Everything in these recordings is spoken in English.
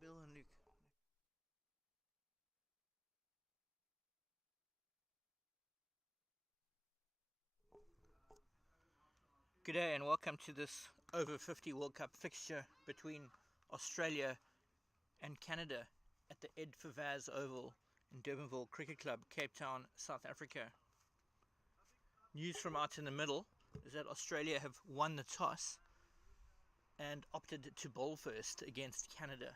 Bill and Luke. Good day and welcome to this over 50 World Cup fixture between Australia and Canada at the Ed Favaz Oval in Durbanville Cricket Club, Cape Town, South Africa. News from out in the middle is that Australia have won the toss and opted to bowl first against Canada.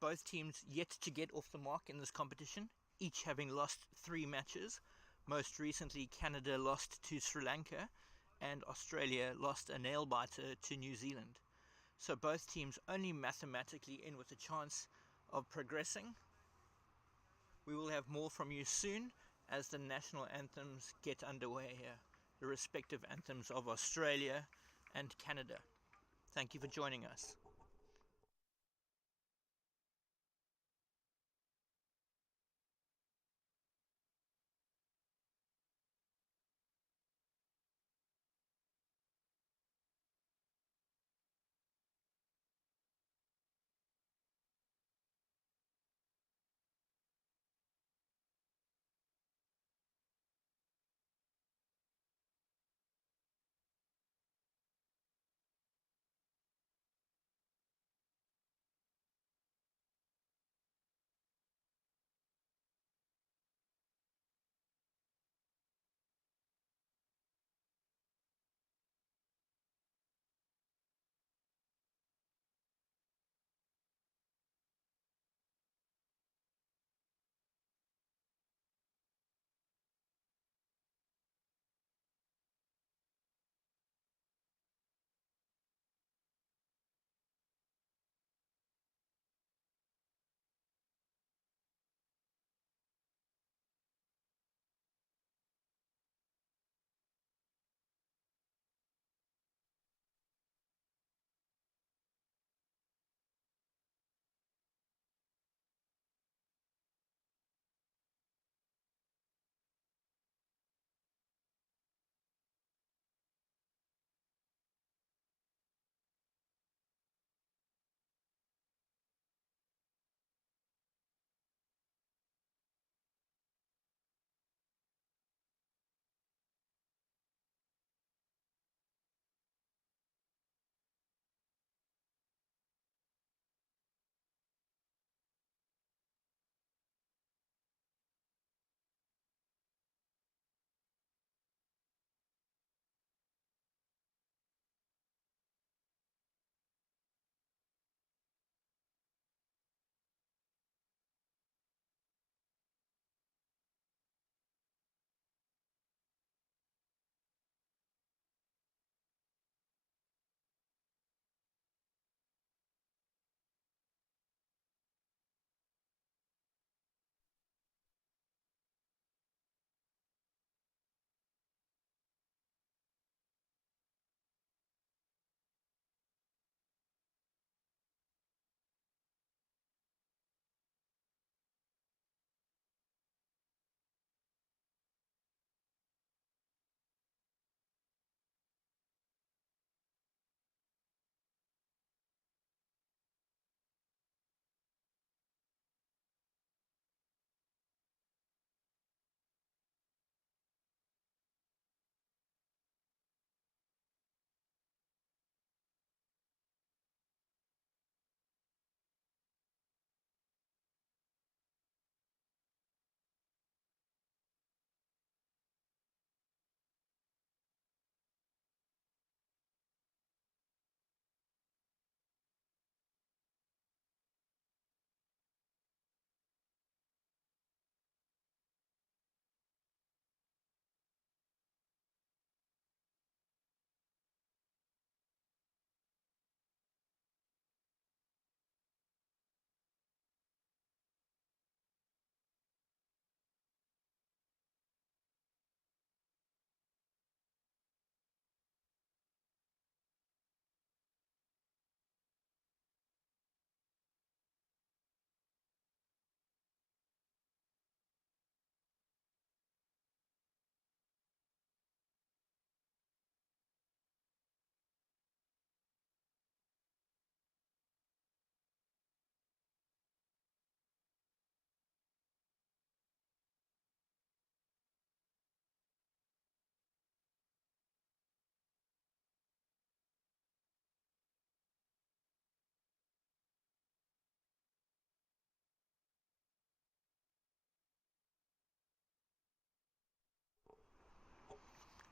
Both teams yet to get off the mark in this competition, each having lost 3 matches. Most recently, Canada lost to Sri Lanka and Australia lost a nail-biter to New Zealand. So both teams only mathematically in with a chance of progressing. We will have more from you soon as the national anthems get underway here, the respective anthems of Australia and Canada. Thank you for joining us.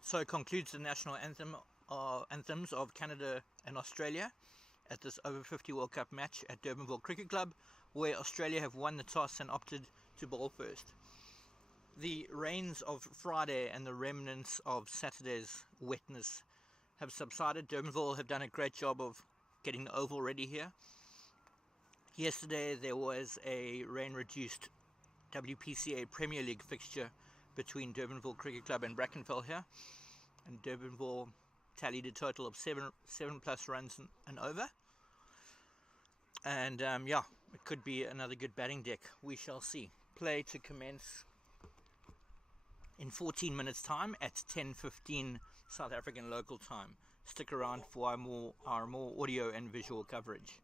So it concludes the national anthems of Canada and Australia at this over-50 World Cup match at Durbanville Cricket Club, where Australia have won the toss and opted to bowl first. The rains of Friday and the remnants of Saturday's wetness have subsided. Durbanville have done a great job of getting the oval ready here. Yesterday there was a rain-reduced WPCA Premier League fixture between Durbanville Cricket Club and Brackenfell here, and Durbanville tallied a total of seven plus runs and over. And yeah, it could be another good batting deck. We shall see. Play to commence in 14 minutes time at 10:15 South African local time. Stick around for our more audio and visual coverage.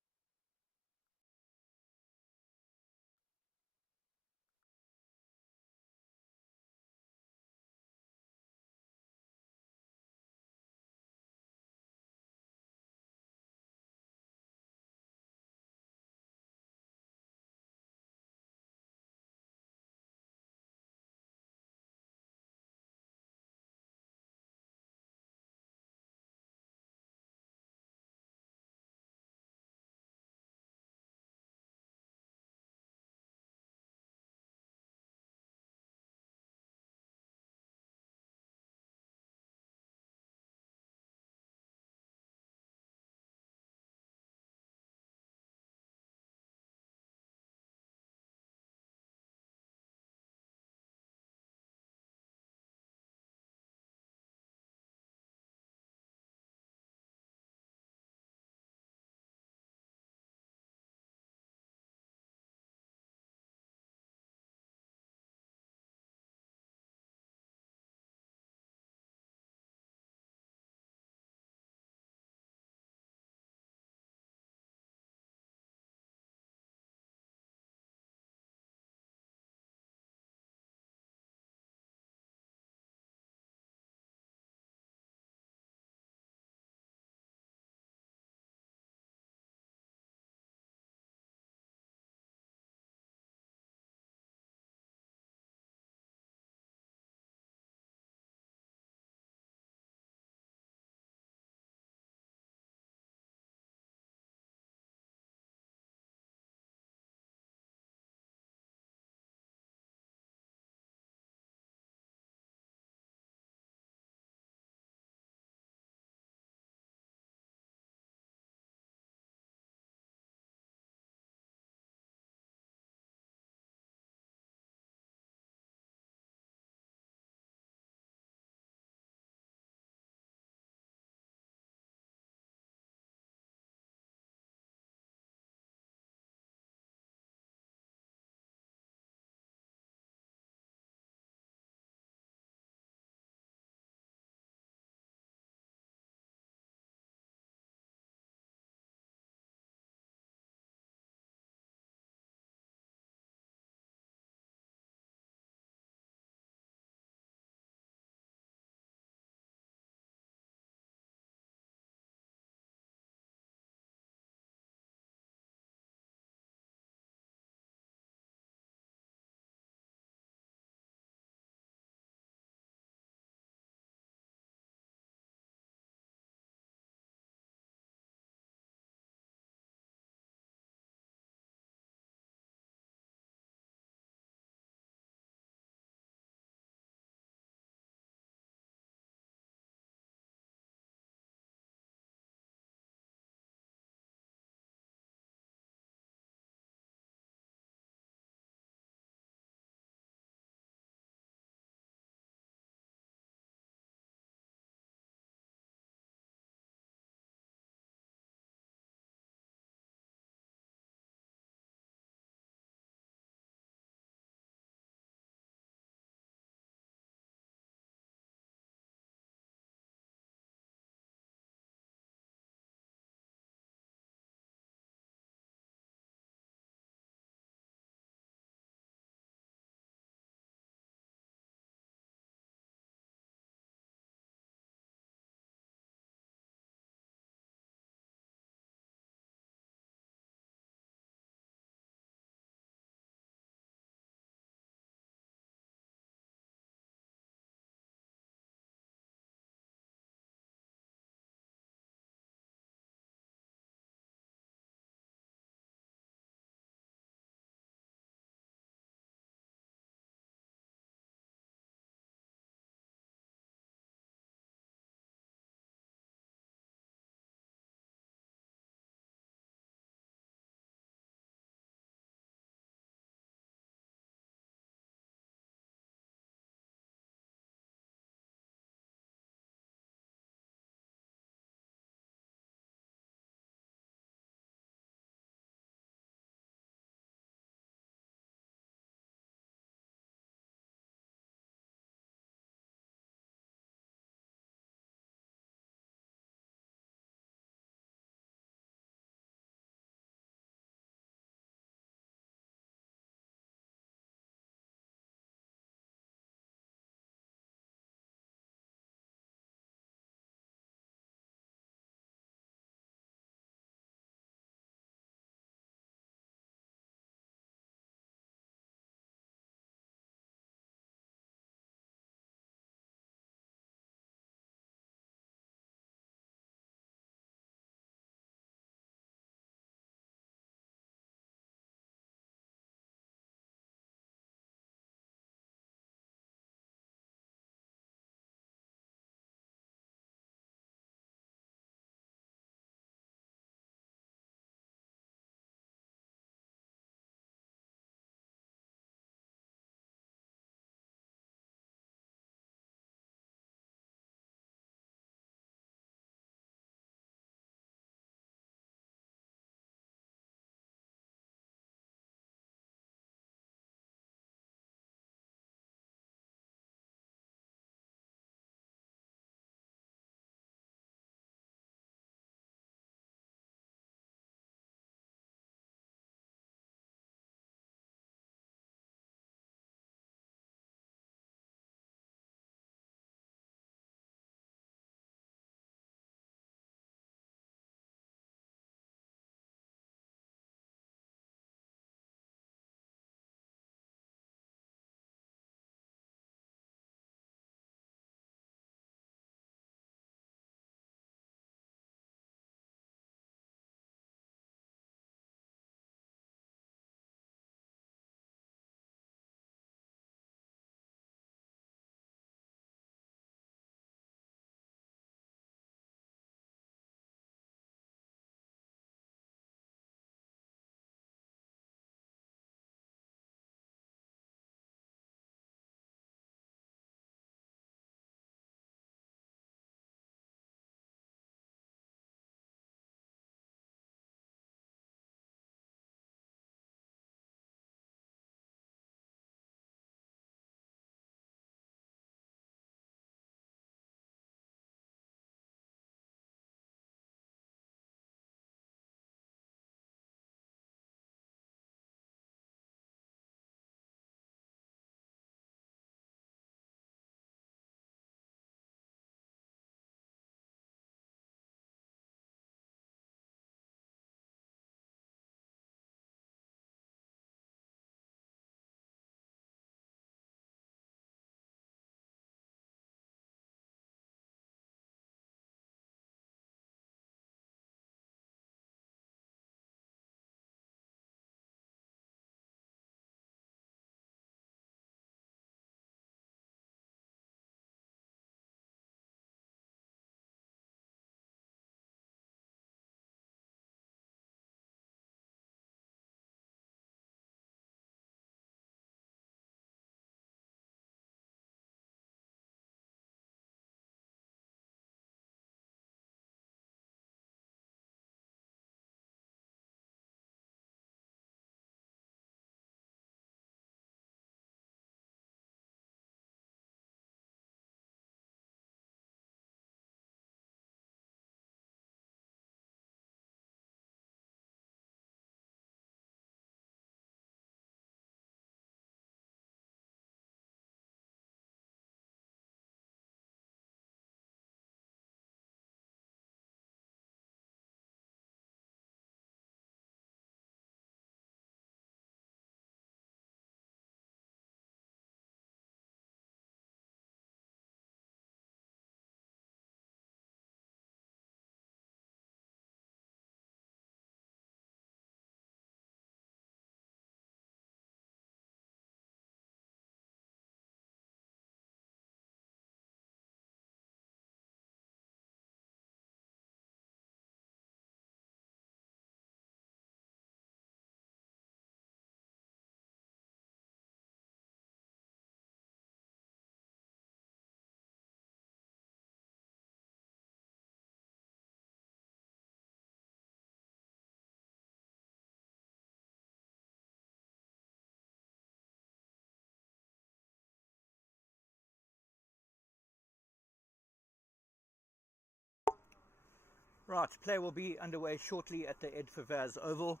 Right, play will be underway shortly at the Ed Favaz Oval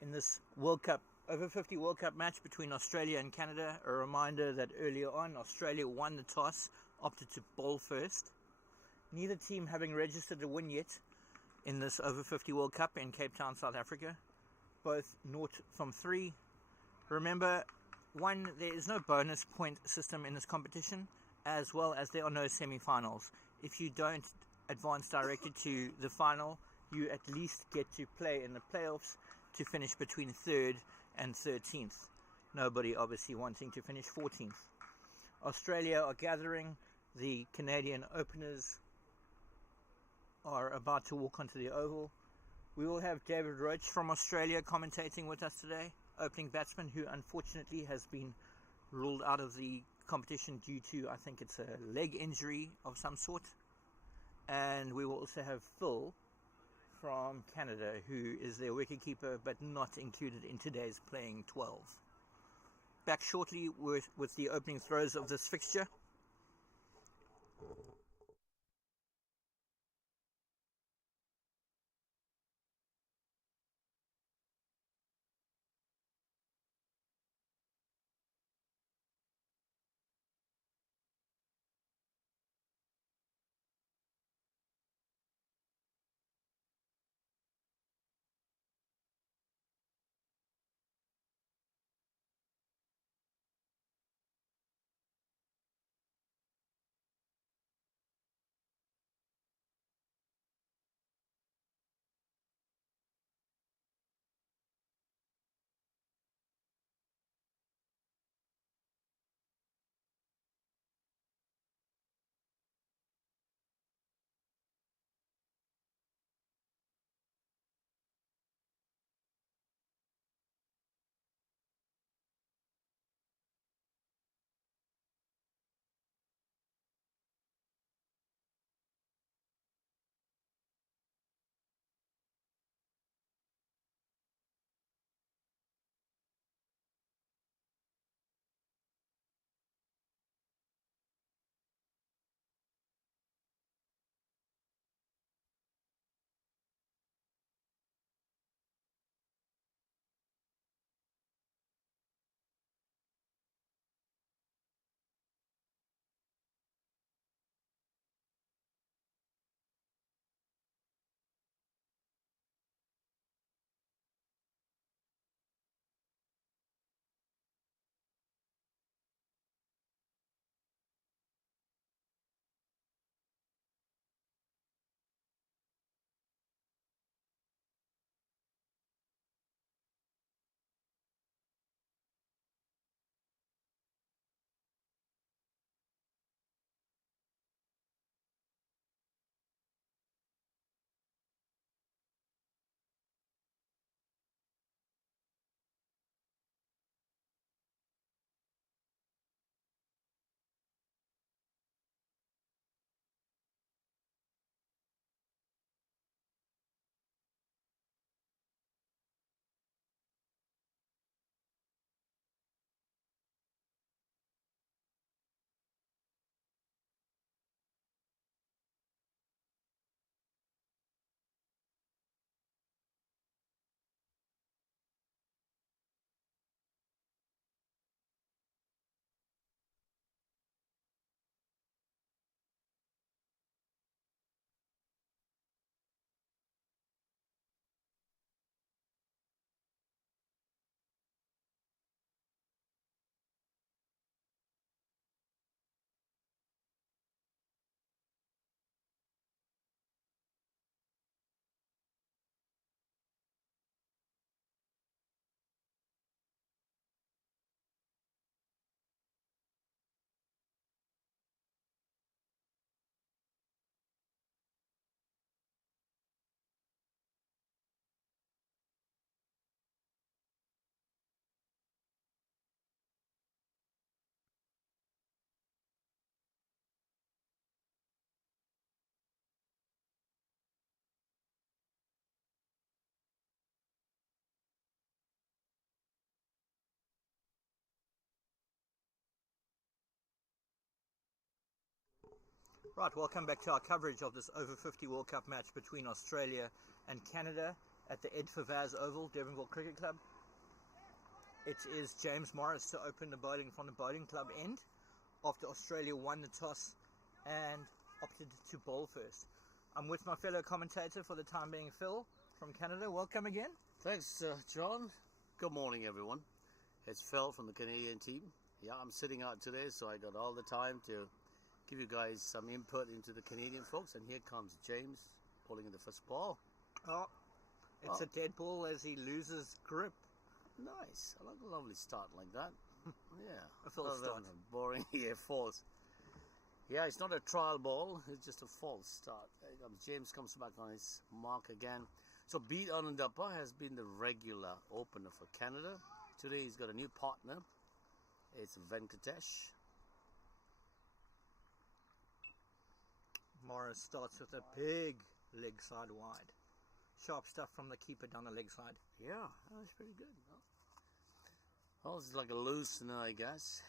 in this World Cup, over 50 World Cup match between Australia and Canada. A reminder that earlier on, Australia won the toss, opted to bowl first. Neither team having registered a win yet in this over 50 World Cup in Cape Town, South Africa. Both 0 from 3. Remember, there is no bonus point system in this competition, as well as there are no semi-finals. If you don't advance directly to the final, you at least get to play in the playoffs to finish between 3rd and 13th. Nobody obviously wanting to finish 14th. Australia are gathering. The Canadian openers are about to walk onto the oval. We will have David Roach from Australia commentating with us today, opening batsman who unfortunately has been ruled out of the competition due to, I think it's a leg injury of some sort. And we will also have Phil from Canada, who is their wicketkeeper but not included in today's playing 12. Back shortly with the opening throws of this fixture. Right, welcome back to our coverage of this over-50 World Cup match between Australia and Canada at the Over-50s Oval, Devonville Cricket Club. It is James Morris to open the bowling from the bowling club end after Australia won the toss and opted to bowl first. I'm with my fellow commentator for the time being, Phil from Canada. Welcome again. Thanks, John. Good morning, everyone. It's Phil from the Canadian team. Yeah, I'm sitting out today, so I got all the time to give you guys some input into the Canadian folks. And here comes James bowling in the first ball. Oh, it's a dead ball as he loses grip. Nice. I like a lovely start like that. Yeah. A false start. Boring. Yeah, false. Yeah, it's not a trial ball. It's just a false start. There comes James, comes back on his mark again. So Beat Anandappa has been the regular opener for Canada. Today he's got a new partner. It's Venkatesh. Morris starts with a big leg side wide. Sharp stuff from the keeper down the leg side. Yeah, that's pretty good. Well, it's like a loosener, I guess.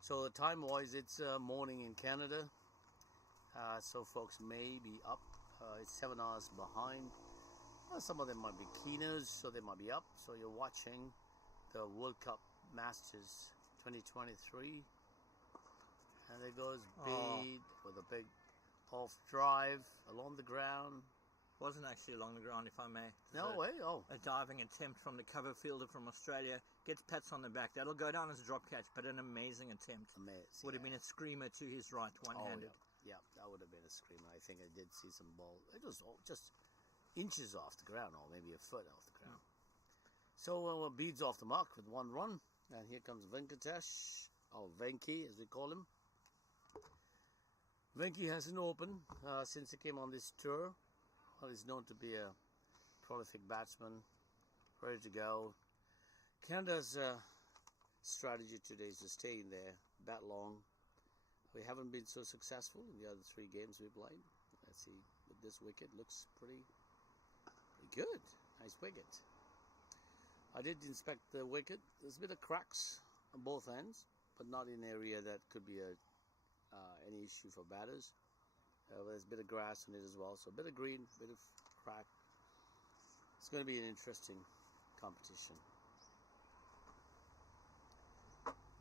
So time-wise, it's morning in Canada. So folks may be up. It's 7 hours behind. Well, some of them might be keeners, so they might be up. So you're watching the World Cup Masters 2023. And there goes Bead with a big off drive along the ground. Wasn't actually along the ground, if I may. No way. Oh, a diving attempt from the cover fielder from Australia. Gets pats on the back. That'll go down as a drop catch, but an amazing attempt. Amazing. Would have been a screamer to his right, one-handed. Yeah, that would have been a screamer. I think I did see some ball. It was just inches off the ground, or maybe a foot off the ground. So Bead's off the mark with 1 run. And here comes Venkatesh, or Venki as we call him. Venki hasn't opened since he came on this tour. Well, he's known to be a prolific batsman, ready to go. Canada's strategy today is to stay in there, bat long. We haven't been so successful in the other 3 games we played. Let's see, with this wicket, looks pretty good. Nice wicket. I did inspect the wicket. There's a bit of cracks on both ends, but not in an area that could be any issue for batters. There's a bit of grass on it as well, so a bit of green, a bit of crack. It's going to be an interesting competition.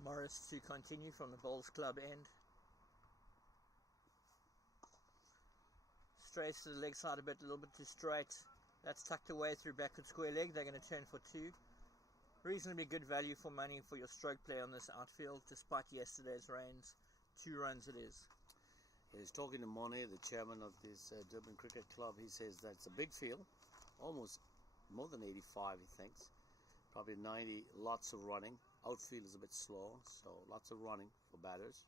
Morris to continue from the bowls club end. Straight to the leg side a little bit too straight. That's tucked away through backward square leg. They're going to turn for 2. Reasonably good value for money for your stroke play on this outfield, despite yesterday's rains. 2 runs it is. He's talking to Monet, the chairman of this Durban Cricket Club. He says that it's a big field, almost more than 85, he thinks. Probably 90, lots of running. Outfield is a bit slow, so lots of running for batters.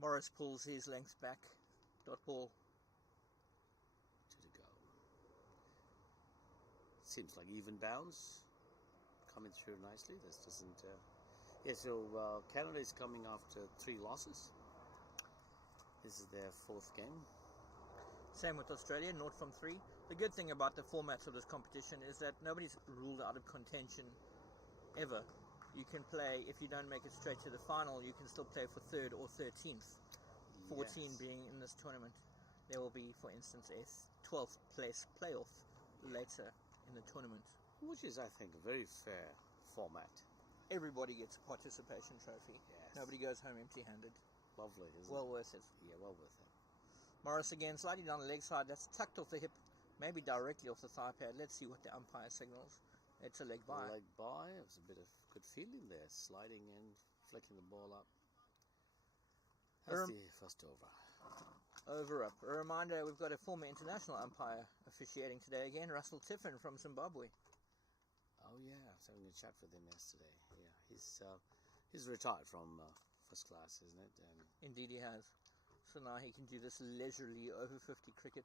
Morris pulls his length back. Dot ball. 2 to go. Seems like even bounce. Coming through nicely. This doesn't... Yeah, so Canada is coming after 3 losses. This is their 4th game. Same with Australia, 0 from 3. The good thing about the formats of this competition is that nobody's ruled out of contention ever. You can play, if you don't make it straight to the final, you can still play for 3rd or 13th. 14 being in this tournament. There will be, for instance, a 12th place playoff later in the tournament. Which is, I think, a very fair format. Everybody gets a participation trophy. Yes. Nobody goes home empty-handed. Lovely, isn't well it? Worth it. Yeah, well worth it. Morris again, slightly down the leg side. That's tucked off the hip, maybe directly off the thigh pad. Let's see what the umpire signals. It's a leg by. Leg by. It was a bit of good feeling there. Sliding in, flicking the ball up. That's the first over. Over up. A reminder, we've got a former international umpire officiating today again, Russell Tiffin from Zimbabwe. Oh yeah, I was having a chat with him yesterday. Yeah, he's retired from first class, isn't it? Indeed he has. So now he can do this leisurely over-50 cricket,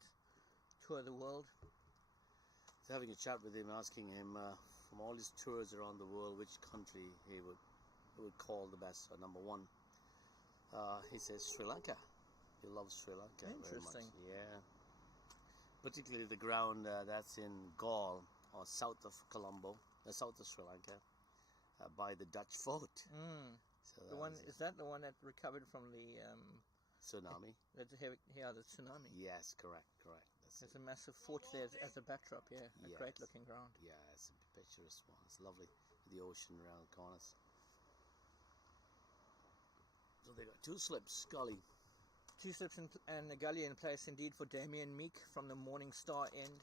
tour the world. I was having a chat with him, asking him from all his tours around the world, which country he would call the best, number 1. He says Sri Lanka. He loves Sri Lanka very much. Yeah. Particularly the ground that's in Galle, or south of Colombo, south of Sri Lanka. by the Dutch fort. So The one is that the one that recovered from the tsunami? the tsunami. Yes, correct. There's a massive fort there as a backdrop. Yeah, a Yes. great looking ground. Yeah, it's a picturesque one. It's lovely. The ocean around the corners. So they got two slips, Gully. Two slips and a gully in place indeed for Damien Meek from the Morning Star end.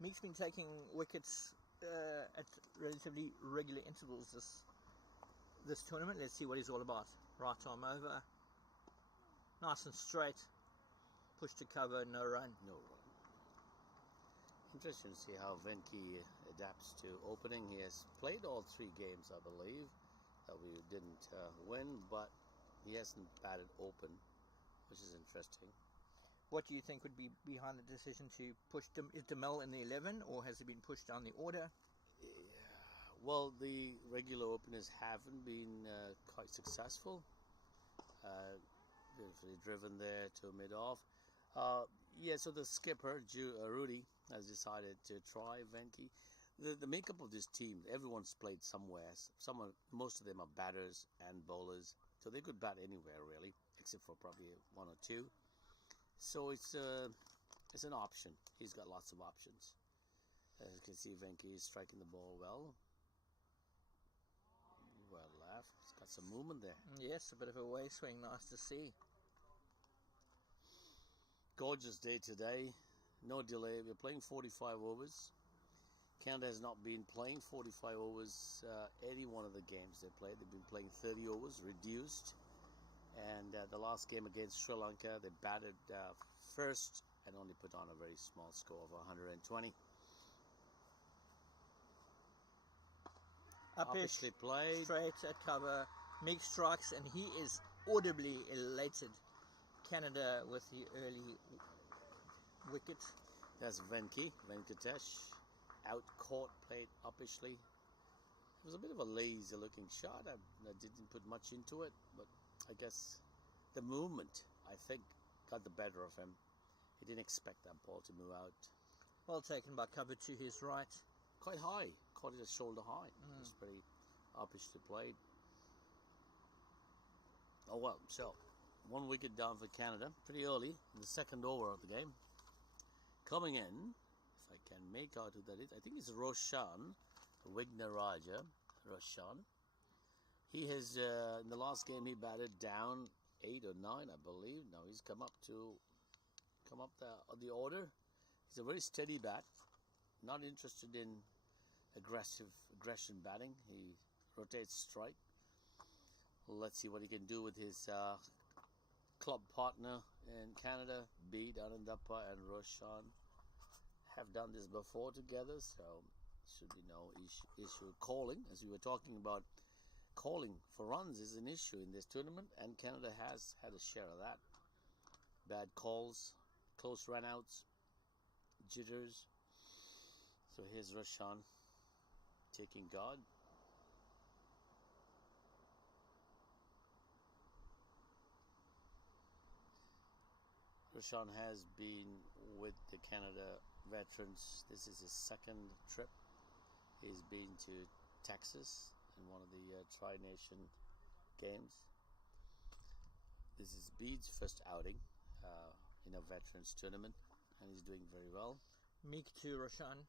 Meek's been taking wickets at relatively regular intervals this tournament. Let's see what he's all about. Right arm over, nice and straight. Push to cover, no run. No run. Interesting to see how Venki adapts to opening. He has played all three games, I believe, that we didn't win, but he hasn't batted open, which is interesting. What do you think would be behind the decision to push is Demel in the 11, or has he been pushed down the order? Yeah, well, the regular openers haven't been quite successful. Beautifully driven there to mid-off. Yeah, so the skipper, Rudy, has decided to try Venki. The makeup of this team, everyone's played somewhere. Most of them are batters and bowlers, so they could bat anywhere really, except for probably one or two. So it's an option. He's got lots of options. As you can see, Venki is striking the ball well. Well left. It's got some movement there. Yes, a bit of a way swing. Nice to see. Gorgeous day today. No delay. We're playing 45 overs. Canada has not been playing 45 overs any one of the games they played. They've been playing 30 overs, reduced. And the last game against Sri Lanka, they batted first and only put on a very small score of 120. Uppish, played. Straight at cover. Meek strikes, and he is audibly elated. Canada with the early wicket. That's Venkatesh. Out caught, played uppishly. It was a bit of a lazy looking shot. I didn't put much into it, but I guess the movement, I think, got the better of him. He didn't expect that ball to move out. Well taken by cover to his right. Quite high. Caught it at shoulder high. It was pretty uppishly played. Oh well, so one wicket down for Canada pretty early in the second over of the game. Coming in, if I can make out who that is, I think it's Roshan Wignaraja. Roshan. He has, in the last game, he batted down 8 or 9, I believe. Now he's come up the order. He's a very steady bat. Not interested in aggression batting. He rotates strike. Let's see what he can do with his club partner in Canada, Bede, Anandappa and Roshan. Have done this before together, so should be no issue. Calling, as we were talking about, calling for runs is an issue in this tournament, and Canada has had a share of that. Bad calls, close run-outs, jitters. So here's Roshan taking guard. Roshan has been with the Canada veterans. This is his second trip. He's been to Texas in one of the Tri-Nation games. This is Bede's first outing in a veterans tournament, and he's doing very well. Meek to Roshan.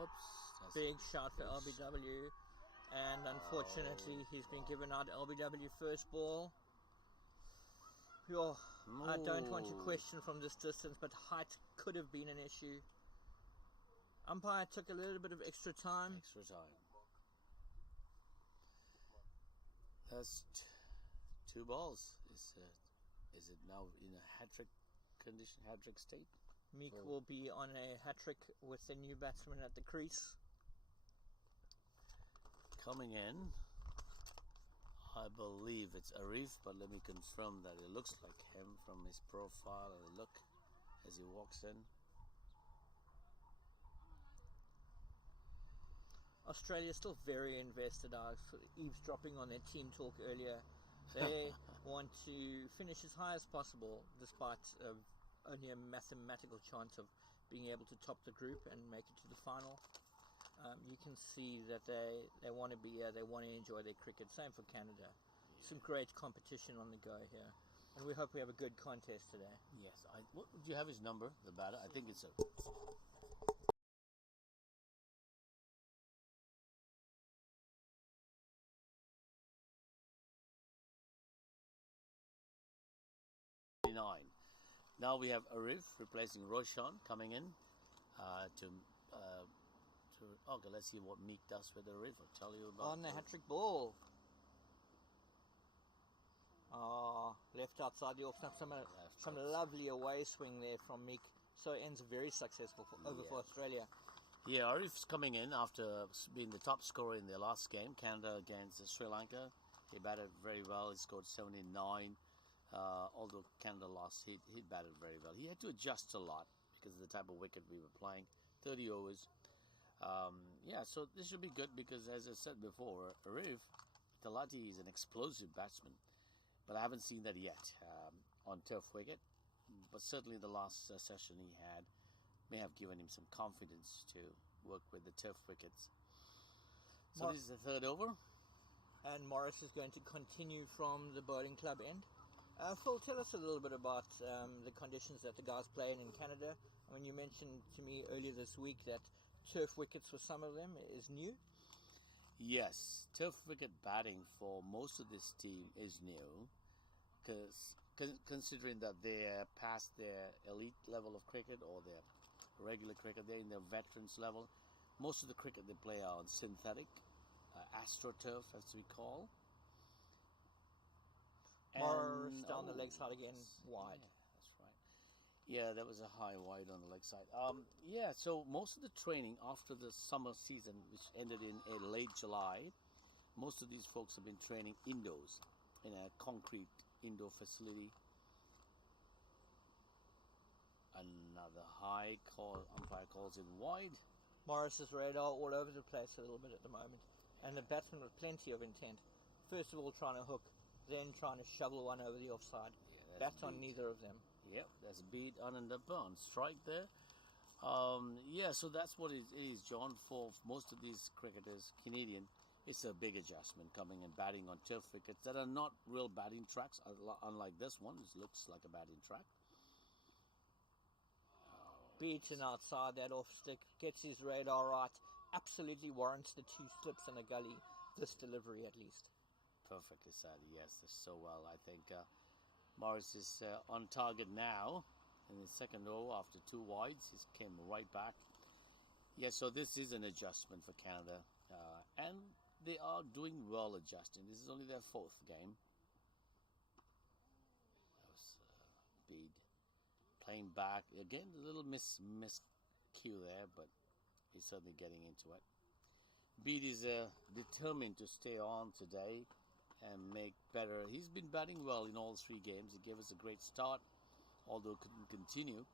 Oops. Big shot for LBW, and unfortunately he's been given out LBW first ball. I don't want to question from this distance, but height could have been an issue. Umpire took a little bit of extra time. That's two balls. Is it now in a hat-trick condition, hat-trick state? Meek will be on a hat-trick with the new batsman at the crease. Coming in, I believe it's Arif, but let me confirm that it looks like him from his profile and the look as he walks in. Australia still very invested. I was eavesdropping on their team talk earlier. They want to finish as high as possible, despite only a mathematical chance of being able to top the group and make it to the final. You can see that they want to be here, they want to enjoy their cricket. Same for Canada. Some great competition on the go here. And we hope we have a good contest today. Yes. Do you have his number, the batter? I think it's a... Now we have Arif replacing Roshan coming in to okay, let's see what Meek does with Arif. I'll tell you about On the hat-trick ball. Left outside the off stump. Some lovely away swing there from Meek. So it ends very successful for Australia. Yeah, Arif's coming in after being the top scorer in their last game, Canada against Sri Lanka. He batted very well. He scored 79. Although Canada lost, he batted very well. He had to adjust a lot because of the type of wicket we were playing. 30 overs. Yeah, so this should be good because, as I said before, Arif Talati is an explosive batsman. But I haven't seen that yet on turf wicket. But certainly the last session he had may have given him some confidence to work with the turf wickets. So this is the third over. And Morris is going to continue from the bowling club end. Phil, tell us a little bit about the conditions that the guys play in Canada. I mean, you mentioned to me earlier this week that turf wickets for some of them is new. Yes, turf wicket batting for most of this team is new, because considering that they're past their elite level of cricket or their regular cricket, they're in their veterans level. Most of the cricket they play are on synthetic, astroturf as we call. Morris down the leg side again, wide. Yeah, that's right. Yeah, that was a high wide on the leg side. Yeah, so most of the training after the summer season, which ended in late July, most of these folks have been training indoors in a concrete indoor facility. Another high call, umpire calls in wide. Morris's radar all over the place a little bit at the moment. And the batsman with plenty of intent. First of all trying to hook, then trying to shovel one over the offside. Yeah, Bat on neither of them. Yep, that's beat on and up on. Strike there. Yeah, so that's what it is, John. For most of these cricketers, Canadian, it's a big adjustment coming and batting on turf wickets that are not real batting tracks, unlike this one. It looks like a batting track. Beaten outside that off stick, gets his radar right, absolutely warrants the two slips in the gully, this delivery at least. Perfectly said, yes, so well. I think Morris is on target now in the second over after two wides. He came right back. Yeah, so this is an adjustment for Canada, and they are doing well adjusting. This is only their fourth game. That was Bede playing back again. A little miscue there, but he's certainly getting into it. Bede is determined to stay on today and make better. He's been batting well in all three games. He gave us a great start, although couldn't continue.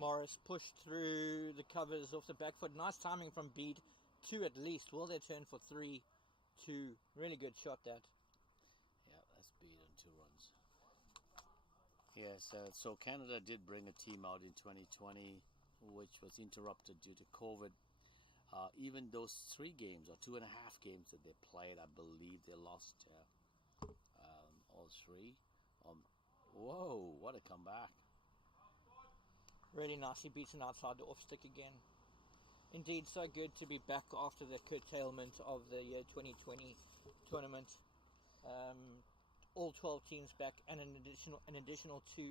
Morris pushed through the covers off the back foot. Nice timing from Bede. Two at least. Will they turn for 3-2? Really good shot that. Yeah, that's Bede on 2 runs. Yes, so Canada did bring a team out in 2020, which was interrupted due to COVID. Even those 3 games or 2.5 games that they played, I believe they lost all 3. Whoa, what a comeback. Really nicely beaten outside the off stick again. Indeed, so good to be back after the curtailment of the year 2020 tournament. All 12 teams back and an additional 2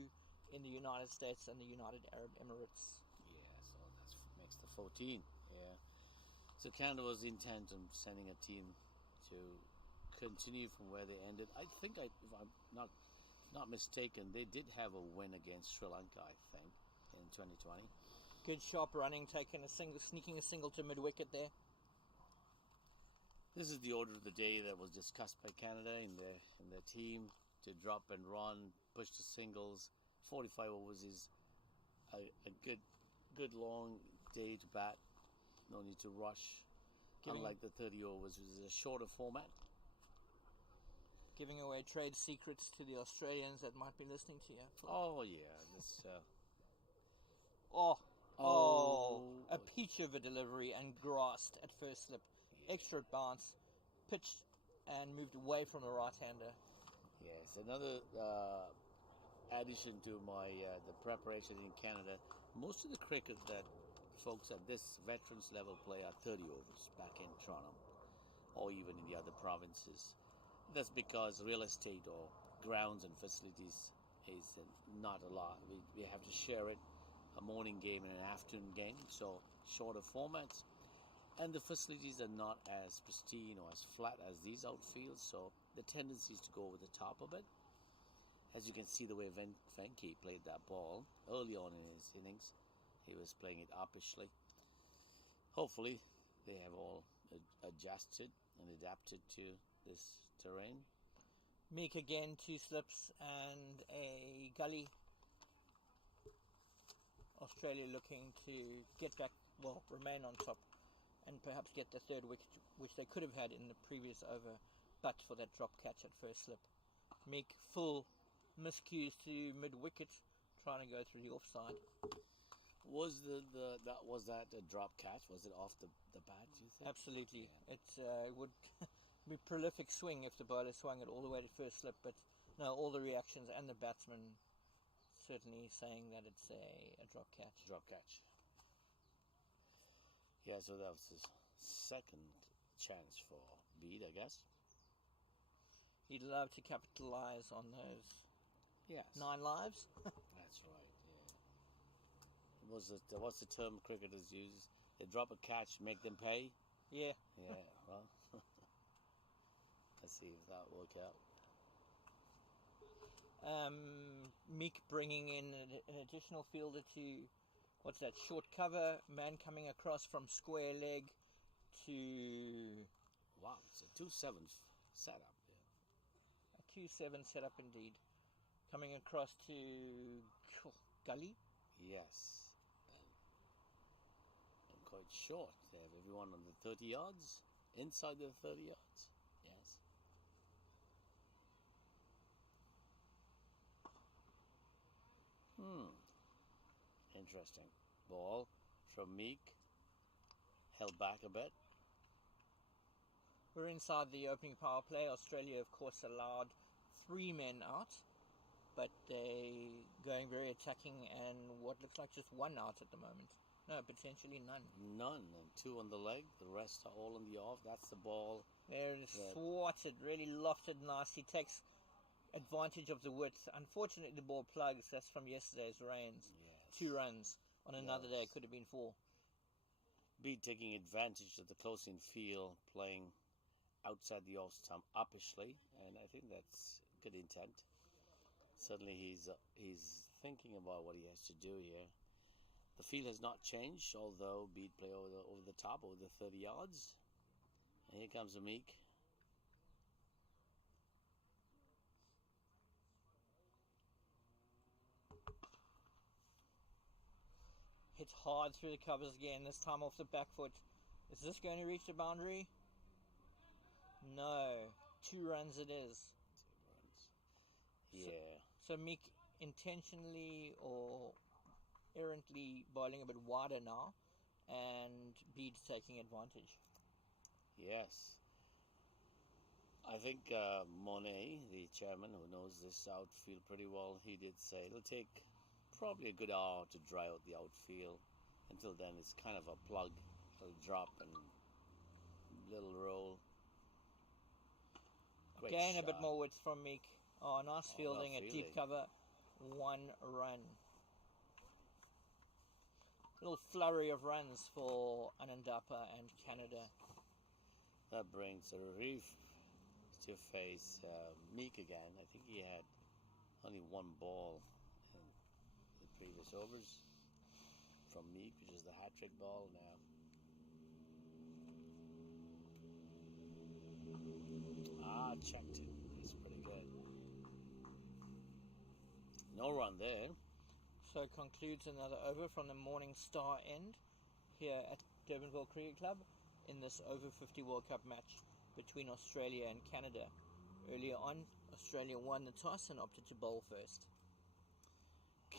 in the United States and the United Arab Emirates. Yeah, so that makes the 14. Yeah. So Canada was intent on sending a team to continue from where they ended. I think, if I'm not mistaken, they did have a win against Sri Lanka, I think, in 2020. Good sharp running, sneaking a single to mid-wicket there. This is the order of the day that was discussed by Canada in their team to drop and run, push the singles. 45 overs is a good long day to bat. No need to rush. Unlike the 30 overs, which is a shorter format. Giving away trade secrets to the Australians that might be listening to you. Oh yeah, this Oh, Oh, a peach of a delivery and grasped at first slip. yeah. Extra bounce, pitched and moved away from the right-hander. Yes, another addition to my the preparation in Canada. Most of the cricket that folks at this veterans level play are 30 overs back in Toronto, or even in the other provinces. That's because real estate or grounds and facilities is not a lot. We have to share it, a morning game and an afternoon game, so shorter formats. And the facilities are not as pristine or as flat as these outfields, so the tendency is to go over the top of it. As you can see, the way Venke played that ball early on in his innings, he was playing it uppishly. Hopefully, they have all adjusted and adapted to this terrain. Meek again, 2 slips and a gully. Australia looking to get back, well, remain on top and perhaps get the third wicket, which they could have had in the previous over, but for that drop catch at first slip. Meek full miscues to mid-wicket, trying to go through the offside. Was that a drop catch? Was it off the bat, do you think? Absolutely. Yeah. It would be prolific swing if the bowler swung it all the way to first slip, but no, all the reactions and the batsman certainly saying that it's a drop catch. Drop catch. Yeah, so that was his second chance for Bede, I guess. He'd love to capitalise on those Yes. 9 lives. That's right, yeah. What's the term cricketers use? They drop a catch, make them pay? Yeah. Yeah, well, let's see if that will work out. Meek bringing in an additional fielder to, what's that, short cover, man coming across from square leg to Wow, it's a 2-7 setup. a 2-7 setup indeed. Coming across to gully. Yes. And quite short. They have everyone on the 30 yards, inside the 30 yards. Yes. Interesting. Ball from Meek. Held back a bit. We're inside the opening power play. Australia, of course, allowed 3 men out, but they going very attacking and what looks like just 1 out at the moment. No, potentially none. None. And 2 on the leg. The rest are all on the off. That's the ball. There it is, swatted, really lofted nicely. Takes advantage of the width. Unfortunately, the ball plugs. That's from yesterday's rains. Yes. 2 runs. On another day, it could have been 4. Bede taking advantage of the close-in field, playing outside the off stump uppishly, and I think that's good intent. Certainly he's thinking about what he has to do here. The field has not changed, although Bede play over the top, over the 30 yards. And here comes a Meek. Hits hard through the covers again, this time off the back foot. Is this going to reach the boundary? No. 2 runs it is. 2 runs. Yeah. So Meek intentionally or errantly bowling a bit wider now, and Bede's taking advantage. Yes. I think Monet, the chairman who knows this outfield pretty well, he did say it'll take probably a good hour to dry out the outfield. Until then, it's kind of a plug. It'll drop and little roll. Great Again, shot. a bit more width from Meek. Oh, nice fielding at deep cover. 1 run. Little flurry of runs for Anandapa and Canada. That brings a relief to face Meek again. I think he had only 1 ball in the previous overs from Meek, which is the hat-trick ball now. Checked it. That's pretty good. No run there. So concludes another over from the Morning Star end here at Durbanville Cricket Club in this over 50 World Cup match between Australia and Canada. Earlier on, Australia won the toss and opted to bowl first.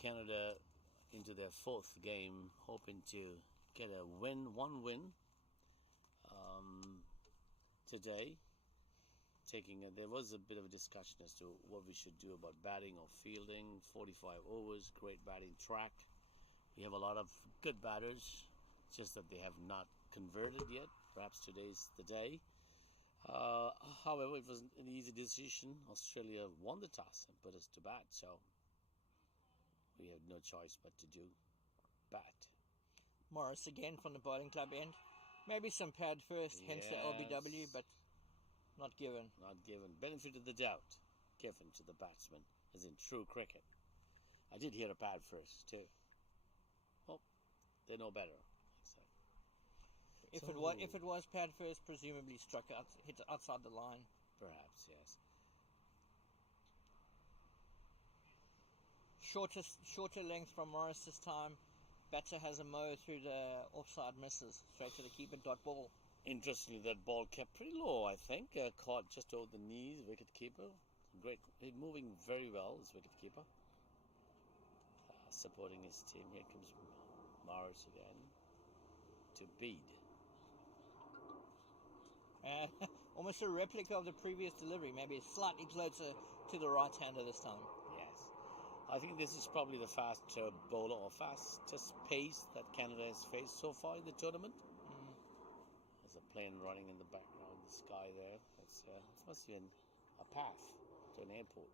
Canada into their fourth game, hoping to get a win, one win today. There was a bit of a discussion as to what we should do about batting or fielding. 45 overs, great batting track. We have a lot of good batters, just that they have not converted yet. Perhaps today's the day. However, it was an easy decision. Australia won the toss and put us to bat, so we had no choice but to do bat. Morris again from the bowling club end. Maybe some pad first, hence the LBW, but not given. Not given. Benefit of the doubt given to the batsman, as in true cricket. I did hear a pad first too. Well, they know better. If it was pad first, presumably hit outside the line. Perhaps, yes. Shorter length from Morris this time. Batter has a mow through the offside misses, straight to the keeper. Dot ball. Interestingly, that ball kept pretty low, I think. Caught just over the knees, wicket keeper. Great. He's moving very well, this wicket keeper. Supporting his team. Here comes Morris again to Bede. Almost a replica of the previous delivery, maybe slightly closer to the right-hander this time. Yes. I think this is probably the fastest bowler or fastest pace that Canada has faced so far in the tournament. There's a plane running in the background, the sky there. It must be a path to an airport.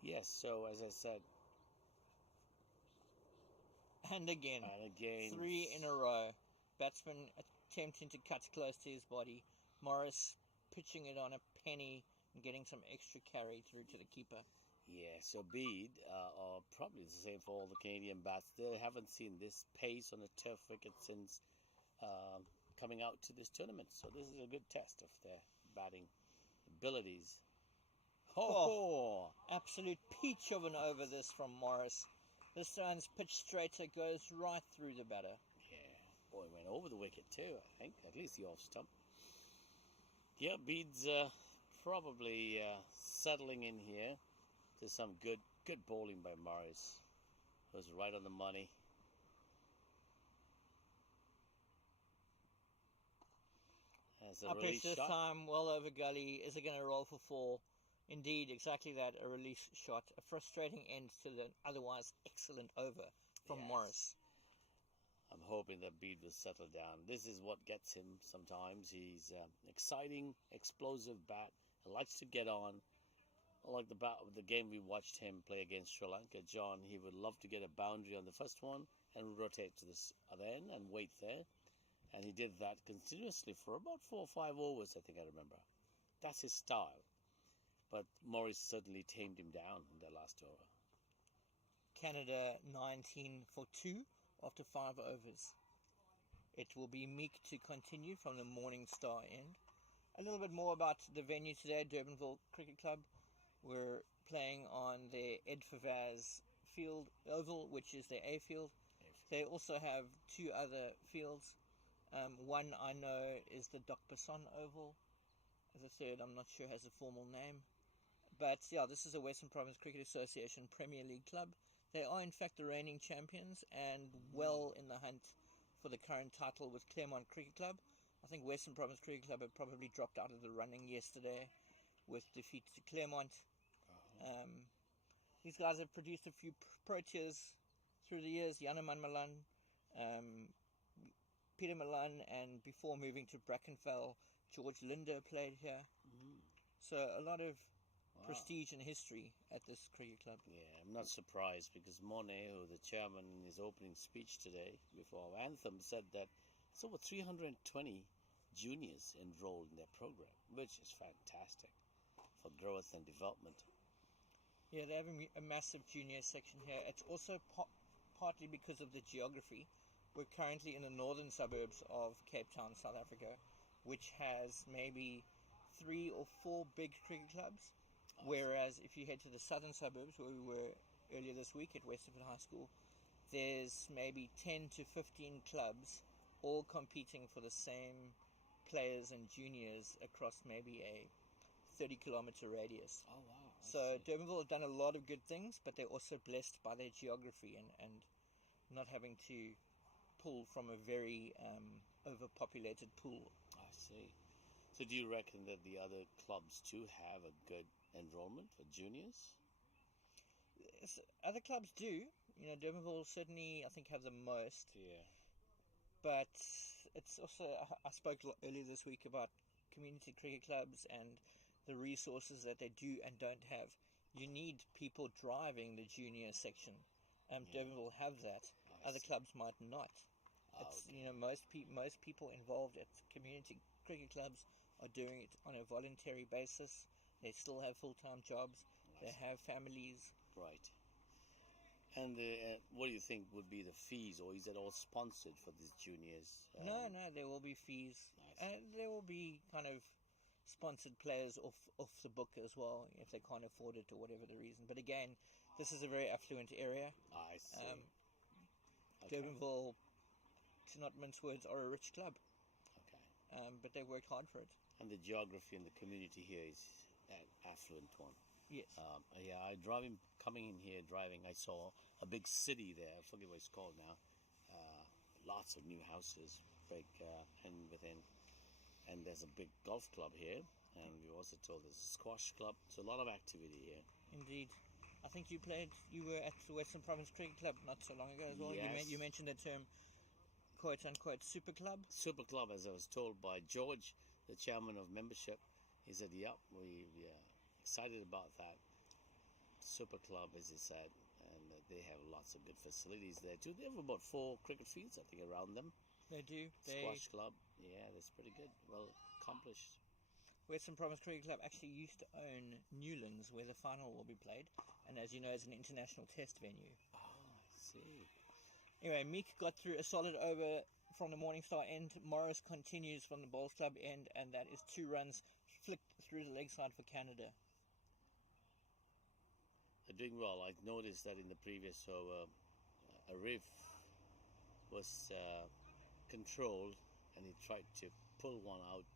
Yes, so as I said. And again. 3 in a row. Batsman attempting to cut close to his body. Morris pitching it on a penny and getting some extra carry through to the keeper. Yeah, so Bede are probably the same for all the Canadian bats. They haven't seen this pace on a turf wicket since coming out to this tournament. So this is a good test of their batting abilities. Absolute peach of an over this from Morris. This one's pitch straighter goes right through the batter. Yeah, boy, went over the wicket too, I think. At least the off stump. Yeah, Bede's probably settling in here. There's some good bowling by Morris. It was right on the money. Up pitch this time, well over gully. Is it going to roll for 4? Indeed, exactly that, a release shot. A frustrating end to the otherwise excellent over from Morris. I'm hoping that Bede will settle down. This is what gets him sometimes. He's exciting, explosive bat. He likes to get on. Like the game we watched him play against Sri Lanka, John, he would love to get a boundary on the first one and rotate to this other end and wait there. And he did that continuously for about 4 or 5 overs, I think I remember. That's his style. But Morris certainly tamed him down in the last over. Canada 19 for 2 after 5 overs. It will be Meek to continue from the Morning Star end. A little bit more about the venue today, Durbanville Cricket Club. We're playing on the Ed Favaz field oval, which is their A field. They also have 2 other fields. One I know is the Doc Besson Oval. The third, I'm not sure, has a formal name. But yeah, this is a Western Province Cricket Association Premier League club. They are in fact the reigning champions and well in the hunt for the current title with Claremont Cricket Club. I think Western Province Cricket Club had probably dropped out of the running yesterday with defeat to Claremont. These guys have produced a few proteas through the years. Janeman Malan, Peter Malan, and before moving to Brackenfell, George Linder played here. So a lot of prestige and history at this cricket club. Yeah, I'm not surprised because Monet, who the chairman in his opening speech today before our anthem, said that it's over 320 juniors enrolled in their program, which is fantastic for growth and development. Yeah, they have a massive junior section here. It's also partly because of the geography. We're currently in the northern suburbs of Cape Town, South Africa, which has maybe 3 or 4 big cricket clubs. Whereas if you head to the southern suburbs, where we were earlier this week at Westerford High School, there's maybe 10 to 15 clubs all competing for the same players and juniors across maybe a 30-kilometer radius. Oh, wow. So Durbanville have done a lot of good things, but they're also blessed by their geography and not having to pull from a very overpopulated pool. I see. So do you reckon that the other clubs too have a good enrollment for juniors? Other clubs do. D'Urbanville certainly, I think, have the most. Yeah. But it's also, I spoke earlier this week about community cricket clubs and the resources that they do and don't have. You need people driving the junior section. Yeah. D'Urbanville have that. I Other see. clubs might not. It's Okay. most people involved at community cricket clubs are doing it on a voluntary basis. They still have full-time jobs. I They see. have families. Right. And what do you think would be the fees, or is it all sponsored for these juniors? No, there will be fees. I see. There will be kind of sponsored players off the book as well if they can't afford it or whatever the reason. But again, this is a very affluent area. I see. Um, Okay. D'Urbanville, to not mince words, are a rich club, Okay. but they worked hard for it. And the geography in the community here is an affluent one. Yes. Yeah, coming in here driving, I saw a big city there. I forget what it's called now. Lots of new houses, big, and there's a big golf club here. And we were also told there's a squash club. So a lot of activity here. Indeed. I think you were at the Western Province Cricket Club not so long ago as well. Yes. You mentioned the term quote unquote super club. Super club, as I was told by George, the chairman of membership. He said, "Yep, we are excited about that super club," as he said, and they have lots of good facilities there too. They have about 4 cricket fields, I think, around them. They do. Squash club, yeah, that's pretty good. Well accomplished. Western Province Cricket Club actually used to own Newlands, where the final will be played, and as you know, is an international test venue. Oh, I see. Anyway, Meek got through a solid over from the Morningstar end. Morris continues from the Bowls Club end, and that is 2 runs flicked through the leg side for Canada. They're doing well. I've noticed that in the previous over, Arif was controlled, and he tried to pull one out,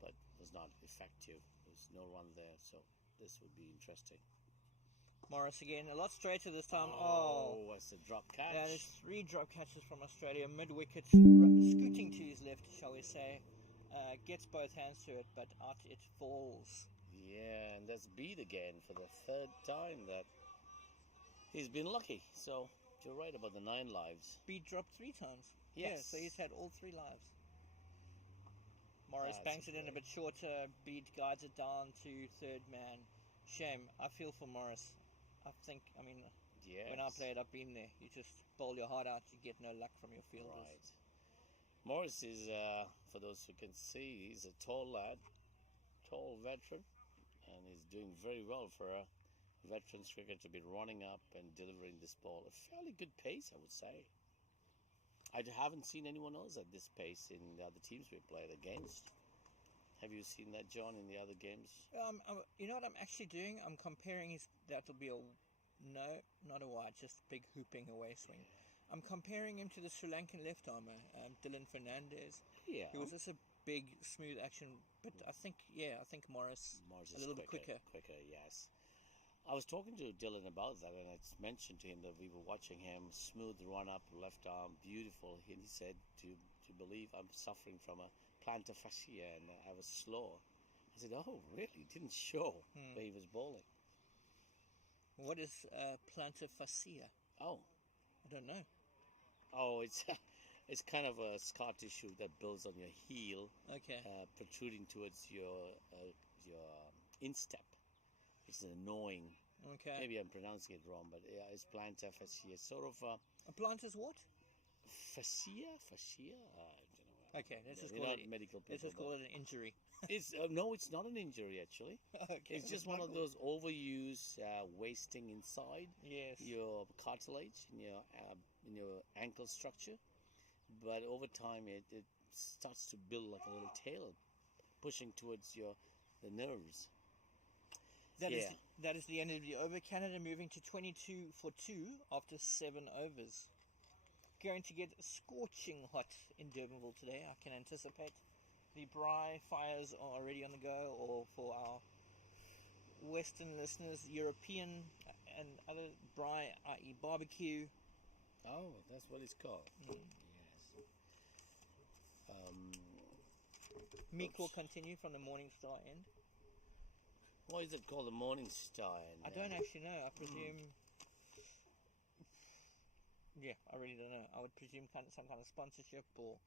but was not effective. There was no run there, so this would be interesting. Morris again, a lot straighter this time. Oh, what's a drop catch? That is 3 drop catches from Australia. Mid-wicket, scooting to his left, shall we say. Gets both hands to it, but out it falls. Yeah, and that's beat again for the 3rd time that he's been lucky. So you're right about the 9 lives. Beat dropped 3 times. Yes. Yeah, so he's had all 3 lives. Morris That's banks it in a great. bit shorter. Beat guides it down to 3rd man. Shame. I feel for Morris. Yes. When I played, I've been there. You just bowl your heart out, you get no luck from your fielders. Right. Morris is, for those who can see, he's a tall lad, tall veteran, and he's doing very well for a veterans cricket to be running up and delivering this ball. A fairly good pace, I would say. I haven't seen anyone else at this pace in the other teams we played against. Have you seen that, John, in the other games? You know what I'm actually doing? I'm comparing that'll be no, not a wide, just big hooping away swing. I'm comparing him to the Sri Lankan left armer, Dylan Fernandez. Yeah. He was just a big, smooth action, but I think Morris Morris a little bit quicker. Quicker, yes. I was talking to Dylan about that, and I mentioned to him that we were watching him smooth run up, left arm, beautiful. And he said to believe I'm suffering from a plantar fascia, and I was slow. I said, "Oh, really? It didn't show when he was bowling." What is plantar fascia? Oh, I don't know. oh, it's kind of a scar tissue that builds on your heel, Okay. protruding towards your instep. It's annoying. Okay. Maybe I'm pronouncing it wrong, but yeah, it's plantar fascia. Sort of A plantar's what? fascia. I don't know. Okay, let's just We're call not it. medical people. Let's just call it an injury. It's no, it's not an injury actually. Okay. It's just one of those overuse wasting inside Yes. your cartilage in your ankle structure, but over time it starts to build like a little tail, pushing towards the nerves. That is the end of the over. Canada moving to 22 for 2 after 7 overs. Going to get scorching hot in D'Urbanville today, I can anticipate. The braai fires are already on the go, or for our Western listeners, European and other braai, i.e. barbecue. Oh, that's what it's called. Mm. Yes. Um, Meek will oops. continue from the Morningstar end. Why is it called the Morning Star? I don't actually know. I presume. Yeah, I really don't know. I would presume some kind of sponsorship, or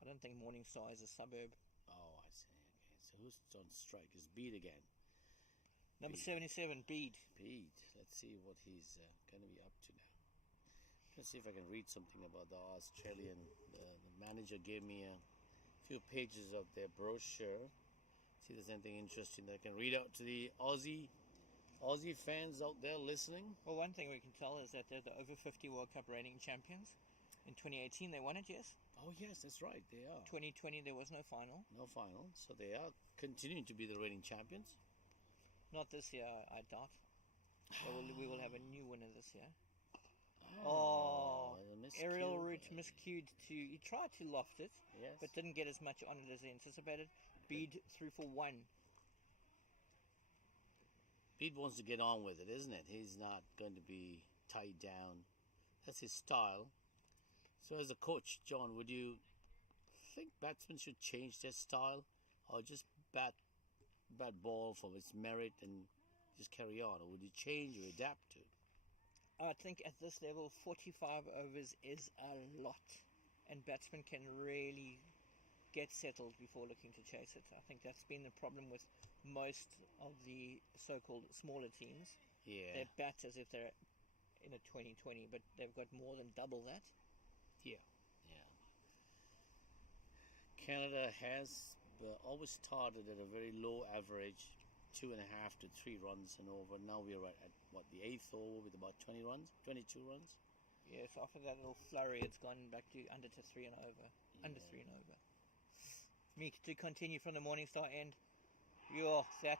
I don't think Morningstar is a suburb. Oh, I see. Okay, so who's on strike? Is Bede again? Number Bede. 77, Bede. Bede. Let's see what he's going to be up to now. Let's see if I can read something about the Australian. The manager gave me a few pages of their brochure. See if there's anything interesting that I can read out to the Aussie fans out there listening. Well, one thing we can tell is that they're the over-50 World Cup reigning champions. In 2018, they won it, yes? Oh, yes, that's right. They are. 2020, there was no final. No final. So they are continuing to be the reigning champions. Not this year, I doubt. We will have a new winner this year. Oh, Aerial route miscued to... He tried to loft it, yes, but didn't get as much on it as he anticipated. Bede through for one. Pete wants to get on with it, isn't it? He's not going to be tied down. That's his style. So as a coach, John, would you think batsmen should change their style, or just bat ball for its merit and just carry on, or would you change or adapt to it? I think at this level, 45 overs is a lot, and batsmen can really get settled before looking to chase it. I think that's been the problem with most of the so-called smaller teams. Yeah. They bat as if they're in a 2020, but they've got more than double that. Yeah. Canada has always started at a very low average, 2.5 to 3 runs and over. Now we're at what, the 8th over with about 20 runs, 22 runs. Yes, after that little flurry, it's gone back to under to 3 and over. Yeah. Under 3 and over. Meek to continue from the Morningstar end. Yo, that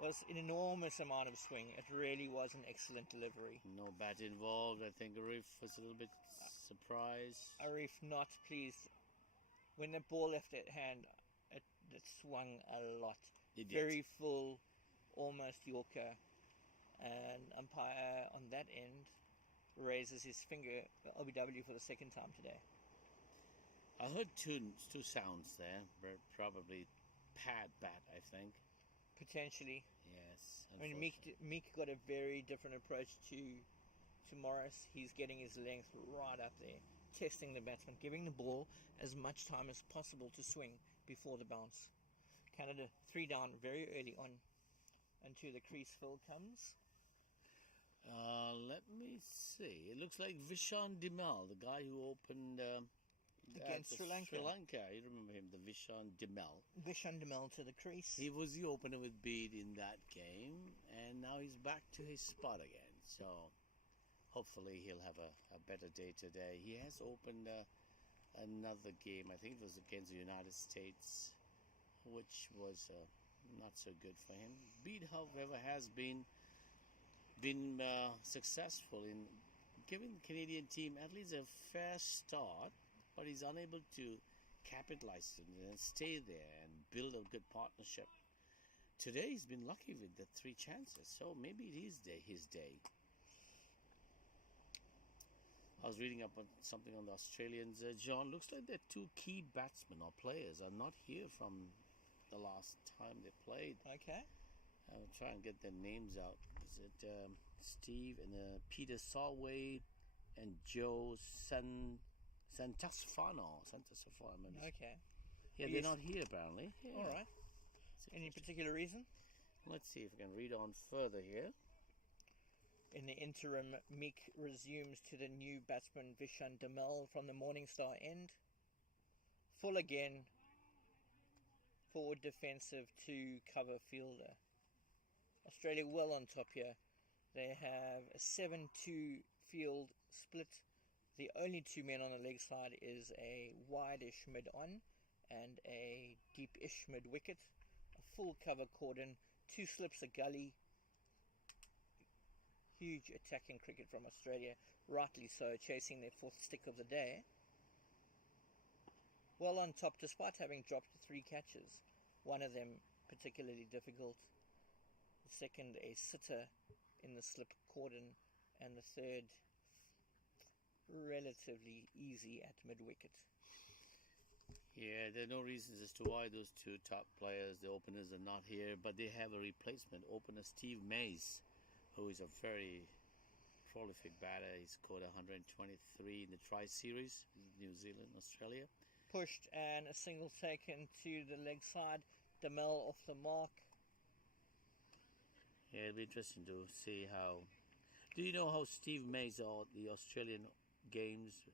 was an enormous amount of swing. It really was an excellent delivery. No bat involved. I think Arif was a little bit surprised. Arif not pleased. When the ball left that hand, it swung a lot. It did. Very full, almost Yorker. And umpire on that end raises his finger LBW for the second time today. I heard two sounds there. Probably pad bat, I think. Potentially. Yes. I mean, Meek got a very different approach to Morris. He's getting his length right up there, testing the batsman, giving the ball as much time as possible to swing before the bounce. Canada 3 down very early on. And to the crease fill comes. Let me see. It looks like Vishan Dimal, the guy who opened Against Sri Lanka. Sri Lanka. You remember him, the Vishan Dimal. Vishan Dimal to the crease. He was the opener with Bede in that game, and now he's back to his spot again. So hopefully he'll have a better day today. He has opened another game. I think it was against the United States, which was not so good for him. Bede, however, has been successful in giving the Canadian team at least a fair start, but he's unable to capitalize and stay there and build a good partnership. Today he's been lucky with the 3 chances, so maybe it is his day. I was reading up on something on the Australians. John, looks like their 2 key batsmen or players are not here from the last time they played. Okay. I'll try and get their names out. Is it Steve and Peter Solway and Joe Santasfano? Okay. Yeah, they're not here apparently. Yeah. All right. Any particular reason? Let's see if we can read on further here. In the interim, Meek resumes to the new batsman Vishan Dimal from the Morningstar end. Full again. Forward defensive to cover fielder. Australia well on top here. They have a 7-2 field split. The only 2 men on the leg side is a wide-ish mid-on and a deep-ish mid-wicket. A full cover cordon, 2 slips a gully. Huge attacking cricket from Australia, rightly so, chasing their 4th stick of the day. Well on top despite having dropped 3 catches. One of them particularly difficult. The second a sitter in the slip cordon, and the third relatively easy at mid-wicket. Yeah, there are no reasons as to why those two top players, the openers, are not here, but they have a replacement opener, Steve Mays, who is a very prolific batter. He scored 123 in the Tri-Series, New Zealand, Australia. Pushed and a single taken to the leg side. Demel off the mark. Yeah, it'll be interesting to see how. Do you know how Steve Mays, or the Australian games,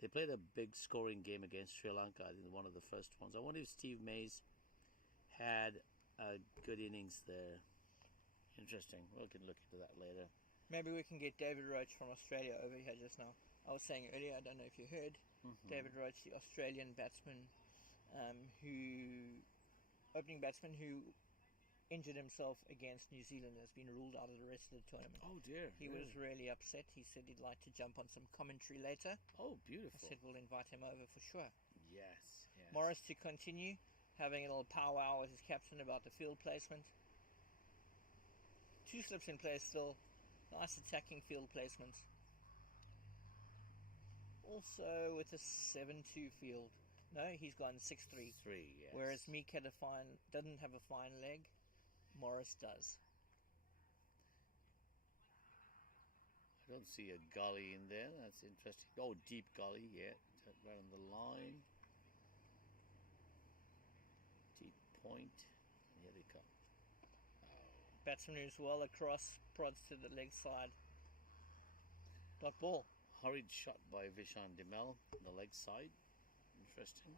they played a big scoring game against Sri Lanka, I think one of the first ones. I wonder if Steve Mays had a good innings there. Interesting. We can look into that later. Maybe we can get David Roach from Australia over here just now. I was saying earlier, I don't know if you heard, David Roach, the Australian batsman, opening batsman who injured himself against New Zealand, has been ruled out of the rest of the tournament. Oh dear. He was really upset. He said he'd like to jump on some commentary later. Oh, beautiful. I said we'll invite him over for sure. Yes, yes. Morris to continue, having a little powwow with his captain about the field placement. 2 slips in play still. Nice attacking field placement. Also with a 7-2 field. No, he's gone 6-3. 3, yes. Whereas Meek doesn't have a fine leg. Morris does. I don't see a gully in there. That's interesting. Oh, deep gully, yeah. Right on the line. Deep point. And here they come. Oh. Batsman who's well across, prods to the leg side. Dot ball. Hurried shot by Vishan Demel on the leg side. Interesting.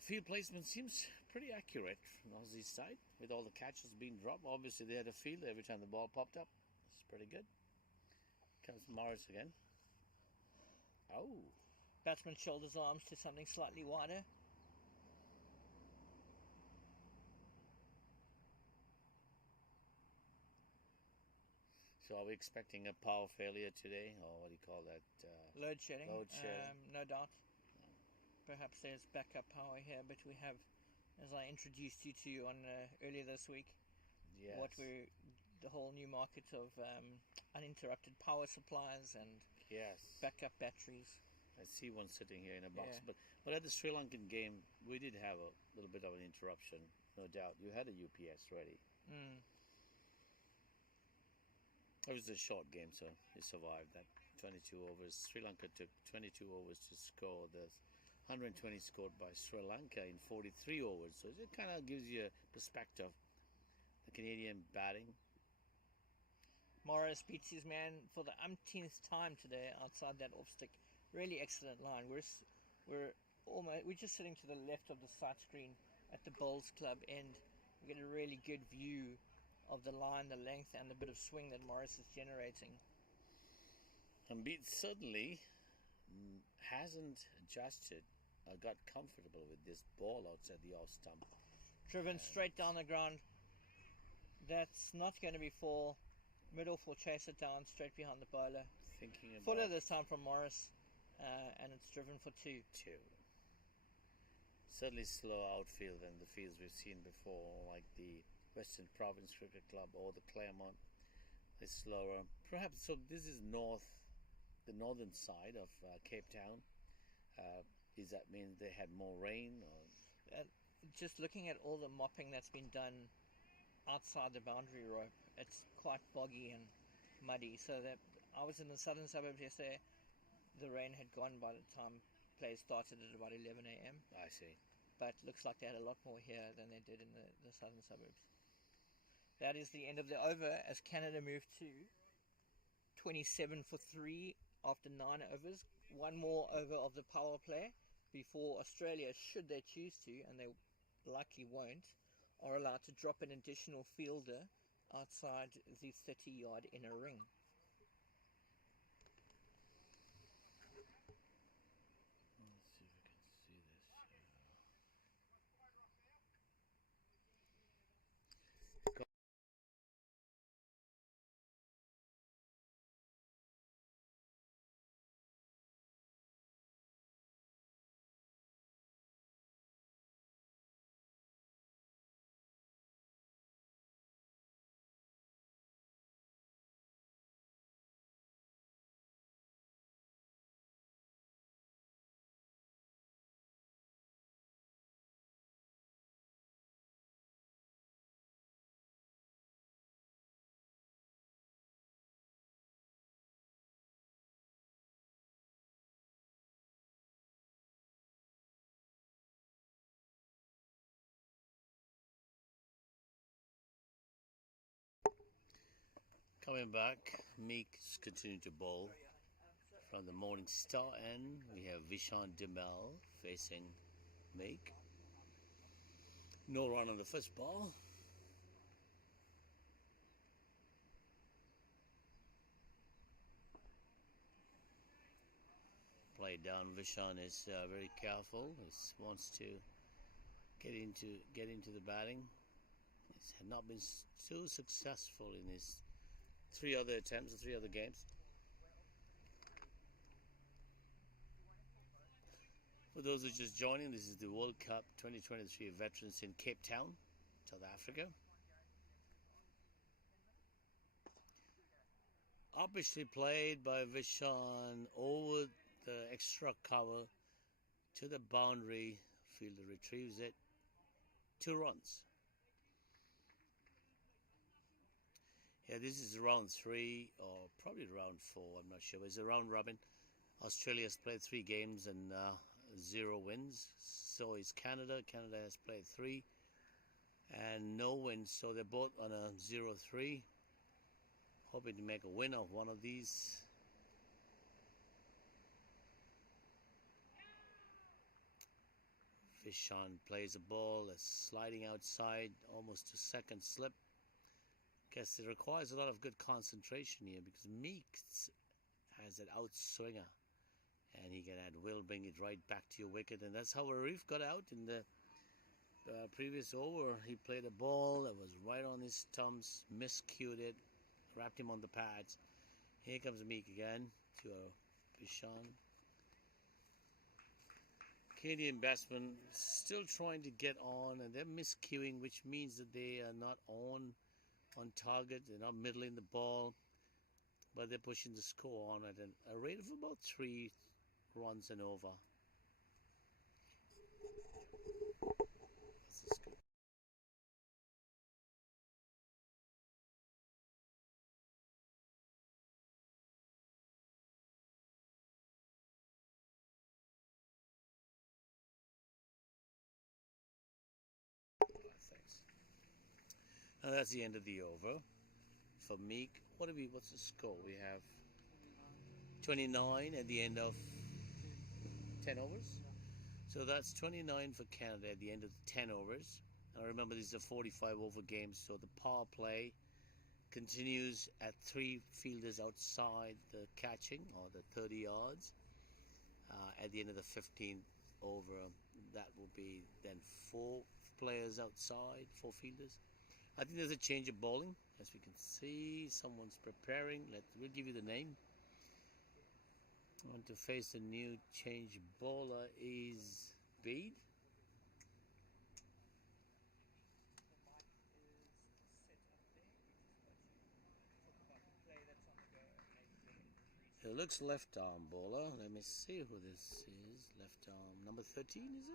Field placement seems pretty accurate from Aussie's side, with all the catches being dropped. Obviously, they had a field every time the ball popped up. It's pretty good. Comes Morris again. Oh. Batsman shoulders arms to something slightly wider. So are we expecting a power failure today, or what do you call that? Load shedding. Load shedding. No doubt. Perhaps there's backup power here, but we have, as I introduced you to on earlier this week, Yes. the whole new market of uninterrupted power supplies and Yes. backup batteries. I see one sitting here in a box. Yeah. But at the Sri Lankan game, we did have a little bit of an interruption, no doubt. You had a UPS ready. It was a short game, so we survived that 22 overs. Sri Lanka took 22 overs to score. The 120 scored by Sri Lanka in 43 overs. So it kind of gives you a perspective. The Canadian batting. Morris beats his man for the umpteenth time today outside that off stick. Really excellent line. We're just sitting to the left of the sight screen at the Bowls Club end. We get a really good view of the line, the length, and the bit of swing that Morris is generating. And Beat certainly hasn't adjusted or got comfortable with this ball outside the off stump. Driven straight down the ground. That's not going to be full. Middle will chase it down straight behind the bowler. Thinking about Fuller this time from Morris, and it's driven for 2. Certainly slow outfield than the fields we've seen before, like the Western Province Cricket Club or the Claremont. It's slower. Perhaps, so this is the northern side of Cape Town. Does that mean they had more rain? Or? Just looking at all the mopping that's been done outside the boundary rope, it's quite boggy and muddy. So that I was in the southern suburbs yesterday. The rain had gone by the time play started at about 11 a.m. I see. But looks like they had a lot more here than they did in the southern suburbs. That is the end of the over as Canada moved to 27 for 3 after 9 overs. One more over of the power play before Australia, should they choose to, and they likely won't, are allowed to drop an additional fielder outside the 30-yard inner ring. Coming back, Meek's continuing to bowl. From the Morning Star end, we have Vishan Dimel facing Meek. No run on the first ball. Play down. Vishan is very careful. He wants to get into the batting. He's not been too successful in his three other attempts, three other games. For those who are just joining, this is the World Cup 2023 Veterans in Cape Town, South Africa. Obviously played by Vishan over the extra cover to the boundary. Fielder retrieves it. 2 runs. Yeah, this is round 3 or probably round 4. I'm not sure. It's a round robin. Australia has played 3 games and 0 wins. So is Canada. Canada has played 3 and no wins. So they're both on a 0-3. Hoping to make a win of one of these. Vishan plays a ball that's sliding outside, almost a second slip. Guess it requires a lot of good concentration here because Meeks has an outswinger and he will bring it right back to your wicket, and that's how Arif got out in the previous over. He played a ball that was right on his stumps, miscued it, wrapped him on the pads. Here comes Meek again to Vishan. Canadian batsmen still trying to get on, and they're miscuing, which means that they are not on target. They're not middling the ball, but they're pushing the score on at a rate of about 3 runs and over. This is good. Thanks. And that's the end of the over. For Meek, what's the score? We have 29 at the end of 10 overs. So that's 29 for Canada at the end of the 10 overs. Now remember, these are 45 over games, so the power play continues at 3 fielders outside the catching, or the 30 yards. At the end of the 15th over, that will be then 4 players outside, 4 fielders. I think there's a change of bowling. As we can see, someone's preparing. We'll give you the name. Want to face the new change bowler is Bede. It looks left arm bowler. Let me see who this is. Left arm number 13, is it?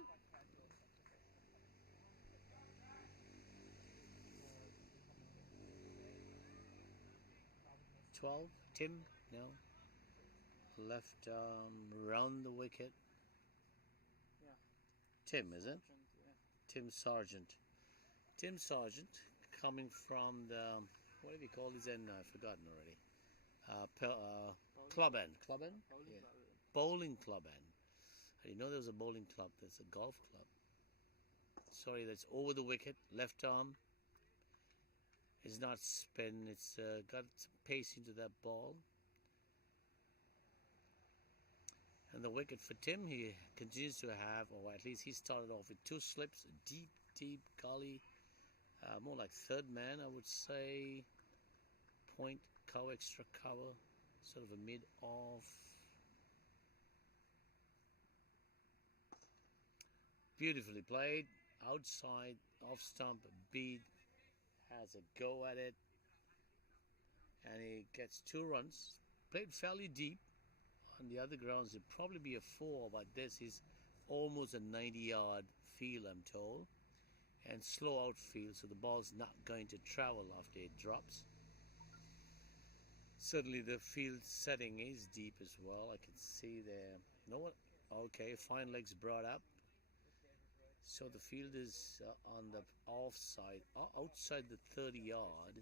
Tim? No. Left arm round the wicket. Tim, is it? Tim Sargent. Tim Sargent coming from the, what do we call his end now? I've forgotten already. Club end. Club end? Yeah. Bowling club end. I didn't know there was a bowling club. There's a golf club. Sorry, that's over the wicket. Left arm. It's not spin. It's got some pace into that ball. And the wicket for Tim, he continues to have, or at least he started off with 2 slips, a deep gully, more like third man, I would say. Point, cover, extra cover, sort of a mid-off. Beautifully played, outside, off stump, Bede has a go at it, and he gets 2 runs. Played fairly deep. On the other grounds, it'd probably be a 4, but this is almost a 90-yard field, I'm told, and slow outfield, so the ball's not going to travel after it drops. Certainly the field setting is deep as well. I can see there. No one. Okay, fine legs brought up. So the field is on the offside, outside the 30-yard.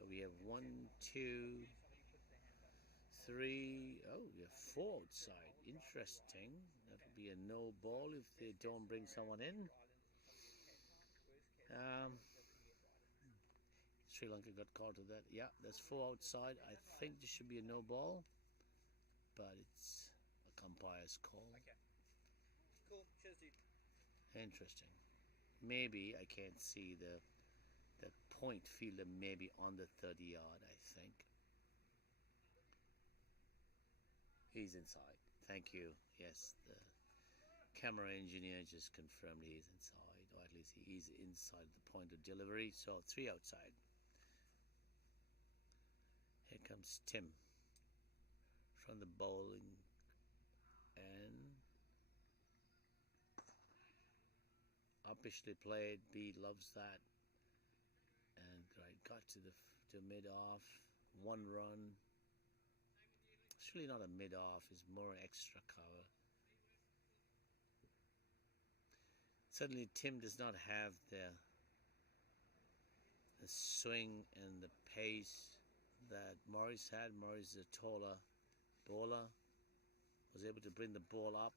So So we have 1, 2, 3. Oh, we have 4 outside. Interesting. That'll be a no ball if they don't bring someone in. Sri Lanka got caught to that. Yeah, there's 4 outside. I think this should be a no ball, but it's a umpire's call. Okay. Cool. Cheers, dude. Interesting. Maybe I can't see the point fielder maybe on the 30-yard, I think. He's inside. Thank you. Yes, the camera engineer just confirmed he's inside, or at least he's inside the point of delivery. So 3 outside. Here comes Tim from the bowling and uppishly played. B loves that. And right, got to mid off. 1 run. It's really not a mid off, it's more extra cover. Suddenly Tim does not have the swing and the pace that Morris had. Morris is a taller bowler, was able to bring the ball up,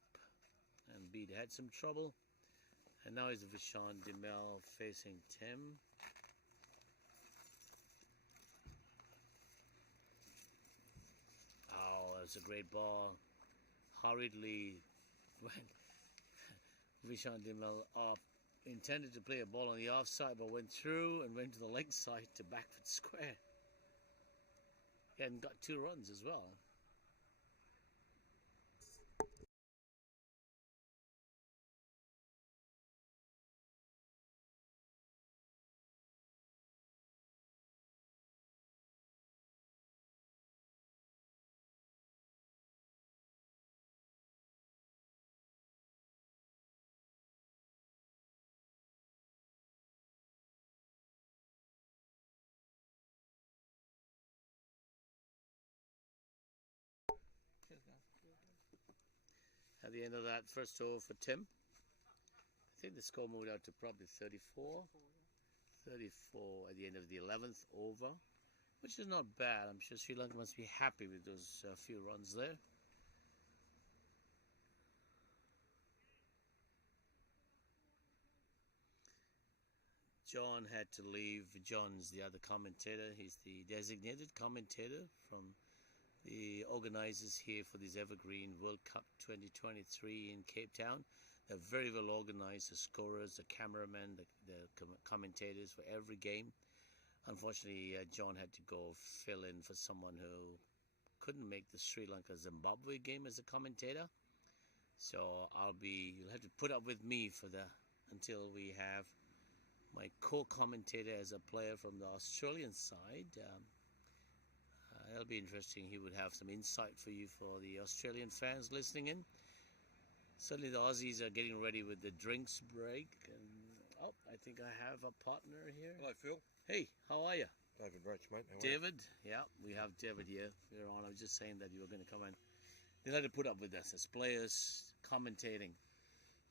and Bede had some trouble. And now is Vishaan Demel facing Tim. Oh, that's a great ball. Hurriedly went Vishaan Demel up. Intended to play a ball on the offside, but went through and went to the leg side to back foot square. And got 2 runs as well. At the end of that first over for Tim, I think the score moved out to probably 34. 34 at the end of the 11th over, which is not bad. I'm sure Sri Lanka must be happy with those few runs there. John had to leave. John's the other commentator. He's the designated commentator from the organizers here for this Evergreen World Cup 2023 in Cape Town. They're very well organized, the scorers, the cameramen, the commentators for every game. Unfortunately, John had to go fill in for someone who couldn't make the Sri Lanka-Zimbabwe game as a commentator. So you'll have to put up with me until we have my co-commentator as a player from the Australian side. It'll be interesting. He would have some insight for you for the Australian fans listening in. Certainly the Aussies are getting ready with the drinks break. And I think I have a partner here. Hello, Phil. Hey, how are you? David Roach, mate. How David? Yeah, we have David here. Later on, I was just saying that you were going to come in. They'll have to put up with us as players commentating.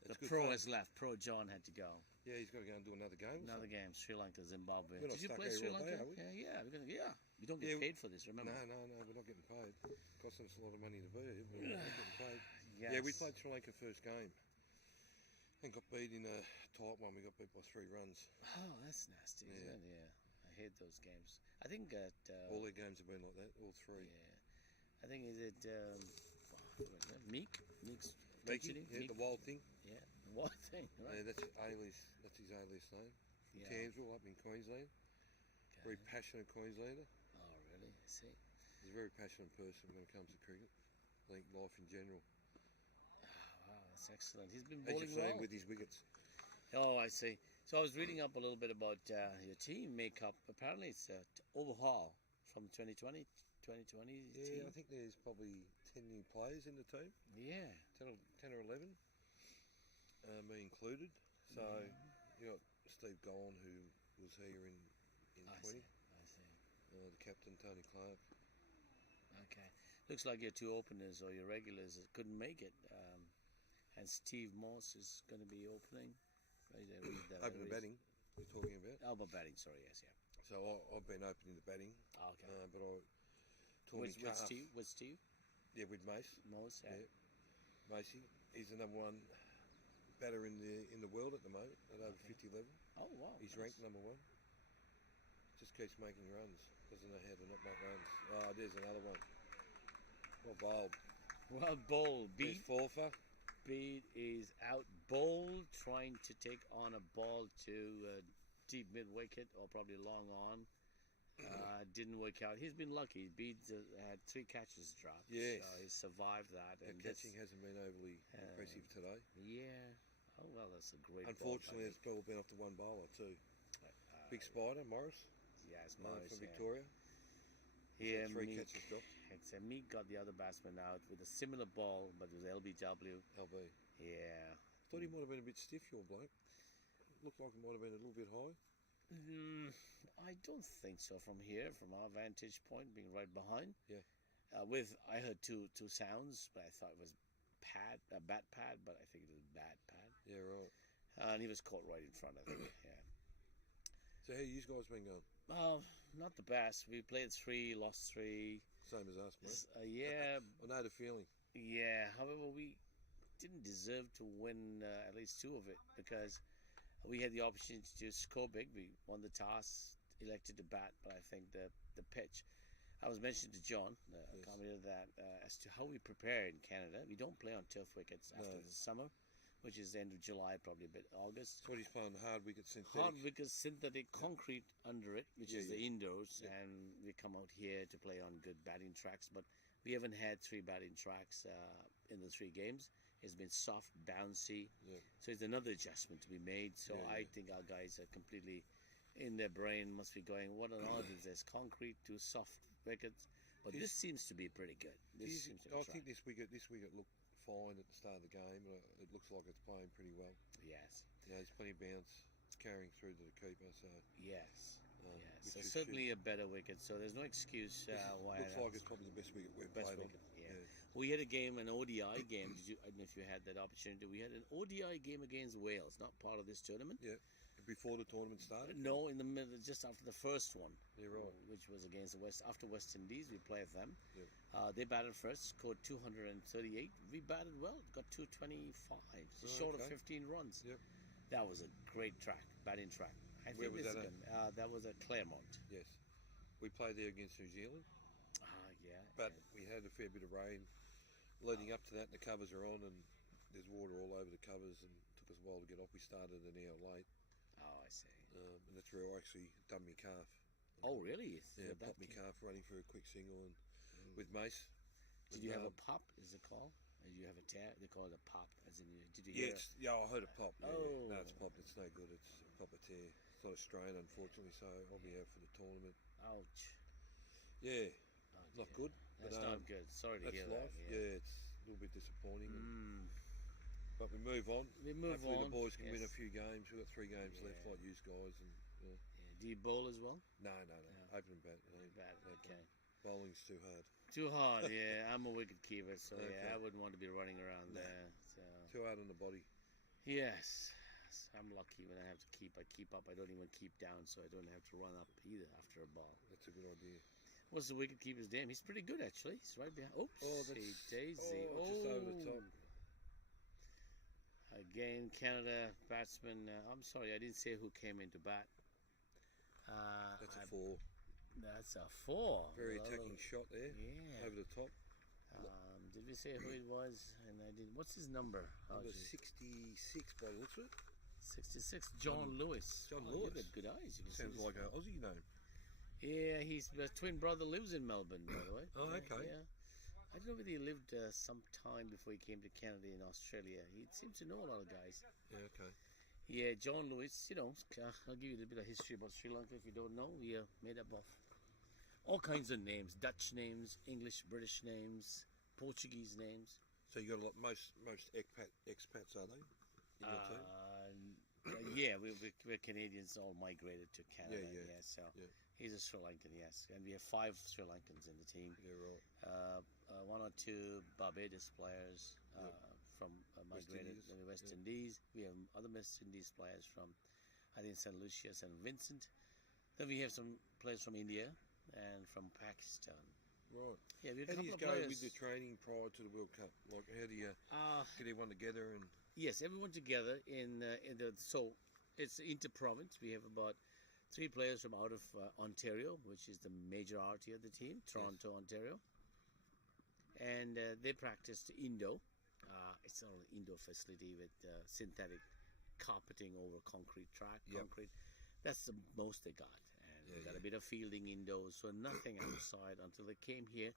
The pro has left. Pro John had to go. Yeah, he's got to go and do another game. Another game, Sri Lanka, Zimbabwe. Did you play Sri Lanka? Day, yeah. You don't get paid for this, remember? No, we're not getting paid. Cost us a lot of money to be here, but we're not getting paid. Yes. Yeah, we played Sri Lanka first game and got beat in a tight one. We got beat by 3 runs. Oh, that's nasty, isn't it? Yeah, I hate those games. I think that all their games have been like that, all 3. Yeah, I think Meek's Meeky, yeah, the wild thing. Yeah, the wild thing. Right? Yeah, that's his alias name. From Townsville up in Queensland. Okay. Very passionate Queenslander. Oh, really? I see. He's a very passionate person when it comes to cricket. I think life in general. Oh, wow, that's excellent. He's been bowling well with his wickets. Oh, I see. So I was reading up a little bit about your team makeup. Apparently, it's an overhaul from 2020. 2020 yeah, team. I think there's probably 10 new players in the team. Yeah, 10 or 11, me included. So you got Steve Golan, who was here in 20. I see. The captain Tony Clark. Okay, looks like your 2 openers or your regulars couldn't make it. And Steve Moss is going to be opening. Right there, Opening batting. we're talking about. Elbow batting, sorry, yes, yeah. So I've been opening the batting, Okay. but I tore my With calf. Steve? With Steve? Yeah, with Mace. Most, yeah. Yeah, Macey. He's the number one batter in the world at the moment at over 50 level. Oh, wow. He's nice. ranked number one. Just keeps making runs. Doesn't know how to not make runs. Oh, there's another one. Well bowled. Well bowled. There's Beat Forfer. is out bowled, trying to take on a ball to deep mid wicket or probably long on. Didn't work out. He's been lucky. Beat had 3 catches dropped. Yes. So he survived that. Our And catching hasn't been overly impressive today. Yeah. Oh, well, that's a great Unfortunately, ball. it's all been off to one bowler too. Uh, Big Spider, Morris, Yes, from Morris, yeah. Victoria. Yeah, Three Meek, catches dropped. except Meek got the other batsman out with a similar ball, but it was LBW. LB. Yeah. Thought he might have been a bit stiff, your bloke. Looked like it might have been a little bit high. I don't think so from here, from our vantage point, being right behind. Yeah. I heard two sounds, but I thought it was bat pad, but I think it was bad pad. Yeah, right. And he was caught right in front of it. Yeah. So how you guys been going? Not the best. We played 3, lost 3. Same as us, mate. Yeah, I know the feeling. yeah. However, we didn't deserve to win at least 2 of it because we had the opportunity to score big. We won the toss, elected to bat, but I think the pitch. I was mentioning to John, commented that as to how we prepare in Canada. We don't play on turf wickets after the summer, which is the end of July, probably a bit August. So what he's playing hard wicket synthetic. Hard wickets, synthetic concrete under it, which is the indoors, Yeah. and we come out here to play on good batting tracks. But we haven't had 3 batting tracks in the 3 games. It's been soft, bouncy, Yeah. so it's another adjustment to be made. So I think our guys are completely in their brain, must be going, what on earth is this? Concrete to soft wickets. But this seems to be pretty good. This seems to be I think this wicket looked fine at the start of the game. It looks like it's playing pretty well. Yes. Yeah, there's plenty of bounce. It's carrying through to the keeper, so Yes. which So is certainly a better wicket. So there's no excuse why. looks like it's probably the best wicket we've Best played wicket, on. yeah. We had a game, an ODI game. I don't know if you had that opportunity. We had an ODI game against Wales, not part of this tournament. Yeah. Before the tournament started? No, in the middle, just after the first one. You're right. Which was against the after West Indies. We played them. Yeah. They batted first, scored 238. We batted well, got 225, just short of 15 runs. Yep. That was a great track, batting track. Where was that at? That was at Claremont. Yes. We played there against New Zealand, Yeah. but we had a fair bit of rain leading up to that, and the covers are on, and there's water all over the covers, and it took us a while to get off. We started an hour late. Oh, I see. And that's where I actually done my calf. Oh, really? Yeah, popped my calf running for a quick single and with Mace. Did you have a pop, is it called? Or did you have a tear? They call it a pop. As in, did you hear I heard a pop. Yeah, Oh. No, it's popped. It's no good. It's a proper tear. It's not a strain, unfortunately, so I'll be out for the tournament. Ouch. Yeah, Oh, not dear. good. That's but, not good. Sorry to That's hear life. that. Yeah, it's a little bit disappointing. But we move on. We move Hopefully on. the boys can win a yes. few games. We've got 3 games left, Yeah. like you guys. And Yeah. Do you bowl as well? no. Yeah. Open and bat. Bad. Okay. Bowling's too hard. Too hard. Yeah, I'm a wicket keeper, so Okay. yeah, I wouldn't want to be running around No. there. So Too hard on the body. yes, I'm lucky when I have to keep. I keep up. I don't even keep down, so I don't have to run up either after a ball. That's a good idea. What's the wicket keeper's name? He's pretty good actually. He's right behind. Oops. Oh, that's Daisy. just over the top. Again, Canada batsman. I'm sorry, I didn't say who came into bat. That's a 4. That's a 4. Very Well, attacking shot there. Yeah. Over the top. Did we say who it was? And I didn't. What's his number? Number geez. 66 by the looks of it. 66. John Lewis. John Oh, Lewis. You've got good eyes. You can Sounds see like this an one. Aussie name. Yeah, his twin brother lives in Melbourne, by the way. Oh, Yeah, okay. Yeah. I don't know whether he lived some time before he came to Canada in Australia. He seems to know a lot of guys. Yeah, okay. Yeah, John Lewis, I'll give you a bit of history about Sri Lanka if you don't know. We are made up of all kinds of names, Dutch names, English, British names, Portuguese names. So you got a lot, most expats, are they? In your team? Yeah, we're Canadians all migrated to Canada. Yeah. So Yeah. he's a Sri Lankan, yes. And we have 5 Sri Lankans in the team. Yeah, right. 1 or 2 Barbados players from West migrated Indies, to the West yeah. Indies. We have other West Indies players from I think St. Lucia, St. Vincent. Then we have some players from India and from Pakistan. Right. Yeah, we have How a do you couple go of players. with the training prior to the World Cup? Like, how do you get everyone together and? Yes, everyone together in the so it's inter-province. We have about 3 players from out of Ontario, which is the majority of the team, Toronto, Ontario, and they practiced Indo. It's an indoor facility with synthetic carpeting over concrete track, concrete. That's the most they got, and they got a bit of fielding indoors, so nothing outside until they came here.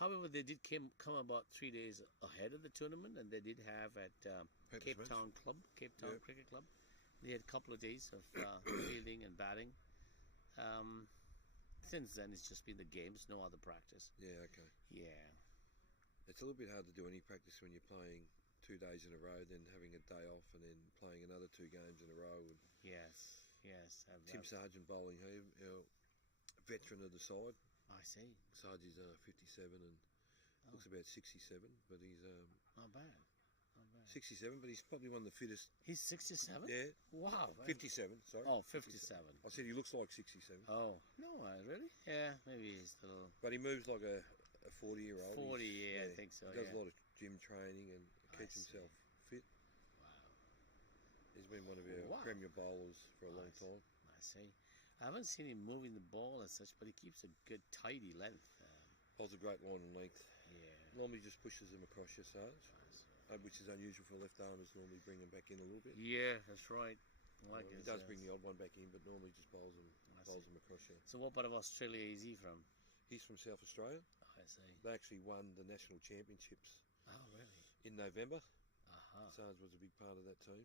However, they did come about 3 days ahead of the tournament, and they did have at Cape Town Cricket Club. They had a couple of days of fielding and batting. Since then, it's just been the games, no other practice. Yeah, okay. Yeah. It's a little bit hard to do any practice when you're playing 2 days in a row, then having a day off, and then playing another 2 games in a row. And Yes. Tim Sargent bowling here, our veteran of the side. I see. Sargent's 57 and looks about 67, but he's Not bad. 67, but he's probably one of the fittest. He's 67? Yeah. Wow. 57, sorry. Oh, 57. I said he looks like 67. Oh, no, really? Yeah, maybe he's a little... But he moves like a 40-year-old. 40, yeah, I think so, He does yeah. a lot of gym training and keeps himself fit. Wow. He's been one of our premier bowlers for a long time. I see. I haven't seen him moving the ball as such, but he keeps a good, tidy length. Holds a great line and length. Yeah. Normally just pushes them across your Sarge, which is unusual for left armers. Normally bring them back in a little bit. Yeah, that's right. He does bring the odd one back in, but normally just bowls them across you. So what part of Australia is he from? He's from South Australia. I see. They actually won the national championships Oh, really? in November. Uh-huh. Sarge was a big part of that team.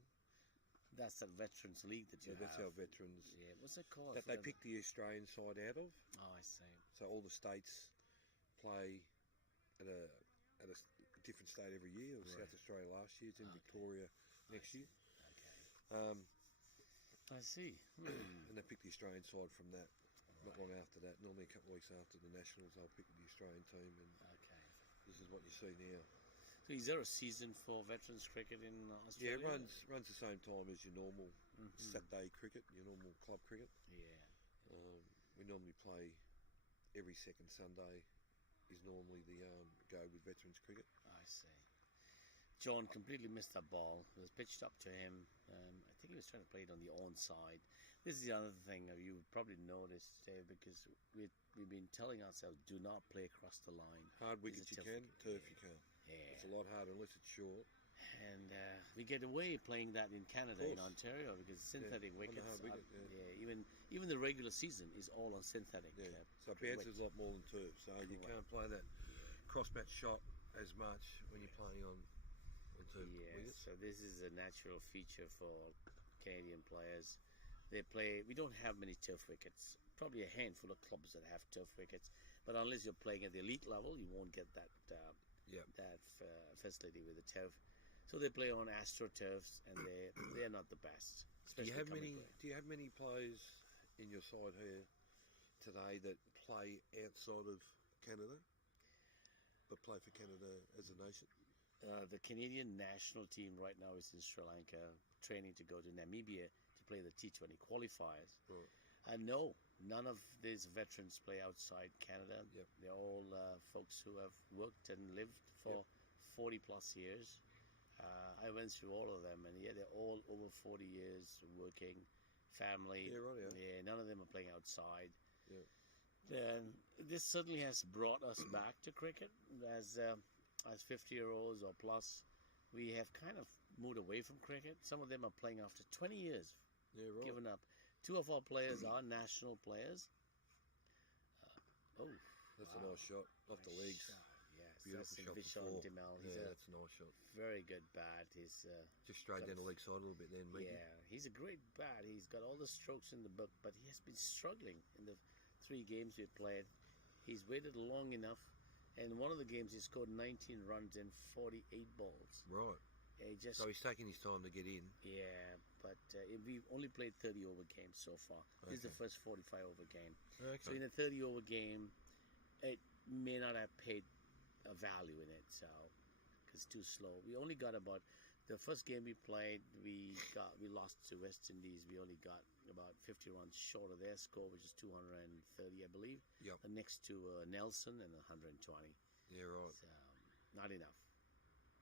That's that Veterans League that you have. That's our veterans. Yeah, what's it called? That they picked the Australian side out of. Oh, I see. So all the states play at a different state every year. It was South Australia last year. It's in Victoria next year. Okay. I see. And they picked the Australian side from that. Not long after that, normally a couple of weeks after the Nationals, they'll pick the Australian team, and this is what you see now. So is there a season for veterans cricket in Australia? Yeah, it runs the same time as your normal Saturday cricket, your normal club cricket. Yeah. We normally play every second Sunday. Is normally the go with veterans cricket. I see. John completely missed that ball. It was pitched up to him. I think he was trying to play it on the onside. This is the other thing you would probably notice, Dave, because we've been telling ourselves, do not play across the line. Hard wickets you can, turf you can't. Yeah. It's a lot harder unless it's short. And we get away playing that in Canada, in Ontario, because synthetic wickets. Even the regular season is all on synthetic. Yeah. So it bounces a lot more than turf. So you can't play that cross-match shot as much when you're playing on turf wickets. So this is a natural feature for Canadian players. We don't have many turf wickets. Probably a handful of clubs that have turf wickets, but unless you're playing at the elite level, you won't get that facility with the turf. So they play on AstroTurfs, and they're not the best. Do you have many players in your side here today that play outside of Canada, but play for Canada as a nation? The Canadian national team right now is in Sri Lanka, training to go to Namibia to play the T20 qualifiers. Right. And no, none of these veterans play outside Canada. Yep. They're all folks who have worked and lived for 40 plus years. I went through all of them, and they're all over 40 years working, family. Yeah, right, yeah, none of them are playing outside. Yeah. Then this certainly has brought us back to cricket as 50-year-olds or plus. We have kind of moved away from cricket. Some of them are playing after 20 years. Yeah, right. Given up. 2 of our players are national players. That's a nice shot off the legs. Yes, Beautiful that's shot for 4. Dimel. That's a nice shot. Very good bat. He's just straight down the leg side a little bit then. Yeah, he's a great bat. He's got all the strokes in the book, but he has been struggling in the 3 games we've played. He's waited long enough, and one of the games he scored 19 runs and 48 balls. Right. So he's taking his time to get in. Yeah, but we've only played 30 over games so far. This is the first 45 over game. Okay. So in a 30 over game, it may not have paid a value in it, so because it's too slow. We only got about The first game we played, we lost to West Indies. We only got about 50 runs short of their score, which is 230, I believe. Yep. The next to Nelson and 120. Yeah, right. So, not enough.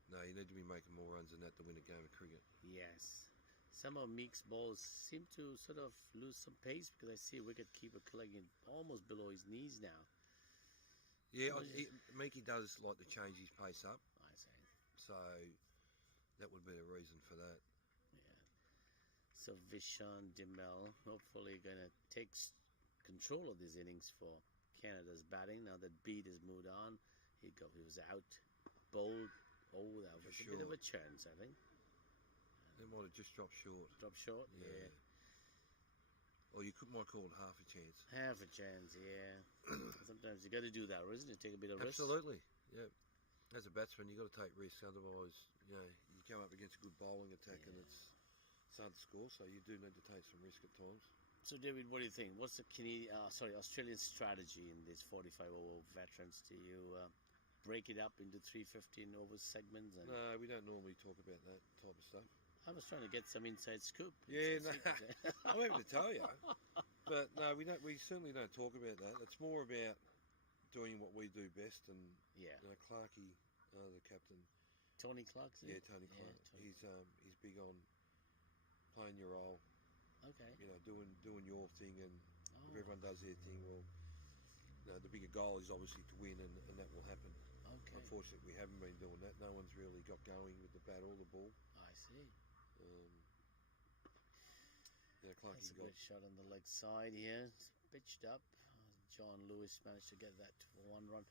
No, you need to be making more runs than that to win a game of cricket. Yes. Some of Meek's balls seem to sort of lose some pace because I see a wicketkeeper collecting almost below his knees now. Yeah, Meeky does like to change his pace up, I say. so that would be a reason for that. Yeah. So Vishan Dimel hopefully going to take control of these innings for Canada's batting. Now that Bede has moved on, he was out, bowled. Oh, that was a bit of a chance, I think. It might have just dropped short. Dropped short, yeah. Or you might call it half a chance. Half a chance, yeah. Sometimes you got to do that, isn't it? Take a bit of risk. Absolutely, yeah. As a batsman, you got to take risks. Otherwise, you come up against a good bowling attack and it's hard to score. So you do need to take some risk at times. So, David, what do you think? What's the Australian strategy in these 45-over veterans? Do you break it up into 315 over segments? And No, we don't normally talk about that type of stuff. I was trying to get some inside scoop. Yeah, no, I'm able to tell you, but no, we don't. We certainly don't talk about that. It's more about doing what we do best, and Yeah. Clarkey, the captain. Tony Clark? Yeah, Tony Clark. He's big on playing your role. Okay. Doing your thing, and if everyone does their thing, well, the bigger goal is obviously to win, and that will happen. Okay. Unfortunately, we haven't been doing that. No one's really got going with the bat or the ball. I see. Clarkey That's a good shot on the leg side here. It's pitched up. John Lewis managed to get that for one run.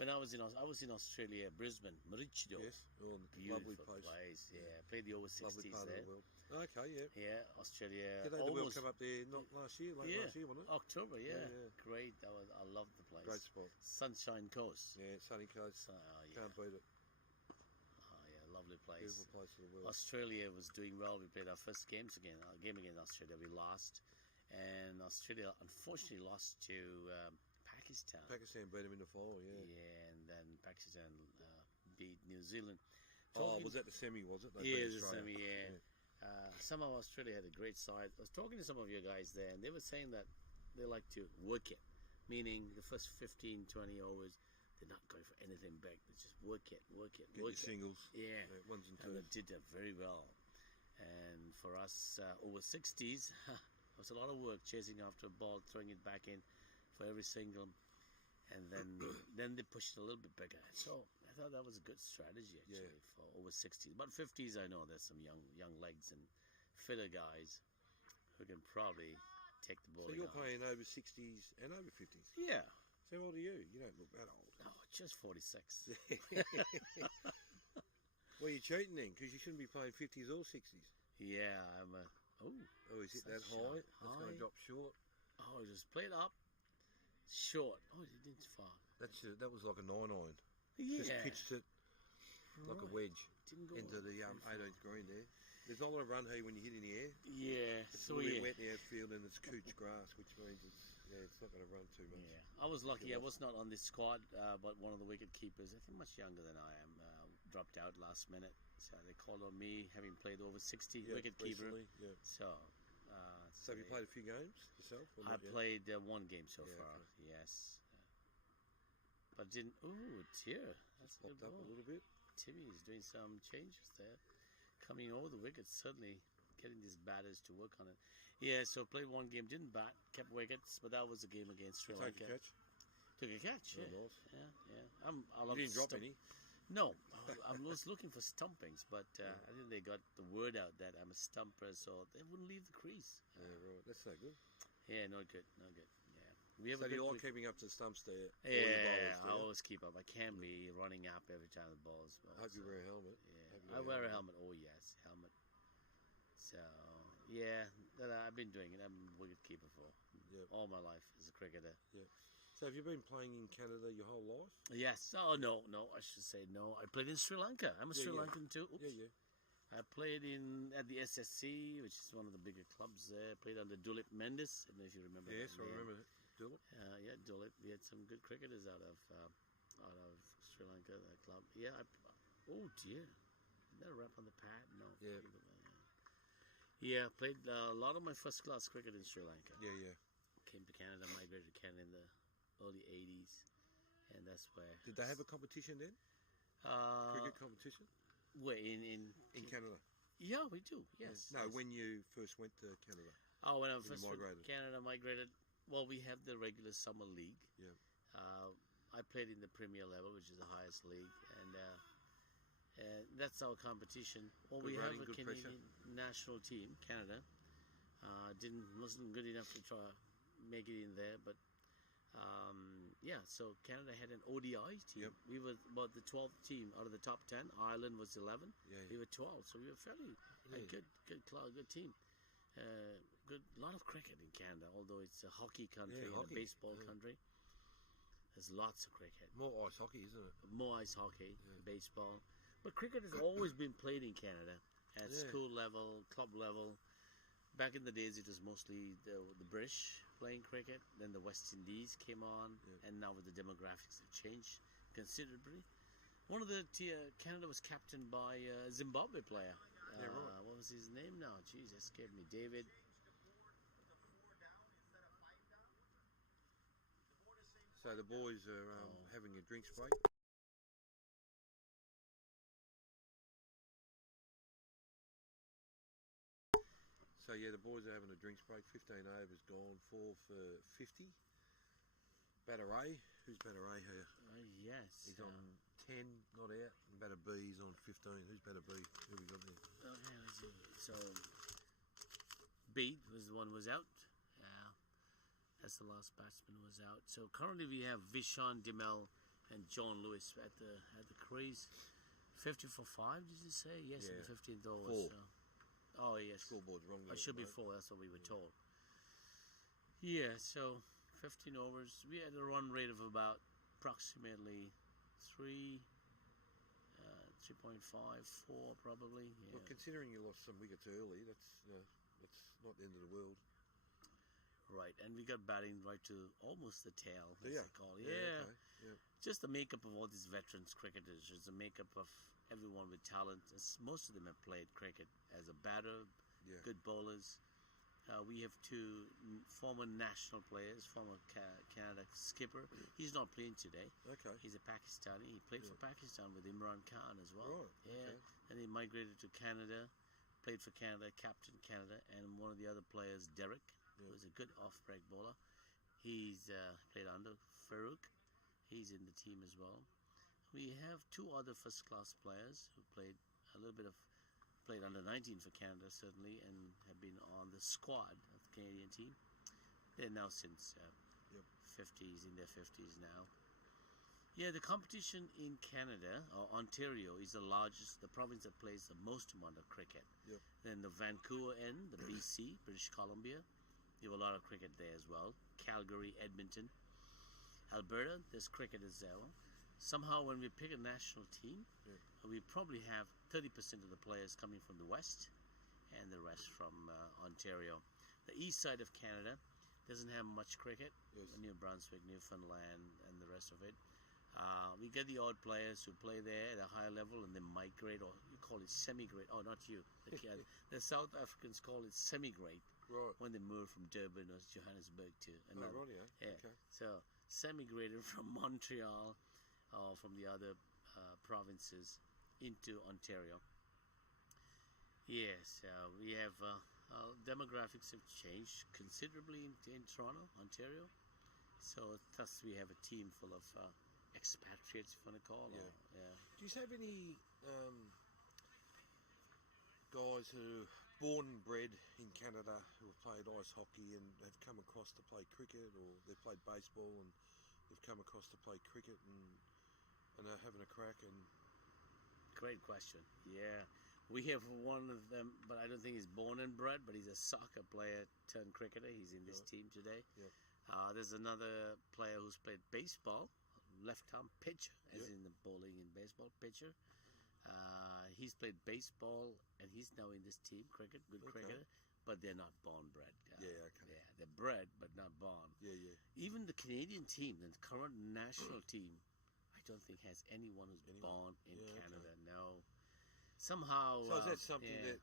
When I was in Australia, Brisbane, Maroochydore. Yes, lovely Beautiful place. Yeah, played the over-60s Lovely part there. of the world. Okay, yeah. Yeah, Australia. Did they the World Cup up there not last year, late last year, wasn't it? October, yeah. Yeah. Great. I loved the place. Great spot. Sunshine Coast. Yeah, sunny coast. Yeah. Can't beat it. Oh yeah, lovely place. Beautiful place of the world. Australia was doing well. We played our first game against Australia. We lost, and Australia unfortunately lost to Pakistan. Pakistan beat them in the final, yeah. Yeah, and then Pakistan beat New Zealand. Was that the semi, was it? They Yeah, beat the Australia. semi, yeah. Somehow Australia had a great side. I was talking to some of your guys there, and they were saying that they like to work it, meaning the first 15, 20 overs, they're not going for anything big. They just work it. Get your singles. Yeah. Ones and And they twos. did that very well. And for us, over 60s, it was a lot of work chasing after a ball, throwing it back in for every single. And then they pushed it a little bit bigger. So I thought that was a good strategy, actually, for over 60s. But 50s, I know there's some young legs and fitter guys who can probably take the ball. So you're playing over 60s and over 50s? Yeah. So how old are you? You don't look that old. No, just 46. Well, you're cheating then, because you shouldn't be playing 50s or 60s. Yeah, I'm a... Oh, is it that such high? a It's going high. to drop short. Oh, just played up. Short. Oh, it didn't far. That was like a 9-iron. Yeah. Just pitched it like a wedge Didn't go into the very far. 18th green there. There's not a lot of run here when you hit in the air. Yeah. It's So a little yeah. bit wet in the outfield and it's cooch grass, which means it's not going to run too much. Yeah, I was lucky. I was not on this squad, but one of the wicket keepers, I think much younger than I am, dropped out last minute. So they called on me, having played over 60 wicket keeper. Recently, yeah. So, So have you played a few games yourself? Or I not yet? played one game so Yeah, far. okay. Yes, but didn't. Ooh, tear. That's a good Popped up a ball. little bit. Timmy is doing some changes there, coming over the wickets. Certainly getting these batters to work on it. Yeah, so played one game, didn't bat, kept wickets, but that was a game against Sri Take Lanka. a catch. Took a catch. Oh, Yeah, nice. yeah. I You love didn't drop stump- any. No, I was looking for stumpings, but I think they got the word out that I'm a stumper, so they wouldn't leave the crease. Yeah, right. That's no good. Yeah, not good, not good. Yeah, we have So a do you good. like keeping up to the stumps there? all your Yeah, bowlers, do I you? always keep up. I can be running up every time the ball's. I hope you wear a helmet. Yeah, Hope you I wear a helmet. Oh yes, helmet. So yeah, I've been doing it. I'm a wicket keeper for Yep. all my life as a cricketer. So have you been playing in Canada your whole life? Yes. Oh no, I should say no. I played in Sri Lanka. I'm a Sri yeah. Lankan too. Oops. Yeah. I played at the SSC, which is one of the bigger clubs there. Played under Dulip Mendes. I don't know if you remember. Yes, that I name. remember it. Dulip. Yeah, Dulip. We had some good cricketers out of Sri Lanka. That club. Yeah. Oh dear, that a rep on the pad? No. Yeah. Yeah, played a lot of my first class cricket in Sri Lanka. Yeah. Came to Canada, migrated to Canada in the early 80s, and that's where. Did they have a competition then? Cricket competition Where in Canada? Yeah, we do. Yes. No, yes. when you first went to Canada. Oh, when I first went migrated. to Canada, migrated. Well, we have the regular summer league. Yeah. I played in the Premier level, which is the highest league, and that's our competition. Well, Good we running, have a good Canadian pressure. national team, Canada. Wasn't good enough to try make it in there, but yeah. So Canada had an ODI team. Yep. We were about the 12th team out of the top 10. Ireland was 11. Yeah. We were 12, so we were fairly a good team. Good lot of cricket in Canada, although it's a hockey country and a baseball country. There's lots of cricket. More ice hockey, isn't it? More ice hockey, baseball. But cricket has always been played in Canada at school level, club level. Back in the days, it was mostly the British playing cricket. Then the West Indies came on, and now with the demographics have changed considerably. One of the Canada was captained by a Zimbabwe player. Yeah, right. What was his name now? Jeez, escaped me. David. So the boys are having a drinks break. So yeah, the boys are having a drinks break. 15 overs gone, 4 for 50. Batteray, who's Batteray here? Yes. He's on 10, not out. And Batter B's on 15. Who's Batter B? Who we got there? Okay, let's see. So Bede was the one who was out. Yeah, that's the last batsman who was out. So currently we have Vishan Dimel and John Lewis at the crease. 50 for 5, did you say? Yes, in the 15th over. 4. So. Oh yes. Scoreboard's wrong. It should be 4. That's what we were told. Yeah. So 15 overs. We had a run rate of about approximately 3.5, 4 probably. Yeah. Well, considering you lost some wickets early, that's not the end of the world. Right, and we got batting right to almost the tail, as they call it. Yeah. Yeah. Okay. Yeah. Just the makeup of all these veterans cricketers. It's the makeup of everyone with talent. Most of them have played cricket as a batter, good bowlers. We have 2 former national players, former Canada skipper. He's not playing today. Okay. He's a Pakistani. He played for Pakistan with Imran Khan as well. Right. Yeah. Okay. And he migrated to Canada, played for Canada, captained Canada, and one of the other players, Derek, who was a good off-break bowler. He's played under Farouk. He's in the team as well. We have 2 other first-class players who played under 19 for Canada, certainly, and have been on the squad of the Canadian team. They're now since 50s, in their 50s now. Yeah, the competition in Canada, or Ontario, is the province that plays the most amount of cricket. Yep. Then the Vancouver end, the BC, British Columbia, you have a lot of cricket there as well. Calgary, Edmonton. Alberta, there's cricket as well. Somehow when we pick a national team, we probably have 30% of the players coming from the west and the rest from Ontario. The east side of Canada doesn't have much cricket. New Brunswick, Newfoundland, and the rest of it. We get the odd players who play there at a higher level and then migrate, or you call it semi-grade. Oh, not you. The South Africans call it semi-grade. Right. When they move from Durban or Johannesburg to another. Oh, right, yeah. Okay. So semi-graded from Montreal or from the other provinces into Ontario. Yes, we have demographics have changed considerably in Toronto, Ontario. So thus we have a team full of expatriates, if you want to call them. Yeah. Do you have any guys who are born and bred in Canada who have played ice hockey and have come across to play cricket, or they've played baseball and they've come across to play cricket and are having a crack? And great question. Yeah, we have one of them, but I don't think he's born and bred, but he's a soccer player turned cricketer. He's in this team today. Yep. There's another player who's played baseball, left-arm pitcher, as in the bowling and baseball pitcher. He's played baseball, and he's now in this team, cricket, good cricketer, but they're not born-bred. Yeah, they're bred, but not born. Yeah. Even the Canadian team, the current national team, I don't think has anyone who's born in Canada. Okay. No. somehow. So is that something yeah. that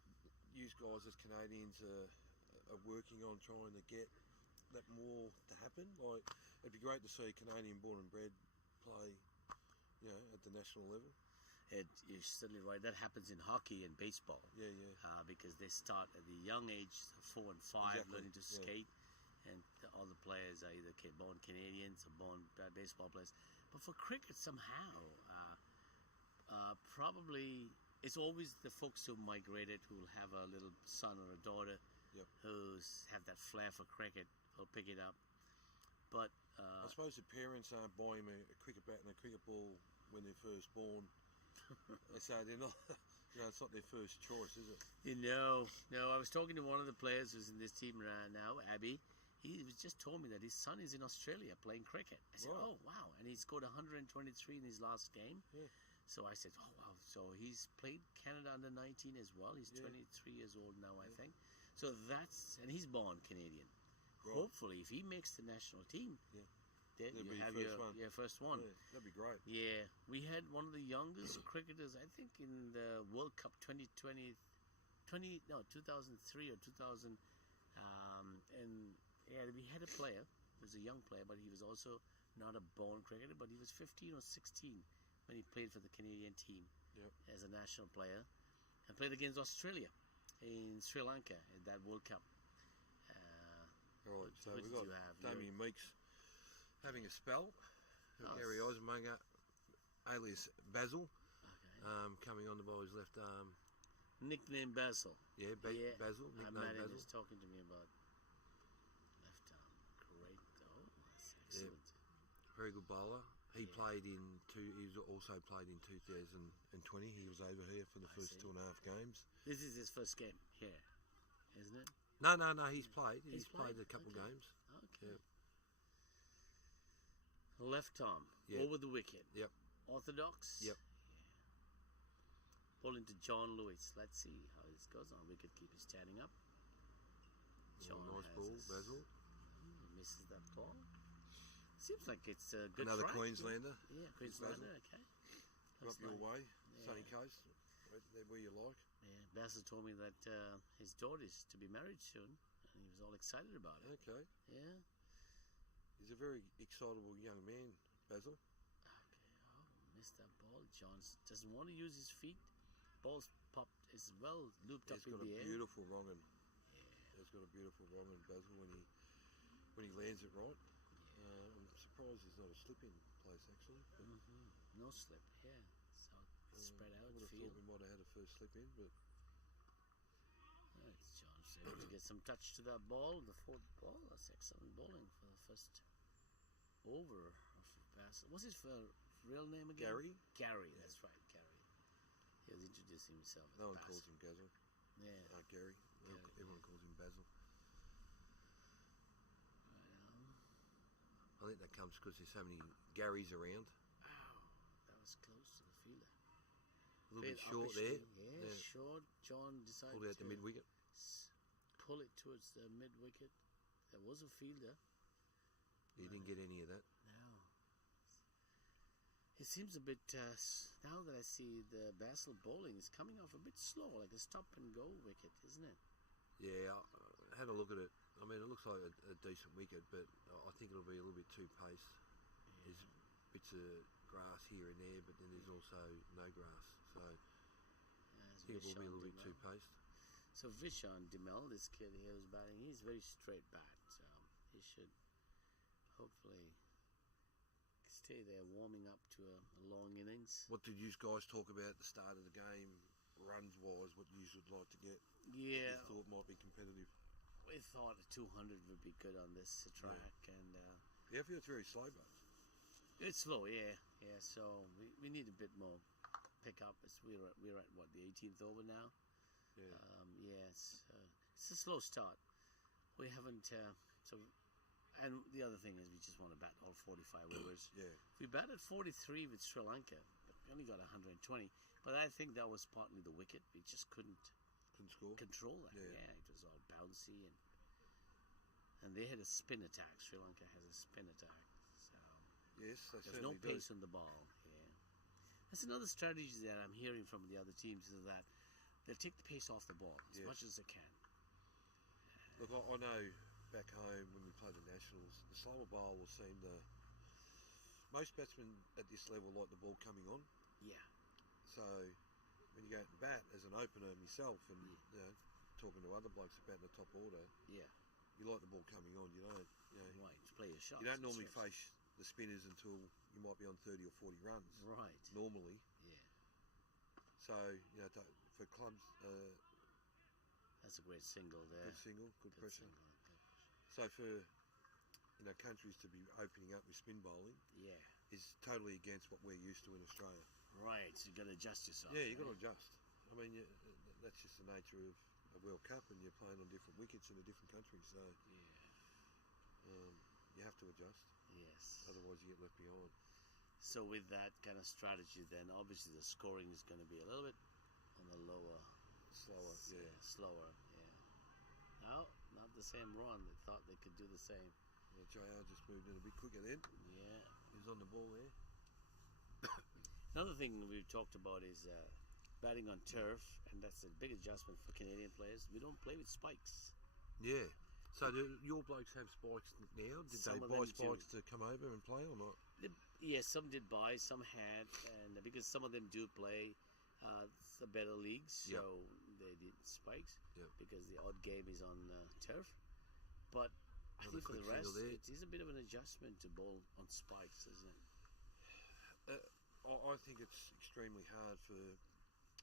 you guys as Canadians are working on, trying to get that more to happen? Like, it'd be great to see a Canadian born and bred play, at the national level. You're certainly right. That happens in hockey and baseball. Yeah, yeah. Because they start at the young age, 4 and 5, Exactly, learning to yeah. skate, and all the players are either born Canadians or born baseball players. But for cricket, somehow, probably it's always the folks who migrated who will have a little son or a daughter Yep. who's have that flair for cricket, who'll pick it up. But I suppose the parents aren't buying them a cricket bat and a cricket ball when they're first born. So they're not, it's not their first choice, is it? No. I was talking to one of the players who's in this team right now, Abby. He was just told me that his son is in Australia playing cricket. I said, Right. oh, wow. And he scored 123 in his last game. Yeah. So I said, oh, wow. So he's played Canada under 19 as well. He's Yeah. 23 years old now, I think. So and he's born Canadian. Right. Hopefully, if he makes the national team, Yeah. then That'd you be have first one. your first one. Yeah, that'd be great. Yeah, we had one of the youngest cricketers, I think, in the World Cup 2003 or 2000. And yeah, we had a player. He was a young player, but he was also not a born cricketer. But he was 15 or 16 when he played for the Canadian team Yep. as a national player, and played against Australia in Sri Lanka in that World Cup. Right, so Who we've did got you have? Damien Meeks having a spell. Oh, Gary Osmanger, alias Basil, Okay. coming on the ball his left arm. Nickname Basil. Yeah, Yeah, Basil, nickname Maddie Basil. was talking to me about left arm. Great though. That's Yeah. excellent. Very good bowler. He Yeah. played in He's also played in 2020. He was over here for the I first see. 2.5 games. This is his first game here, isn't it? No. He's played. He's He's played a played? couple Okay. games. Okay. Left arm, Yeah. over the wicket. Yep. Orthodox. Yep. Ball into John Lewis. Let's see how this goes on. Wicket keeper standing up. John Nice has ball, his- Basil. He misses that ball. Seems like it's a good Another try. Queenslander. Yeah, Queenslander. Okay. Looks Up your like- way, yeah. sunny coast, where you like. Yeah, Basil told me that his daughter's to be married soon, and he was all excited about it. Okay. Yeah. He's a very excitable young man, Basil. Okay. Oh, missed that ball. John doesn't want to use his feet. Ball's popped as well, looped He's up in got a the air. beautiful wrongin. Yeah. He's got a beautiful wrongin, Basil, when he lands it right. I'm surprised he's not a slip-in place, actually. But No slip. Yeah. So it's spread I out would have field. thought we might have had a first slip-in, but It's John able to get some touch to that ball, the fourth ball. That's excellent bowling for the first over of Basil. What's his real name again? Gary? Gary, that's right, Gary. He was introducing himself as no one Basil. calls him Gazel. Yeah. Gary. Gary, Everyone calls him Basil. Well, I think that comes because there's so many Garys around. wow, that was close to the fielder. A little bit Bit short uppish there. swing, Yeah, short. John decided Pulled out to the mid-wicket. pull it towards the mid-wicket. There was a fielder. He didn't get any of that. No. It seems a bit, now that I see the Basil bowling, is coming off a bit slow, like a stop-and-go wicket, isn't it? Yeah, I had a look at it. I mean, it looks like a decent wicket, but I think it'll be a little bit too paced. There's bits of grass here and there, but then there's also no grass. So I think it will be a little bit too paced. So Vishan Dimel, this kid here who's batting, he's very straight bat, so he should hopefully stay there warming up to a long innings. What did you guys talk about at the start of the game, runs-wise, what you would like to get? Yeah, You thought might be competitive. we thought a 200 would be good on this track, and Yeah, I feel it's very slow, but it's slow, yeah. So we need a bit more pick up. We're at what, the 18th over now. yeah. It's a slow start. We haven't and the other thing is we just want to bat all 45 overs. Yeah. We batted 43 with Sri Lanka. We only got 120, but I think that was partly the wicket. We just couldn't Couldn't score. control that. Yeah. Yeah, it was all bouncy and they had a spin attack. Sri Lanka has a spin attack. So Yes, they there's no certainly do. pace on the ball. Yeah. That's another strategy that I'm hearing from the other teams is that they'll take the pace off the ball as Yeah. much as they can. Look, I know back home when we played the Nationals, the slower bowl will seem to... Most batsmen at this level like the ball coming on. Yeah. So when you go out and bat as an opener myself and talking to other blokes about in the top order, Yeah. you like the ball coming on. You don't, Right. To play your shots. you don't normally That's right. face the spinners until you might be on 30 or 40 runs. Right. Normally. Yeah. So for clubs, That's a great single there. good single, good pressure. Single. So for countries to be opening up with spin bowling Yeah. is totally against what we're used to in Australia. Right. So you got to adjust yourself. Yeah, you've got right? to adjust. I mean, that's just the nature of a World Cup, and you're playing on different wickets in a different country, so Yeah. you have to adjust. Yes. Otherwise, you get left behind. So with that kind of strategy, then obviously the scoring is going to be a little bit on the lower, Slower, yeah. slower. Yeah. No, not the same run. They thought they could do the same. JR just moved in a bit quicker then. Yeah. He was on the ball there. Another thing we've talked about is batting on turf, and that's a big adjustment for Canadian players. We don't play with spikes. Yeah. So do your blokes have spikes now? Did Some they of buy them do. spikes to come over and play or not? Yes, some did buy, some had, and because some of them do play the better leagues, Yep. so they did spikes Yep. because the odd game is on turf. But I Another think for the quick rest, single there. it is a bit of an adjustment to bowl on spikes, isn't it? I think it's extremely hard for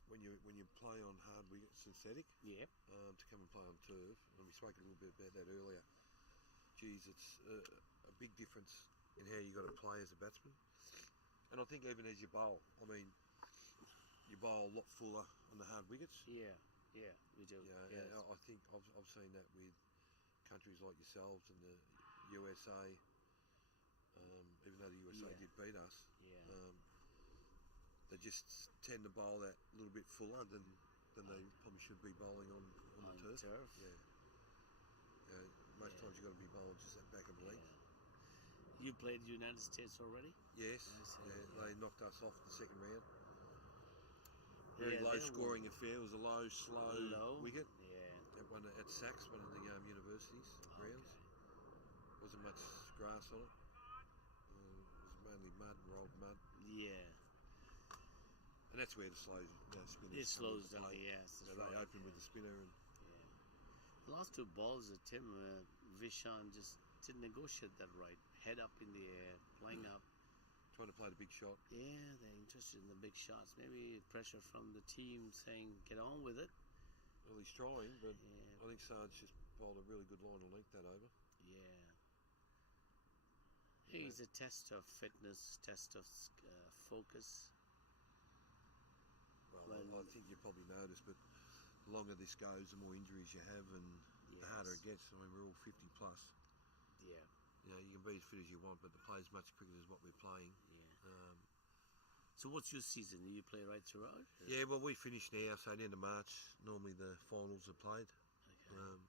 when you play on hard wicket synthetic Yeah. to come and play on turf. And we spoke a little bit about that earlier. Geez, it's a big difference in how you got to play as a batsman. And I think even as you bowl, I mean, you bowl a lot fuller on the hard wickets. Yeah, we do. Yeah, and I think I've seen that with countries like yourselves and the USA. Even though the USA Yeah. did beat us, Yeah. they just tend to bowl that a little bit fuller than they probably should be bowling on On the turf. turf? Yeah. Most Yeah. times you've got to be bowling just that back of the leg. You played the United States already? Yes, I see, yeah, yeah. they knocked us off the second round. Very Yeah, low they were- scoring affair. It was a low, slow Low? wicket Yeah. at Sachs, one of the universities grounds. Okay. Wasn't much grass on it. It was mainly mud, rolled mud. Yeah. And that's where the slow spinners It come slows into down, play. yes. So That's they right, open with the spinner and yeah. The last two balls that Tim Vishan just didn't negotiate that right. Head up in the air, playing up. trying to play the big shot. Yeah, they're interested in the big shots. Maybe pressure from the team saying, get on with it. Well, he's trying, but Yeah. I think Sarge just bowled a really good line of length that over. Yeah. Hey, it's a test of fitness, test of focus. Well, Well- I think you probably noticed, but the longer this goes, the more injuries you have and the harder it Yes. gets. I mean, we're all 50 plus. Yeah, You can be as fit as you want, but to play as much cricket as what we're playing. yeah. So what's your season? Do you play right throughout? Yeah, well, we finish now, so at the end of March, normally the finals are played. Okay.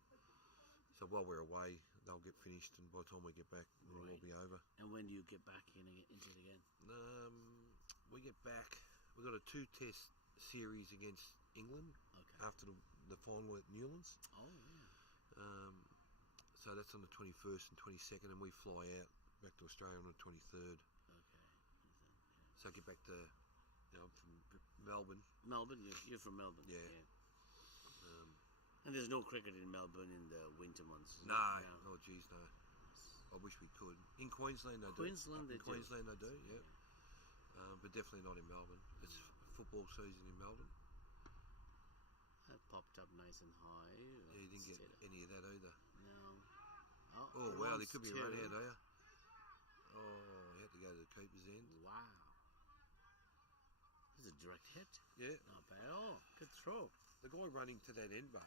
So while we're away, they'll get finished, and by the time we get back, it'll all Right. be over. And when do you get back into it again? We get back. We've got a 2-test series against England Okay. after the final at Newlands. Oh, yeah. So that's on the 21st and 22nd, and we fly out back to Australia on the 23rd. Okay. So I get back to, from Melbourne. Melbourne? You're from Melbourne? Yeah. And there's no cricket in Melbourne in the winter months? is No, there? oh geez, no. I wish we could. In Queensland, they do. Queensland, they In do. Queensland, they do. Yeah. But definitely not in Melbourne. It's football season in Melbourne. That popped up nice and high. Yeah, you didn't get any of that either. No. Oh wow, there runs could be a two. run out there. Oh, you had to go to the keeper's end. Wow. This is a direct hit. Yeah, Not bad at all. Good throw. the guy running to that end bar,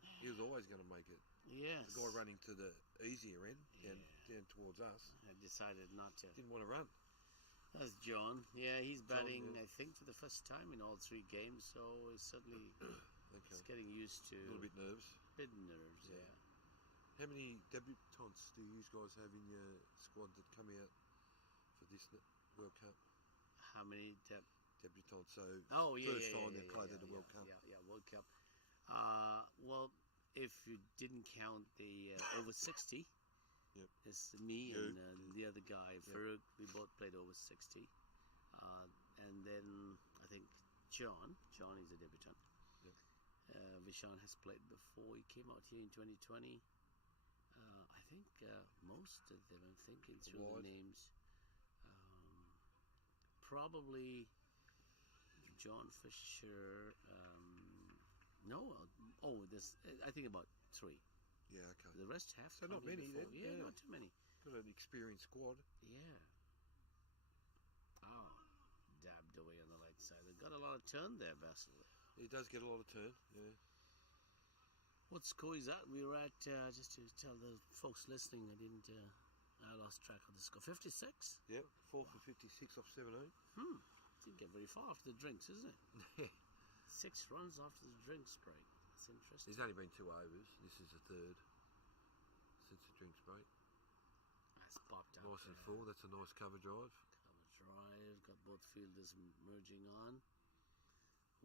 he was always going to make it. Yes. The guy running to the easier end, Yeah. down towards us, I decided not to. didn't want to run. That's John. Yeah, he's batting, yeah. I think, for the first time in all 3 games, so he's certainly Okay. he's getting used to A little bit nerves. bit nerves, Yeah. yeah. How many debutants do you guys have in your squad that come out for this World Cup? how many? Debutants. So Oh yeah, first yeah, time yeah, they played yeah, at the World Cup. Yeah, World Cup. Well, if you didn't count the over 60, Yep. it's me You. and the other guy, Farouk. We both played over 60. And then I think John is a debutant. Yep. Vishan has played before. He came out here in 2020. I think most of them. I'm thinking through the names. Probably John Fisher. No. There's. I think about 3. Yeah, okay. The rest have So come not here many before. then? Yeah, Yeah. not too many. Got an experienced squad. Yeah. Oh, dabbed away on the right side. They've got a lot of turn there, Basil. It does get a lot of turn. Yeah. What score is that? We were at, just to tell the folks listening, I lost track of the score. 56? Yep. 4 for 56 off 17. Didn't get very far after the drinks, isn't it? 6 runs after the drinks break. That's interesting. There's only been 2 overs. This is the 3rd since the drinks break. That's popped up. Nice and full. That's a nice cover drive. Cover drive. Got both fielders merging on.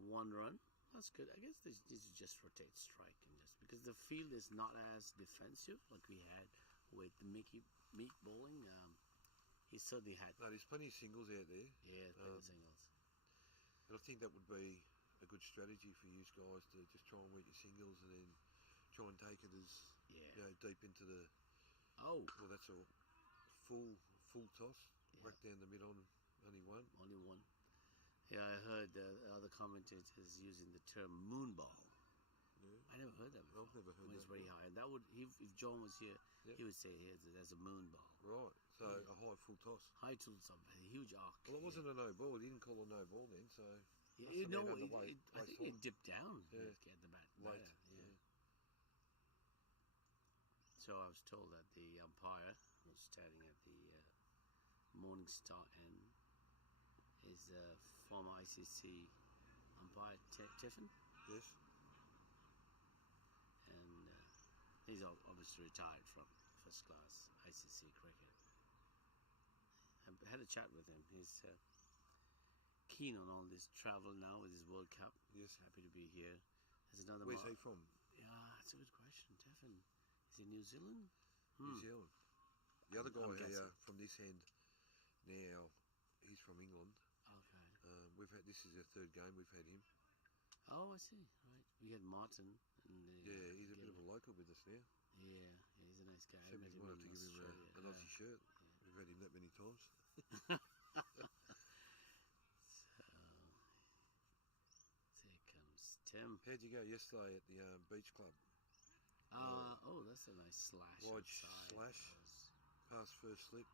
1 run. That's good. I guess this is just rotate strike and just because the field is not as defensive like we had with the meat bowling. He certainly had. No, there's plenty of singles out there. Yeah, plenty of singles. And I think that would be a good strategy for you guys to just try and work your singles and then try and take it as deep into the. Oh, well, that's a full toss. Yeah. Whack down the mid on only 1. Only 1. Yeah, I heard other commentators using the term moonball. Yeah. I never heard that before. I've never heard when that. It's very high. And that would, if John was here, Yep. he would say here there's a moonball. Right. So a high full toss. High tools up, a huge arc. Well, it wasn't a no ball. He didn't call a no ball then. So Yeah, must have been under I think it dipped down Yeah. at the bat. late. Yeah. So I was told that the umpire was standing at the Morningstar end is former ICC umpire Tiffin, Yes. and he's obviously retired from first class ICC cricket. I had a chat with him. He's keen on all this travel now with his World Cup. Yes. Happy to be here. There's another. Where's he from? Yeah, that's a good question, Tiffin. Is he New Zealand? New Zealand. The other guy I'm here guessing. from this end now, he's from England. Okay. We've had this is our 3rd game we've had him. Oh, I see. Right. We had Martin. Yeah, he's a bit of a local with us now. Yeah, he's a nice guy. I Sent met me him wanted in to give him Australia. an Aussie shirt. We've had him that many times. So, here comes Tim. How'd you go yesterday at the beach club? Oh, that's a nice slash. Wide outside. slash. Past first slip,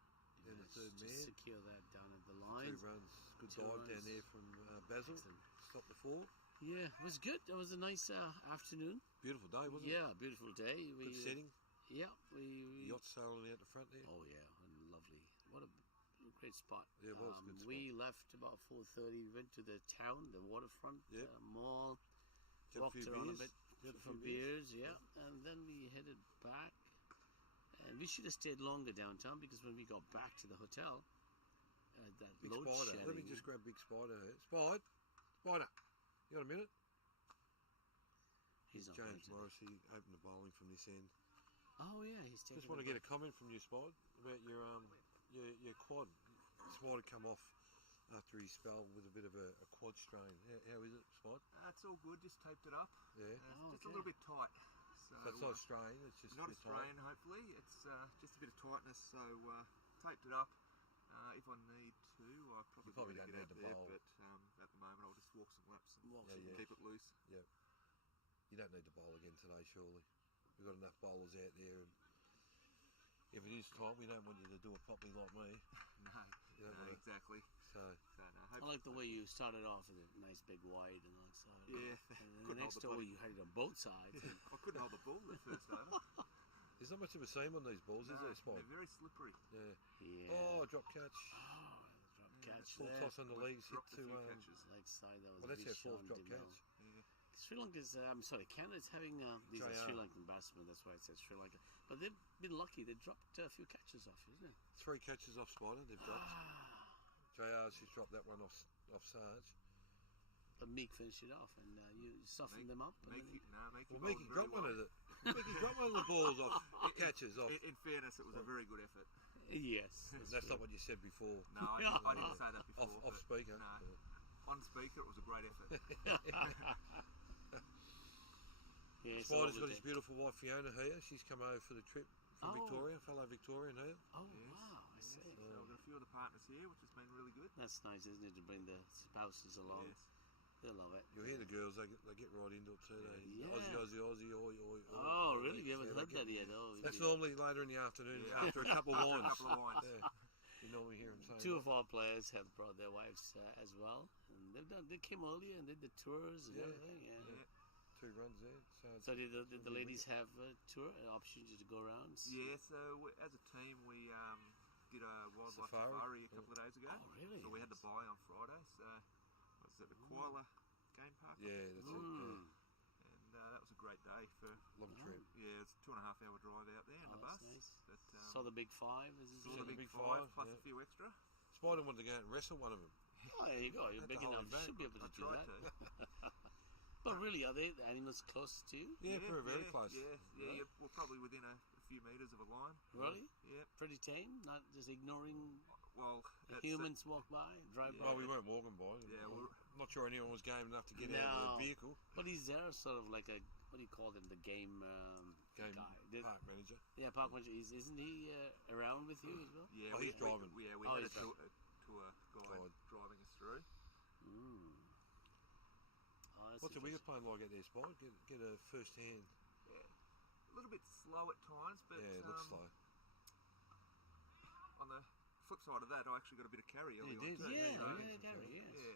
then the 3rd Just man. secure that down at the 2 line. runs. Good 2 dive down runs. there from Basil. Excellent. Stopped the 4. Yeah, it was good. It was a nice afternoon. Beautiful day, wasn't it? Yeah, beautiful day. Good setting. Yeah, we Yacht sailing out the front there. Oh yeah, and lovely. What a great spot. Yeah, it was a good spot. We left about 4:30. We went to the town, the waterfront Yep. Mall. Had a Walked few around beers. a bit Had a for few beers. beers, yeah. And then we headed back. And we should have stayed longer downtown because when we got back to the hotel, that Big load Spider. shedding. Let me just grab Big Spider. Spider. You got a minute? He's not James going to- Morrissey opened the bowling from this end. Oh yeah, he's taking. Just want to get a comment from you, Spide, about your quad. Spide come off after his spell with a bit of a quad strain. How is it, Spide? It's all good, just taped it up. Yeah. Just a little bit tight. So it's not a strain, it's just not a a bit tight. strain, hopefully. It's just a bit of tightness, so taped it up. If I need to, I probably better don't get need out to there, bowl. but at the moment I'll just walk some laps and Yeah. keep it loose. Yep. You don't need to bowl again today, surely. We've got enough bowlers out there, and if it is tight, we don't want you to do it properly like me. No, You don't wanna- exactly. So So no, I like the way you started off with a nice big wide and like so. Yeah. And then the Couldn't hold next the over bloody- you had it on both sides. And I couldn't hold the ball the first over. there's not much of a seam on these balls, is there, No, Spide? they're very slippery. Yeah. yeah. Oh, drop catch. Oh, drop catch Full there. toss on the legs, hit Dropped a to. few catches. Leg side, that was Well, that's our Vishan 4th drop Dimel. catch. Sri Lanka's, I'm sorry, Canada's having these are JR. Sri Lankan batsmen. That's why I said Sri Lanka. But they've been lucky. They dropped a few catches off, isn't it? 3 catches off Spider, they've dropped. JR's just dropped that one off Sarge. But Meek finished it off, and you softened them up. Meeky dropped one of the balls off catches off. In fairness, it was a very good effort. Yes, that's not what you said before. No, I didn't say that before. Off speaker. No. On speaker, it was a great effort. Spider's got his beautiful wife Fiona here. She's come over for the trip from Victoria, fellow Victorian here. Oh, yes. Wow, I see. So we've got a few of the partners here, which has been really good. That's nice, isn't it, to bring the spouses along? Yes. They'll love it. You'll hear the girls, they get right into it too. Aussie, oi, oi. Oh, really? We haven't heard that yet. That's normally later in the afternoon after a couple of wines. You normally hear them saying Two of our players have brought their wives as well. And they came earlier and did the tours and everything. Yeah. 2 runs there. So did the ladies have a tour, an opportunity to go around? Yeah, so as a team we did a wildlife safari a couple of days ago. Oh, really? So we had to buy on Friday. So was it the Koala Game Park? Yeah, that's it. And that was a great day for long trip. Yeah, it's a 2.5 hour drive out there in the bus. Nice. But, saw the big 5. Saw the big five plus a few extra. Spider wanted to go out and wrestle one of them. Oh, there you go. You're big enough. You should be able to do that. But really, are the animals close to you? Yeah, very close. Yeah, we're probably within a few metres of a line. Really? Yeah. Pretty tame, not just ignoring humans walk by, drive by. Well, we weren't walking by. Yeah, I'm not sure anyone was game enough to get out of the vehicle. But he's there, sort of like a, what do you call them, the game guy. Park manager. Yeah, park manager. Isn't he around with you as well? Yeah, he's driving. We had a tour guide driving us through. What's the wheel playing like out there, Spy? Get a first hand. Yeah, a little bit slow at times, but it looks slow. On the flip side of that, I actually got a bit of carry early on too. Carry. Yes. Yeah.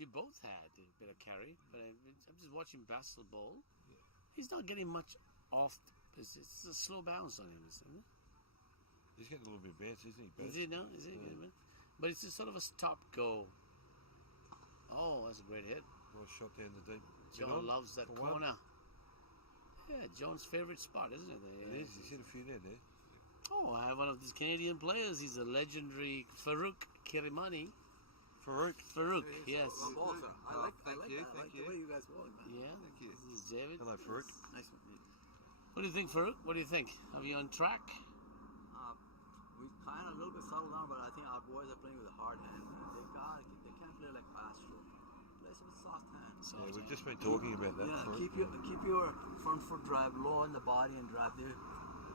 You both had a bit of carry, but I'm just watching basketball. Yeah. He's not getting much off. It's a slow bounce on him, isn't it? He's getting a little bit bounce, isn't he? Is he? No, is he? Yeah. But it's just sort of a stop go. Oh, that's a great hit. Nice shot down the deep. John loves that corner. Yeah, John's favourite spot, isn't it? It is. He's hit a few there. Oh, I have one of these Canadian players. He's a legendary Farouk Kirimani. Farouk, yes. I like the way you guys bowling, man. Yeah. Thank you. This is David. Hello, Farouk. Nice to meet you. What do you think, Farouk? What do you think? Are you on track? We kind of a little bit settled down, but I think our boys are playing with a hard hand. They can't play like Astro. Play some soft hands. Yeah, we've just been talking about that. Yeah, keep your front foot drive low on the body and drive there.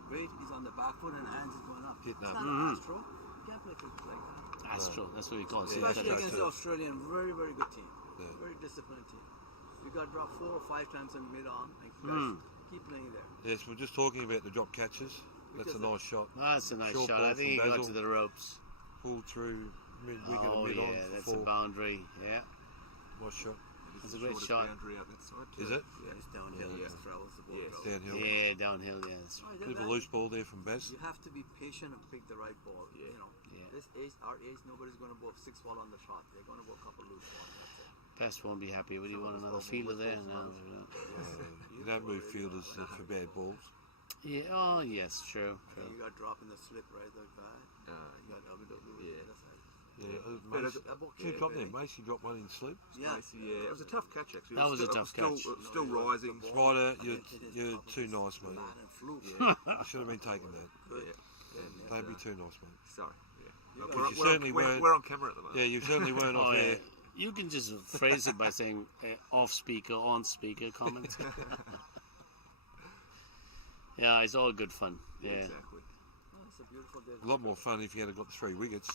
Great, he's on the back foot and hands is going up. Hitting it's up. Not Astro. You can't play cricket like that. Astro, that's what we call it. Especially against the Australian, very, very good team. Yeah. Very disciplined team. You got dropped 4 or 5 times in mid-on. Like, keep playing there. Yes, we're just talking about the drop catches. That's a nice shot. That's a nice shot. I think he got to the ropes. Pulled through mid-wicket and mid-on. Yeah, that's a boundary. Yeah. Nice shot. That's a great shot. Boundary out that side Is it? Yeah, it's downhill. Yeah, travels the ball. Yes. Downhill. Yeah, downhill. Yeah, that's right. Bit of a loose ball there from Baz. You have to be patient and pick the right ball. You know, this age, our age, nobody's going to bowl 6 ball on the shot. They're going to bowl a couple loose balls. That's it. Best won't be happy. Would you want another fielder there? No. You don't move fielders for bad balls. Yeah. Oh, yes. True. You got drop in the slip, right? Like that. You got WWE. Yeah. Two dropped there. Macy dropped one in slip. Yeah. It was a tough catch actually. That was a tough catch. Still rising. Spider, you're too nice, mate. You should have been taking that. Don't be too nice, mate. Sorry. We're on camera at the moment. Yeah, you certainly weren't off air. You can just phrase it by saying off speaker, on speaker comment. Yeah, it's all good fun. Yeah. Exactly. It's a beautiful day. A lot more fun if you had got 3 wickets.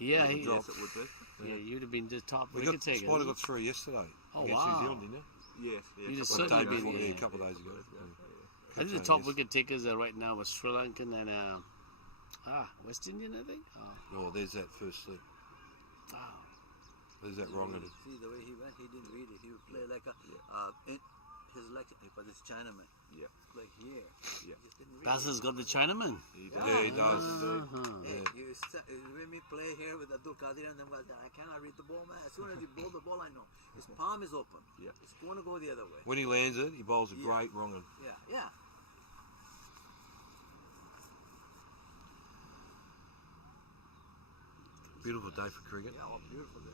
Yeah, yes, it would be. Yeah, you'd have been the top wicket taker. Spider got 3 yesterday. Oh, against wow. New Zealand, didn't you? Yes. You'd have certainly been a couple of days ago. I think the top wicket takers right now are Sri Lankan and West Indian, I think. Oh, there's that first slip. Wow. There's that wrong. See the way he went, he didn't read it. He would play like his leg, but it's Chinaman. Yeah. Like here. Yeah. Basil's got the Chinaman. He does. Hey, you with me play here with Abdul Qadir and them guys. I cannot read the ball, man. As soon as you bowl the ball, I know. His palm is open. Yeah. It's going to go the other way. When he lands it, he bowls a great wrong. Yeah. Beautiful day for cricket. Yeah, oh, beautiful day.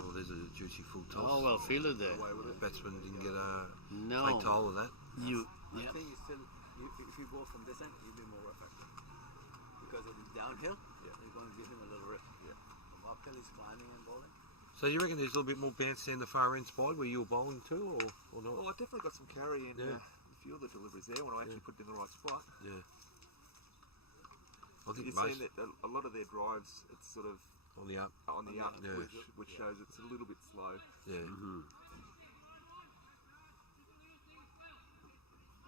Oh, there's a juicy full toss. Oh, well fielded there. The batsman didn't get a No. take toll of that. You, I yeah. think you still, if you go from this end, you'll be more effective. Because it is downhill, you're going to give him a little rip. From uphill, he's climbing and bowling. So you reckon there's a little bit more bounce down the far end spot where you were bowling too, or not? Well, I definitely got some carry in Yeah. a few of the deliveries there when I actually put it in the right spot. Yeah. I think You're most seeing that a lot of their drives, it's sort of on the up. on the up, Yeah. which shows it's a little bit slow. Yeah.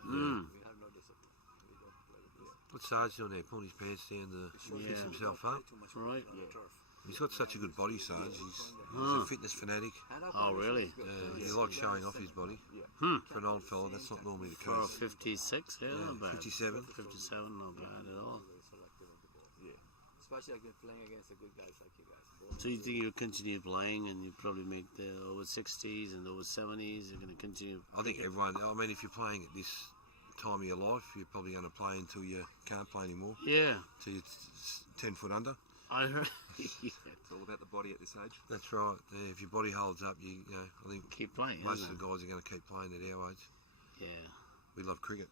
We have no discipline. We don't play with this. What's Sarge doing there? Pulling his pants down to fix Yeah. himself up. Too much Right. on the turf. He's got such a good body, Sarge. He's a fitness fanatic. Hand up Oh, on the really? shoes, good. He likes showing off his body. Hmm. For an old fella, that's not normally the For a case. 56, yeah, not bad. 57. 57, not bad at all. Very selective of the ball. Especially like you're playing against the good guys like you guys. So you think you'll continue playing and you probably make the over 60s and over 70s? You're going to continue? I think everyone, I mean, if you're playing at this time of your life, you're probably going to play until you can't play anymore, Yeah. till you're 10 foot under. I heard. It's all about the body at this age. That's right. Yeah, if your body holds up, you know, I think Keep playing. most isn't of the guys are going to keep playing at our age. it? We love cricket.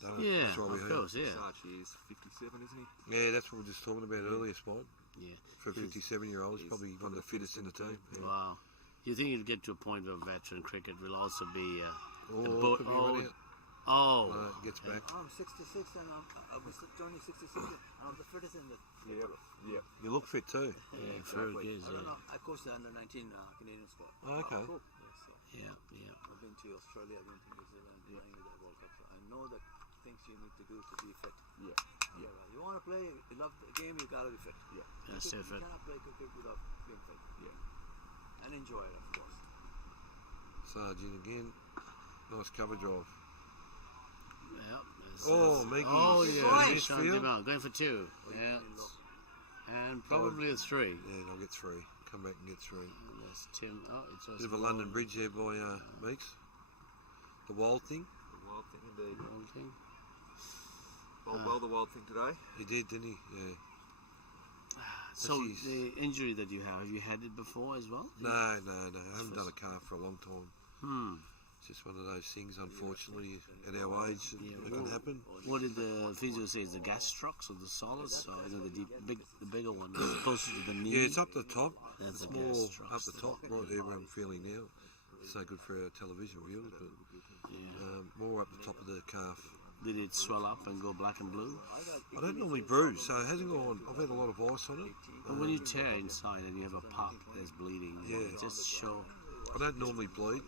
Don't Yeah. we? Yeah, That's what we of heard. course, yeah. Sarge is 57, isn't he? Yeah, that's what we were just talking about earlier, Spot. Yeah. For a 57-year-old, he's probably one of the fittest in the team. Yeah. Wow. You think you'll get to a point where veteran cricket will also be. Oh, could be run out. Oh. No, it gets back. I'm 66 and I'm turning 66 and I'm the fittest in the group. Yeah. You look fit too. Yeah, very good. I don't Yeah. know. I coached the under 19 Canadian squad. Oh, okay. Cool. Yeah, so Yeah. I've been to Australia, I've been to New Zealand, playing with the World Cup. So I know the things you need to do to be fit. Yeah. You want to play, you love the game, you gotta be fit. That's You different. cannot play cricket without being fit. And enjoy it, of course. Sargent again. Nice cover drive. Yeah. Oh, Mickey. Oh, yeah. Right. He's trying him out. Going for 2. Yeah. And probably a 3. Yeah, I'll get 3. Come back and get 3. And there's Tim. Oh, it's Bit of a London Bridge there by Meeks. The wild thing. The wild thing indeed. One thing. Bowled well the wild thing today. He did, didn't he? Yeah. So his- the injury that you have you had it before as well? No. I haven't done a calf for a long time. Hmm. It's just one of those things, unfortunately, at our age, it can happen. What did the physio say? Is the gastrocs or the solids? Or is it the bigger one, closer to the knee? Yeah, it's up the top. That's It's a more gastrocs up the top, right there where I'm feeling now. It's no good for our television viewers, but more up the top of the calf. Did it swell up and go black and blue? I don't normally bruise, so it hasn't gone. I've had a lot of ice on it. But when you tear inside and you have a pop that's bleeding, Yeah. just show. I don't normally bleed.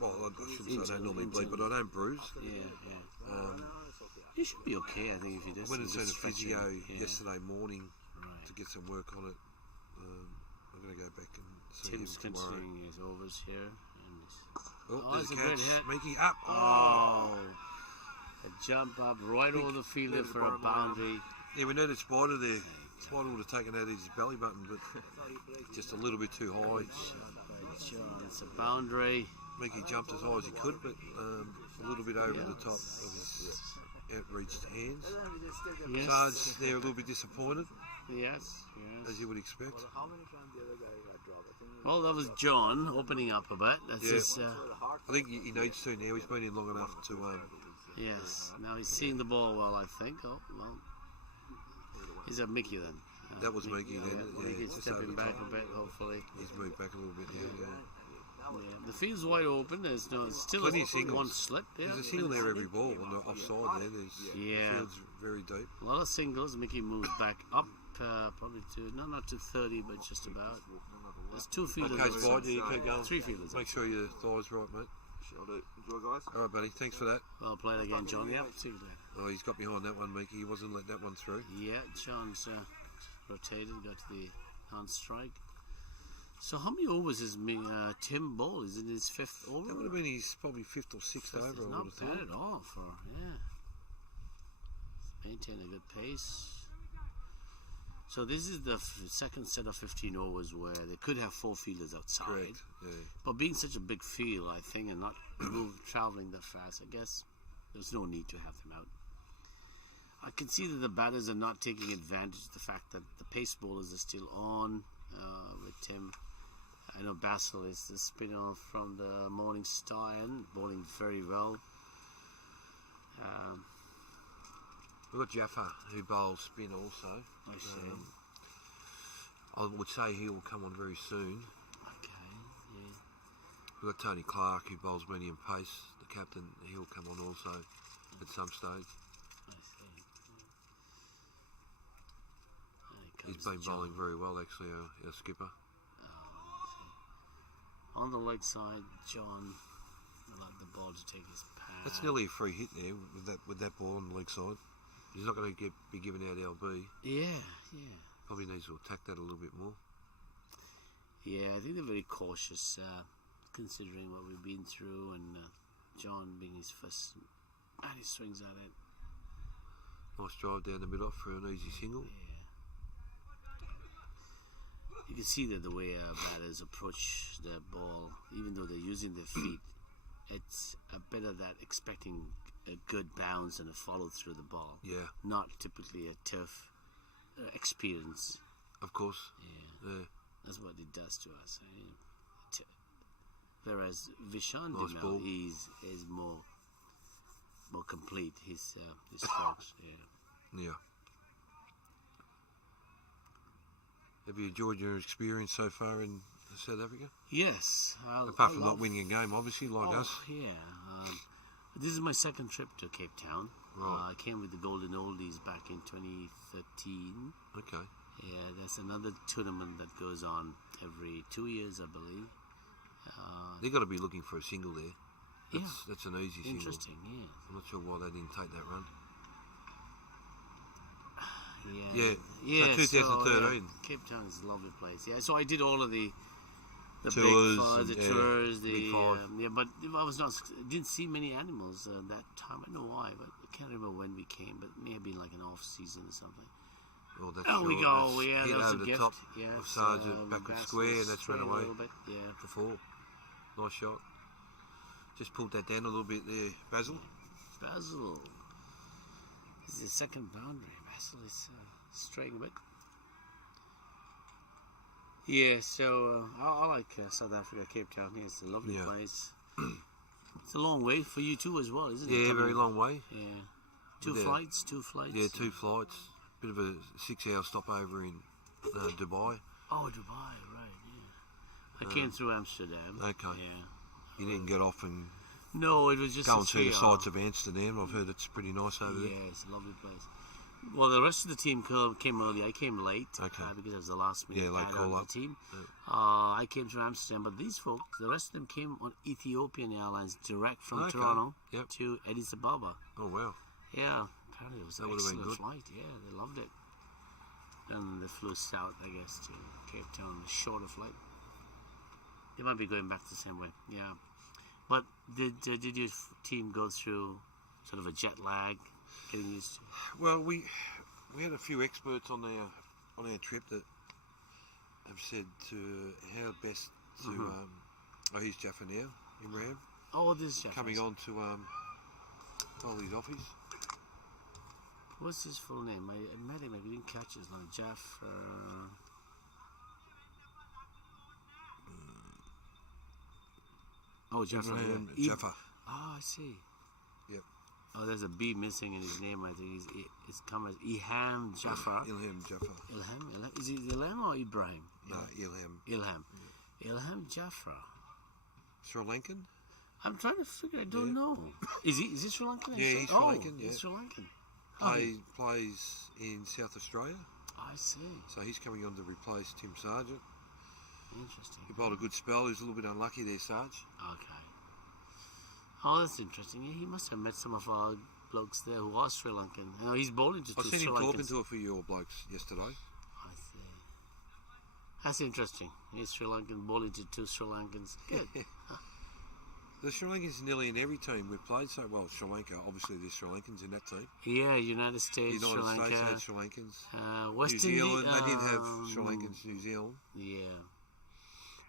Well, I shouldn't say I don't normally bleed, but I don't bruise. Yeah. You should be okay, I think, if you just. I went and seen a just stretch physio it. Yeah. yesterday morning Right. to get some work on it. I'm going to go back and see Tim's him tomorrow. continuing his overs here. And Oh, Oh, there's it's a a great catch. hit. Mickey up. oh, a jump up right over the fielder near the for a bottom line. boundary. Yeah, we needed Spider there. Spider would have taken out his belly button, but just a little bit too high. It's a boundary. Mickey jumped as high as he could, but a little bit over the top of his outreached hands. Yes. Sarge there a little bit disappointed, Yes. as you would expect. How many times the other guy got dropped? I think Well, that was John opening up a bit. That's Yeah. his. I think he needs to now. He's been in long enough to. Yes. Now he's seeing the ball well, I think. Oh, well. He's a Mickey then. That was Mickey then. Yeah, Mickey's just stepping over the back top. a bit, hopefully. He's moved back a little bit now. Yeah. Yeah. The field's wide open. There's no still Plenty of singles. one slip. Yeah. There's a single there every ball on the offside there. There's Yeah. The field's very deep. A lot of singles. Mickey moves back up, probably to not to 30, but just about. There's 2 fielders. Okay, Spide, you keep going. 3 fielders. Make sure your thigh's right, mate. Shall do. Enjoy, guys. All right, buddy. Thanks for that. Well played again, John. Yeah, see you later. Oh, he's got behind that one, Mickey. He wasn't letting that one through. Yeah, John's rotated, got to the non-strike. So how many overs is Tim Ball? Is it his 5th over? That would have been his probably 5th or 6th over, I would Not have bad thought. at all for, maintain a good pace. So this is the second set of 15 overs where they could have 4 fielders outside. Correct, yeah. But being such a big field, I think, and not traveling that fast, I guess there's no need to have them out. I can see that the batters are not taking advantage of the fact that the pace bowlers are still on with Tim. I know Basil is the spinner from the Morning Star and bowling very well. We've got Jaffa who bowls spin also. I see. I would say he will come on very soon. Okay, yeah. We've got Tony Clark who bowls medium pace, the captain. He'll come on also at some stage. I see. He's been bowling very well actually, our skipper. On the leg side, John allowed the ball to take his pad. That's nearly a free hit there with that ball on the leg side. He's not going to be giving out LB. Yeah. Probably needs to attack that a little bit more. Yeah, I think they're very cautious, considering what we've been through, and John being his first, and he swings at it. Nice drive down the middle for an easy single. Yeah. You can see that the way batters approach the ball, even though they're using their feet, it's better that expecting a good bounce and a follow through the ball. Yeah. Not typically a tough experience. Of course. Yeah. That's what it does to us. Whereas Vishan Nice ball. Dimel is more complete. His strokes. Yeah. Have you enjoyed your experience so far in South Africa? Yes. Apart from not winning a game, obviously, like us. Yeah. This is my second trip to Cape Town. Right. I came with the Golden Oldies back in 2013. Okay. Yeah, there's another tournament that goes on every 2 years, I believe. They've got to be looking for a single there. That's an easy single. Interesting, yeah. I'm not sure why they didn't take that run. Yeah. So 2013. Cape Town is a lovely place. Yeah, so I did all of the Tours, big five, the tours, Big Five. but didn't see many animals that time. I don't know why, but I can't remember when we came. But it may have been like an off season or something. Oh, that's Oh, we sure. go. That's Yeah, hit that was over a the gift. top Yeah, of Sargent back at square, and that's straight run a away little bit. Yeah. for 4. Nice shot. Just pulled that down a little bit there, Basil. Basil. This is the second boundary. Basil is straying a bit. Yeah, so I like South Africa, Cape Town. Yeah, it's a lovely place. It's a long way for you too as well, isn't it? Yeah, very long way. Yeah. Two flights. Yeah, 2 flights. Bit of a 6-hour stopover in Dubai. Oh, Dubai, right, yeah. I came through Amsterdam. Okay. Yeah. You didn't get off and No, it was just go a and see the 3 hour. sights of Amsterdam. I've heard it's pretty nice over there. Yeah, it's a lovely place. Well, the rest of the team came early. I came late because I was the last minute late add-on call to up. the team. Yeah. I came to Amsterdam, but these folks, the rest of them came on Ethiopian Airlines direct from Toronto to Addis Ababa. Oh, wow. Yeah, apparently it was an That would've been excellent good. flight. Yeah, they loved it. And they flew south, I guess, to Cape Town, a shorter flight. They might be going back the same way. Yeah, but did your team go through sort of a jet lag, getting used to? Well, we had a few experts on our trip that have said how best to. Here's Jaffa now, Imran, Oh, this is Jeff. coming on to all these offies. What's his full name? I met him. I didn't catch his name. Jeff. Oh, Jeff. Jaffa. Oh, I see. Yep. Oh, there's a B missing in his name. I think it's come as Ilham Jaffa. Ilham Jaffa. Ilham. Is it Ilham or Ibrahim? No, Ilham. Ilham. Ilham Jaffa. Sri Lankan? I'm trying to figure. I don't know. Is he Sri Lankan? Yeah, he's Sri Lankan, yeah. He's Sri Lankan. Plays in South Australia, I see. so he's coming on to replace Tim Sargent. Interesting. He bowled a good spell. He was a little bit unlucky there, Sarge. Okay. Oh, that's interesting. Yeah, he must have met some of our blokes there who are Sri Lankan. You know, he's bowling to I two seen Sri him talking Lankans. to a few of your blokes yesterday. I see. That's interesting. He's Sri Lankan bowling to 2 Sri Lankans. Good. The Sri Lankans are nearly in every team we've played. So, well, Sri Lanka, obviously there's Sri Lankans in that team. Yeah, United States, The Sri United States Lanka, had Sri Lankans. West New Zealand, Indies. they did have Sri Lankans, New Zealand. Yeah.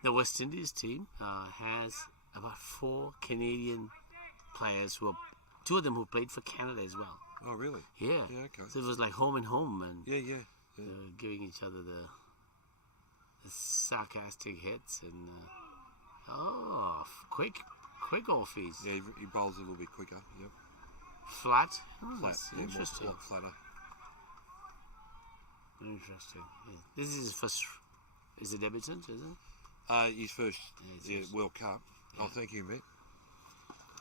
The West Indies team has about 4 Canadian players 2 of them who played for Canada as well. Oh, really? Yeah. Yeah, okay. So it was like home and home, and Yeah. giving each other the sarcastic hits and quick offies. Yeah, he bowls a little bit quicker. Yep. Flat. Oh, Flat. that's Yeah, interesting. more flatter. Interesting. Yeah. This is his first. Is it debutant? Is it? His first World Cup. Oh, thank you, mate.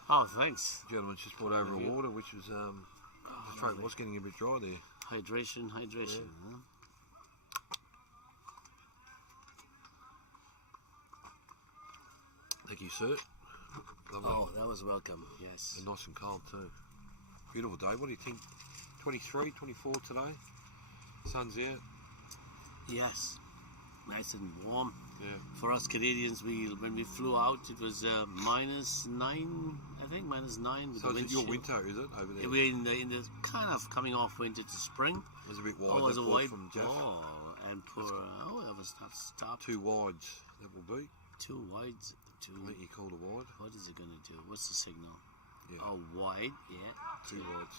Oh, thanks. Gentleman just brought over a water, which was the throat was getting a bit dry there. Hydration. Yeah. Huh? Thank you, sir. Lovely. Oh, that was welcome. Yes. And nice and cold too. Beautiful day. What do you think? 23, 24 today. Sun's out. Yes. Nice and warm. Yeah. For us Canadians, when we flew out, it was -9. I think -9. With So the is it your wind winter, is it, over there? We're in the kind of coming off winter to spring. It was a bit wide. Oh, it was that a ball wide from Jeff. ball, and poor. Oh, that was not stopped. 2 wides. That will be. 2 wides. I think you called a wide. What is it gonna do? What's the signal? Yeah. Oh, wide. Yeah. 2 wides.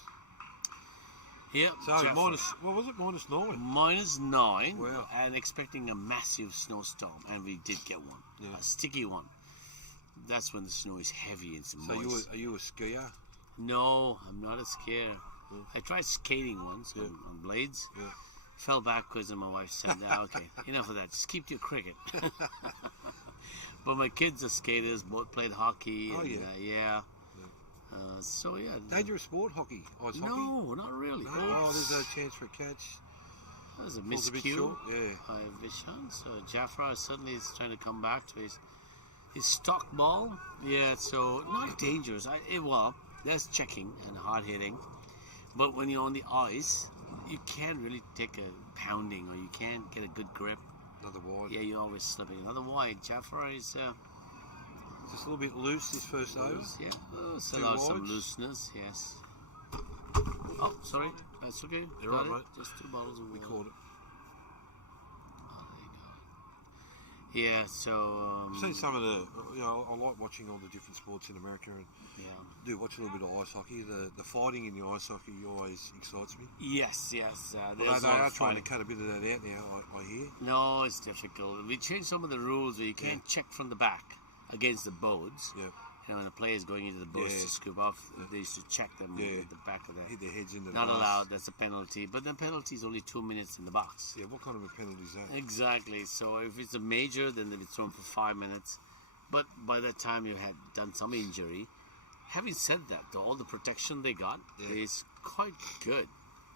Yeah. So Jeff- minus. What was it? -9. -9. Wow. And expecting a massive snowstorm, and we did get one. Yeah. A sticky one. That's when the snow is heavy and it's So moist. are you a skier? No, I'm not a skier. I tried skating once on blades. Yeah. Fell backwards and my wife said, okay, enough of that. Just keep to your cricket. But my kids are skaters, both played hockey. Oh, and, yeah. So, yeah. Dangerous sport, hockey. Ice hockey. No, not really. No, oh, there's no chance for a catch. That was a Falls a bit miscue short. Yeah. by Vishan. So Jafra suddenly is trying to come back to his stock ball. Yeah, so not dangerous. Well, that's checking and hard hitting. But when you're on the ice, you can't really take a pounding or you can't get a good grip. Another wide. Yeah, you're always slipping. Another wide. Jafra is Just a little bit loose this first over. yeah, still Two have some wides. looseness. Yes. Oh, sorry. That's okay. You're Got right, it. mate. Just 2 bottles of We water. caught it. Oh, there you go. Yeah, so I've seen some of the. I like watching all the different sports in America, and yeah. do watch a little bit of ice hockey. The fighting in the ice hockey always excites me. Yes. Although There's they no are trying to fighting. cut a bit of that out now. I hear. No, it's difficult. We changed some of the rules where you can't check from the back against the boards. Yeah. You know, when the players going into the boats Yeah. to scoop off, they used to check them Yeah. with the back of Hit their. their heads in the Not glass. allowed. That's a penalty. But the penalty is only 2 minutes in the box. Yeah. What kind of a penalty is that? Exactly. So if it's a major, then they'll be thrown for 5 minutes. But by that time you had done some injury. Having said that, though, all the protection they got is quite good.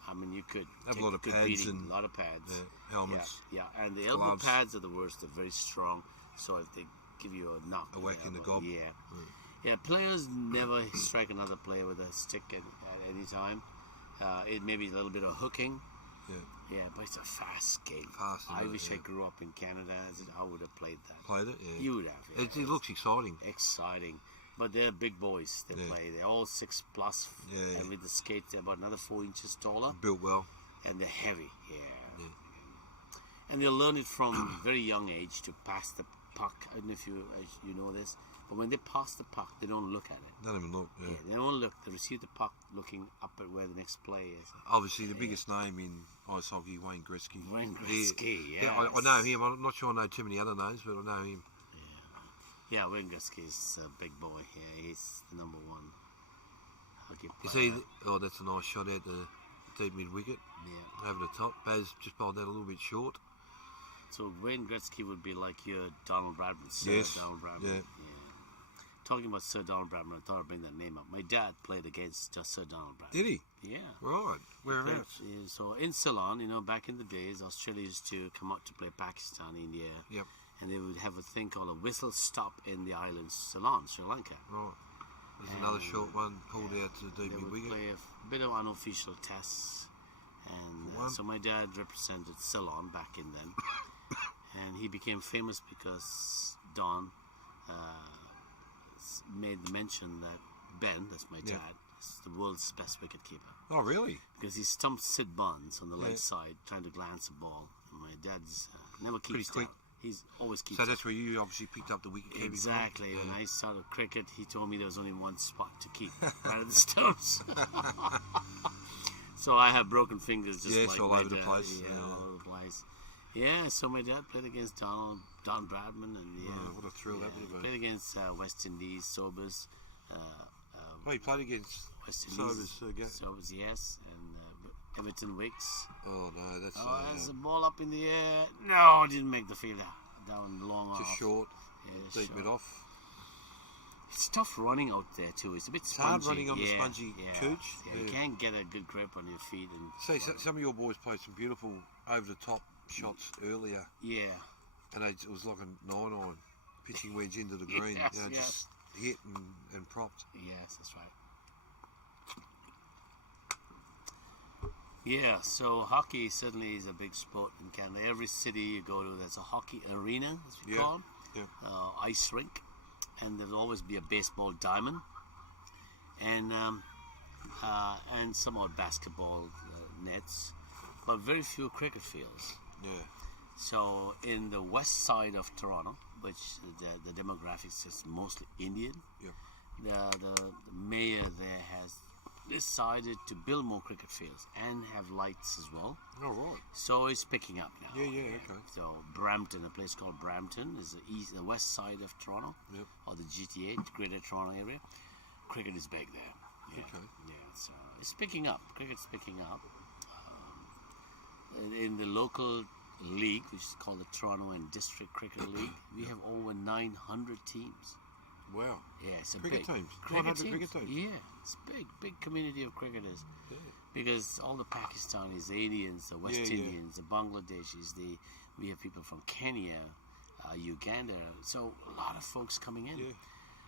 I mean, you could Have a take lot of good pads beating, and- a lot of pads. Yeah. Helmets. Yeah, and the elbow gloves. pads are the worst. They're very strong. So if they give you a knock, A whack in the elbow, gob. yeah. Players never strike another player with a stick at any time. It may be a little bit of hooking. Yeah. But it's a fast game. Fast, I isn't it? wish I Yeah. grew up in Canada. I would have played that. Played it. Yeah. You would have. Yeah. It looks exciting. Exciting. But they're big boys. They Yeah. play. They're all 6+. Yeah. And with the skates, they're about another 4 inches taller. Built well. And they're heavy. Yeah. And they'll learn it from very young age to pass the puck. I don't know if you know this, but when they pass the puck, they don't look at it. Don't even look. Yeah. They don't look. They receive the puck looking up at where the next play is. Obviously, the biggest name in ice hockey, Wayne Gretzky. Wayne Gretzky, Yeah, I know him. I'm not sure I know too many other names, but I know him. Yeah, Wayne Gretzky is a big boy. Yeah, he's the number 1 hockey Is player. he? Oh, that's a nice shot out the deep mid wicket Yeah. over the top. Baz just bowled that a little bit short. So Wayne Gretzky would be like your Donald Bradman, Sir Yes, Donald Bradman. yeah. Talking about Sir Donald Bradman, I thought I'd bring that name up. My dad played against Sir Donald Bradman. Did he? Yeah. Right. Whereabouts? Yeah, so in Ceylon, back in the days, Australia used to come out to play Pakistan, India, Yep. and they would have a thing called a whistle stop in the island Ceylon, Sri Lanka. Right. There's another short one pulled out to the They deep mid would wicket. play a bit of unofficial tests, and One. so my dad represented Ceylon back in then, and he became famous because Don made the mention that Ben, that's my Yeah. dad, is the world's best wicketkeeper. Oh, really? Because he stumps Sid Barnes on the leg Yeah. side trying to glance a ball. And my dad's never keeps Pretty quick. down. He's always keeps So down. that's where you obviously picked up the wicket keeping. Exactly. Yeah. When I started cricket, he told me there was only one spot to keep, right at the stumps. So I have broken fingers just Yes, like all my over the dad. place, Yeah, yeah. all over the place. Yeah, so my dad played against Don Bradman, and Oh, what a thrill that would have been. played against West Indies, Sobers. Oh, he played against West Sobers. Indies, Sobers, yes, and Everton Wicks. Oh, no, that's There's the ball up in the air. No, didn't make the fielder. Down long just off. short, Yeah, deep short. mid off. It's tough running out there too. It's a bit It's spongy. hard running on the spongy cooch. Yeah, you Yeah. can't get a good grip on your feet. And See, some of your boys played some beautiful over-the-top shots earlier, yeah, and it was like a 9-iron pitching wedge into the green. Yes, you know, yes. just hit and propped. yes, that's right. Yeah, so hockey certainly is a big sport in Canada. Every city you go to, there's a hockey arena, as we Yeah, call it, yeah. ice rink, and there'll always be a baseball diamond, and some odd basketball nets, but very few cricket fields. Yeah. So in the west side of Toronto, which the demographics is mostly Indian, Yeah. the mayor there has decided to build more cricket fields and have lights as well. Oh, right. So it's picking up now. Yeah, okay. So Brampton, a place called Brampton, is the west side of Toronto, Yep. or the GTA, Greater Toronto area. Cricket is big there. Yeah. Okay. Yeah, it's picking up. Cricket's picking up. In the local league, which is called the Toronto and District Cricket League, we have over 900 teams. Wow. Yeah, it's a Cricket big teams? cricket 900 cricket teams? Yeah, it's big community of cricketers. Yeah. Because all the Pakistanis, the Indians, the West Yeah, yeah. Indians, the Bangladeshis, we have people from Kenya, Uganda. So a lot of folks coming in. Yeah.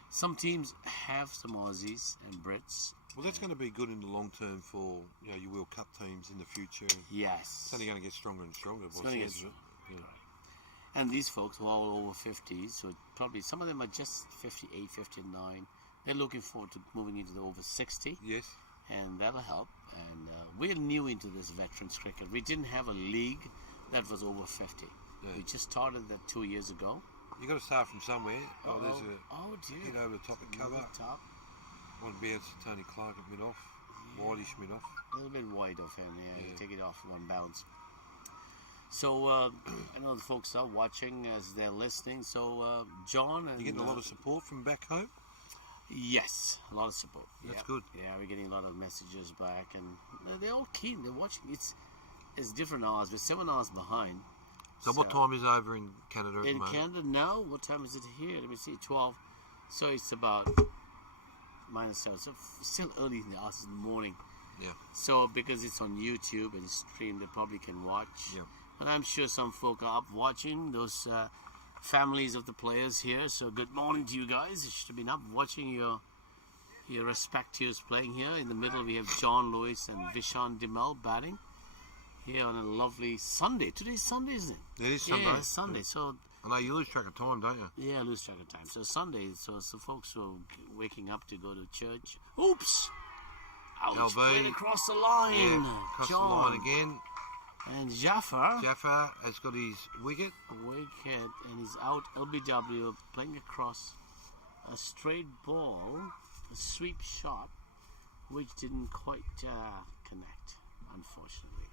Some teams have some Aussies and Brits. Well, that's going to be good in the long term for your World Cup teams in the future. Yes. It's only going to get stronger and stronger. It's by gonna get sounds of it. Yeah. And these folks who are all over 50s, so probably some of them are just 58, 59. They're looking forward to moving into the over 60, Yes. and that'll help. And we're new into this veterans cricket. We didn't have a league that was over 50. Yeah. We just started that 2 years ago. You got to start from somewhere. Oh, there's a Oh dear. hit over the top of cover. Over the top. One bounce to Tony Clark at mid off. Whitish mid off. A little bit wide of him, yeah. Yeah. Take it off one bounce. So I know the folks are watching as they're listening. So John and You getting a lot of support from back home? yes, a lot of support. That's Yeah. good. Yeah, we're getting a lot of messages back, and they're all keen. They're watching. It's different hours. We're 7 hours behind. So what time is over in Canada at the In moment? Canada now? What time is it here? Let me see. 12. So it's about -7. So still early in the hours in the morning. Yeah. So because it's on YouTube and streamed, they probably can watch. Yeah. But I'm sure some folk are up watching, those families of the players here. So good morning to you guys. You should have been up watching your respectives playing here. In the middle we have John Lewis and Vishan Dimel batting here on a lovely Sunday. Today's Sunday, isn't it? It is Sunday. Yeah, it's Sunday. So I know you lose track of time, don't you? yeah, I lose track of time. So Sunday, so folks who are waking up to go to church. Oops! Ouch, LB. played across the line. Yeah. Across John. the line again. And Jaffa. Jaffa has got his wicket. Wicket, and he's out. LBW playing across a straight ball, a sweep shot, which didn't quite connect, unfortunately.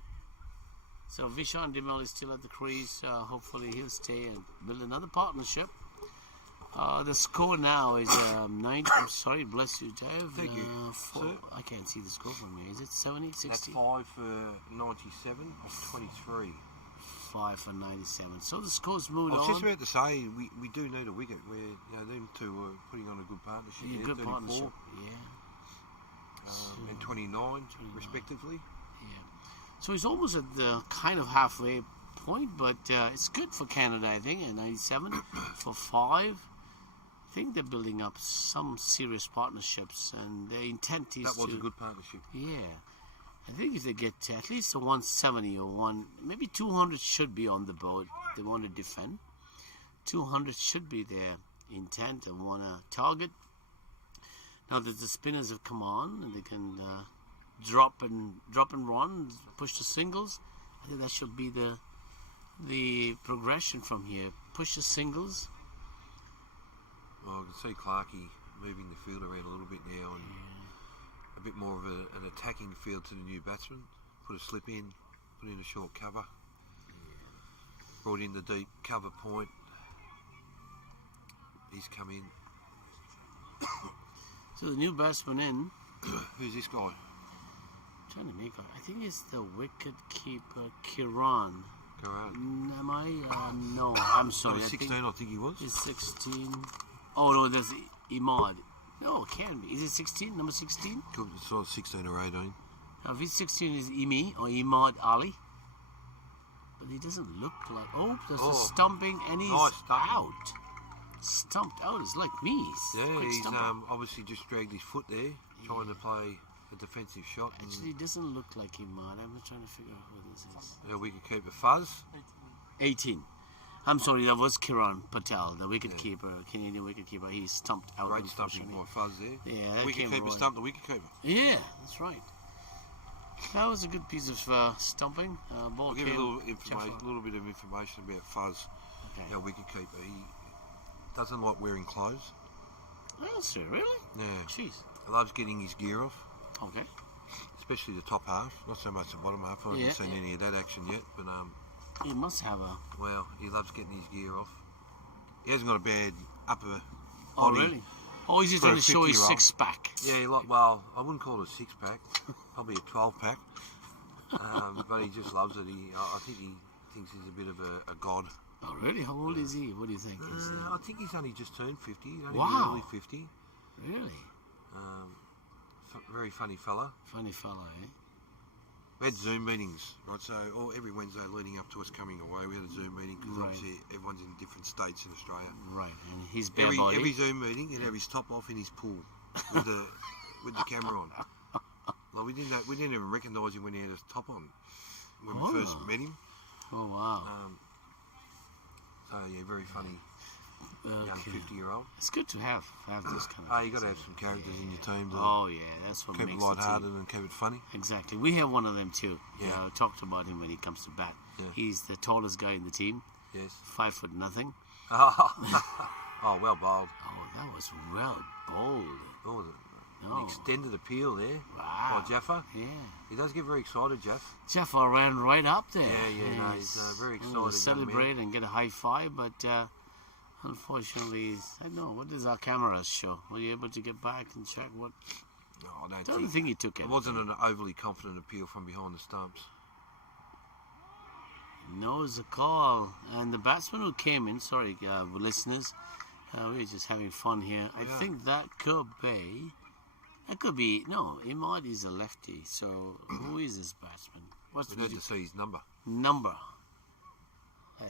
So Vishan Dimel is still at the crease. Hopefully he'll stay and build another partnership. The score now is 9. I'm sorry, bless you, Dave. Thank you, sir. I can't see the score from here. Is it 70, 60? That's 5 for 97 of 23. 5 for 97. So the score's moved I was on. just about to say we do need a wicket. We're them two are putting on a good partnership. Yeah, there, good 34, partnership. Yeah. and 29 respectively. So he's almost at the kind of halfway point, but it's good for Canada, I think, at 97 for 5. I think they're building up some serious partnerships, and their intent is That was to... a good partnership. Yeah. I think if they get to at least a 170 or maybe 200 should be on the board if they want to defend. 200 should be their intent and want to target. Now that the spinners have come on and they can drop and run, push the singles, I think that should be the progression from here. Push the singles. Well, I can see Clarkey moving the field around a little bit now, a bit more of an attacking feel to the new batsman. Put a slip in, put in a short cover. Brought in the deep cover point. He's come in. So the new batsman in. Who's this guy? Trying to make out. I think it's the wicket keeper Kiran. Correct. Am I? No, I'm sorry. Number 16, I think he was. He's 16. Oh no, that's Imad. No, it can be. Is it 16? Number 16? It's sort of 16 or 18. Now, if he's 16, is Imi or Imad Ali? But he doesn't look like. Oh, there's a stumping, and he's out. Stumped out is like me. Yeah, he's obviously just dragged his foot there, trying to play a defensive shot. Actually, it doesn't look like Imad. I'm trying to figure out who this is. We could keep a fuzz. 18. I'm sorry, that was Kiran Patel, the wicketkeeper, Canadian wicketkeeper. He's stumped out. Great stumping by Fuzz there. Yeah, wicketkeeper stumped the wicketkeeper. Yeah, that's right. That was a good piece of stumping. Ball I'll give you a little bit of information about Fuzz, our wicketkeeper. He doesn't like wearing clothes. Oh, sir, really? Yeah. Jeez. He loves getting his gear off. Okay. Especially the top half, not so much the bottom half. I haven't seen any of that action yet, but he must have a. Well, he loves getting his gear off. He hasn't got a bad upper body. Oh, really? Oh, he's just trying to show his six-pack. Yeah, well, I wouldn't call it a six-pack. Probably a 12-pack. But he just loves it. I think he thinks he's a bit of a god. Oh, really? How old is he? What do you think? I think he's only just turned 50. He's only early 50. Really? Very funny fella. Funny fella, eh? We had Zoom meetings, right? So every Wednesday leading up to us coming away, we had a Zoom meeting because obviously everyone's in different states in Australia. Right, and he's bare body. Every Zoom meeting, he'd have his top off in his pool with the camera on. Well, we didn't even recognise him when he had his top on when we first met him. Oh wow! So yeah, very funny. Young 50-year-old. It's good to have this kind of. Oh, you got to have some characters in your team. That's what keep makes it light-hearted and keep it funny. Exactly. We have one of them too. Yeah. I talked about him when he comes to bat. Yeah. He's the tallest guy in the team. Yes. 5 foot nothing. Oh, well bowled. Oh, that was well bowled. Oh, an extended appeal there. Wow. By Jaffa. Yeah. He does get very excited, Jaff. Jaffa ran right up there. Yeah, he's very excited. Celebrate and get a high five, but unfortunately, I don't know. What does our cameras show? Were you able to get back and check what? No, I don't think he took it. It wasn't an overly confident appeal from behind the stumps. No, it's a call. And the batsman who came in, sorry, listeners, we're just having fun here. I think that could be, no, Imad is a lefty. So who is this batsman? We need to see his number.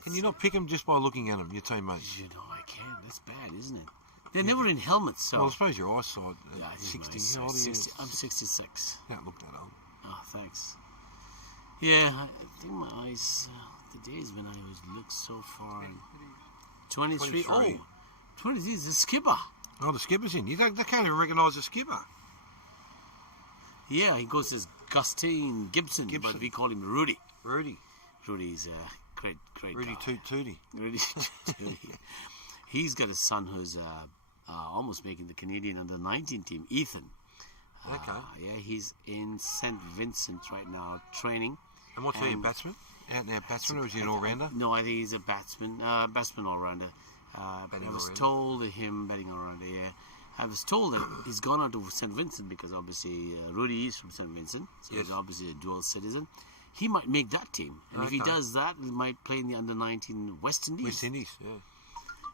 Can you not pick him just by looking at him, your teammates? You know, I can. That's bad, isn't it? They're never in helmets, so. Well, I suppose your eyesight. Yeah, I think 60. How old are you? I'm 66. You don't look that old. Oh, thanks. Yeah, I think my eyes. The days when I looked so far. 23. Oh, 23 is the skipper. Oh, the skipper's in. They can't even recognise the skipper. Yeah, he goes as Gustine Gibson, but we call him Rudy. Rudy's a great Rudy guy. Tootie. Rudy Tootie. He's got a son who's almost making the Canadian under-19 team, Ethan. Okay. Yeah, he's in St. Vincent right now, training. And what's he, a batsman? Out-and-out batsman, or is he an all-rounder? No, I think he's a batsman all-rounder. I was told him batting all-rounder, yeah. I was told that he's gone out to St. Vincent because obviously Rudy is from St. Vincent, so he's obviously a dual citizen. He might make that team, and if he does that, he might play in the under-19 West Indies. West Indies, yeah.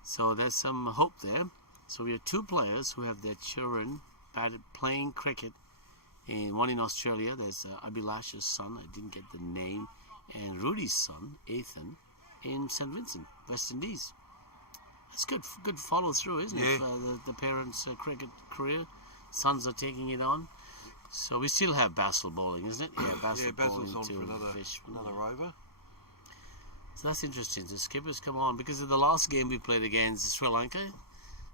So there's some hope there. So we have 2 players who have their children playing cricket. One in Australia, there's Abhilash's son, I didn't get the name, and Rudy's son, Ethan, in St. Vincent, West Indies. That's good follow through, isn't it? The parents' cricket career, sons are taking it on. So we still have Basil bowling, isn't it? Yeah, Basil's on for another over. So that's interesting. The skippers come on because of the last game we played against Sri Lanka.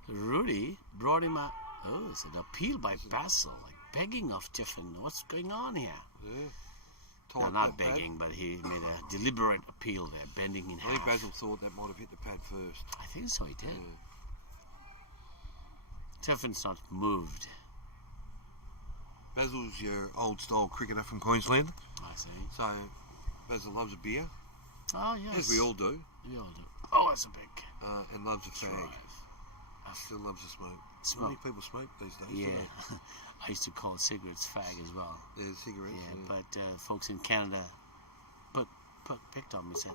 Rudy brought him out. Oh, it's an appeal by Basil, like begging of Tiffin. What's going on here? Yeah. No, not begging, but he made a deliberate appeal there, bending in half. I think Basil thought that might have hit the pad first. I think so, he did. Tiffin's not moved. Basil's your old style cricketer from Queensland. I see. So Basil loves a beer, Oh, yes. as we all do, We all do. Oh, that's a big and loves a fag. drive. Still loves to smoke. Smoke. Many people smoke these days. Yeah. Don't I used to call cigarettes fag as well. they? Yeah, cigarettes. Yeah, Yeah. but folks in Canada picked on me and said,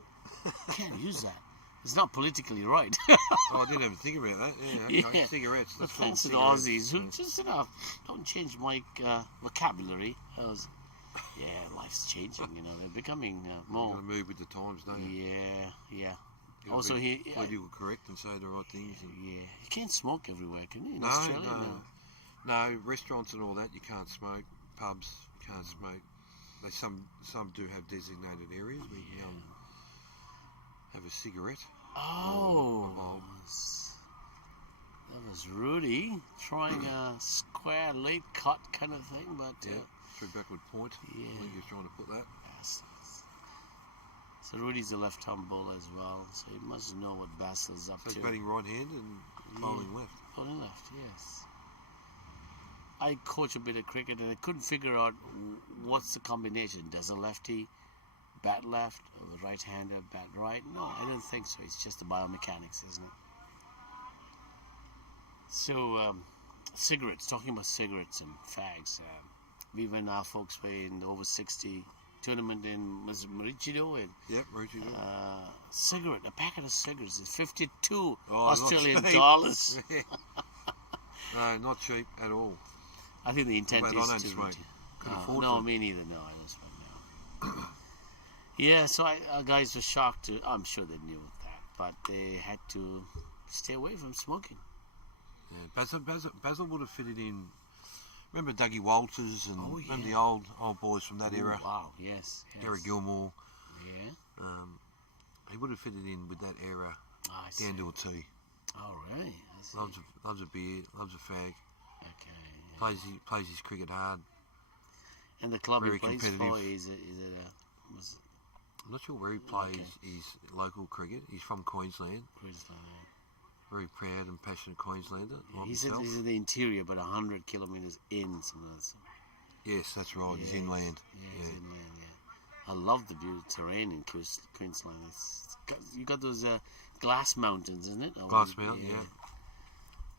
can't use that. It's not politically right. Oh, I didn't even think about that. Yeah, okay. Yeah. Cigarettes. The That's called offensive cigarettes. Aussies who just, don't change my vocabulary. I was, yeah, life's changing, they're becoming You've more. got to move with the times, don't you? Yeah. You've got to Also, be here, political correct and say the right things. And yeah, you can't smoke everywhere, can you? In No, Australia, no. No, restaurants and all that you can't smoke. Pubs you can't smoke. They some do have designated areas where you can have a cigarette. Oh, bulb. that was Rudy trying a square late cut kind of thing, but Yeah, through backward point. yeah. I think he was trying to put that. So Rudy's a left-arm bowler as well, so he must know what Basil's up So he's to. batting right hand and bowling left. Bowling left, yes. I coach a bit of cricket and I couldn't figure out what's the combination. Does a lefty bat left or the right-hander bat right? No, I don't think so. It's just the biomechanics, isn't it? So, cigarettes, talking about cigarettes and fags. We went our folks way in the over-60 tournament in Maroochydore, and Yep, Rosie. cigarette, a packet of cigarettes is 52 Oh, not Australian cheap. dollars. No, not cheap at all. I think the intent But I is don't to smoke. Could Oh, afford no, to. me neither. No, I don't smoke now. Yeah, so our guys were shocked. I'm sure they knew that, but they had to stay away from smoking. Yeah, Basil would have fitted in. Remember Dougie Walters and Oh, remember yeah. the old boys from that Ooh, era? Wow, yes. Gary Gilmore. Yeah. He would have fitted in with that era I see. down to a T. All right. I see. Loves a beer, loves a fag. Okay. Yeah. Plays his cricket hard. And the club very he plays competitive. for is it was I'm not sure where he plays his local cricket. He's from Queensland. Queensland. Very proud and passionate Queenslander. Like He said himself. he's in the interior, but 100 kilometers in. Yes, that's right. He's Yeah, inland. Yeah, Yeah. he's inland. Yeah. I love the beautiful terrain in Queensland. You got those glass mountains, isn't it? Glass Mountain, yeah.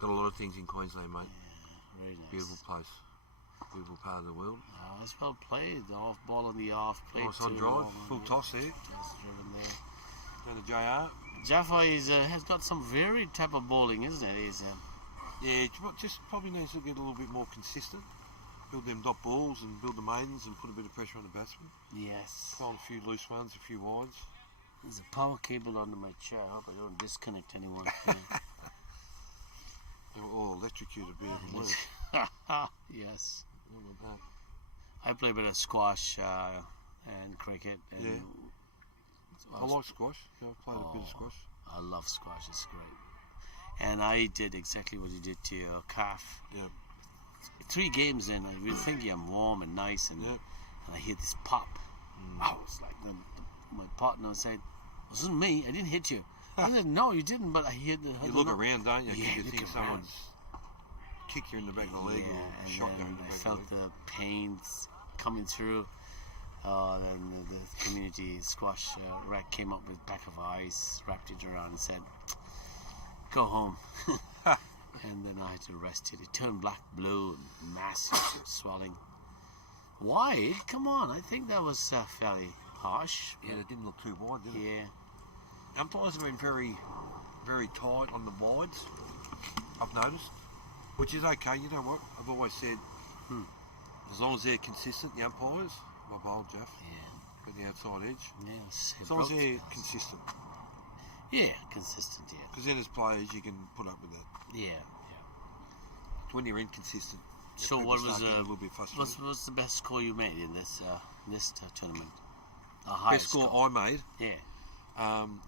Got a lot of things in Queensland, mate. Yeah, very nice. Beautiful place. Beautiful part of the world. That's well played. The off ball on the off. Played Nice on too, drive. long, Full yeah. toss there. Toss driven there. Down to JR. Jaffa has got some varied type of bowling, isn't it? Yeah, just probably needs to get a little bit more consistent. Build them dot balls and build the maidens and put a bit of pressure on the batsman. Yes. Find a few loose ones, a few wides. There's a power cable under my chair. I hope I don't disconnect anyone. Yeah. Or electrocute a bit even worse. Yes. What about that? I play a bit of squash and cricket. And I like squash. Yeah, I've played a bit of Oh. squash. I love squash. It's great. And I did exactly what you did to your calf. Yeah. 3 games in, I was thinking I'm warm and nice, and, Yeah. and I hear this pop. I was like, my partner said, "It wasn't me. I didn't hit you." I said, "No, you didn't." But I hear the. You look around, don't you? 'Cause Yeah, you look think around. someone's kicked you in the back of the leg Yeah, or and shot you then in the I back of felt the leg. the pains coming through. Then the community squash rack came up with pack of ice, wrapped it around, and said, "Go home." And then I had to rest it. It turned black blue and massive swelling. Why? Come on, I think that was fairly harsh. Yeah, it didn't look too wide, did it? Yeah. Umpires have been very, very tight on the wides, I've noticed, which is okay. You know what? I've always said, as long as they're consistent, the umpires, my bowl, Jeff, Yeah. at the outside edge, Yes. as long as they're consistent. Yeah, consistent, yeah. Because then as players, you can put up with that. Yeah. It's when you're inconsistent. So people what start was getting a little bit frustrated. what's the best score you made in this tournament? A Best highest score I made? Yeah.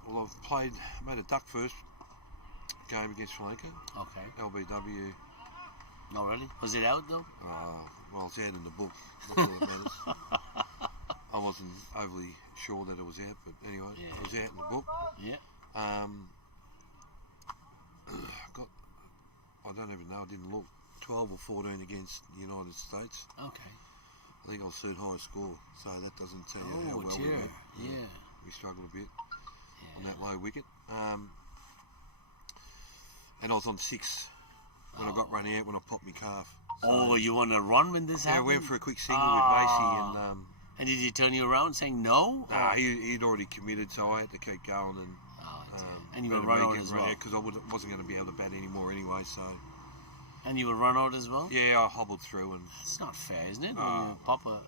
Well, made a duck first game against Sri Lanka, Okay. LBW. Not really. Was it out though? Well, it's out in the book. That's all that matters. I wasn't overly sure that it was out, but anyway, Yeah. it was out in the book. Yeah. I don't even know. I didn't look. 12 or 14 against the United States. Okay. I think I was third highest score, so that doesn't tell you how Oh, well we dear. went. Yeah. We struggled a bit on Yeah. that low wicket. And I was on 6 when I got run out when I popped my calf. So, Oh, you want to run when this yeah, I happened? went for a quick single with Macy, and And did he turn you around saying no? nah, he'd already committed, so I had to keep going. And Oh, dear. And you were run out as well. because I wasn't going to be able to bat anymore anyway. So And you were run out as well? yeah, I hobbled through and It's not fair, isn't it? When you pop a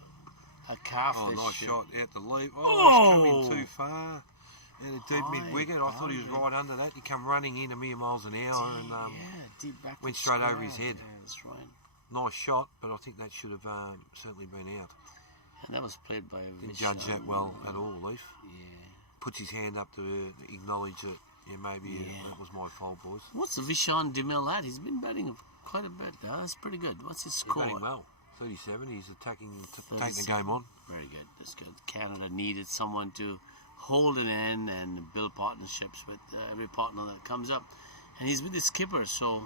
calf. oh, this nice shit. shot out the lead. Oh! Oh, he's coming too far. And a deep High mid wicket. I thought he was boundary. right under that. He come running in a mere miles an hour, and Yeah, deep back. went to straight over square. his head. Yeah, that's right. nice shot. But I think that should have certainly been out. And that was played by a Didn't judge that well at all, Leaf. Yeah. Puts his hand up to acknowledge that, yeah, maybe Yeah. it was my fault, boys. What's the Vishan Demil at? He's been batting quite a bit. That's pretty good. What's his He's score? batting well. 37. He's attacking, taking the 37. game on. Very good. That's good. Canada needed someone to hold it in and build partnerships with every partner that comes up. And he's with the skipper, so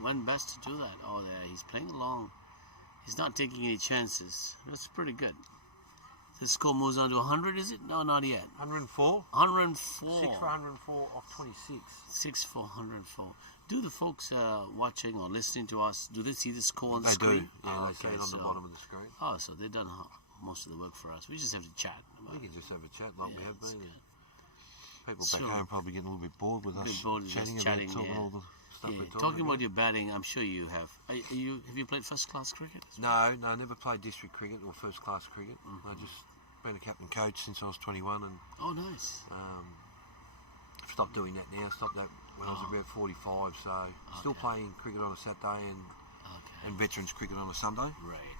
when best to do that? Oh, there. He's playing along. He's not taking any chances. That's pretty good. The score moves on to 100, is it? No, not yet. 104. 104. 6 for 104 off 26. 6 for 104. Do the folks watching or listening to us, do they see the score on the They screen? do. Yeah, Oh, they see okay, it on the so- bottom of the screen. Oh, so they've done most of the work for us. We just have to chat. We can just have a chat like we Yeah, have that's been. good. People So- back home probably getting a little bit bored with A us bit bored with chatting us about chatting, talking yeah. all the stuff Yeah, we're talking about your batting, I'm sure you have. Have you played first class cricket? No, never played district cricket or first class cricket. I just been a captain coach since I was 21 and Oh, nice. stopped doing that now. Stopped that when I was about 45. So still Okay. playing cricket on a Saturday Okay. and veterans cricket on a Sunday. Right.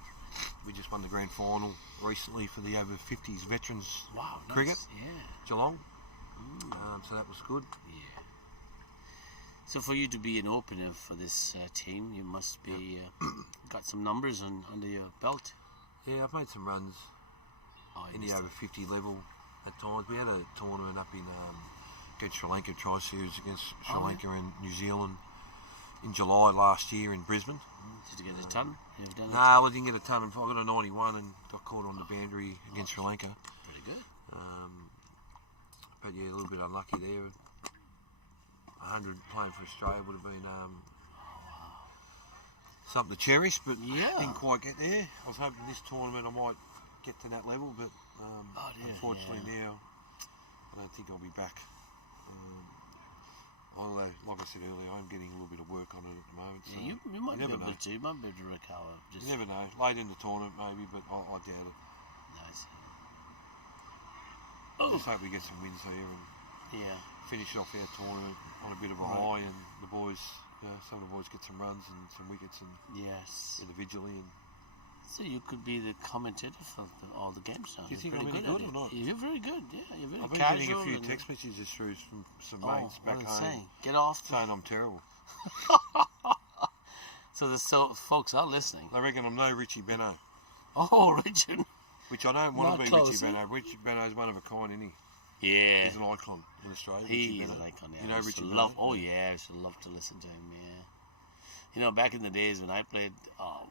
We just won the grand final recently for the Over-50s veterans Wow. Nice. Cricket? Yeah. Geelong. So that was good. Yeah. So for you to be an opener for this team, you must be got some numbers under your belt. Yeah, I've made some runs Oh, you in the missed over 50 level at times. We had a tournament up in against Sri Lanka, tri-series against Sri Lanka and New Zealand in July last year in Brisbane. Did you get a ton? You've done No, I didn't get a ton. I got a 91 and got caught on the boundary against Sri Lanka. Pretty good. But yeah, a little bit unlucky there. 100 playing for Australia would have been something to cherish, but Yeah. didn't quite get there. I was hoping this tournament I might get to that level, but dear, unfortunately now I don't think I'll be back. Although, like I said earlier, I'm getting a little bit of work on it at the moment. So Yeah, you might be never able know. to. You might be able to recover. Just You never know. Late in the tournament maybe, but I doubt it. nice. I just hope we get some wins here and Yeah. finish off our tournament on a bit of a high, and the boys, some of the boys get some runs and some wickets and Yes. individually. And So you could be the commentator for all the games now. Do you think You're I'm pretty any at good or it. not? You're very good. Yeah, you're very I've been casual. getting a few and- text messages through from some Oh, mates what back are they home saying? Get off. saying I'm terrible. So folks are listening. They reckon I'm no Richie Benno, Oh, Richard. which I don't want Not to be close, Richie eh? Benno. Richie Benno's one of a kind, isn't he? Yeah. He's an icon in Australia. Richie He is Benno. an icon. Yeah. You know I used Richie to Benno? love. Oh yeah, I used to love to listen to him. Yeah. You know, back in the days when I played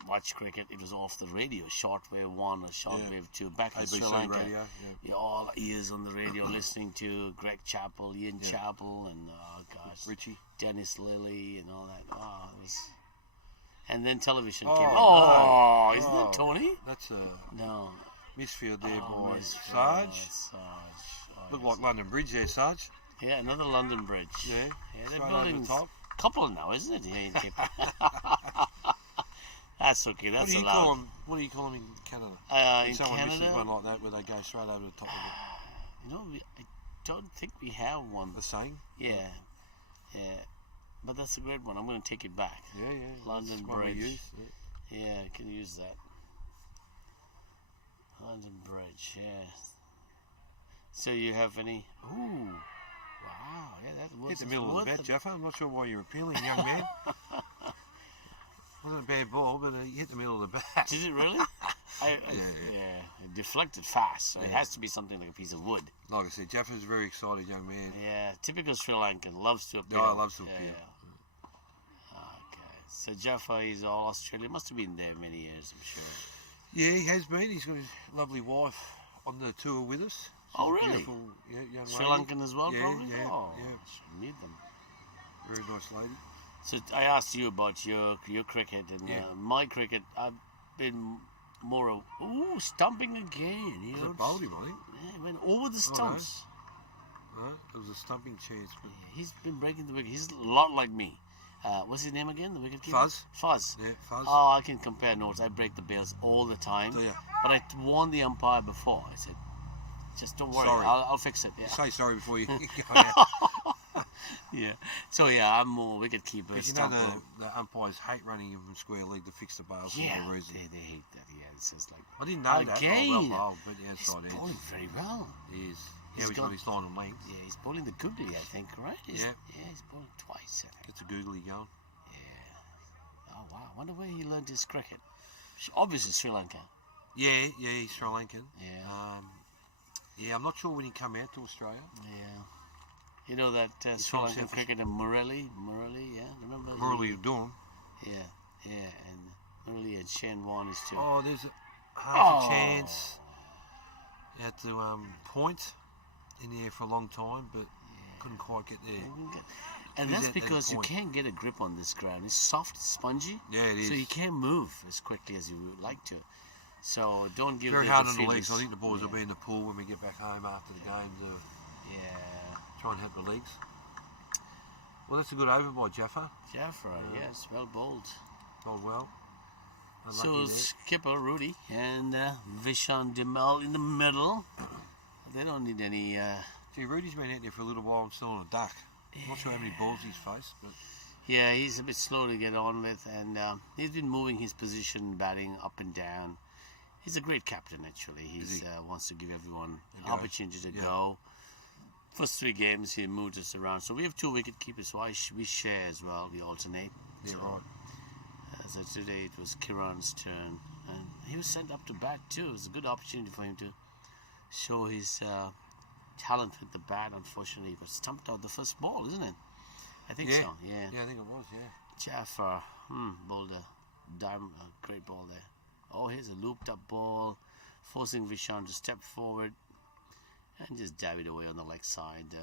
watch cricket, it was off the radio, shortwave 1 or shortwave 2. Back in ABC Sri Lanka, radio. you're all ears on the radio, listening to Greg Chappell, Ian Chappell, and Richie. Dennis Lilly, and all that. Oh, it was. And then television Oh, came. no. Oh, isn't Oh. that Tony? That's a No. misfield there by Miss Sarge. Sarge. Oh, Look yes. like London Bridge there, Sarge. Yeah, another London Bridge. Yeah. Yeah, they're Straight over building the top. a couple now, isn't it? Yeah, that's okay. That's What do you allowed. call them? What do you call them in Canada? In Someone misses Canada, one like that where they go straight over the top of it. you know, I don't think we have one. The saying? Yeah, but that's a great one. I'm going to take it back. Yeah. London That's one we Bridge. use, yeah. Yeah, I can use that. London Bridge. Yeah. So you have any? Ooh. Wow. Yeah, that was Hit the middle of the bat, Jaffa. I'm not sure why you're appealing, young man. Wasn't a bad ball, but you hit the middle of the bat. Did it really? Yeah, it deflected fast, so it has to be something like a piece of wood. Like I said, Jaffa's a very excited young man. Yeah, typical Sri Lankan, loves to appeal. Yeah, loves to appeal. Okay. So Jaffa is all Australian. Must have been there many years, I'm sure. Yeah, he has been. He's got his lovely wife on the tour with us. She's Oh, a really? Beautiful, young Sri lady. Lankan as well, Yeah, probably? yeah, Oh, yeah. should meet them. Very nice lady. So I asked you about your cricket, and Yeah. my cricket, I've been more of, stumping again. He It bowled him, I think. yeah, went over the stumps. No, it was a stumping chance. But Yeah, he's been breaking the wicket. He's a lot like me. What's his name again? The wicket keeper? Fuzz. Fuzz. Yeah, Fuzz. Oh, I can compare notes. I break the bails all the time. Do ya? But I warned the umpire before. I said, just don't worry. Sorry. I'll fix it. Yeah. Say sorry before you go out. Yeah. So yeah, I'm more wicket keeper. Because you know the umpires hate running him from square leg to fix the bails for yeah, no reason. they hate that. Yeah, it's just like I didn't know again. that. Oh, well, but the He's outside edge. bowling very well. He is. He's Yeah, he's got his line on length. Yeah, he's bowling the googly, I think, right? Yeah. Yeah, he's bowling twice, I think. Gets a googly going. Yeah. Oh wow, I wonder where he learned his cricket. Obviously Sri Lanka. Yeah, he's Sri Lankan. Yeah. Yeah, I'm not sure when he come out to Australia. Yeah. You know that Sri from Lankan South- cricketer Murali, yeah, remember? Murali Durham. Yeah, and Murali and Shane Warne is too. Oh, there's half Oh. a chance. You had to point in the air for a long time, but couldn't quite get there. And Who's that's at that because you point? can't get a grip on this ground. It's soft, spongy. Yeah, it is. So you can't move as quickly as you would like to. So don't give Very the hard on the feelings. legs. I think the boys will Yeah. be in the pool when we get back home after the game to Yeah. try and help the legs. Well, that's a good over by Jaffa. Jaffa, yes, well bowled. Bowled well. So Unlucky there. skipper Rudy and Vishan Dimel in the middle. They don't need any. Gee, Rudy's been out there for a little while and still on a duck. I'm not sure how many balls he's faced, but Yeah, he's a bit slow to get on with, and he's been moving his position, batting up and down. He's a great captain, actually. He wants to give everyone an go. opportunity to Yeah. go. First 3 games, he moved us around. So we have 2 wicket keepers, so we share as well. We alternate. yeah, So, right. So today it was Kiran's turn, and he was sent up to bat too. It was a good opportunity for him to show his talent with the bat. Unfortunately, he got stumped out the first ball, isn't it? I think Yeah. so. Yeah. Yeah, I think it was, yeah. Jaffa, bowled a great ball there. Oh, here's a looped up ball, forcing Vishan to step forward and just dab it away on the leg side.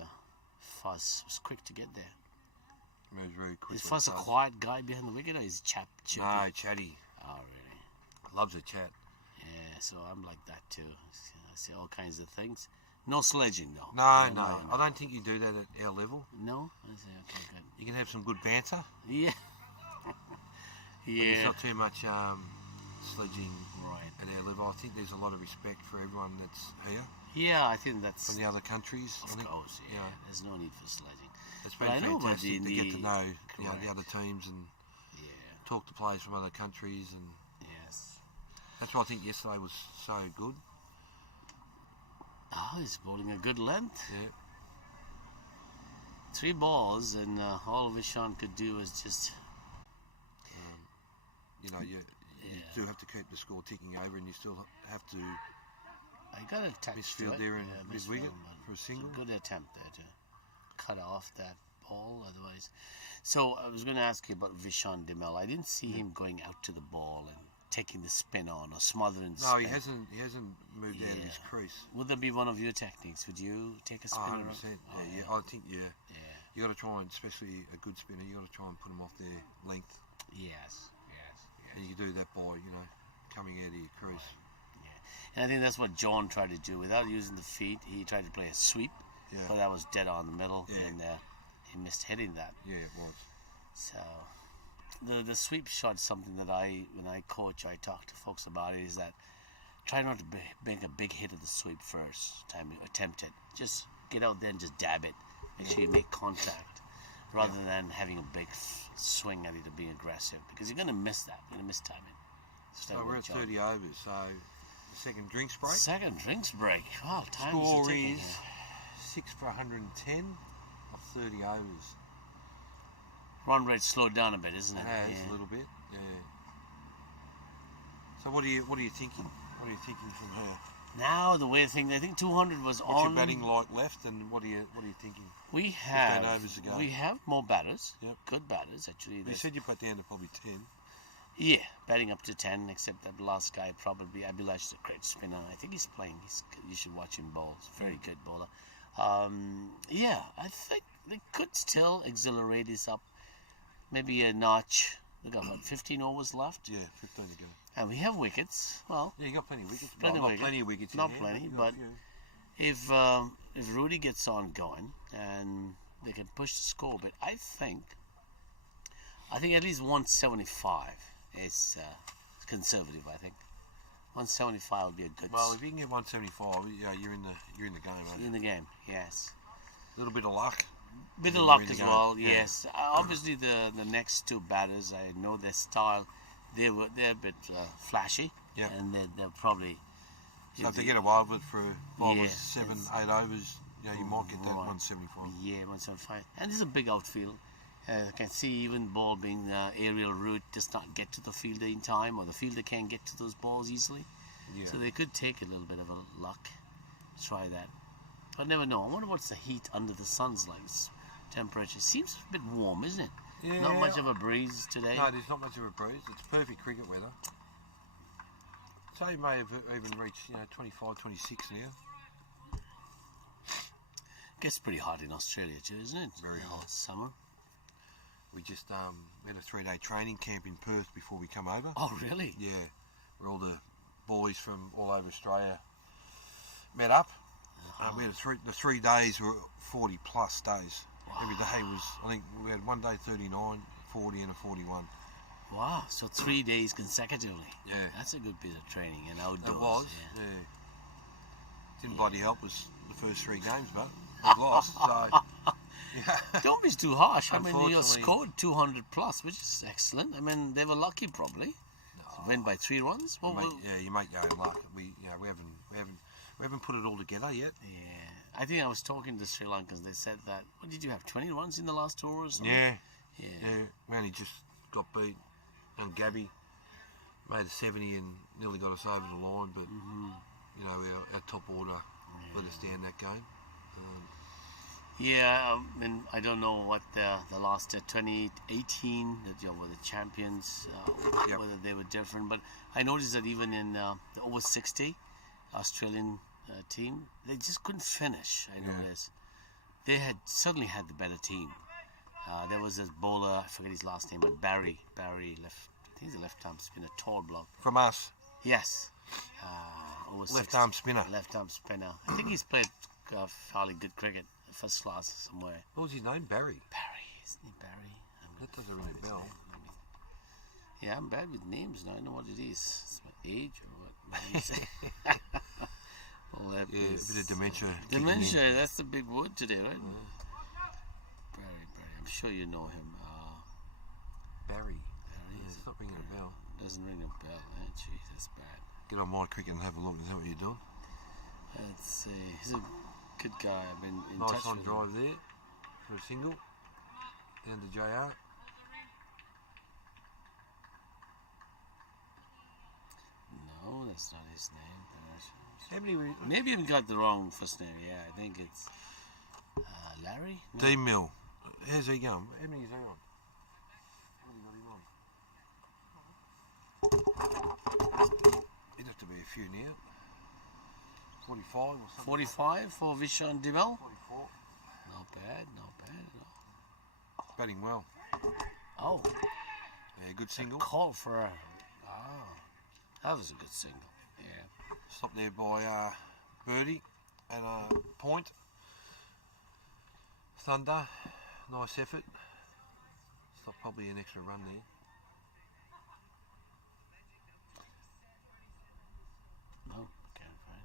Fuzz was quick to get there. Moves very quickly. Is Fuzz a quiet guy behind the wicket, or is he chirpy? No, chatty. Oh, really? Loves a chat. Yeah, so I'm like that too. I say all kinds of things. No sledging, though. No, no. I don't think you do that at our level. No? I say, okay, good. You can have some good banter. Yeah. But there's Yeah. not too much sledging Right. at our level. I think there's a lot of respect for everyone that's here Yeah, I think that's... from the other countries. I Of think, course, yeah. yeah. There's no need for sledging. It's But been I know about fantastic to get to know the Correct. other teams and Yeah. talk to players from other countries, and Yes. that's why I think yesterday was so good. Oh, he's bowling a good length. Yeah, 3 balls, and all Vishan could do was just... you know, you do have to keep the score ticking over, and you still have to I got a touch misfield to it. there in Yeah, mid-wicket misfield, but for a it's single. Good attempt there to cut off that ball, otherwise. So I was going to ask you about Vishan Dimel. I didn't see him going out to the ball and taking the spin on or smothering the No, spin. he hasn't moved out of his Yeah. crease. Would that be one of your techniques? Would you take a Oh, spin 100%. around? Yeah, Oh, I think, yeah. You got to try and, especially a good spinner, you got to try and put them off their length. Yes. And you do that by, coming out of your crease. And I think that's what John tried to do. Without using the feet, he tried to play a sweep, Yeah, but that was dead on the middle, Yeah. and he missed hitting that. yeah, it was. So the sweep shot is something that when I coach, I talk to folks about it, is that try not to make a big hit of the sweep first time you attempt it. Just get out there and just dab it. Make sure you make contact rather than having a big swing at it or being aggressive, because you're going to miss that. You're going to miss timing. So we're at 30 overs, so the second drinks break. Second drinks break. Oh, time Score is ticking is here. 6 for 110 of 30 overs. Run rate slowed down a bit, isn't it? It has Yeah. a little bit, yeah. So what are you thinking? What are you thinking from here? Now the way things, I think 200 was What's on. your batting like left, and what are you thinking? We 15 have overs to go. we have more batters. Yep. Good batters actually. You said you put down to probably 10. Yeah, batting up to 10, except that last guy probably, Abhilash is a great spinner. I think he's playing. You should watch him bowl. He's a very good bowler. Yeah, I think they could still exhilarate this up. Maybe a notch. We got what, 15 overs left? Yeah, 15 to go. And we have wickets. Well, Yeah, you got plenty of wickets. Plenty of Not wickets. plenty of wickets. in Not hand, plenty, you got a but few. if Rudy gets on going and they can push the score a bit, I think at least 175 is conservative. I think 175 will be a good. Well, if you can get 175, you're in the game. Aren't you? In the game, yes. A little bit of luck. Bit Yeah, of luck really as go. well, Yeah. yes. Obviously, the next two batters, I know their style. They're a bit flashy, Yep. and they're probably. So if they get away with it for 5 or Yeah, 7, it's- 8 overs, you might get that Right. 175. Yeah, 175. And this is a big outfield. I can see even ball being aerial route does not get to the fielder in time, or the fielder can't get to those balls easily. Yeah. So they could take a little bit of a luck. Try that. But never know. I wonder what's the heat under the sun's like. Temperature seems a bit warm, isn't it? Yeah. Not much of a breeze today. No, there's not much of a breeze. It's perfect cricket weather. So you may have even reached 25, 26 now. Gets pretty hot in Australia too, isn't it? Very hot. Summer. We just we had a 3-day training camp in Perth before we come over. Oh, really? Yeah, where all the boys from all over Australia met up. We had the 3 days were 40 plus days. Every day was, I think we had one day 39, 40 and a 41. Wow. So 3 days consecutively. Yeah. That's a good bit of training and outdoors. It was, Yeah. yeah. Didn't bloody help us the first 3 games, but we lost, so... Yeah. Don't be too harsh. I mean, you Unfortunately- scored 200 plus, which is excellent. I mean, they were lucky probably. Win by 3 runs. Well, You make your own luck. We haven't put it all together yet. yeah. I think I was talking to Sri Lankans. They said that. What did you have? 20 runs in the last tour or something? Yeah. Yeah. Yeah, we only just got beat, and Gabby made a 70 and nearly got us over the line, but our top order let us down that game. Yeah, and I don't know what the last 2018 that were the champions, Yep. whether they were different. But I noticed that even in the over 60 Australian team, they just couldn't finish. I noticed they certainly had the better team. There was this bowler, I forget his last name, but Barry left. I think he's a left-arm spinner, tall bloke. From us, Yes, over 60. left-arm spinner. Left-arm spinner. I think he's played fairly good cricket, first class somewhere. What was his name? Barry. Barry, isn't he Barry? That doesn't ring a bell. Yeah, I'm bad with names now. I know what it is. It's my age or what? What do you say? Well, that Yeah, a is- bit of dementia. kicking in. Dementia, that's the big word today, right? Barry. I'm sure you know him. Barry. Barry Yeah, it's not ringing a bell. doesn't ring a bell. Jeez, that's bad. Get on my cricket and have a look. Is that what you're doing? Let's see. He's a good guy. I've been in Nice touch on with drive there for a single. Down to JR. him. No, that's not his name. How many? Maybe we got the wrong first name. Yeah, I think it's Larry. No. D Mill. How's he going? How many is he on? He'd have to be a few now. 45 or something. 45 for Vishan Dimal. 44. Not bad. No. Batting well. Oh, Yeah, good single. call for a. Oh, that was a good single. Yeah. Stopped there by Birdie and a point. Thunder. Nice effort. Stopped probably an extra run there. No, can't find.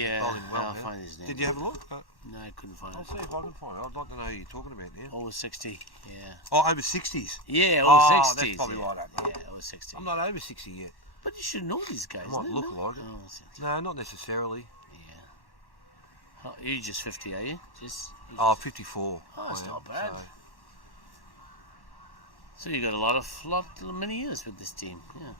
Yeah, Bowling well I'll now. find his name. Did you have a look? No, I couldn't find I'll it. see if I can find it. I'd like to know who you're talking about now. Over 60. Yeah. Oh, over 60s. Yeah, over Oh, 60s. that's probably yeah. why I don't know. Yeah, over 60. I'm not over 60 yet. But you should know these guys. I might no? look No? like it. Oh, 60. No, not necessarily. Yeah. Oh, you're just 50, are you? Just. Oh, 54. Oh, that's I am, not bad. so- So you got many years with this team. Yeah.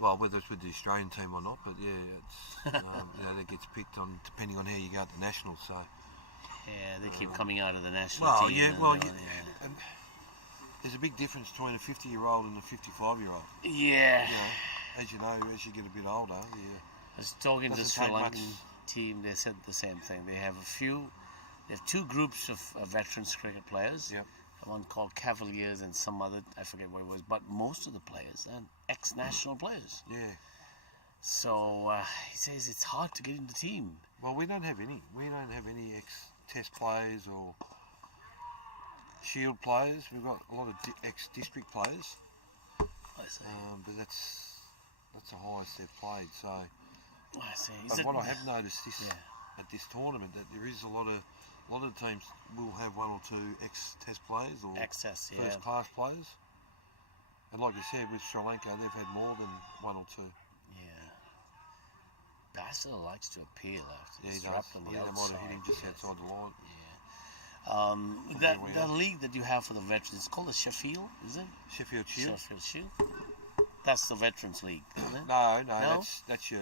Well, whether it's with the Australian team or not, but yeah, it's that gets picked on depending on how you go at the nationals. So Yeah, they keep coming out of the national well, team. yeah, well, and there's a big difference between a 50-year-old and a 55-year-old. Yeah. You know, as you get a bit older, I was talking to the doesn't Sri take Lankan much. team. They said the same thing. They have two groups of veterans cricket players. Yep. One called Cavaliers and some other, I forget what it was, but most of the players are ex-national players. Yeah. So he says it's hard to get in the team. Well, we don't have any. We don't have any ex-test players or shield players. We've got a lot of ex-district players. I see. But that's the highest they've played. So, I see. but what I have noticed at this tournament, that there is a lot of teams will have one or two ex-test players or first-class players. And like you said, with Sri Lanka, they've had more than one or two. Yeah. Basil likes to appeal after Yeah, he he's does. wrapped on the They outside. might have hit him just outside the line. Yeah. That league that you have for the veterans, it's called the Sheffield, is it? Sheffield Shield. Sheffield Shield. That's the veterans league, isn't it? No, that's your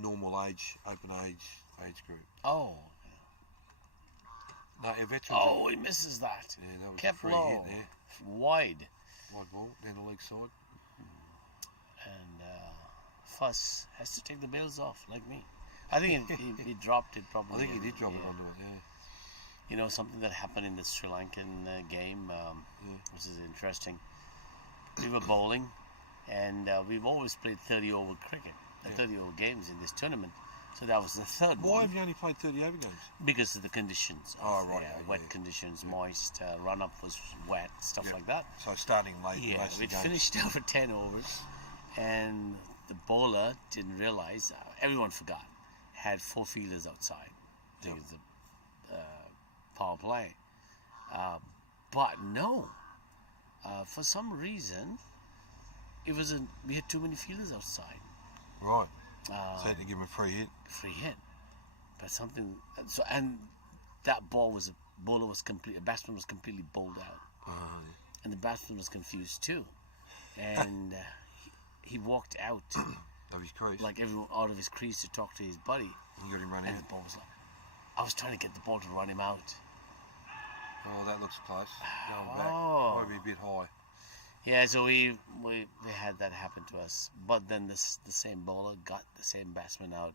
normal age, open age group. Oh. No, your veterans. Oh, he misses that. Yeah, that was Kept a free low. hit there. Wide. Wide ball down the leg side. And Fuss has to take the bails off, like me. I think he dropped it probably. I think he did drop it onto it. Yeah. You know, something that happened in the Sri Lankan game, which is interesting. We were bowling, and we've always played 30-over cricket, 30-over games in this tournament. So that was the third one. Why have you only played 30 over games? Because of the conditions. Oh, right. Wet conditions, moist, run-up was wet, stuff like that. So starting late. Yeah, we finished over 10 overs, and the bowler didn't realise, everyone forgot, had 4 fielders outside. I think it was a power play. But no, for some reason, we had too many fielders outside. Right. So had to give him a free hit. But something, and that batsman was completely bowled out. And the batsman was confused too. And he walked out Of his crease. like everyone out of his crease to talk to his buddy. You got him run And out. the ball was like, I was trying to get the ball to run him out. Oh, that looks close. Going back. Oh. Might be a bit high. Yeah, so we had that happen to us. But then the same bowler got the same batsman out.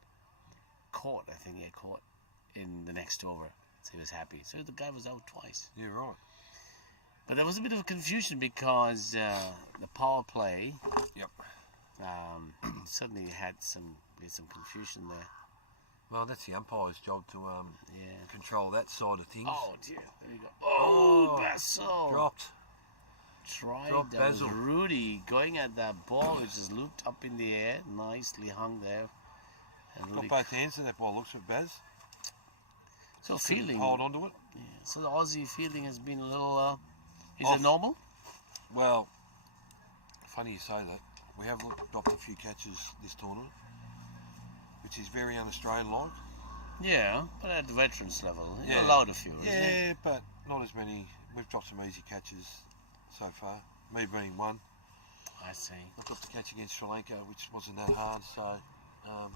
Caught in the next over. So he was happy. So the guy was out twice. Yeah, right. But there was a bit of a confusion because the power play Yep. suddenly had some confusion there. Well, that's the umpire's job to Yeah. control that side of things. Oh dear. There you go. Oh, Basil. Dropped. Dropped that was Rudy going at that ball, which is looped up in the air, nicely hung there. And Got Rudy, both hands in that ball, looks at Baz. so Couldn't fielding. hold on to it. Yeah, so the Aussie fielding has been a little. Is Off. it normal? Well, funny you say that. We have dropped a few catches this tournament, which is very un-Australian like. Yeah, but at the veterans level, you're Yeah. allowed a few. Isn't it? Yeah, but not as many. We've dropped some easy catches so far. Me being one. I see. I dropped a catch against Sri Lanka, which wasn't that hard. So, yeah,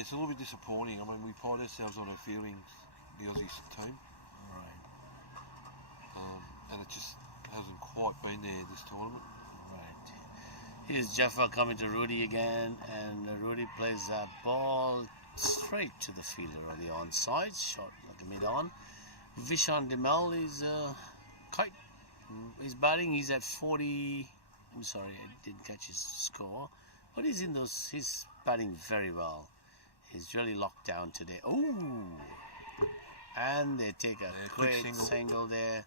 it's a little bit disappointing. I mean, we pride ourselves on our fielding, the Aussie team, Right. and it just hasn't quite been there this tournament. Right. Here's Jaffa coming to Rudy again, and Rudy plays that ball straight to the fielder on the onside, shot like a mid-on. Vishan Demel is kite. He's batting. He's at 40. I'm sorry, I didn't catch his score, but he's in those. He's batting very well. He's really locked down today. Oh, and they take a quick great single. single there.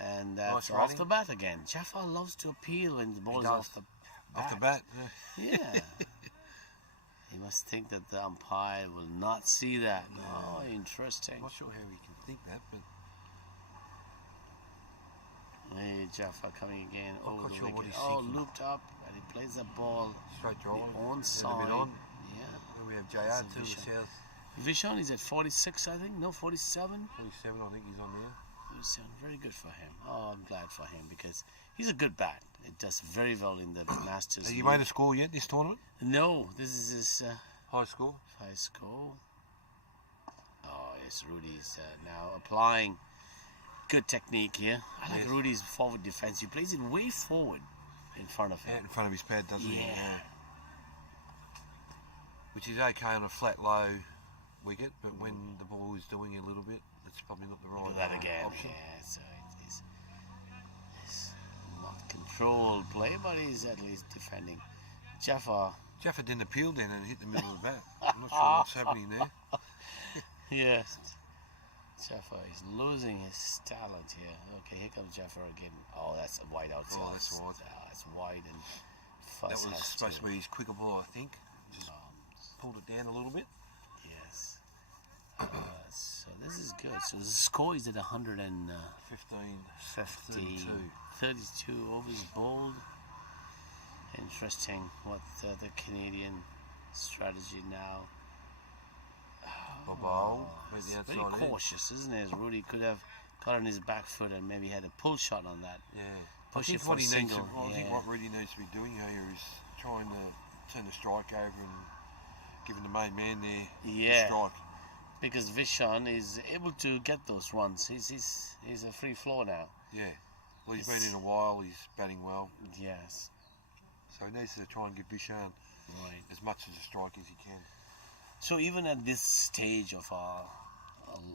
And that's Nice off running. the bat again. Jaffa loves to appeal when the ball is does. off the Off the bat, yeah. Yeah. He must think that the umpire will not see that. Oh, interesting. I'm not sure how he can think that, but Hey, Jaffa coming again I'm over not the sure what wicket. he's Oh, thinking. looped up, and he plays that ball straight the drive. onside. On. Yeah. Then we have That's JR a too, vision. South Vishan is at 46, I think. No, 47. 47, I think he's on there. 47. Very good for him. Oh, I'm glad for him because he's a good bat. It does very well in the Masters. Have you League. made a score yet this tournament? No, this is his High score? high score. Oh, yes, Rudy's now applying good technique here. I like Yes. Rudy's forward defense. He plays it way forward in front of Out him. in front of his pad, doesn't he? Yeah. Which is okay on a flat, low wicket, but when the ball is doing a little bit, it's probably not the right Do that again. option. Yeah, so it's not controlled play, but he's at least defending. Jaffa. Jaffa didn't appeal then and hit the middle of the bat. I'm not sure what's happening there. Yes. Jaffa is losing his talent here. Okay, here comes Jaffa again. Oh, that's a wide outside. Oh, that's wide. That's wide and That Fuss was has supposed to be his quicker ball, I think. Just um, pulled it down a little bit. yes. So this is good. So the score is at 150. 15, 32 overs bowled. Interesting what the Canadian strategy now. Bowl, with It's the very outside edge. cautious, isn't it? Rudy could have got on his back foot and maybe had a pull shot on that. Yeah. Push I it think for what a he needs single. to, I think yeah. what Rudy needs to be doing here is trying to turn the strike over and giving the main man there Yeah. the strike. Because Vishan is able to get those runs. He's a free flow now. Yeah. Well, he's been It's- in a while. He's batting well, Yes. so he needs to try and give Bishan Right. as much of a strike as he can. So even at this stage of our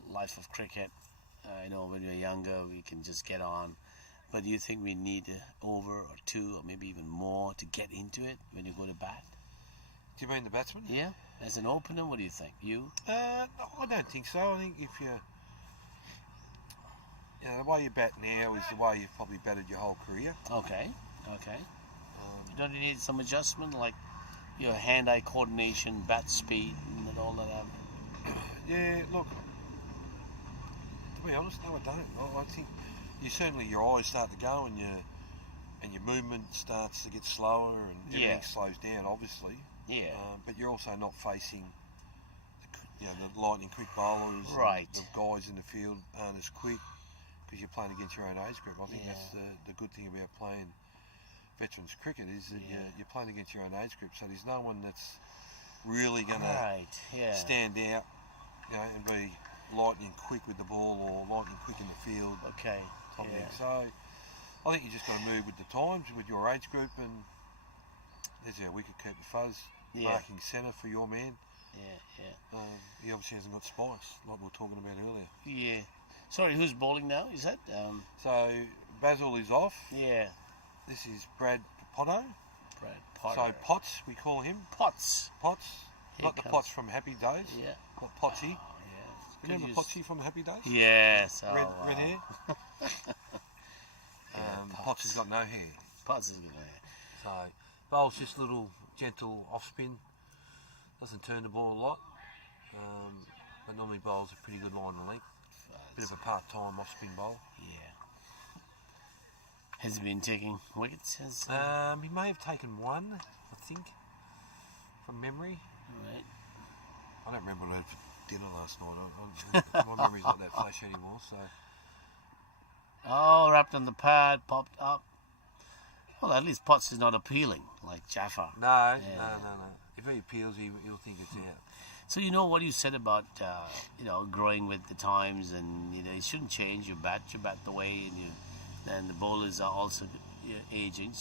life of cricket, I know when we're younger we can just get on, but do you think we need over or two or maybe even more to get into it when you go to bat? Do you mean the batsman? Yeah, as an opener, what do you think? You? No, I don't think so. I think if you know, the way you bat now is the way you've probably batted your whole career. Okay. Don't you need some adjustment, like your hand-eye coordination, bat speed, and all of that? Yeah, look, to be honest, no, I don't. I think your eyes start to go and your movement starts to get slower and everything Yeah. slows down, obviously. Yeah. But you're also not facing, the lightning quick bowlers. and Right. The guys in the field aren't as quick because you're playing against your own age group. I think Yeah. that's the good thing about playing veterans cricket is that Yeah. you're playing against your own age group. So there's no one that's really going to Right. Yeah. stand out, and be lightning quick with the ball or lightning quick in the field. Okay. Type of Yeah. thing. So I think you just got to move with the times, with your age group, and there's our wicketkeeper Fuzz Yeah. marking centre for your man. Yeah. He obviously hasn't got spikes like we were talking about earlier. Yeah. Sorry, who's bowling now? Is that? So Basil is off. Yeah. This is Brad Potto. Brad Potter. So Potts, we call him. Potts. Potts. Here Not the comes- Potts from Happy Days. Yeah. Not Potsy. Oh, yeah. Could Remember use- Potsy from Happy Days? Yes. Oh, Red wow. hair. Potts has got no hair. Potts is good. So bowls just a little gentle off spin. Doesn't turn the ball a lot. But normally bowls a pretty good line and length. Bit of a part-time off spin bowl. Yeah. Has he been taking wickets? He may have taken one, I think, from memory. Right. I don't remember what I had for dinner last night. My memory's not that flashy anymore. So Oh, wrapped on the pad, popped up. Well, at least Potts is not appealing like Jaffa. no. If he appeals, he'll think it's out. So you know what you said about growing with the times, and it shouldn't change. You bat the way, and the bowlers are also aging.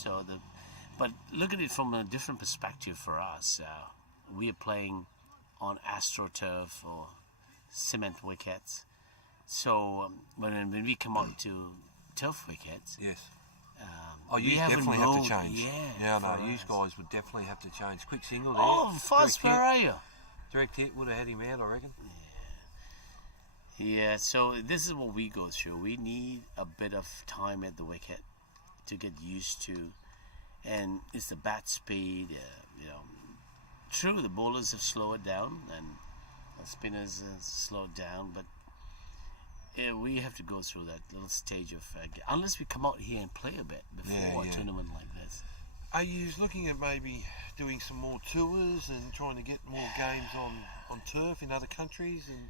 But look at it from a different perspective for us. We are playing on AstroTurf or cement wickets. So when we come on to turf wickets, Yes. we You haven't definitely have rolled- to change. Yeah, No, for you us. guys would definitely have to change. Quick single there. Oh, Fuzz, Direct where hit. are you? Direct hit would have had him out, I reckon. Yeah, so this is what we go through. We need a bit of time at the wicket to get used to, and it's the bat speed. True, the bowlers have slowed down and the spinners have slowed down, but we have to go through that little stage of unless we come out here and play a bit before a tournament like this. Are you looking at maybe doing some more tours and trying to get more games on turf in other countries? And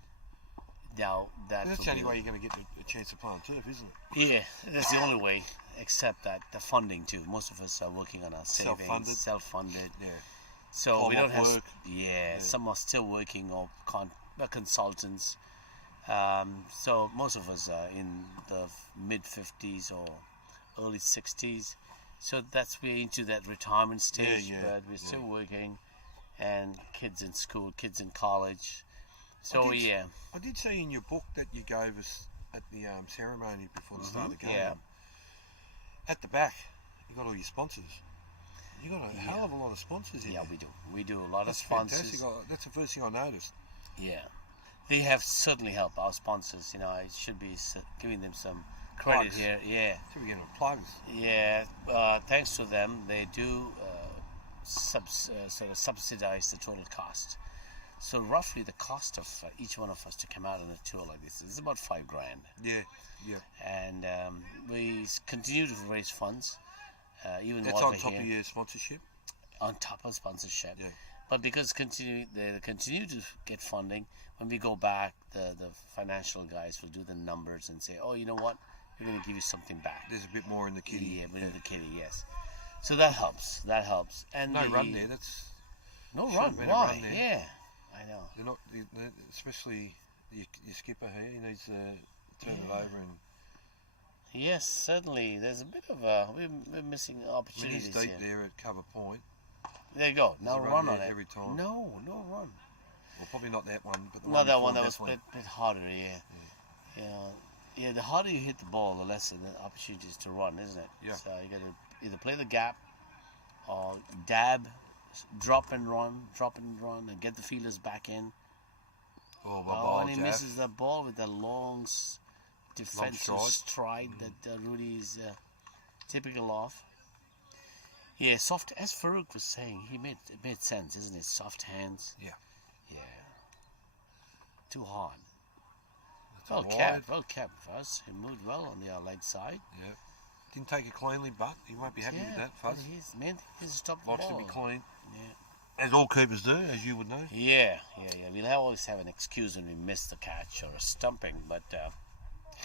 Now that That's will the only be- way you're going to get a chance to play on turf, isn't it? Yeah, that's the only way. Except that the funding too. Most of us are working on our savings, Self-funded. self-funded. Yeah. So we Time don't off have. work. Yeah, Yeah. some are still working or consultants. So most of us are in the mid 50s or early 60s. So that's we're into that retirement stage, yeah, but we're still yeah. working, and kids in school, kids in college. So did- yeah, I did see in your book that you gave us at the ceremony before the start of the game. yeah. At the back, you got all your sponsors. You got a Yeah. hell of a lot of sponsors in Yeah, there. we do. We do a lot That's of sponsors. fantastic. That's the first thing I noticed. Yeah, they have certainly helped our sponsors. You know, I should be giving them some credit Plugs. here. Yeah, So we're getting plugs. yeah. Thanks to them, they do sort of subsidize the total cost. So roughly, the cost of each one of us to come out on a tour like this is about $5,000. Yeah, yeah. And we continue to raise funds, even That's while on we're top here, of your sponsorship. on top of sponsorship. Yeah. But because they continue to get funding, when we go back, the financial guys will do the numbers and say, oh, you know what, we're going to give you something back. There's a bit more in the kitty. Yeah, but in the kitty, yes. So that helps. That helps. And No the, run there. That's No Should run. have been a Why? run there. Yeah, I know. they're not, especially your skipper here. He needs to turn it over and. Yes, certainly. There's a bit of we're missing I mean, opportunities he's deep here. there at cover point. There you go. There's Now a run there on it. every time. No run. Well, probably not that one, but the Not that before, one. That was a definitely. bit harder. Yeah. Yeah. The harder you hit the ball, the less the opportunities to run, isn't it? Yeah. So you got to either play the gap or dab, drop and run, and get the fielders back in. Oh, And he misses the ball with the long defensive stride that Rudy's typical of. Yeah, soft. As Farouk was saying, it made sense, isn't it? Soft hands. Yeah. Yeah. Too hard. Well Well kept Fuzz. He moved well on the leg side. Yeah. Didn't take it cleanly, but he won't be happy with that, Fuzz. His main thing is to stop the Likes ball. to be clean. Yeah. As all keepers do, as you would know. Yeah. We'll always have an excuse when we miss the catch or a stumping, but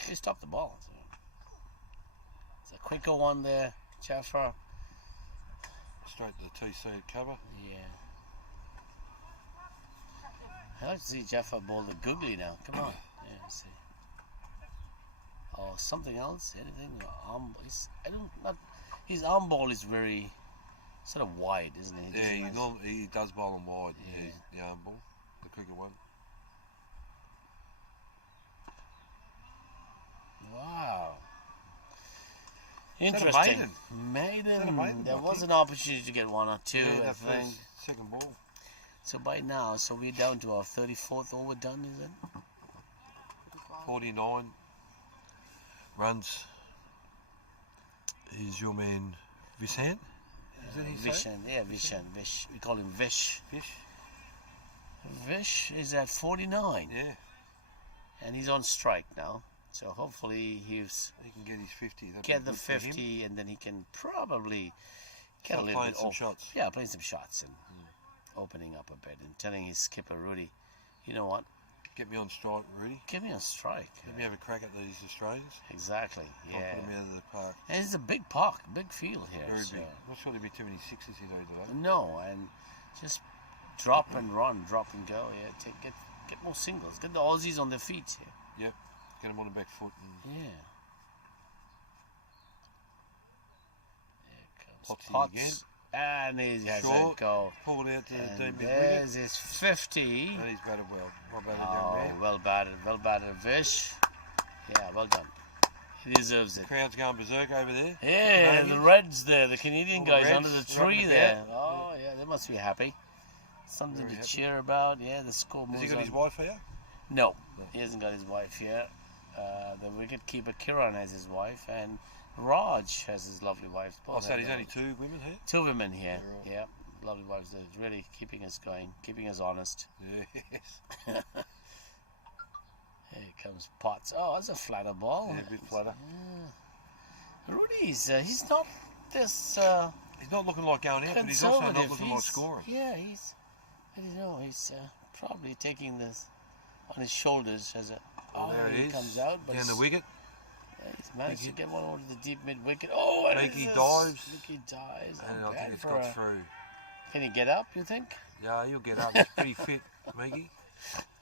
we stop the ball. So. It's a quicker one there, Jaffa. Straight to the TC cover. Yeah. I like to see Jaffa bowl the googly now. Come on. Yeah, let's see. Or something else? Anything? His arm ball is very sort of wide, isn't it? Yeah, he does bowl them wide. Yeah. Yeah, the arm ball, the cricket one. Wow. that a Interesting. maiden? Is that a maiden, There I was think? an opportunity to get one or two, Yeah, I that think. first, second ball. So by now, we're down to our 34th over done, is it? 49 runs. Is your man Vishan? Is that his name? Vishan, yeah, Vishan. Vish. We call him Vish. Fish? Vish is at 49, Yeah, and he's on strike now. So hopefully he's he can get his 50. That'd get be the good for him. 50, and then he can probably get Start a little playing bit some off. shots. Yeah, playing some shots and opening up a bit and telling his skipper Rudy, you know what? Get me on strike, Rudy. Give me a strike. Let me have a crack at these Australians. Exactly. I'll Yeah. put them out of the park. And it's a big park, big field here. Very so- big. Not sure there'll be too many sixes here though today. No, and just drop and run, drop and go. Yeah, get more singles. Get the Aussies on their feet here. Yep. Get them on the back foot. And Yeah. There comes Potts Potts. again. And he has Short. a go. pull it out to the And deep mid there's wicket. his 50. And he's batted well. Well batted, young Oh, man. well batted, Vish. Yeah, well done. He deserves it. Crowd's going berserk over there. Yeah, Canadian. the Reds there, the Canadian All the guys Reds under the rocking tree the there. bat. Oh, yeah, they must be happy. Something Very to happy. cheer about. Yeah, the score Has moves he got on. his wife here? No, No. he hasn't got his wife yet. The wicketkeeper Kiran has his wife, and Raj has his lovely wife. Oh, Both so have there's their- only two women here? two women here. Yeah, Yeah, lovely wives. They're really keeping us going, keeping us honest. Yes. Here comes Potts. Oh, that's a flatter ball. Yeah, a bit flatter. Rudy's, he's not this He's not looking like going out, but he's also not conservative. looking like scoring. Yeah, I don't know, he's probably taking this on his shoulders. As a, There it he is. comes out, but Down the wicket. he's managed to get one over the deep mid wicket. Oh, and Mickey dives. Mickey dives. And Not I bad think it's for got a- through. Can he get up, you think? Yeah, he'll get up. He's pretty fit, Mickey.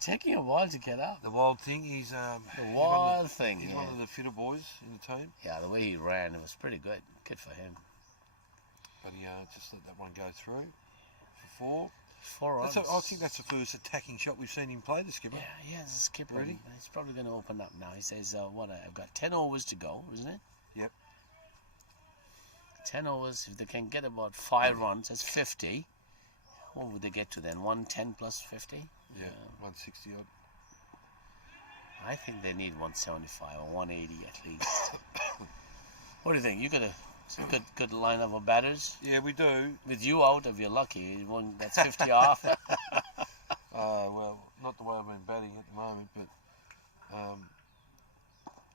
Taking a while to get up. The wild thing, he's The wild thing, He's yeah. one of the fitter boys in the team. Yeah, the way he ran, it was pretty good. Good for him. But he just let that one go through for 4. 4 runs. I think that's the first attacking shot we've seen him play, the skipper. Yeah, he has a skipper. Ready? He's probably going to open up now. He says, I've got 10 overs to go, isn't it? Yep. 10 overs. If they can get about 5 runs, that's 50. What would they get to then? 110 plus 50? Yeah, 160 odd. I think they need 175 or 180 at least. What do you think? You got a good lineup of batters? Yeah, we do. With you out, if you're lucky, that's 50 off. Well, not the way I've been batting at the moment, but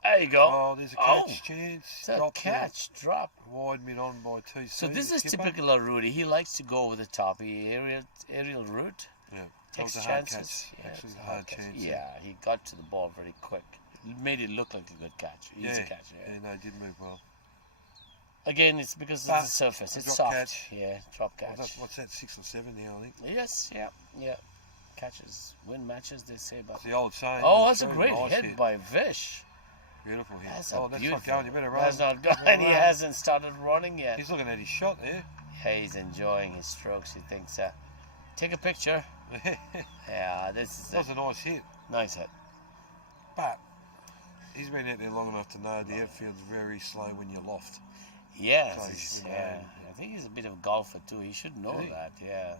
There you go. oh, there's a catch chance. It's a Drop catch, drop. wide mid on by TC. So this the is skipper. typical of Rudy. He likes to go over the top. He aerial route. Yeah, that Takes was a hard chances. catch. Yeah, Actually, it's a hard catch. chance. Yeah, he got to the ball very quick. It made it look like a good catch. Easy Yeah, catch. Yeah. no, it did move well. Again, it's because of But the surface. a It's drop soft. catch. Yeah, drop catch. What's that, 6 or 7 now, I think? Yes, yeah. Catches win matches, they say. But It's the old saying. oh, it's that's a very great nice hit by Vish. Beautiful hit. That's That's not beautiful. going. You better run. That's not going. Better He run. hasn't started running yet. He's looking at his shot there. Yeah, he's enjoying his strokes. He thinks, take a picture. Yeah, this is That was a nice hit. nice hit. But he's been out there long enough to know the outfield's very slow when you're loft. Yes, So he it's- should yeah. know. I think he's a bit of a golfer too. He should know Is he? that. Yeah.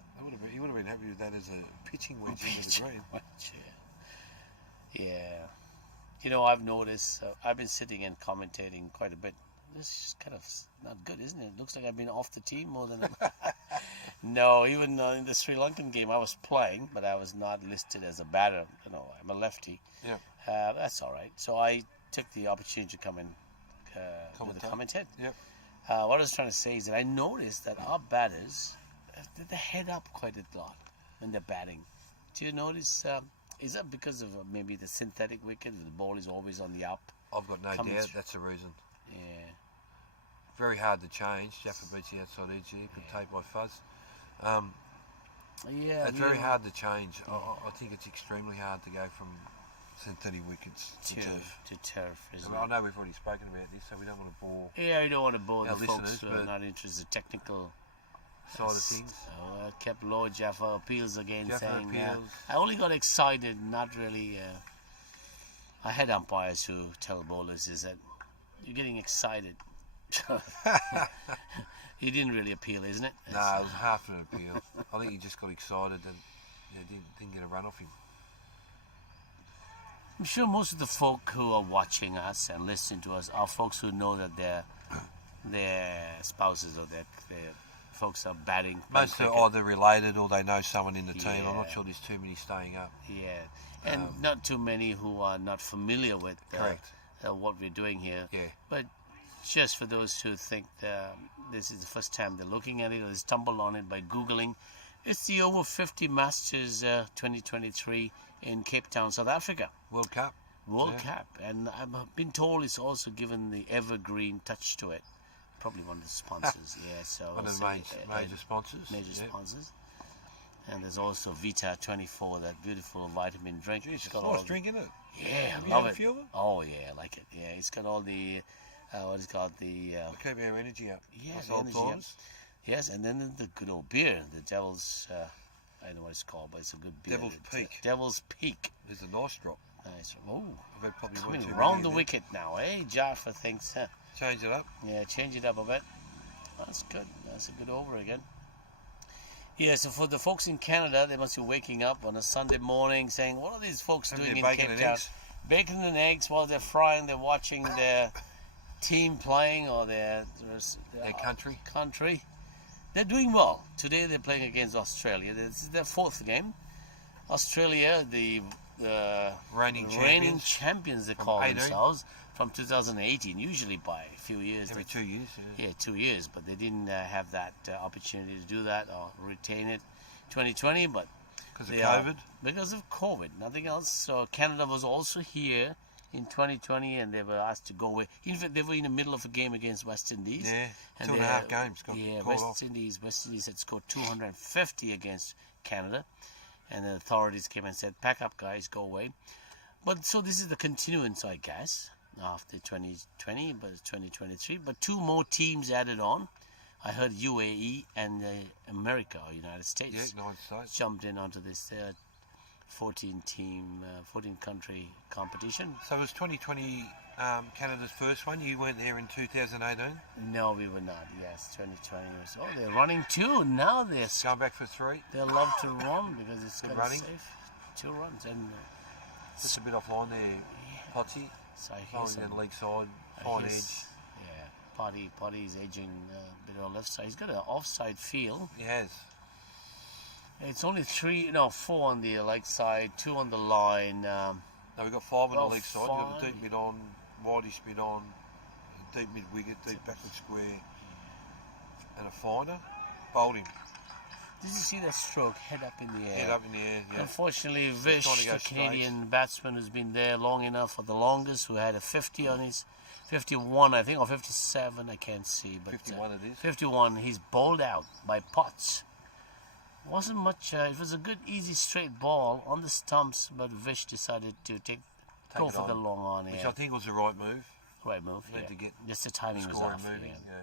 He would have been happy with that as a pitching wedge into the green. Yeah. You know, I've noticed. I've been sitting and commentating quite a bit. This is kind of not good, isn't it? It looks like I've been off the team more than. No, even in the Sri Lankan game, I was playing, but I was not listed as a batter. You know, I'm a lefty. Yeah. That's all right. So I took the opportunity to come and do the commentate. Yep. What I was trying to say is that I noticed that our batters, they head up quite a lot when they're batting. Do you notice? Is that because of maybe the synthetic wicket? The ball is always on the up. I've got no Coming doubt through. that's the reason. Yeah. Very hard to change. Jaffa beats the outside edge here. Good take by Fuzz. Yeah. It's very hard to change. I think it's extremely hard to go from synthetic wickets to turf. To turf, isn't I it? know we've already spoken about this, so we don't want to bore Yeah, you don't want to bore our the folks listeners, who are but- not interested in technical side of things. kept low. Jaffa appeals again, Jaffa saying, appeals. I only got excited, not really. I had umpires who tell bowlers is that you're getting excited. He didn't really appeal, isn't it? No, it was half an appeal. I think he just got excited and didn't get a run off him. I'm sure most of the folk who are watching us and listening to us are folks who know that their spouses or their folks are batting. Most playing are cricket. either related or they know someone in the team. I'm not Yeah. sure there's too many staying up. Yeah, and not too many who are not familiar with Correct. What we're doing here. Yeah. But just for those who think this is the first time they're looking at it or stumbled on it by Googling, it's the Over-50 Masters 2023 in Cape Town, South Africa. World Cup. World Yeah. Cup. And I've been told it's also given the evergreen touch to it. Probably one of the sponsors, yeah. So One of the major sponsors. major Yeah. sponsors. And there's also Vita 24, that beautiful vitamin drink. Jeez, It's it's got all nice the- drink, isn't it? Yeah, Have I you love had it. a few of them? Oh yeah, I like it. Yeah, it's got all the what is it called the Keep our energy up. yeah, Us the old energy up. timers. Yes, and then the good old beer, the Devil's. I don't know what it's called, but it's a good beer. Devil's It's, Peak. Devil's Peak. There's a nice drop. Nice. Oh, I've had probably coming one too round many the there. wicket now, eh? Jaffa thinks. Change it up. Yeah, change it up a bit. That's good. That's a good over again. Yeah, so for the folks in Canada, they must be waking up on a Sunday morning saying, what are these folks Having doing their in bacon Cape and Town? eggs. Bacon and eggs while they're frying, they're watching their team playing or their country. They're doing well. Today they're playing against Australia. This is their 4th game. Australia, the Reigning reigning champions. champions they From call 18. themselves, from 2018, usually by a few years. Every They- 2 years. Yeah. yeah, 2 years, but they didn't have that opportunity to do that or retain it 2020, but Because of Yeah, COVID. because of COVID, nothing else. So Canada was also here in 2020, and they were asked to go away. In fact, they were in the middle of a game against West Indies. Yeah, and 2.5 games got Yeah, called West Indies had scored 250 against Canada, and the authorities came and said, "Pack up, guys, go away." But so this is the continuance, I guess, after 2020, but it's 2023. But 2 more teams added on. I heard UAE and America, or United States, Yeah, United States. jumped in onto this 14 country competition. So was 2020 Canada's first one? You weren't there in 2018? No, we were not. Yes, 2020 was. Oh, they're running 2 now. Going back for 3? They love to run because it's Good kind of running. safe. 2 runs and Just a bit offline there, Potsy. so I hear Going some. down the leg side, I fine hear edge. s- Yeah, Potty's edging a bit on the left side. He's got an offside feel. He has. It's only 4 on the leg side, 2 on the line. No, we've got 5 on Well, the leg side. We've got a 5. deep mid on, wideish mid on, a deep mid wicket, deep backward square, and a finder. Bowled him. Did you see that stroke? Head up in the air. Head up in the air. Yeah. Unfortunately, trying Vish, to go the Canadian batsman who's been there long enough for the longest, who had a 50 on his 51, I think, or 57, I can't see. But 51 it is. 51, he's bowled out by Potts. Wasn't much, it was a good, easy, straight ball on the stumps, but Vish decided to go it for the on, long on Which air. I think was the right move. Right move, You need yeah. to get Just the timing was scoring off. moving. Yeah. Yeah.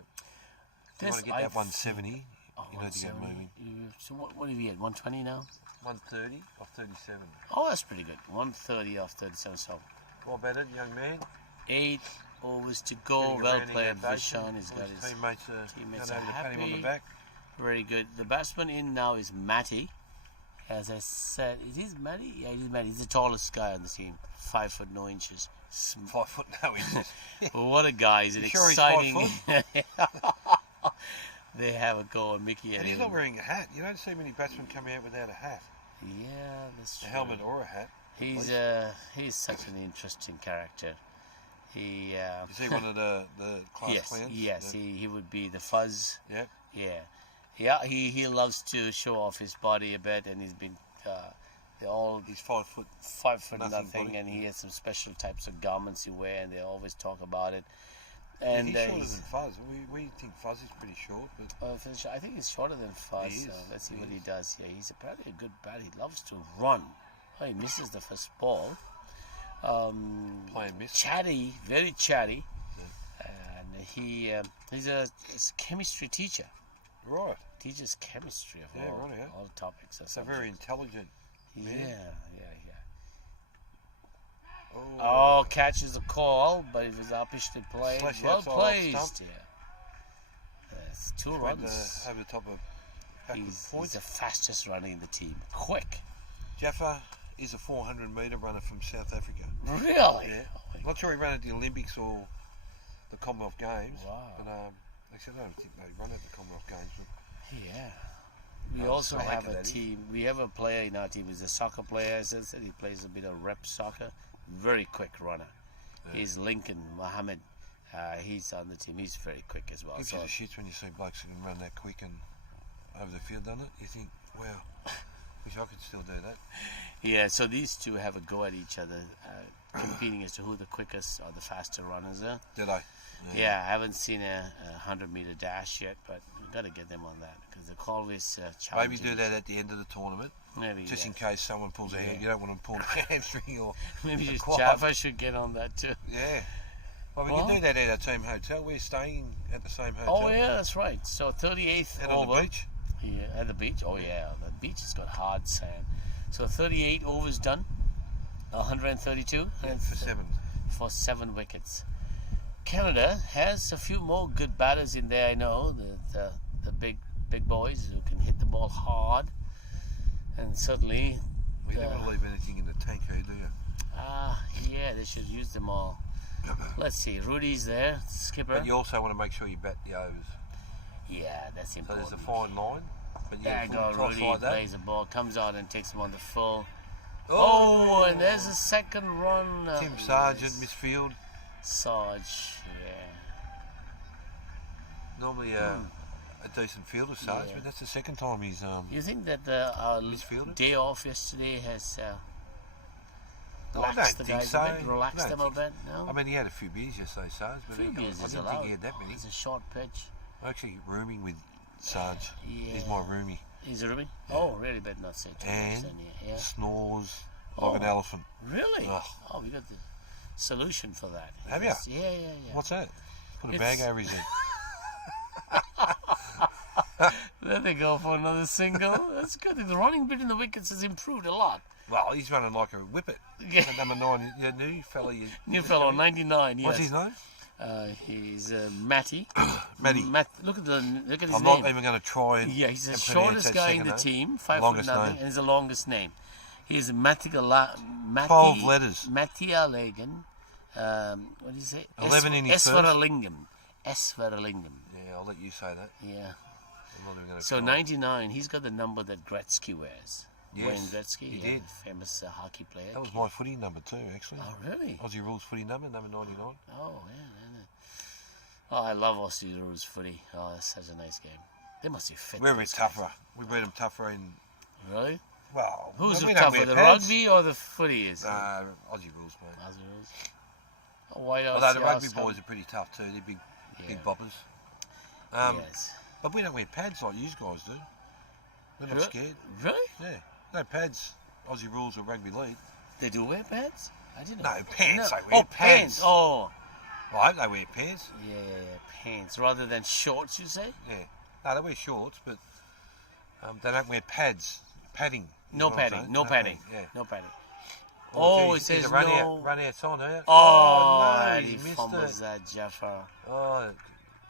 If you want to get that 170, Oh, you need to get 170. moving. So what do we get, 120 now? 130 off 37. Oh, that's pretty good. 130 off 37, so What about it, young man? 8 overs to go. Getting a Well rounding played, ovation. Vishan. He's All got his his teammates teammates going are over to pat him on the happy. back. very good. The batsman in now is Matty. As I said, it is Matty? Yeah, it is Matty. He's the tallest guy on the team. 5 foot no inches. 5 foot no inches. What a guy. He's an You sure he's 5 exciting... They have a go on Mickey And and he's him. not wearing a hat. You don't see many batsmen come out without a hat. Yeah, that's A true. helmet or a hat. He's such an interesting character. He Is he one of the class yes, clowns? yes, Yeah. he would be the fuzz. Yep. Yeah. He loves to show off his body a bit, and he's been they're all He's 5 foot. 5 foot Nothing nothing, body. and he has some special types of garments he wear, and they always talk about it. And He's shorter he's- than Fuzz. We think Fuzz is pretty short, but I think he's shorter than Fuzz. He So is, let's see he what he is. does here. He's apparently a good bat. He loves to run. Oh, he misses the first ball. playing miss. Chatty, very chatty, and he's a chemistry teacher. Right. Teaches chemistry of Yeah, right, yeah. all topics. Or So very intelligent. yeah, man. yeah. Oh, Oh, catches the call, but it was uppish to play. Slash Well outside placed, stump. yeah. That's 2 went runs. over the top of backward He's point. the fastest runner in the team. Quick. Jaffa is a 400-metre runner from South Africa. Really? Yeah. Oh my Not sure he ran at the Olympics or the Commonwealth Games. Wow. But actually, I don't think they run at the Commonwealth Games. But Yeah. We Oh, also so I like have it, a Eddie. team. We have a player in our team. He's a soccer player. As I said, he plays a bit of rep soccer. Very quick runner. Yeah. He's Lincoln Mohammed. He's on the team. He's very quick as well. gives So you the shits when you see blokes who can run that quick and over the field, doesn't it? You think, wow, wish I could still do that. yeah. So these two have a go at each other, competing as to who the quickest or the faster runners are. Did I? Yeah, I haven't seen a 100-meter dash yet, but we've got to get them on that because they're always Maybe challenging. do that at the end of the tournament, Maybe just yeah. in case someone pulls a hand. Yeah. You don't want them pulling a hamstring or Maybe a just quad. Jaffa should get on that too. Yeah. Well, we Well- can do that at our team hotel. We're staying at the same hotel. Oh yeah, that's right. So 38th And over. on the beach. Yeah, at the beach. Oh yeah, the beach has got hard sand. So 38 overs done. 132 and For 7. for 7 wickets. Canada has a few more good batters in there. I know the big boys who can hit the ball hard, and certainly. We never leave anything in the tank here, do you? Yeah, they should use them all. Let's see, Rudy's there, skipper. But you also want to make sure you bat the overs. Yeah, that's So important. there's a fine line. But There you go, toss Rudy like that. plays the ball, comes out and takes him on the full. Oh, and there's a second run. Tim Sargent, misfield. Sarge, yeah. Normally a a decent fielder, Sarge, Yeah. but that's the second time he's You think that our misfielded. day off yesterday has No, I don't relaxed the think guys so. a bit, relaxed I them don't a bit? No? I mean, he had a few beers yesterday, Sarge, but Few beers I is didn't allowed. think he had that many. It's a short pitch. I'm actually rooming with Sarge. Yeah. He's my roomie. He's a roomie? Oh, really? Better not say too much And then, yeah. snores Oh. like an elephant. Really? Ugh. Oh, we got the solution for that. Have Yes. Yeah, yeah, yeah. What's that? Put a It's- bag over his head. There they go for another single. That's good. The running bit in the wickets has improved a lot. Well, he's running like a whippet. Yeah. That number 9, your new fella. New fellow, 99. Yes. What's his name? He's Matty. Matty. Look at his I'm name. not even going to try and. Yeah, he's the and pronounce shortest that guy in second the name. team, 5 foot Longest nothing, name. and he's the longest name. He's Matty 12 letters. Mattia Lagan. What do you say? 11 in his first. Esvaralingam. Esvaralingam. Yeah, I'll let you say that. Yeah. I'm not even going to So try. 99, he's got the number that Gretzky wears. Yes, Wayne Gretzky, he yeah, did. famous hockey player. That was my footy number too, actually. Oh, really? Aussie Rules footy number 99. Oh, yeah. Oh, I love Aussie Rules footy. Oh, that's such a nice game. They must be fit. We're a bit those guys. tougher. We beat them tougher in. Really? Well, Who's we the don't tougher, wear the pads. rugby or the footy? Is it? Aussie Rules, mate. Aussie Rules. Oh, why else? Although the rugby boys are pretty tough too. They're big Yeah. boppers. Yes. But we don't wear pads like you guys do. We're not Really? scared. Really? Yeah. No pads. Aussie Rules or rugby league. They do wear pants? I didn't No, know. pants, they Oh, wear pants. pants. Oh. Well, I hope they wear pants. Yeah, pants. Rather than shorts, you say? Yeah. No, they wear shorts, but they don't wear pads. Padding. is No what I'm padding. saying. No padding. Yeah. No padding. Oh, Oh, geez, it says he's a run no. out. Run out's on her. Oh, no, and he he's missed fumbles it. that Jaffa. Oh,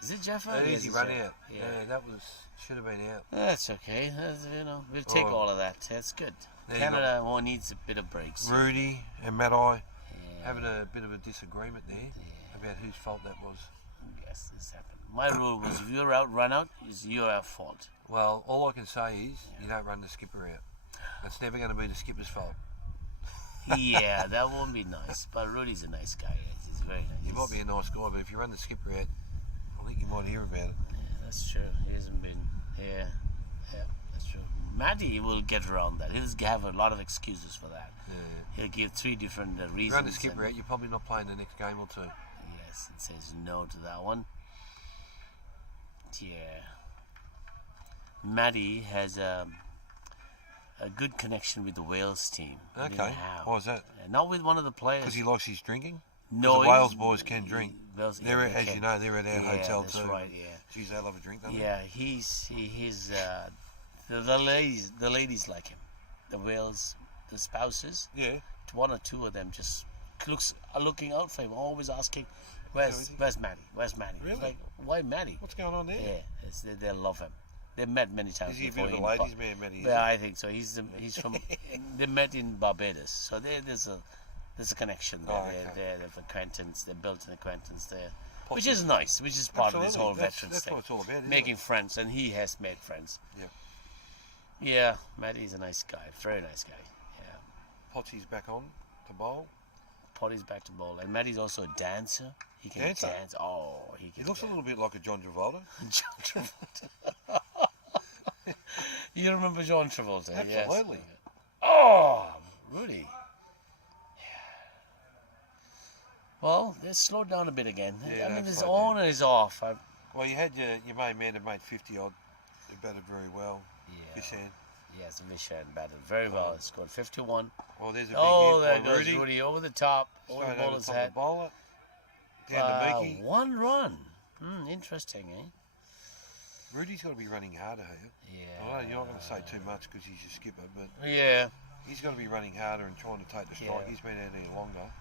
Is it Jaffa? an Yes, easy it's run Jaffa. out. Yeah, that should have been out. That's okay. We'll take Oh. all of that. That's good. There you Canada needs a bit of breaks. Rudy and Matt-I Yeah. having a bit of a disagreement there about whose fault that was. Yes, this happened. My rule was if you're out, run out, is your fault. Well, all I can say is you don't run the skipper out. It's never going to be the skipper's fault. Yeah, that won't be nice. But Rudy's a nice guy. He's very nice. You might be a nice guy, but if you run the skipper out, I think you might hear about it. Yeah, that's true. He hasn't been. Yeah, that's true. Matty will get around that. He'll have a lot of excuses for that. Yeah. He'll give 3 different If reasons. you run the skipper and- out, you're probably not playing the next game or two. Yes, it says no to that one. Yeah. Matty has a good connection with the Wales team. I don't know Okay. how. Why is that? Not with one of the players. Because he likes his drinking? No, the Wales boys can drink. Wales, They're, yeah, they as can. you know, they're at our Yeah, hotel that's too. right, yeah. Geez, they love a drink, don't they? Yeah, he's the ladies like him. The Wales, the spouses. Yeah. 1 or 2 of them just are looking out for him, always asking, "Where's Matty? Where's Matty?" Really? It's like, why Matty? What's going on there? Yeah, they love him. They've met many times Is he a before. bit of a in ladies' man, Matty? Yeah, I think so. He's from. They met in Barbados, so there's a connection there. Oh, okay. They've acquaintance. They built an acquaintance there, Possibly. which is nice. Which is part of this whole veterans That's thing. what it's all about, isn't Making it? friends, and he has made friends. Yep. Yeah, Matty's a nice guy. Very nice guy. Yeah. Potsy's back on to bowl. Potty's back to bowl, and Matty's also a dancer. He can Dancer? dance. Oh, he He can. looks a dance. little bit like a John Travolta. John Travolta. You remember John Travolta? Absolutely. Yes. Oh, Rudy. Well, let's slow down a bit again. Yeah, I mean, that's it's right, on and it's off. Well, you had your main man that made 50 odd. He batted very well. Yeah. Fishan. Yes, Vishan batted very well. He scored 51. Oh, there's a big Oh, there hit by goes Rudy. Rudy over the top. Over Straight the over bowler's top of head. the bowler. Down to Mookie. 1 run. Interesting, eh? Rudy's got to be running harder here. Yeah. I know you're not going to say too much because he's your skipper, but Yeah. he's got to be running harder and trying to take the strike. Yeah. He's been out there longer.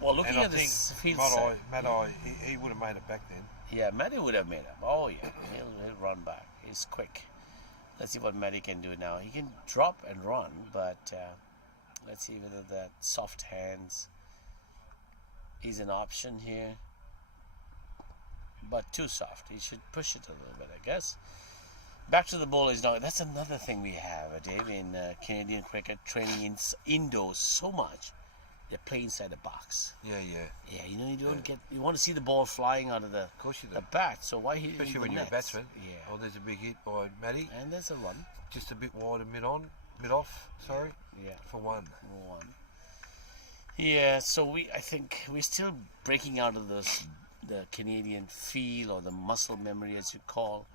Well, looking And I at think this field set, Matt-I, he would have made it back then. yeah, Matty would have made up. Oh, yeah. He'll run back. He's quick. Let's see what Matty can do now. He can drop and run, but let's see whether that soft hands is an option here. But too soft. He should push it a little bit, I guess. Back to the bowlers now. That's another thing we have, Dave, in Canadian cricket, training indoors so much. they play inside the box. Yeah, yeah. Yeah, you know, you don't get. You want to see the ball flying out of the Of course you do. the bat. So why hit it in Especially the when you're a nets? batsman. Yeah, Oh, there's a big hit by Matty. and there's a run. Just a bit wide and mid off. Sorry, Yeah, for one. one. Yeah, so I think we're still breaking out of the Canadian feel or the muscle memory, as you call.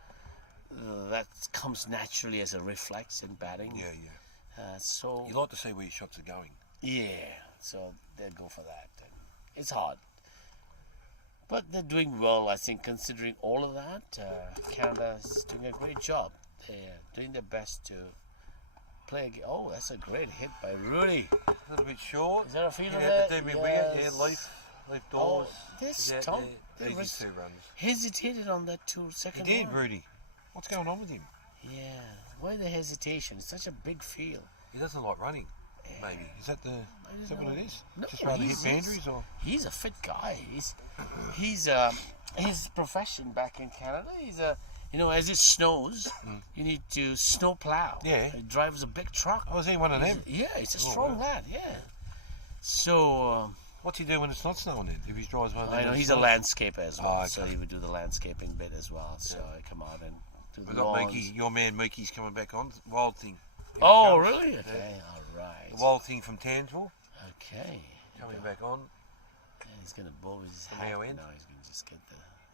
That comes naturally as a reflex in batting. Yeah, yeah. So You like to see where your shots are going. yeah, so they'll go for that. And it's hard, but they're doing well, I think, considering all of that. Canada's doing a great job. They're doing their best to play. Oh, that's a great hit by Rudy. A little bit short. Is there a field Yeah, there? the Demi winger. Yeah, Yes. leaf Oh, doors. this Yeah, Tom yeah, was easy 2 runs. hesitated on that He second did, one. Rudy. What's going on with him? Yeah, why the hesitation? It's such a big field. He doesn't like running. Maybe is that don't what it know. is? No, Just rather hit he's- boundaries or He's a fit guy. He's his profession back in Canada. He's a as it snows, you need to snow plow. Yeah. He drives a big truck. oh, is he one of them? Yeah, he's a Oh, strong wow. lad. Yeah. So What's he do when it's not snowing then? If he drives one of them, I know when he's it's a not? landscaper as well. Oh, So okay. he would do the landscaping bit as well. So I come out and do We the got lawns. Mookie, your man Mookie's coming back on. Wild Thing. Here he Oh, comes. really? Okay, all right. The Wild Thing from Townsville Okay. coming back on. And he's going to bowl his From hat. our end. No, he's going to just get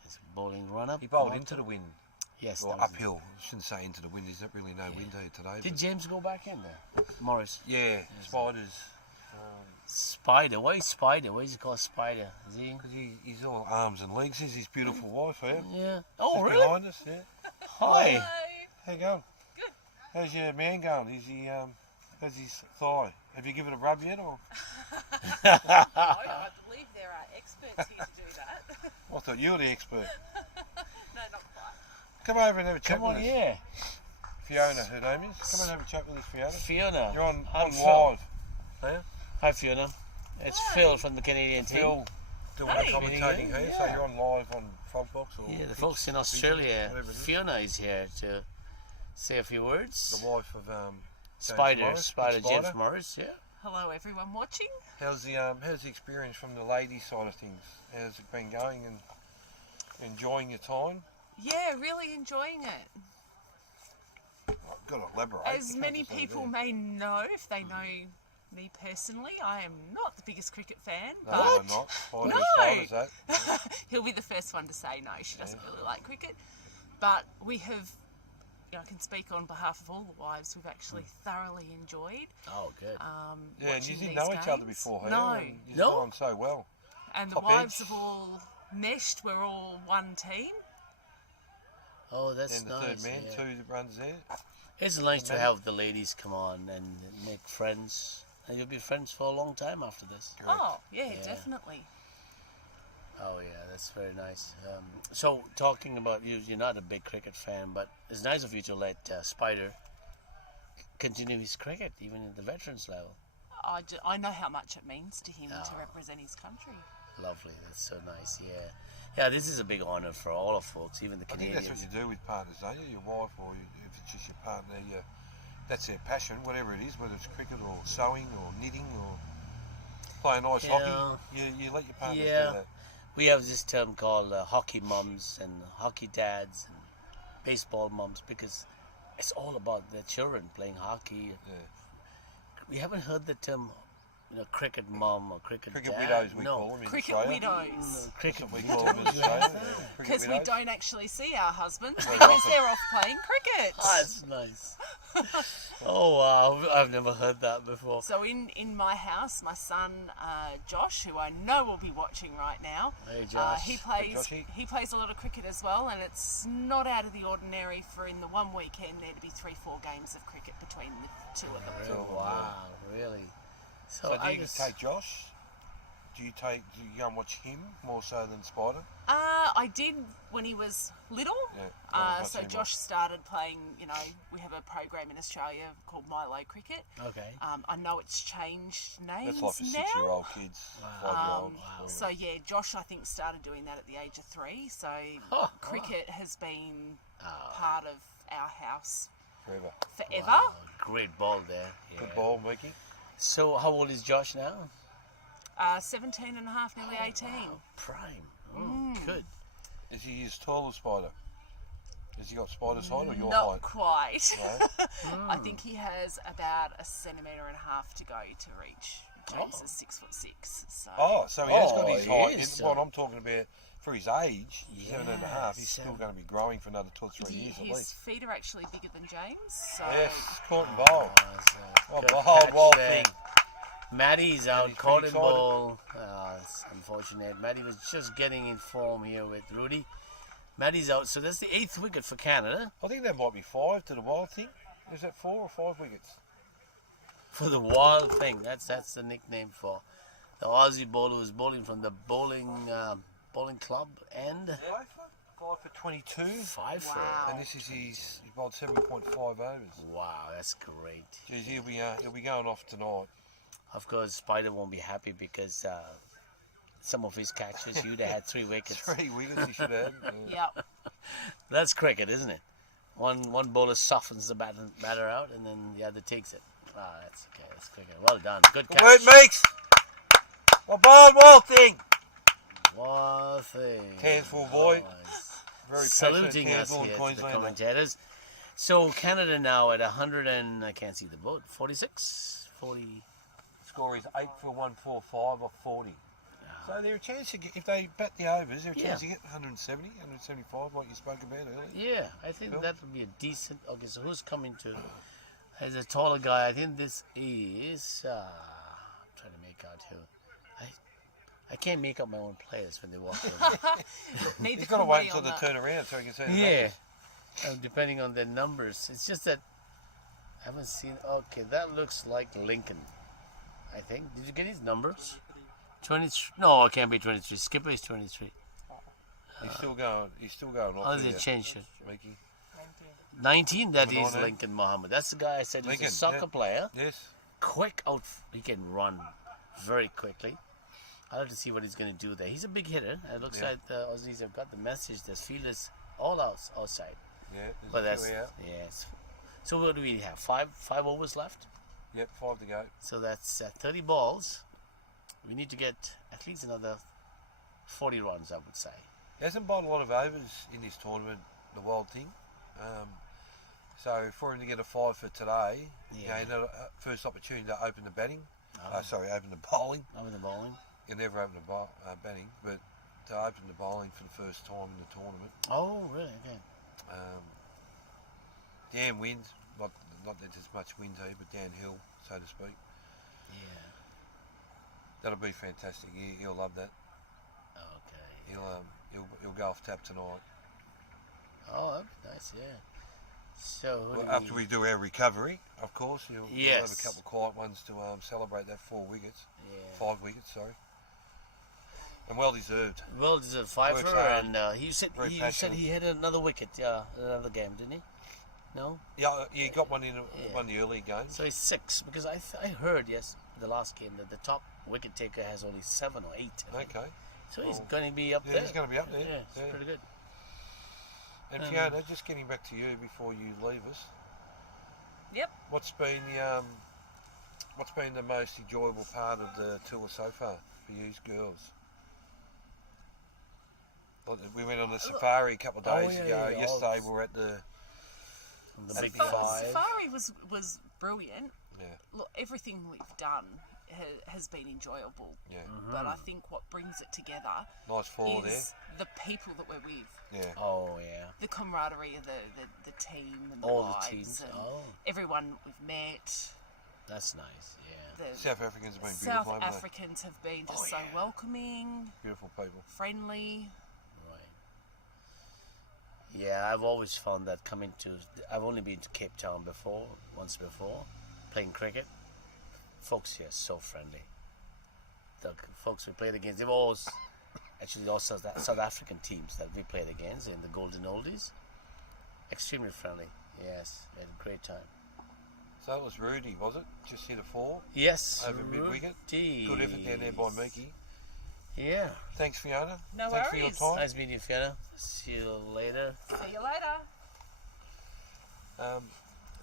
his bowling run up. He bowled Marked into up. the wind, Yes. or that was it. uphill. I shouldn't say into the wind. There's not really no wind here today. Did but James go back in there? Morris. yeah, spiders. Spider. Why is Spider? Why is he called Spider? Is he? Because he's all arms and legs. He's his beautiful wife here. Yeah. Oh, Just really? behind us, yeah. Hi. How you going? Good. How's your man going? Is he, how's his thigh? Have you given it a rub yet, or? I believe there are experts here to do that. I thought you were the expert. No, not quite. Come over and have a chat Come on, with us. yeah. Fiona, her name is. Come and have a chat with us, Fiona. Fiona. You're on I'm live. Phil. Huh? Hi, Fiona. It's Phil from the Canadian team. Phil doing Hey. the commentating here, so Yeah. you're on live on Fogbox or Yeah, the Pitch, folks in Pitch, Australia. whatever it is. Fiona is here to say a few words. The wife of James Spider, Morris, Spider, Big James Morris. Yeah. Hello, everyone watching. How's the experience from the ladies' side of things? How's it been going and enjoying your time? Yeah, really enjoying it. I've got to elaborate. As You many can't just say people that. may know, if they know me personally, I am not the biggest cricket fan, No, but I'm not. Spider No. as far as that. he'll be the first one to say no, she doesn't really like cricket. But we have, I can speak on behalf of all the wives, we've actually thoroughly enjoyed Oh, good. Yeah, and you watching didn't these know each other games. before, hey? No. And you've No? gone so well. And the Top wives edge. have all meshed, we're all one team. Oh, that's And the nice. third man, yeah. two that runs there. It's nice to man. have the ladies come on and make friends. And you'll be friends for a long time after this. Correct. Oh, yeah, Yeah. definitely. Oh yeah, that's very nice. So talking about you, you're not a big cricket fan, but it's nice of you to let Spider continue his cricket even at the veterans level. I know how much it means to him to Oh. represent his country. Lovely, that's so nice. Yeah, yeah. This is a big honor for all of folks, even the I think Canadians. that's what you do with partners, don't you? Your wife or if it's just your partner, that's their passion, whatever it is, whether it's cricket or sewing or knitting or playing ice Yeah. hockey. You let your partners Yeah. do that. We have this term called hockey mums and hockey dads and baseball mums because it's all about the children playing hockey. Yeah. We haven't heard the term, cricket mum or cricket Cricket dad. widows, we no. call them in Cricket Australia. widows. Cricket We widows. call them in You have Australia. that? yeah. Cricket Because we widows. don't actually see our husbands Very because often. they're off playing cricket. Ah, that's nice. Oh wow, I've never heard that before. So in my house, my son Josh, who I know will be watching right now, Hey Josh. he plays Joshy. he plays a lot of cricket as well, and it's not out of the ordinary for in the one weekend there to be 3-4 games of cricket between the two of them. Oh, wow, really? So, So do I you just take Josh? Do you go and watch him more so than Spider? I did when he was little. Yeah. not So too much. Josh started playing. We have a program in Australia called Milo Cricket. okay. I know it's changed names That's like for now. 6-year-old kids, 5-year-olds. Wow. So yeah, Josh I think started doing that at the age of 3. So Oh, cricket has been Oh. part of our house Forever. forever. Wow, great ball there. Yeah. Good ball, Mookie. So how old is Josh now? 17 and a half, nearly 18. Prime. Oh, good. Is he his taller spider? Has he got spider's height or your Not height? quite. No? I think he has about a centimetre and a half to go to reach. James is 6'6". So. Oh, so he has got Oh, his he height. is, What I'm talking about, for his age, 7.5, he's still seven. going to be growing for another 2 or 3 years at His least. feet are actually bigger than James. So Yes, caught and ball. Oh, Good behold, catch wild there. thing. Maddie's out, Maddie's caught pretty in ball. It's unfortunate. Maddie was just getting in form here with Rudy. Maddie's out, so that's the 8th wicket for Canada. I think that might be 5 to the wild thing. Is that 4 or 5 wickets? For the wild thing, that's the nickname for the Aussie bowler who's bowling from the bowling club end. 5 for 22. 5 for Wow. And this is his bowled 7.5 overs. Wow, that's great. Jeez, he'll be going off tonight. Of course, Spider won't be happy because some of his catches, you'd have had 3 wickets. 3 wickets he should have. Yep. That's cricket, isn't it? One bowler softens the batter out, and then the other takes it. Ah, that's okay. That's cricket. Well done. Good catch. Wait, makes. Well, wild thing. One thing. Townsville boy. Nice. Very Saluting passionate us Townsville here and to the Queenslander. commentators. So Canada now at 100 and I can't see the vote. 46, 40. Score is 8 for 145 off 40. So there's a chance to get, if they bat the overs, there's a chance to get 170, 175, like you spoke about earlier. Yeah, I think Cool. that would be a decent. Okay, so who's coming to? As a taller guy, I think this is. I'm trying to make out who. I can't make up my own players when they walk in. Neither He's got to can wait we until on they that. turn around so he can see the Yeah, numbers. depending on their numbers. It's just that I haven't seen. Okay, that looks like Lincoln. I think. Did you get his numbers? 23. No, it can't be 23. Skipper is 23. He's still going. Oh, Off they there, changed it. Mickey. 19. That Number is 19. Lincoln Muhammad. That's the guy I said he's Lincoln, a soccer yeah. player. Yes. Quick out. He can run very quickly. I'd like to see what he's going to do there. He's a big hitter. It looks Yeah. like the Aussies have got the message. There's fielders all outside. Yeah. There's But a that's few out. yes. So what do we have? Five overs left. Yep, 5 to go. So that's 30 balls. We need to get at least another 40 runs, I would say. He hasn't bowled a lot of overs in this tournament, the wild thing. So for him to get a 5 for today, Yeah. you know, first opportunity to open the batting. Oh. Open the bowling. Over the bowling. You never open the batting, but to open the bowling for the first time in the tournament. Oh, really? Okay. Dan wins, not that there's much wind here, but downhill, so to speak. Yeah. That'll be fantastic. He'll love that. Okay. He'll go off tap tonight. Oh, that'd be nice. Yeah. So who Well, do after we do our recovery, of course, we'll have a Yes. couple of quiet ones to celebrate that 4 wickets, Yeah. 5 wickets, sorry, and well deserved. Well deserved fiver, Works hard. and he said Very he passionate. hit another wicket, another game, didn't he? No, Yeah, he got one in one of the early games. so he's 6 because I heard the last game that the top wicket taker has only 7 or 8. I think. Okay, So he's Well, going to be up yeah, there. he's going to be up there. Yeah, it's Yeah. pretty good. And Fiona, just getting back to you before you leave us, Yep. what's been the most enjoyable part of the tour so far for you girls? Like, we went on a safari a couple of days yeah, ago. yeah, Yesterday we were at the The big Safari. 5. Safari was brilliant. yeah. Look, everything we've done has been enjoyable. Yeah, But I think what brings it together nice fall there. is the people that we're with, Yeah, Oh yeah. the camaraderie of the team and the All the vibes teams. and Oh, everyone we've met. that's nice. Yeah. The South Africans have been South beautiful, haven't Africans have been just Oh, so yeah. welcoming, they? Beautiful people. friendly. Right. Yeah, I've always found that coming to. I've only been to Cape Town once before, playing cricket. Folks here are so friendly. The folks we played against, they were always actually all South African teams that we played against in the Golden Oldies. Extremely friendly. Yes, we had a great time. So it was Rudy, was it? Just hit a 4 Yes, over mid-wicket. Rudy. Good effort down there by Miki. Yeah. Thanks, Fiona. No Thanks for your worries. time. Nice meeting you, Fiona. See you later. See you later.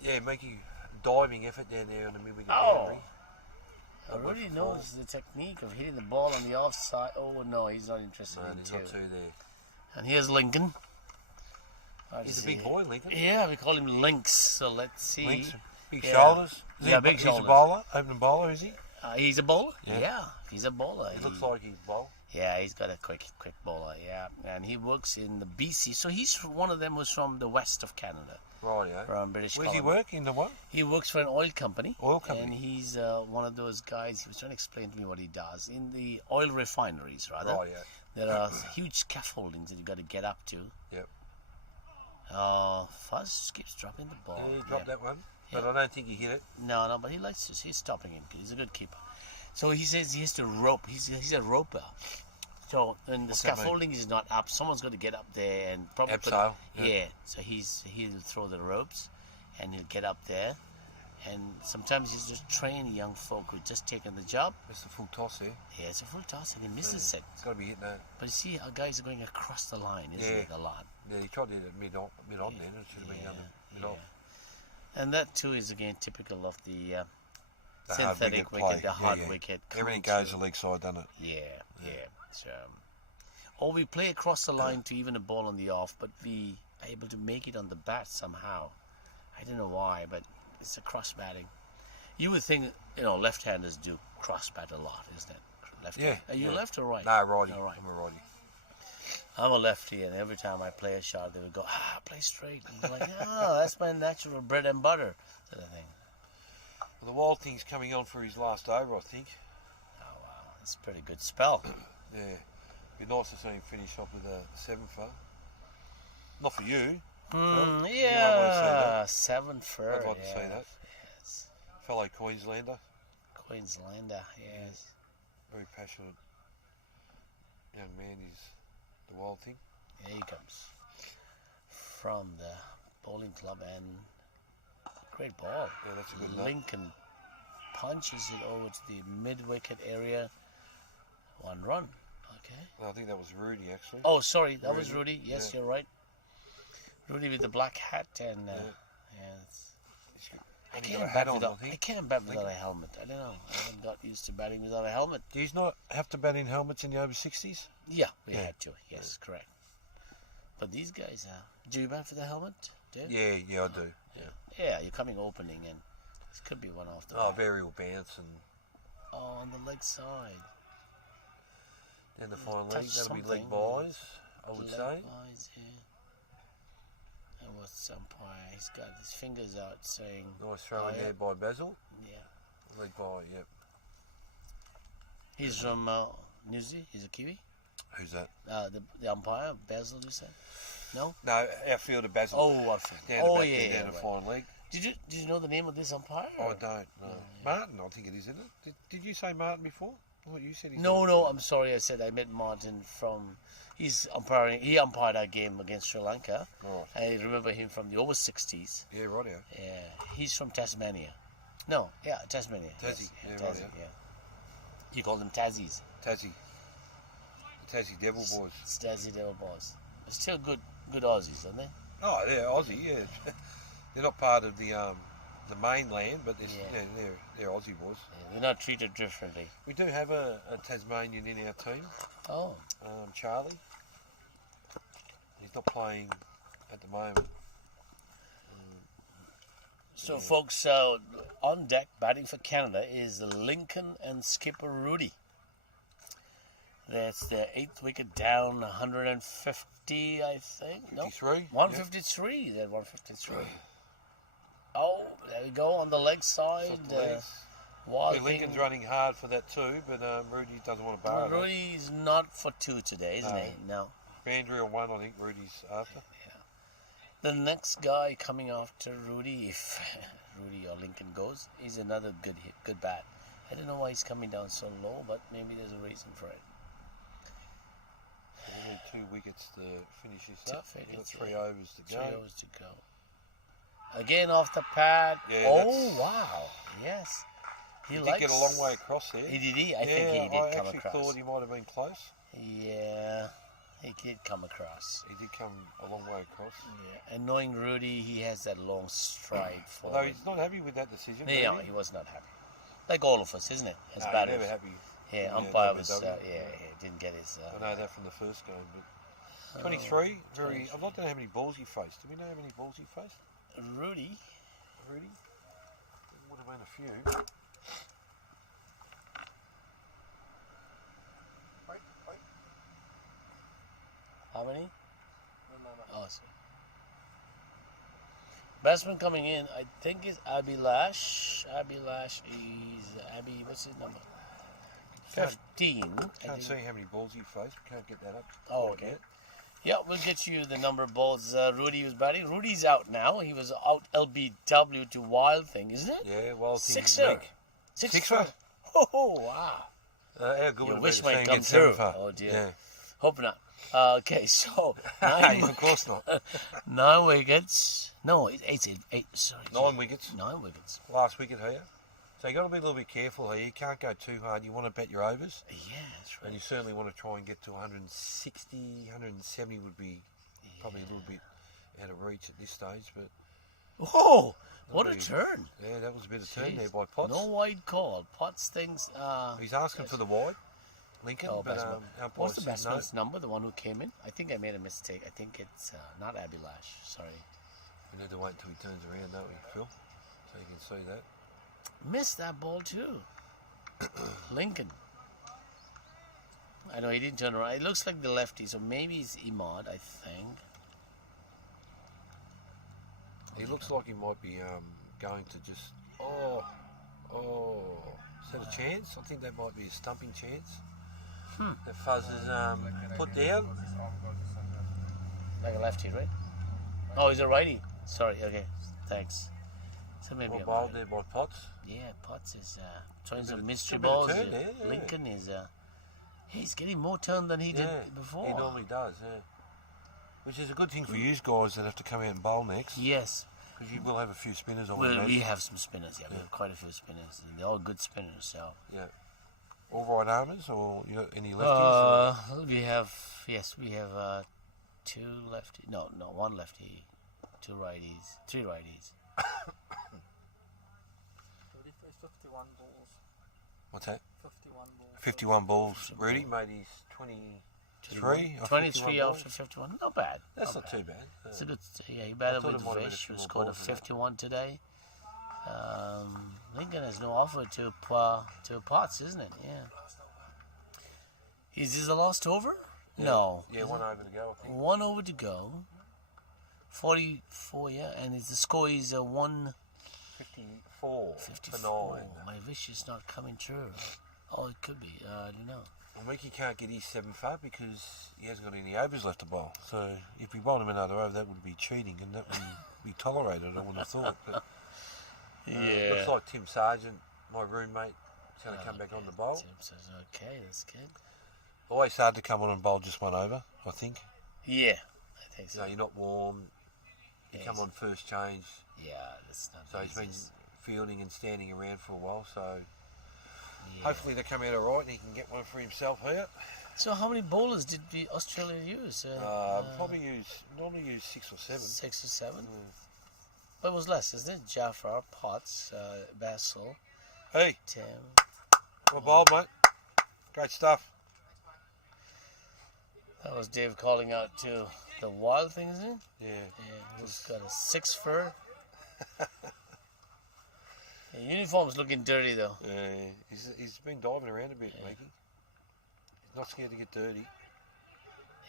Yeah, Miki, diving effort down there on the mid-wicket Oh. boundary. Rudy knows the technique of hitting the ball on the offside. Oh no, he's not interested No, in he's two. not two there. And here's Lincoln. He's a big boy, Lincoln. Yeah, we call him Lynx. So let's see. Lynx, big Yeah. shoulders. Is Yeah, he, big he's shoulders. a bowler, opening bowler, is he? He's a bowler. Yeah. Yeah, he's a bowler. He looks like he's a bowler. Yeah, he's got a quick bowler. Yeah, and he works in the BC. So he's one of them who's from the west of Canada, Right, yeah. from British Where's he Columbia. work? In the what? He works for an oil company. Oil company. And he's one of those guys. He was trying to explain to me what he does in the oil refineries, rather. Right, yeah. There are huge scaffoldings that you got to get up to. Yep. Fuzz keeps dropping the ball. Yeah, he dropped that one, but Yeah. I don't think he hit it. No, but he likes to. He's stopping it. He's a good keeper. So he says he has to rope. He's a roper. So when the What's that mean? scaffolding is not up, someone's got to get up there and probably Abseil, yeah. yeah. So he'll throw the ropes, and he'll get up there, and sometimes he's just training young folk who just taken the job. It's a full toss there. Yeah, it's a full toss and he misses it. It's got to be hitting that. But you see, our guys are going across the line, isn't Yeah. it? A lot. Yeah, he tried to hit it mid on then. It should have been under mid off. And that too is again typical of the The hard synthetic wicket wicket, play. the Yeah, hard yeah. wicket. Everything culture. goes the leg side, doesn't it? Yeah. So, or we play across the line to even a ball on the off, but we are able to make it on the bat somehow. I don't know why, but it's a cross batting. You would think, left-handers do cross bat a lot, isn't it? Left. Yeah. Are you yeah. left or right? No, righty. No, right. I'm a righty. I'm a lefty, and every time I play a shot, they would go, play straight. And I'm like, that's my natural bread and butter sort of thing. Well, the Wild Thing's coming on for his last over, I think. Oh, wow. That's a pretty good spell. Yeah. Be nice to see him finish off with a 7-for. Not for you. Yeah, 7 for. I'd like to see that. Yes. Fellow Queenslander. Queenslander, yes. Very passionate young man is the Wild Thing. Here he comes. From the bowling club, and great ball. Yeah, that's a good nut. Lincoln punches it over to the mid-wicket area. 1 run. Okay. No, I think that was Rudy, actually. Oh, sorry, that was Rudy. Yes, Yeah. you're right. Rudy with the black hat and He's got- I and he got can't a hat bat on, without. I think. I can't bat without a helmet. I don't know. I haven't got used to batting without a helmet. Do you not have to bat in helmets in the over 60s? Yeah, we Yeah. had to. Yes, correct. But these guys, do you bat for the helmet? Do you? Yeah, I do. Yeah. Yeah, you're coming opening, and this could be one off the Oh, bat. variable bounce and On the leg side. then the final Touch leg. That'll be leg something. buys, I would Leg say. wise, yeah. And what's umpire? He's got his fingers out saying, Nice throw in yeah. there by Basil. yeah. Leg buy, yep. He's from New Zealand. He's a Kiwi. Who's that? The umpire, Basil, you said? No? No, our fielder Basil. Oh, what? down Oh, the back yeah, there, yeah, down the right. final leg. Did you know the name of this umpire? I or- don't know. Martin, I think it is, isn't it? Did you say Martin before? I thought you said his No, name. no, I'm sorry. I said I met Martin from. He's umpiring. He umpired our game against Sri Lanka. Right. I remember him from the over 60s. Yeah, right, yeah. Yeah, he's from Tasmania. No, yeah, Tasmania. Tassie, Yes, yeah, Tassie, right, yeah. You call them Tassies. Tassie. The Tassie Devil Boys. It's Tassie Devil Boys. They're still good Aussies, aren't they? Oh, they're Aussie, yeah. They're not part of the mainland, but Yeah. they're Aussie boys. Yeah, they're not treated differently. We do have a Tasmanian in our team, Oh, Charlie. He's not playing at the moment. so folks, on deck batting for Canada is Lincoln and skipper Rudy. That's the 8th wicket down, 150, I think. No, 53. 153. They're 153. Oh, there we go on the leg side. Soft legs. Wild Yeah, Lincoln's Thing- running hard for that too, but Rudy doesn't want to borrow that. Rudy's not for 2 today, isn't he? No. Bandry on 1, I think Rudy's after. The next guy coming after Rudy, if Rudy or Lincoln goes, is another good bat. I don't know why he's coming down so low, but maybe there's a reason for it. We need 2 wickets to finish this Two up. We've got wickets, 3 yeah. overs to 3 go. overs to go. Again off the pad. Yeah, Oh, that's- wow. Yes. He did get a long way across there. He did. I think he did I come actually across. thought he might have been close. Yeah, he did come across. He did come a long way across. Yeah, and knowing Rudy, he has that long stride Although forward. he's not happy with that decision. Yeah, maybe. he was not happy. Like all of us, isn't it? As No, batters. never happy. Yeah, umpire never was, done. didn't get his... I know that from the first game. But 23, very. I'd like to know how many balls he faced. Do we know how many balls he faced? Rudy. Rudy? There would have been a few. How many? Oh, sorry. Batsman coming in, I think is Abhilash. Abhilash is Abby. What's his number? 15. Can't see how many balls he faced. We can't get that up. Oh, okay. Yeah, we'll get you the number of balls Rudy was batting. Rudy's out now. He was out LBW to Wild Thing, isn't it? Yeah, Wild Thing. Sixer. Sixer? Oh, wow. How good Your would wish it be to might see come him get through. 7 for? Oh, dear. Yeah. Hope not. Okay, so Of course not. 9 wickets. No, it's eight. Sorry. 9 wickets. 9 wickets. Last wicket here. So you got to be a little bit careful here. You can't go too hard. You want to bet your overs. Yeah, that's right. And you certainly want to try and get to 160, 170 would be probably a little bit out of reach at this stage. But Oh, what a Lovely. turn. yeah, that was a bit of turn Jeez. there by Potts. No wide call. Potts thinks... He's asking for the wide, Lincoln, Oh, but batsman. umpire What's the said no. batsman's number, the one who came in? I think I made a mistake. I think it's not Abhilash. Sorry. We need to wait until he turns around, don't we, Phil? So you can see that. Missed that ball too. Lincoln. I know he didn't turn around. It looks like the lefty, so maybe it's Imad, I think. He looks like he might be going to just... Oh. Is that a chance? I think that might be a stumping chance. That Fuzz is put down. Like a lefty, right? Oh, he's a righty. Sorry, okay. Thanks. So maybe Well I'm bowled right. there by Potts. Yeah, Potts is throwing some mystery bit of balls. turn there, yeah. Lincoln is... he's getting more turn than he did before. He normally does, yeah. Which is a good thing for you guys that have to come out and bowl next. Yes. Because you will have a few spinners on Well, the we match. have some spinners, yeah. We have quite a few spinners. And they're all good spinners, so... Yeah. All right armers or you got any lefties? We have... Yes, we have 2 lefty... No, one lefty. 2 righties. 3 righties. 51 balls. What's that? 51 balls. 51 balls. Rudy made his 23 off 23 51 balls. after 51. Not bad. That's not too bad. It's a good... Yeah, he batted thought with it might have been a Vish, few who more scored a balls than that. 51 today. Lincoln has no offer to Potts, isn't it? Yeah. Is this the last over? No. Yeah, 1 over to go, I think. 1 over to go. 44, yeah. And the score is 1... 54 54. for 9. My wish is not coming true. Oh, it could be. I don't know. Well, Mickey can't get his 7 far because he hasn't got any overs left to bowl. So if we bowled him another over, that would be cheating and that wouldn't be tolerated, I would have thought. But looks like Tim Sargent, my roommate, is going to come back on the bowl. Tim says, okay, that's good. Always hard to come on and bowl just 1 over, I think. Yeah, I think You so. know, you're not warm. You Yeah, come on first change. Yeah, that's not So the he's been easiest. fielding and standing around for a while. So Yeah. hopefully they come out all right and he can get one for himself here. So how many bowlers did Australia use? Normally use 6 or 7. 6 or 7? But it was less, isn't it? Jafar, Potts, Basil, Hey, Tim. well bowled, mate. Great stuff. That was Dave calling out to the Wild Thing, isn't it? Yeah. Yeah, who's got a 6 fur. The uniform's looking dirty though. He's been diving around a bit, Mikey. He's not scared to get dirty.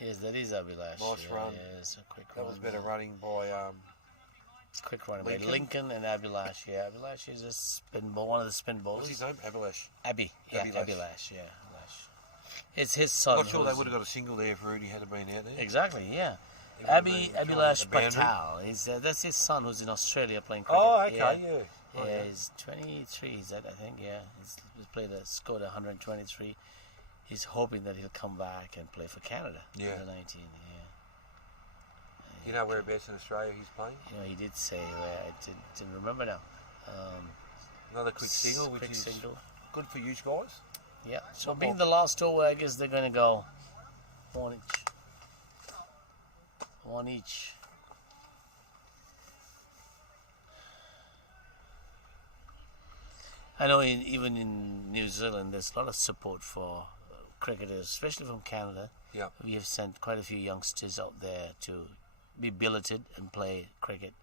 Yes, that is Abhilash. Nice run. Yeah, it's a quick That run. was better running by Quick run by Lincoln. Lincoln and Abhilash. Yeah, Abhilash is a spin ball, one of the spin bowlers. what's his name? Abhilash. Abhi. Yeah, Abhilash. Abhilash. Yeah, Abhilash. It's his son. Not sure they who's- would have got a single there if Rudy had been out there. Exactly. Yeah. He would have been trying to Abhilash hit the boundary. Patel. That's his son who's in Australia playing cricket. Oh, okay, Yeah. yeah. Oh, Yeah, he's 23, is that, I think, yeah. Scored 123. He's hoping that he'll come back and play for Canada. Yeah. Under 19, yeah. You know whereabouts in Australia he's playing? You know, he did say, I didn't remember now. Another quick single, which quick is single. good for you guys. Yeah, so Not being bad. the last over, I guess they're going to go 1 each. 1 each. I know even in New Zealand there's a lot of support for cricketers, especially from Canada. Yeah. We have sent quite a few youngsters out there to be billeted and play cricket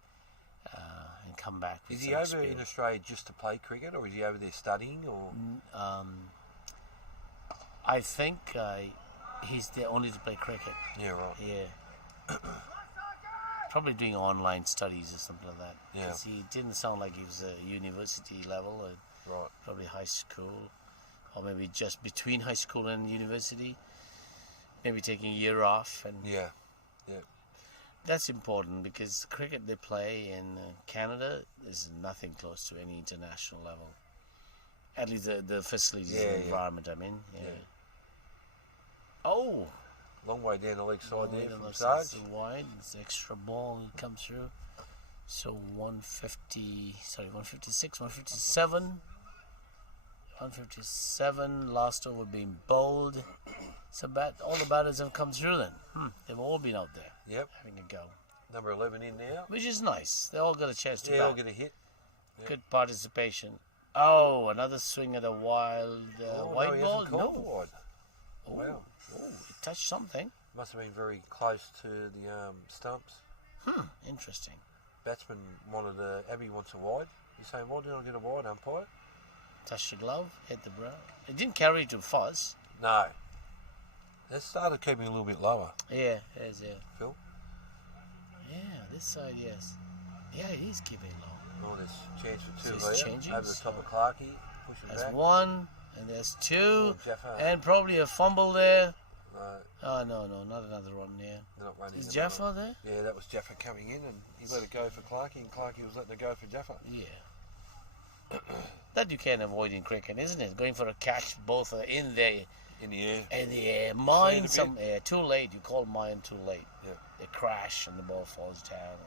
and come back with Is he some over experience. in Australia just to play cricket, or is he over there studying? Or I think he's there only to play cricket. yeah, right. Yeah. Probably doing online studies or something like that. Yeah. 'Cause he didn't sound like he was a university level, or Right. probably high school, or maybe just between high school and university. Maybe taking a year off, and Yeah. Yeah. that's important because cricket they play in Canada is nothing close to any international level. At least the facilities Yeah, and yeah. environment. I mean, yeah. Yeah. Oh. Long way down the leg side Wide, there it from looks Sarge. it's wide. It's extra ball that comes through. So 150, sorry, 156, 157. 157, last over being bowled. So all the batters have come through then. They've all been out there Yep. having a go. Number 11 in now. Which is nice. They all got a chance to Yeah, I'll bat. get a hit. Yeah. Good participation. Oh, another swing at a wild white no, he ball? hasn't called for wide. Oh, Wow. oh, it touched something. Must have been very close to the stumps. Interesting. Batsman wanted Abby wants a wide. He's saying, why didn't I get a wide, umpire? Touched the glove, hit the brow. It didn't carry to fuzz. No. That started keeping a little bit lower, Yeah, it is, yeah. Phil. Yeah, this side, yes. Yeah, he's keeping low. Oh, there's chance for two So he's here. changing, Over the top of Clarkey, pushing There's back. one, and there's two, Oh, Jaffa. and probably a fumble there. No, Oh, no, not another one there. they're not running. Is them Jaffa out. there? Yeah, that was Jaffa coming in, and he let it go for Clarkey, and Clarkey was letting it go for Jaffa. Yeah. That you can't avoid in cricket, isn't it? Going for a catch, both are in the In the air. air. See Mine it a some air. Too late. You call mine too late. Yeah. They crash and the ball falls down.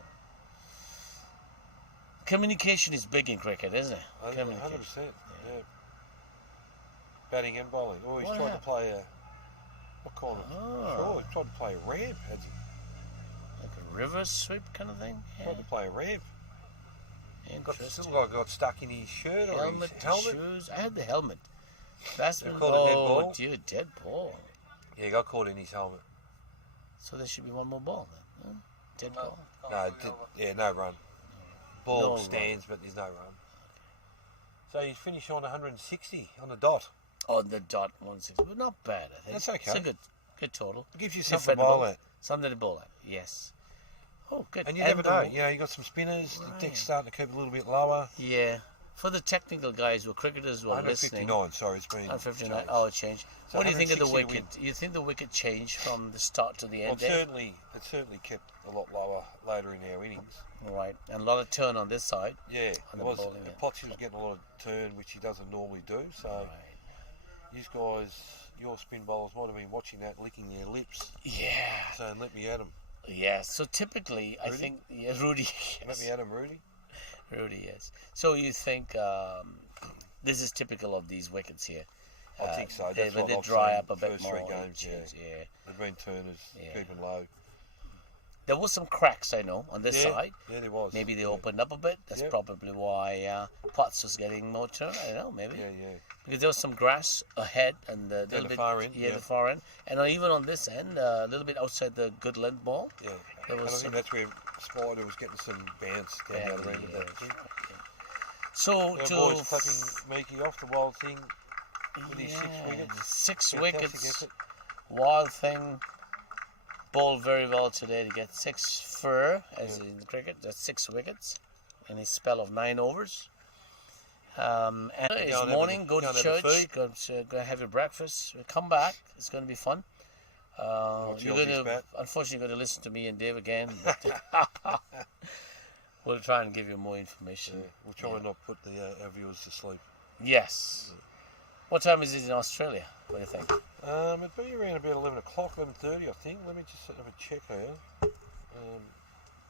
Communication is big in cricket, isn't it? 100%. Yeah. Batting and bowling. Oh, he's What tried to happened? play a. What kind of? Oh. Sure, he's tried to play a ramp, has he? Like a reverse sweep kind of thing. Yeah. Tried to play a ramp. Got Interesting. still got stuck in his shirt or Helmet, his helmet. shoes. I had the helmet. That's They been, called it dead oh ball? dear, dead ball. Yeah, he got caught in his helmet. So there should be one more ball then. Huh? Dead ball. No run. Ball No run. stands, but there's no run. So he's finished on 160 on the dot. On the dot 160, but not bad. I think That's okay. It's a good total. It gives you It's something to bowl defendable. at. Something to bowl at. Yes. Oh, good. And you never know. the- You know, you got some spinners. Right. The deck's starting to keep a little bit lower. Yeah. For the technical guys, or cricketers who are listening. 159. Sorry, it's been. 159. changed. Oh, it changed. So What do you think of the 160 wicket? You think the wicket changed from the start to the Well, end? it certainly kept a lot lower later in our innings. Right. And a lot of turn on this side. Yeah, On it the was. bowling end. Potts was getting a lot of turn, which he doesn't normally do. So Right. these guys, your spin bowlers, might have been watching that, licking their lips, Yeah. saying, "Let me at him, Yeah. So typically, I Rudy? think Rudy. let Yes. me at him, Rudy." Rudy, yes. So you think this is typical of these wickets here? I think so. They, That's what they I've dry seen up a bit first more. three games. Yeah, Yeah. they've been turners, Yeah. keeping low. There was some cracks, I know, on this Yeah, side. yeah, there was. Maybe they yeah. opened up a bit. That's Yep. probably why Potts was getting more turn. I don't know, maybe. Yeah, yeah. Because there was some grass ahead and a Down little the bit, far end, yeah, yeah. the far end, and even on this end, a little bit outside the good length ball. Yeah, There and I was think some that's where Spider was getting some bounce down the other end of yeah, that thing. yeah. So Our to boys clapping Meekie off the wild thing with his 6 wickets. Six Fantastic wickets. effort. Wild thing. Bowled very well today to get 6 fur, as in cricket. That's 6 wickets in his spell of 9 overs. And it's and have morning. a- Go to go and have a church. Go have your breakfast. Come back. It's going to be fun. Watch You're Aussies going to, bat. unfortunately, going to listen to me and Dave again. But we'll try and give you more information. Yeah, we'll try and not put our viewers to sleep. Yes. What time is it in Australia? What do you think? It'd be around about 11 o'clock, 11:30, I think. Let me just have a check here.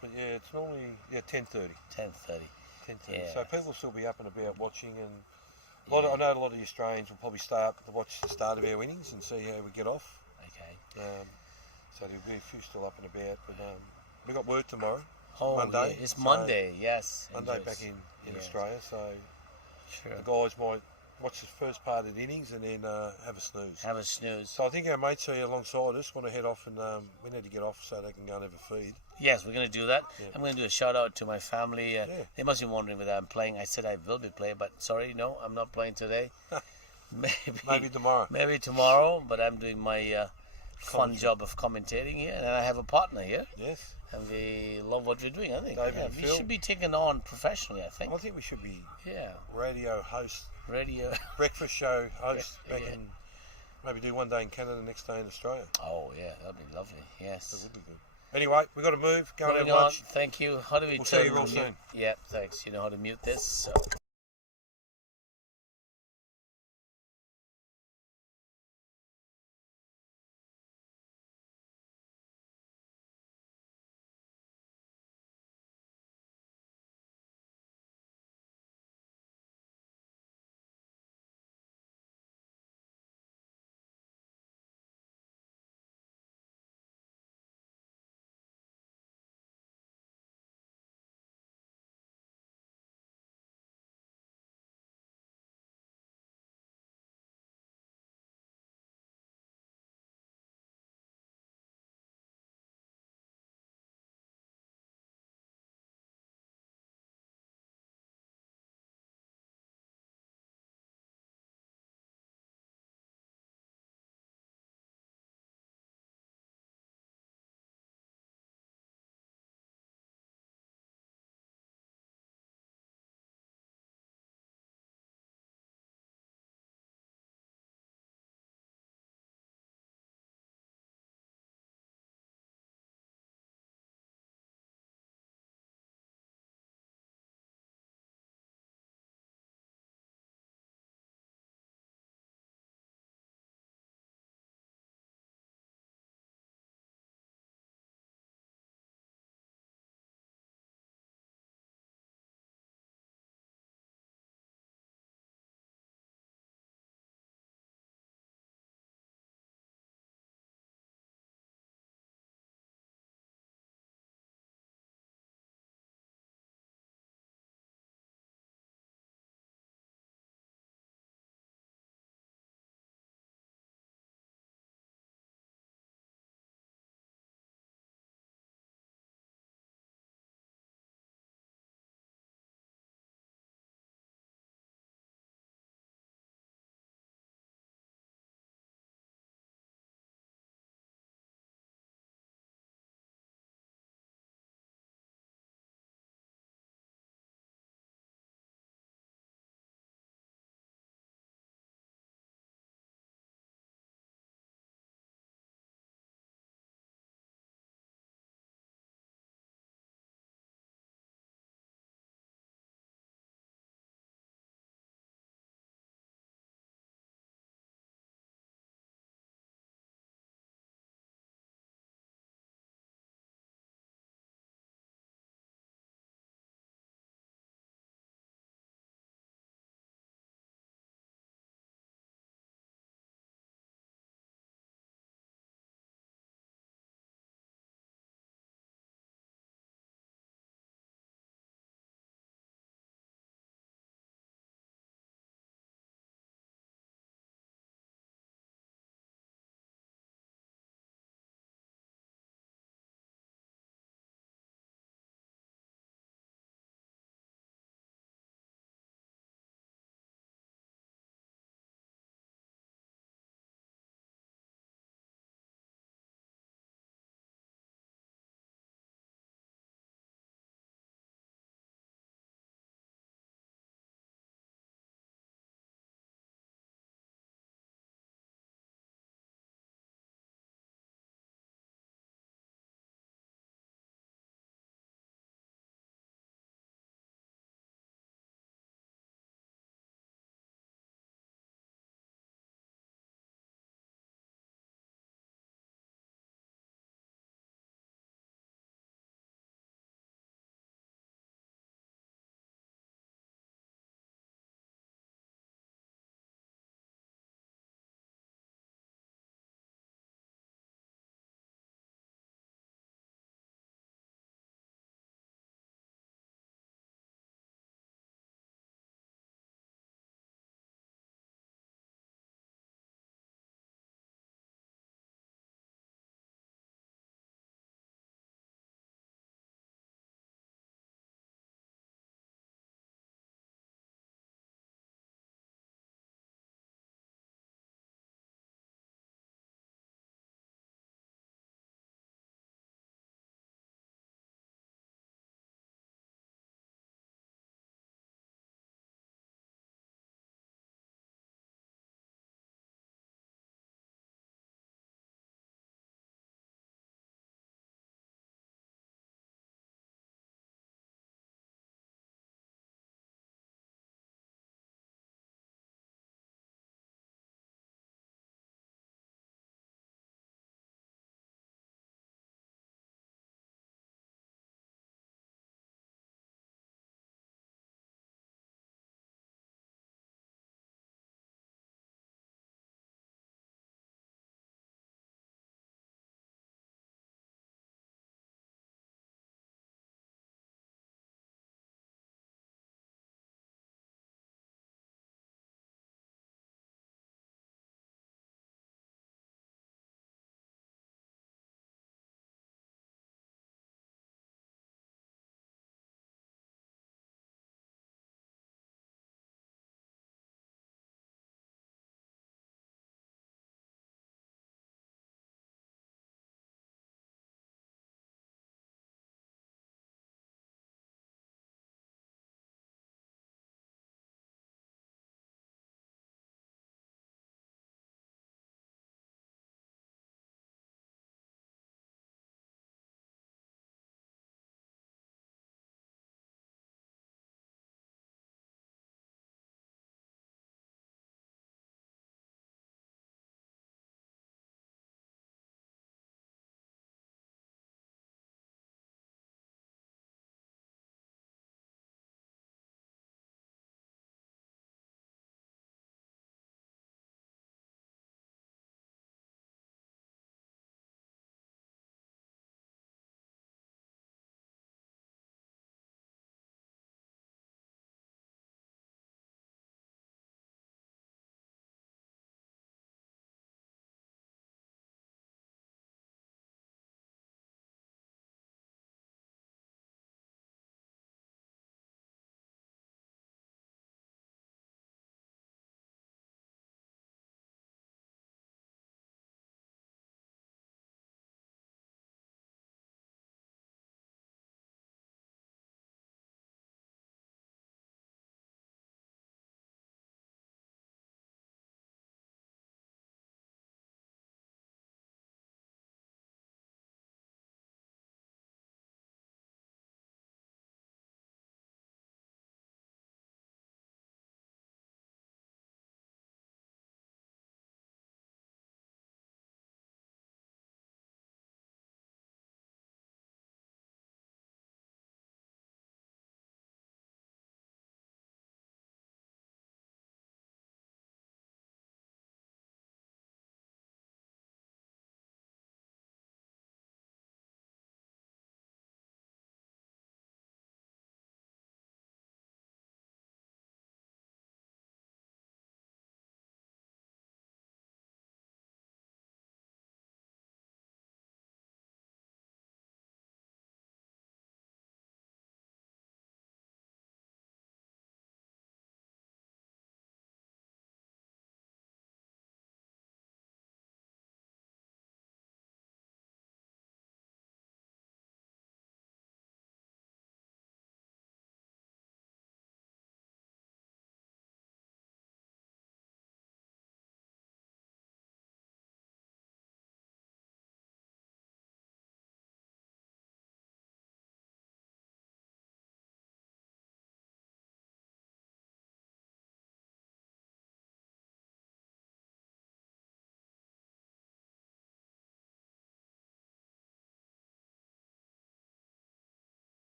But yeah, it's normally 10:30. 10:30. 10:30. Yeah. So people will still be up and about watching, and I know a lot of the Australians will probably start to watch the start of our innings and see how we get off. Okay. So there'll be a few still up and about, but we got work tomorrow. Oh, Monday, yeah, it's so Monday. Yes. Monday Enjoy. back in Yes. Australia, so The guys might watch the first part of the innings and then have a snooze. Have a snooze. So I think our mates here alongside us want to head off, and we need to get off so they can go and have a feed. Yes, we're going to do that. Yeah. I'm going to do a shout out to my family. They must be wondering whether I'm playing. I said I will be playing, but sorry, no, I'm not playing today. Maybe tomorrow. Maybe tomorrow, but I'm doing my fun job of commentating here, and I have a partner here. Yes. And we love what we're doing, I think. David and we Phil. should be taken on professionally, I think. I think we should be Yeah. radio hosts, Radio. breakfast show hosts Yeah, back yeah. in, maybe do one day in Canada, next day in Australia. Oh, yeah, that'd be lovely. Yes. That would be good. Anyway, we've got to move. Go and have Moving on. lunch. Thank you. How do we We'll turn see you real the mute? soon. Yeah, thanks. You know how to mute this. So.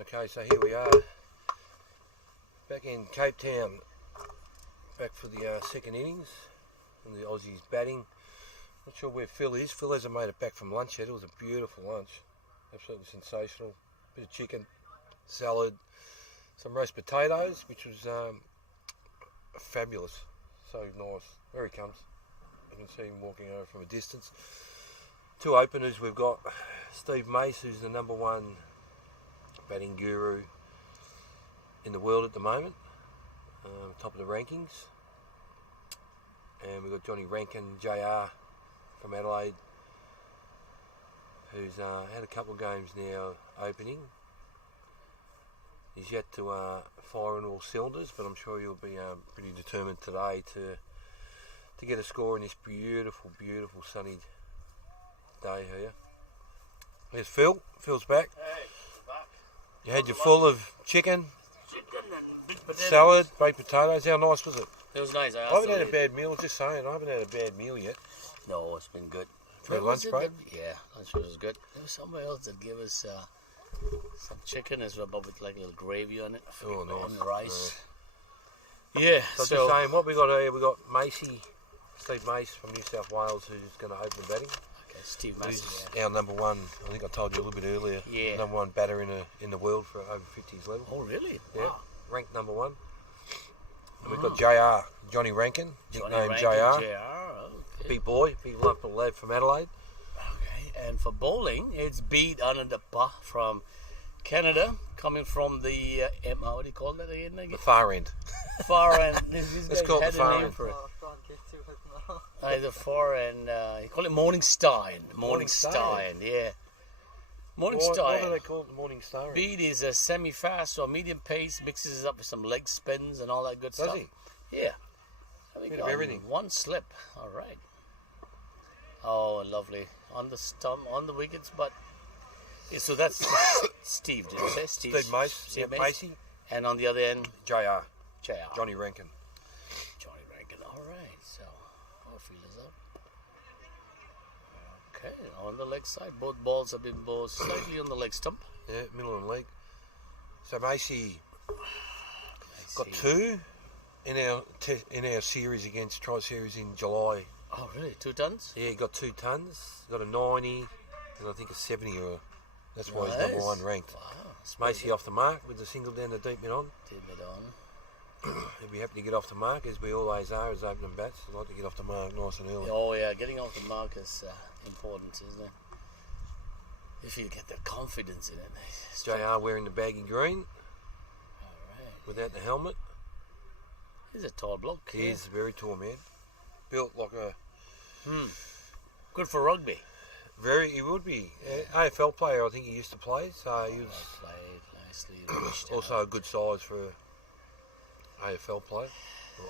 Okay, so here we are, back in Cape Town, back for the second innings, and the Aussies batting. Not sure where Phil is. Phil hasn't made it back from lunch yet. It was a beautiful lunch, absolutely sensational. Bit of chicken, salad, some roast potatoes, which was fabulous. So nice. There he comes. You can see him walking over from a distance. Two openers we've got. Steve Mace, who's the number one batting guru in the world at the moment, top of the rankings. And we've got Johnny Rankin, JR from Adelaide, who's had a couple of games now opening. He's yet to fire on all cylinders, but I'm sure he'll be pretty determined today to get a score in this beautiful, beautiful sunny day here. There's Phil. Phil's back. Hey, back. You had your full of chicken, And big potatoes. salad, baked potatoes. How nice was it? It was nice. I haven't had a bad meal, just saying. I haven't had a bad meal yet. No, it's been good. For a lunch break? Yeah, lunch was good. There was somewhere else that gave us some chicken as well, but with like a little gravy on it. Oh, nice. And rice. Yeah, So, just saying, what we got here, we got Steve Mace from New South Wales, who's going to open the batting. okay, Steve He's Massey. our number one. I think I told you a little bit earlier. Yeah. Number one batter in the world for over-50s level. Oh, really? Yeah. Wow. Ranked number one. And we've got JR, Johnny Rankin, nicknamed JR. Okay. Big boy, big lump of lead from Adelaide. Okay, and for bowling, it's Beat Anandappa from Canada, coming from the what do you call that again? The far end. Far end. Let's call it the far end. For it. I can't get to it now. The far end. You call it Morning Stein. Morning Stein. Stein. Yeah. Morning Why Stein. do they call it the Morning Star? Beat is a semi-fast or medium pace, mixes it up with some leg spins and all that good Does stuff. he? Yeah. I think Bit of everything. One slip. All right. Oh, lovely. On the stump, on the wickets, but yeah, so that's Steve, did you say? Steve Mace. Steve Yeah, Mace. Macey. And on the other end, JR. JR. Johnny Rankin. Johnny Rankin. All right. So, our feelers up. Okay. On the leg side, both balls have been bowled slightly on the leg stump. Yeah, middle and leg. So Macey got see. two in our series against Tri-Series in July. Oh, really? 2 tons? Yeah, he got 2 tons. Got a 90 and I think a 70. That's why he's number one ranked. Wow. Macey off the mark with the single down the deep mid on. Deep mid on. He'll be happy to get off the mark, as we always are as opening bats. I like to get off the mark nice and early. Oh, yeah. Getting off the mark is important, isn't it? If you get the confidence in it. JR wearing the baggy green All right. without the helmet. He's a tall bloke. He is a very tall man. Built like a... Good for rugby. He would be. AFL player, I think he used to play. So he was Played nicely. reached out. also a good size for a AFL player.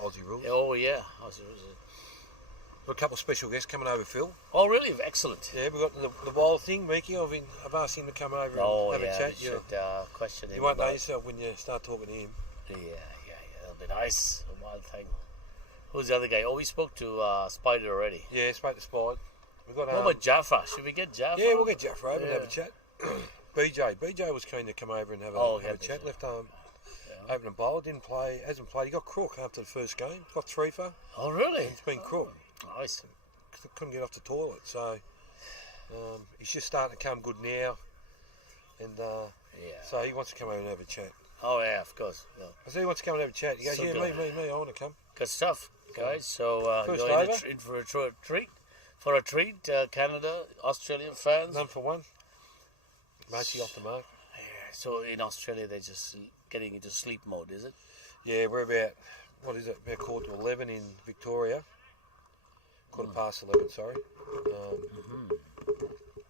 Aussie rules. Oh, yeah. Got a couple of special guests coming over, Phil. Oh, really? Excellent. Yeah, we've got the wild thing, Mickey. I've asked him to come over Oh, and have yeah. a chat. You should question him. You won't know about- yourself when you start talking to him. Yeah. That'll be nice. A wild thing. Who's the other guy? Oh, we spoke to Spider already. Yeah, spoke to Spide. We've got, What about Jaffa? Should we get Jaffa? yeah, we'll get Jeff over and have Yeah. a chat. BJ was keen to come over and have a, have yeah, a chat. BJ. Left opening bowler, didn't play, hasn't played. He got crook after the first game. Got 3 for. Oh, really? It's been crook. Nice. Couldn't get off the toilet. So he's just starting to come good now. And Yeah. so he wants to come over and have a chat. Oh, yeah, of course. Yeah. I said he wants to come and have a chat. He goes, So yeah, good. me, I want to come. Good stuff, guys. So First you're over. in for a treat. For a treat, Canada, Australian fans. None for one. Macey off the mark. Yeah, so in Australia, they're just getting into sleep mode, is it? Yeah, we're about, what is it, about 10:45 in Victoria. 11:15, sorry.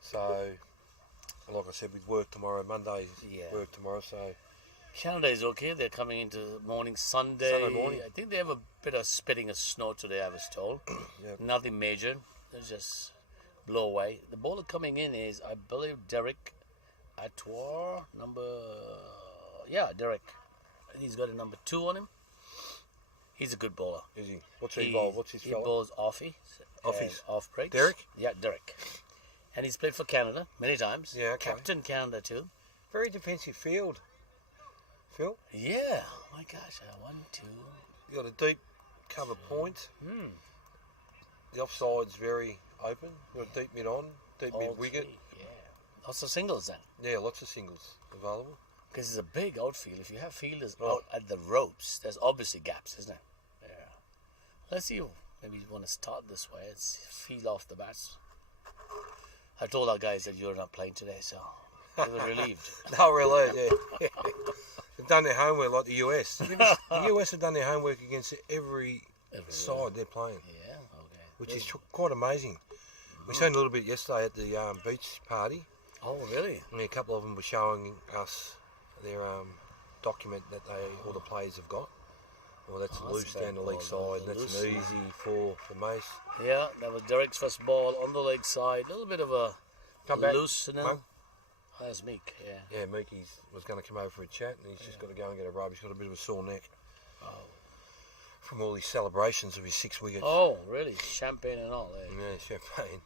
So, like I said, we'd work tomorrow, Monday, Yeah. work tomorrow, so Canada is okay. They're coming into morning Sunday. Sunday morning. I think they have a bit of spitting of snow today, I was told. Yeah. Nothing major. They just blow away. The bowler coming in is, I believe, Derek Atoir, Derek. He's got a number 2 on him. He's a good bowler. is he? What's he bowled? What's his He fella? bowls offie. Offies. Off breaks. Derek? Yeah, Derek. And he's played for Canada many times. Yeah, okay. Captain Canada too. Very defensive field. Phil? Yeah. My gosh. 1, 2. You got a deep cover point. The offside's very open. You got a deep mid on, deep mid wicket. Yeah. Lots of singles then. Yeah, lots of singles available. Because it's a big outfield. If you have fielders out at the ropes, there's obviously gaps, isn't it? Yeah. Let's see. Maybe you want to start this way. Let's feel off the bats. I told our guys that you're not playing today, so they were relieved. No, really, yeah. They've done their homework like the US. The US have done their homework against every side they're playing. Yeah, okay. Which is quite amazing. We seen a little bit yesterday at the beach party. Oh, really? I mean, a couple of them were showing us their document that all the players have got. Well, that's loose down the leg side. That's an easy for Mace. Yeah, that was Derek's first ball on the leg side. A little bit of a loose now. Mug. Oh, that's Meek, yeah. Yeah, Meek was going to come over for a chat, and he's just got to go and get a rub. He's got a bit of a sore neck from all these celebrations of his 6 wickets. Oh, really? Champagne and all, eh? Yeah, champagne.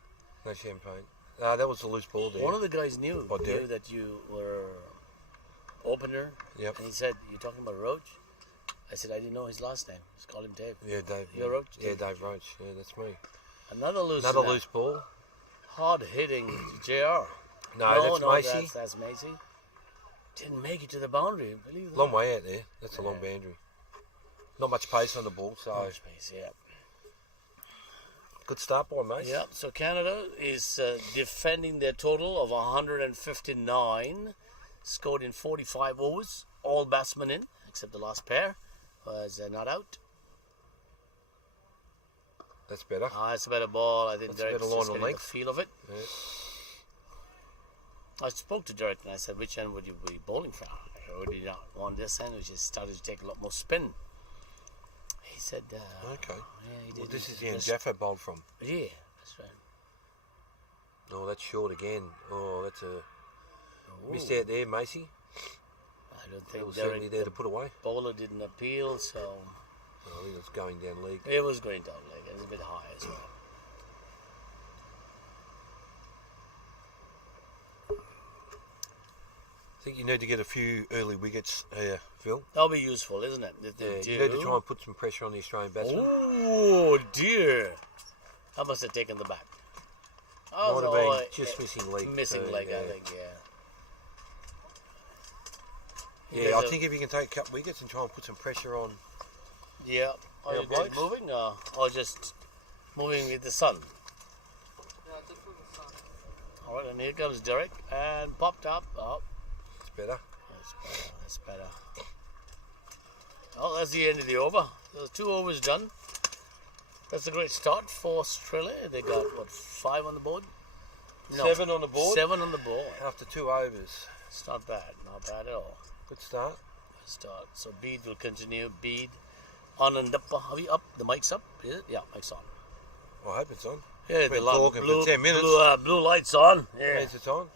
No champagne. That was a loose ball there. One of the guys knew that you were opener. Yep. And he said, "You're talking about Roach?" I said, "I didn't know his last name. Just call him Dave." Yeah, Dave. You're Roach? Yeah, Dave Roach. Yeah, that's me. Another loose ball. Hard hitting JR. No, that's Macy. That's Macy. Didn't make it to the boundary. Believe that. Long way out there. That's a long boundary. Not much pace on the ball, so. Much pace, yeah. Good start by Mace. Yeah, so Canada is defending their total of 159, scored in 45 overs, all batsmen in, except the last pair was not out. That's better. It's a better ball. I think Derek's better line just of getting the length. feel of it. Yeah. I spoke to Derek and I said, which end would you be bowling from? I already not want this end, which is started to take a lot more spin. He said, okay. Yeah, he did. Well, this is the end Jaffa bowled from. Yeah, that's right. Oh, that's short again. Oh, that's a missed out there, Macy. I don't It think was Derek, certainly there to put away. bowler didn't appeal, so I think it's going down leg. it was going down leg. It was a bit high as well. I think you need to get a few early wickets here, Phil. That'll be useful, isn't it? You need to try and put some pressure on the Australian batsmen. Oh dear! I must have taken the bat. Might have been just missing leg. Missing leg, yeah. I think, yeah. Yeah, I think if you can take a couple wickets and try and put some pressure on. Yeah. Are you guys moving or just moving with the sun? Yeah, just with the sun. All right, and here comes Derek and popped up. Oh, It's better. that's better. Oh, that's the end of the over. There's 2 overs done. That's a great start for Australia. They got, 5 on the board? No, 7 on the board. 7 on the board. After 2 overs. It's not bad. Not bad at all. Good start. Good start. So Bede will continue. Bede on and up. Are we up? The mic's up? Is it? Yeah, mic's on. I hope it's on. Yeah, Been talking for 10 minutes. Blue light's on. Yeah. Means it's on.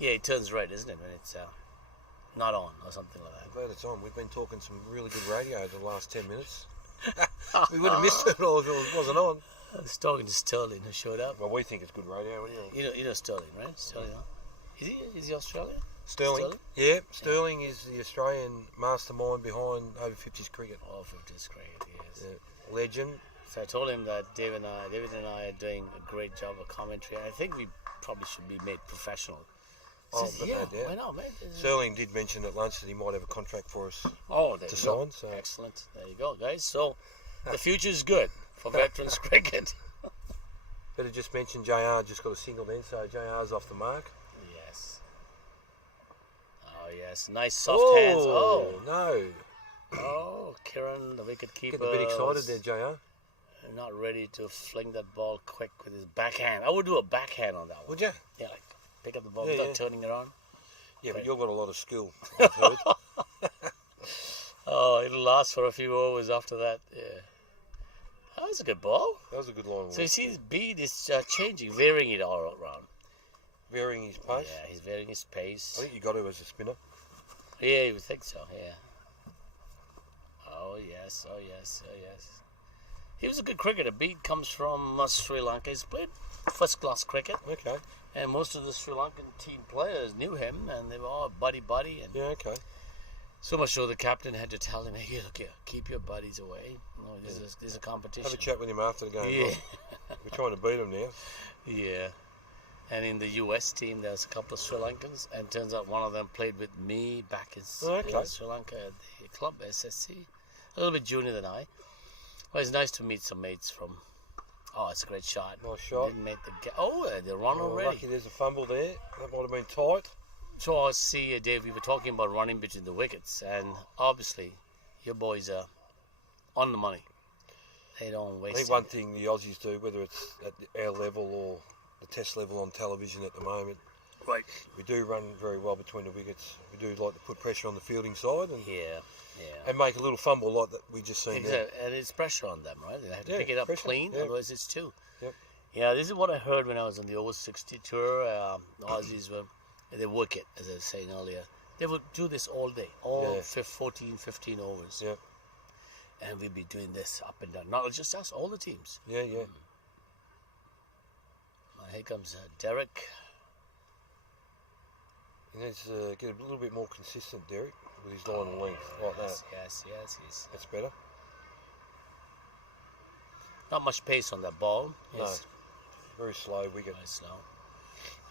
Yeah, it turns red, isn't it, when it's not on or something like that. I'm glad it's on. We've been talking some really good radio over the last 10 minutes. We would have missed it all if it wasn't on. I was talking to Sterling, who showed up. Well, we think it's good radio anyway. You know Sterling, right? Sterling, huh? Is he Australian? Sterling? Yeah, Sterling is the Australian mastermind behind Over-50s cricket. Over-50s cricket, yes. Yeah. Legend. So I told him that David and I are doing a great job of commentary. I think we probably should be made professional. Oh, Says, but no doubt. why not, mate? Sterling did mention at lunch that he might have a contract for us There to you go. sign. So Excellent. There you go, guys. So the future is good for veterans cricket. better just mention JR just got a single then, so JR's off the mark. Yes. Oh, yes. Nice soft hands. No. Oh, Kieran, the wicket keeper. Getting a bit excited there, JR. Not ready to fling that ball quick with his backhand. I would do a backhand on that one. Would you? Yeah, like pick up the ball without turning around. Yeah, Right. but you've got a lot of skill, I've heard. Oh, it'll last for a few overs after that. Yeah. That was a good ball. That was a good line. So you see, his beat is changing, varying it all around. Varying his pace. Yeah, he's varying his pace. I think you got to as a spinner. Yeah, you would think so, yeah. Oh, yes, oh, yes, oh, yes. He was a good cricketer. Beat comes from Sri Lanka. He's played first-class cricket. Okay. And most of the Sri Lankan team players knew him, and they were all buddy-buddy. And Yeah, okay. so much so the captain had to tell him, hey, look here, keep your buddies away. No, this is a competition. Have a chat with him after the game. Yeah. We're trying to beat him now. Yeah. And in the US team, there's a couple of Sri Lankans, and turns out one of them played with me back in Sri Lanka at the club, SSC. A little bit junior than I. Well, it's nice to meet some mates from... Oh, it's a great shot. Nice shot. Didn't make the run already. Lucky there's a fumble there. That might have been tight. So I see, Dave, we were talking about running between the wickets, and obviously your boys are on the money. They don't waste I think one thing the Aussies do, whether it's at our level or the test level on television at the moment, right. we do run very well between the wickets. We do like to put pressure on the fielding side and Yeah. make a little fumble like that we just seen there. And it's pressure on them, right? They have to Yeah, pick it up pressure, clean, yeah. otherwise it's two. Yep. Yeah, this is what I heard when I was on the Over-50 tour. The Aussies were, they work it, as I was saying earlier. They would do this all day, all 14, 15 overs. Yeah. And we'd be doing this up and down. Not just us, all the teams. Yeah, yeah. Here comes Derek. He needs to get a little bit more consistent, Derek, with his line and length like that. Yes. That's better. Not much pace on that ball. No. Yes. Very slow wicket. Very slow.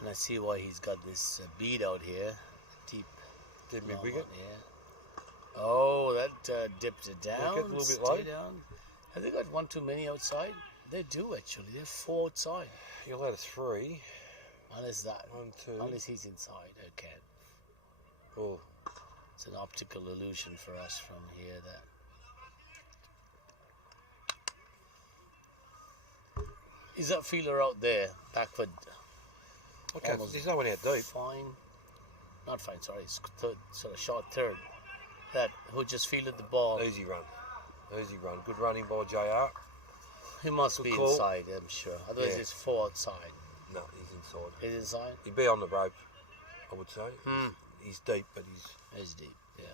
And I see why he's got this bead out here. Deep. Dead mid wicket. Yeah. Oh, that dipped it down. Wicket, a little bit Stay low. down. Have they got one too many outside? They do actually. They're 4 outside. You'll let us 3. Unless that. 1, 2. Unless he's inside. Okay. Oh. It's an optical illusion for us from here. That. Is that feeler out there? Backward. Okay, Almost there's no one out deep. Fine. Not fine, sorry. It's third, sort of short third. That who just fielded the ball. Easy run. Easy run. Good running by JR. He must be call. inside, I'm sure. Otherwise, Yeah. it's 4 outside. No, he's inside. He's inside? He'd be on the rope, I would say. Hmm. He's deep, but he's... He's deep, yeah.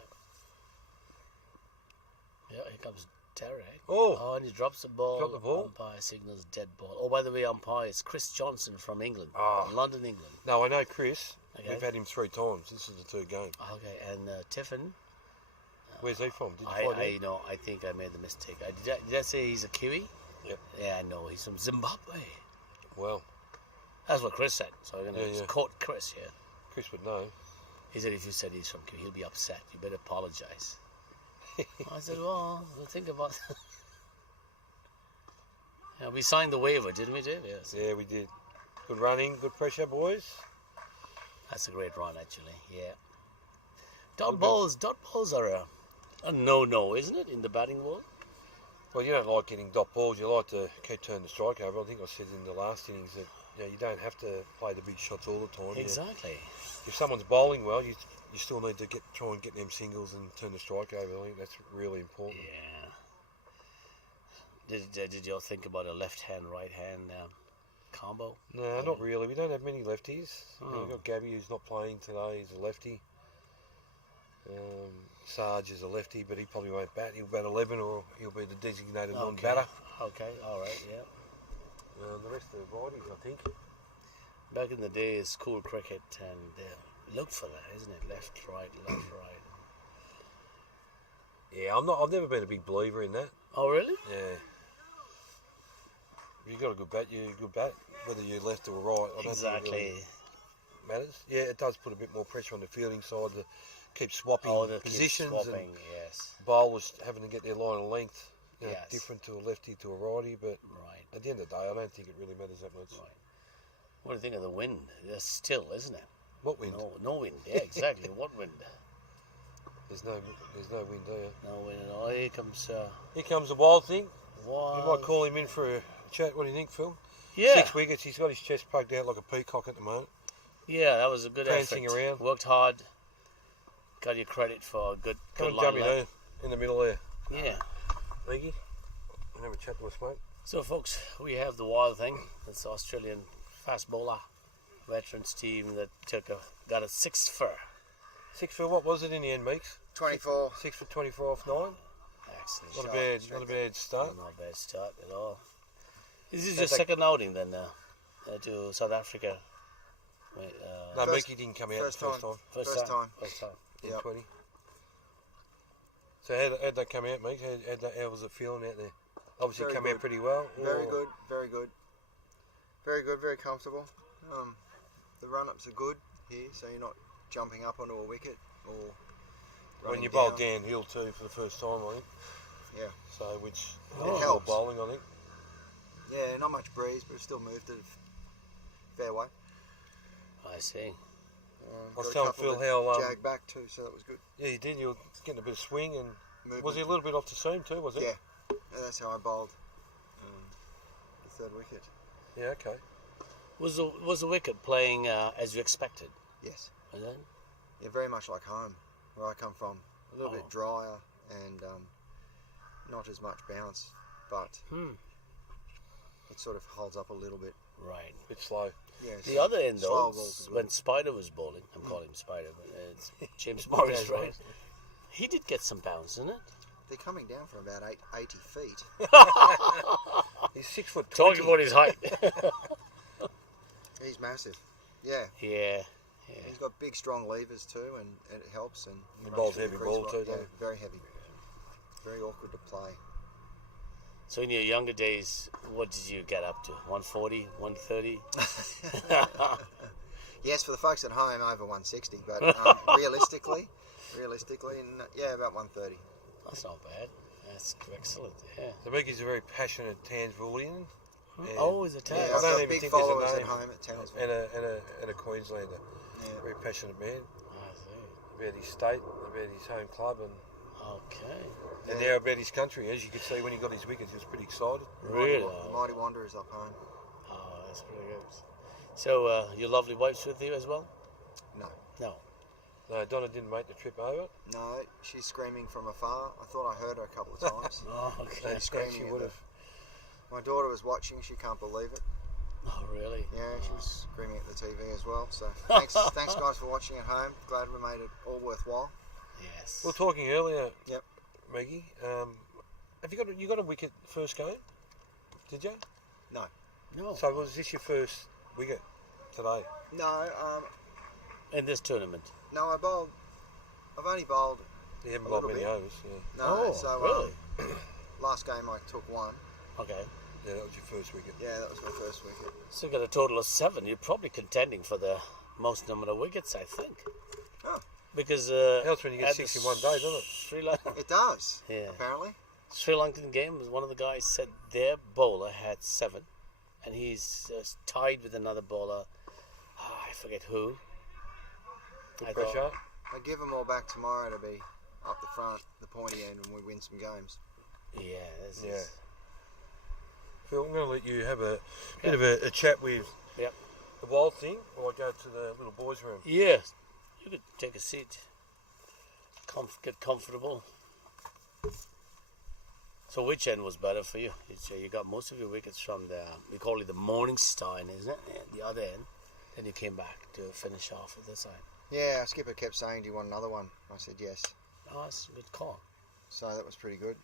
Yeah, here comes Derek. Oh! And he drops the ball. Dropped the ball. Umpire signals dead ball. Oh, by the way, umpire is Chris Johnson from England. Ah. London, England. No, I know Chris. Okay. We've had him 3 times. This is the 3rd game. Okay, and Tiffin. Where's he from? Did you find I out? know, I think I made the mistake. Did I say he's a Kiwi? Yep. Yeah, I know. He's from Zimbabwe. Well, That's what Chris said. So I'm going to Yeah. quote Chris here. Chris would know. He said, if you said he's from Kiwi, he'll be upset. You better apologize. I said, well, we'll think about that. Yeah, we signed the waiver, didn't we, Dave? Yes. Yeah, we did. Good running, good pressure, boys. That's a great run, actually. Yeah. Dot balls are a no-no, isn't it, in the batting world? Well, you don't like getting dot balls. You like to keep turning the strike over. I think I said in the last innings that you don't have to play the big shots all the time. Exactly. If someone's bowling well, you still need to try and get them singles and turn the strike over. I think that's really important. Yeah. Did you all think about a left-hand, right-hand combo? No, not really. We don't have many lefties. Oh. We've got Gabby, who's not playing today. He's a lefty. Sarge is a lefty, but he probably won't bat. He'll bat 11, or he'll be the designated non-batter. Okay, all right, yeah. The rest of the righties, I think. Back in the day, school cricket, and look for that, isn't it? Left, right, left, right. Yeah, I've never been a big believer in that. Oh, really? Yeah. If you got a good bat, you're a good bat. Whether you're left or right, I don't think it really matters. Yeah, it does put a bit more pressure on the fielding side to keep swapping positions swapping, and yes. bowlers having to get their line of length. Yes. Different to a lefty to a righty, but Right. at the end of the day, I don't think it really matters that much. Right. What do you think of the wind? It's still, isn't it? What wind? No wind. Yeah, exactly. What wind? There's no wind there. No wind at all. Here comes Here comes the wild thing. Wild. You might call him in for a chat. What do you think, Phil? Yeah. 6 wickets. He's got his chest plugged out like a peacock at the moment. Yeah, that was a good Prancing effort. around. Worked hard. Got your credit for a good Come and line jump in length. there, in the middle there. Yeah. Iggy, and have a chat to us, mate. So, folks, we have the wild thing. It's the Australian fast bowler veterans team that got a 6 for. 6 for what was it in the end, Meeks? 24. 6 for 24 off 9. excellent. Not a bad start. Not a bad start at all. Is this That's your second outing then to South Africa? Wait, No, First- Mickey didn't come out first the first time. time. First time. First time. In Yep. 20. So how'd they come out, Mick? How was it feeling out there? Obviously Very come good. out pretty well. Very or- good, very good. Very good, very comfortable. The run-ups are good here, so you're not jumping up onto a wicket or When running you bowled down. downhill too for the first time, I think. Yeah. So which It helps. bowling, I think. Yeah, not much breeze, but it still moved it fair way. I see. I was Got a telling couple Phil that how jagged back too, so that was good. yeah, you did. You were getting a bit of swing, and Movement. was he a little bit off the seam too? Was he? Yeah. Yeah, that's how I bowled the third wicket. Yeah. Okay. Was the wicket playing as you expected? Yes. Was it? Yeah, very much like home, where I come from. A little bit drier and not as much bounce, but it sort of holds up a little bit. Right. Bit slow. Yeah. The other end slower though, balls are good. when Spider was bowling, I'm calling him Spider, but it's James Morris, James right? Morris. He did get some bounce, didn't it? They're coming down from about 80 feet. He's 6 foot. Talking about his height. He's massive. Yeah. yeah. He's got big, strong levers too, and it helps. And He makes bowls sure the heavy crease ball right- too, Yeah, doesn't he? very heavy. Very awkward to play. So in your younger days, what did you get up to? 140, 130? Yes, for the folks at home, over 160, but realistically, yeah, about 130. That's not bad. That's excellent. Yeah. So Mickey's a very passionate Townsvillian. and- Oh, is it Yeah, Taz? I I've don't got even big think there's a followers at name. home at Townsville. and a Queenslander. Yeah. Very passionate man I see. about his state, about his home club, and Okay. now about his country. As you could see when he got his wickets, he was pretty excited. Really? The Mighty Wanderers up home. Oh, that's pretty good. So your lovely wife's with you as well? No. No. No, Donna didn't make the trip over. No, she's screaming from afar. I thought I heard her a couple of times. Oh, okay. She's screaming. She at would the- have. My daughter was watching. She can't believe it. Oh, really? Yeah, she was screaming at the TV as well. So thanks guys for watching at home. Glad we made it all worthwhile. Yes. We were talking earlier, Yep. Maggie. Have you got a wicket first game? Did you? No. No. So was this your first wicket today? No, In this tournament? no. I've only bowled. You haven't A bowled little many bit. overs. Yeah. No, Oh, so really? last game I took one. Okay. Yeah, that was your first wicket. Yeah, that was my first wicket. So you got a total of 7. You're probably contending for the most number of wickets, I think. Oh. Because Helps when you get at 6 the in one day, doesn't it? Sri Lanka. It does. Yeah. Apparently. Sri Lankan game, one of the guys said their bowler had 7, and he's tied with another bowler. I forget who. I Pressure. thought, I give them all back tomorrow to be up the front, the pointy end, and we win some games. yeah, this Yeah. is. Phil, I'm going to let you have a bit of a chat with Yep. the wild thing while I go to the little boys' room. Yeah, you could take a seat. Get comfortable. So which end was better for you? You got most of your wickets from we call it the morning star, isn't it? Yeah, the other end. Then you came back to finish off with this side. Yeah, our skipper kept saying, "Do you want another one?" I said yes. Oh, that's a good call. So that was pretty good.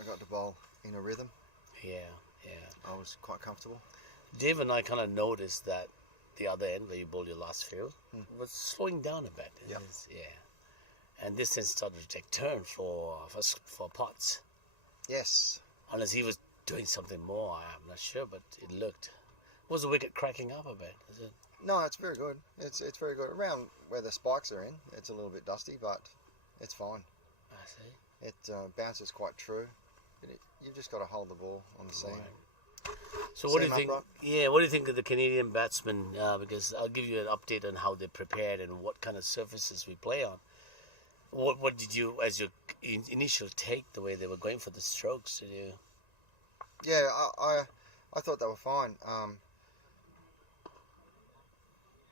I got to bowl in a rhythm. Yeah. I was quite comfortable. Dave and I kind of noticed that the other end, where you bowled your last field, was slowing down a bit. Yep. Yeah. And this end started to take turn for Potts. Yes. Unless he was doing something more, I'm not sure, but it looked. Was the wicket cracking up a bit? Is it? No, it's very good. It's very good. Around where the spikes are in, it's a little bit dusty, but it's fine. I see. It bounces quite true. But you've just got to hold the ball on the seam. Right. So what do you Seam think? upright. Yeah, what do you think of the Canadian batsmen? Because I'll give you an update on how they prepared and what kind of surfaces we play on. What did you, as your initial take, the way they were going for the strokes? Did you? Yeah, I thought they were fine.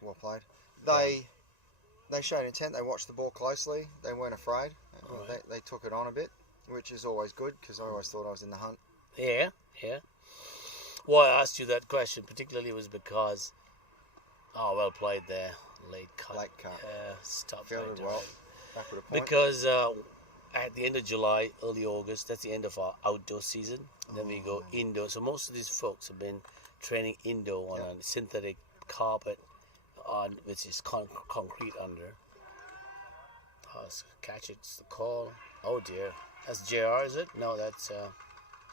Well played. They showed intent. They watched the ball closely. They weren't afraid. Right. They took it on a bit, which is always good because I always thought I was in the hunt. Yeah. Why I asked you that question particularly was because, well played there, late cut. Late cut. Stop Fielded right well. away. Back with a point. Because at the end of July, early August, that's the end of our outdoor season. Then we go indoor. So most of these folks have been training indoor on a synthetic carpet, which is concrete under. Catch it, it's the call. Oh dear, that's JR, is it? No, that's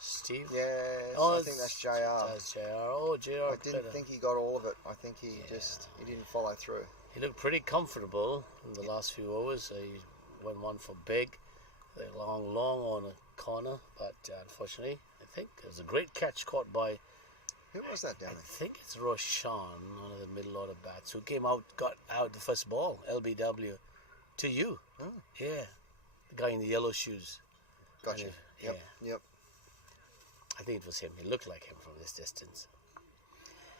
Steve. Yeah, I think that's JR. That's JR. Oh, JR. I didn't think he got all of it. I think he didn't follow through. He looked pretty comfortable in the last few overs. He went one for big, long on a corner, but unfortunately, I think it was a great catch caught by. Who was that down I there? think it's Roshan, one of the middle order bats, who came out, got out the first ball, LBW, to you. Oh. Yeah, the guy in the yellow shoes. Gotcha. Yep. I think it was him. It looked like him from this distance.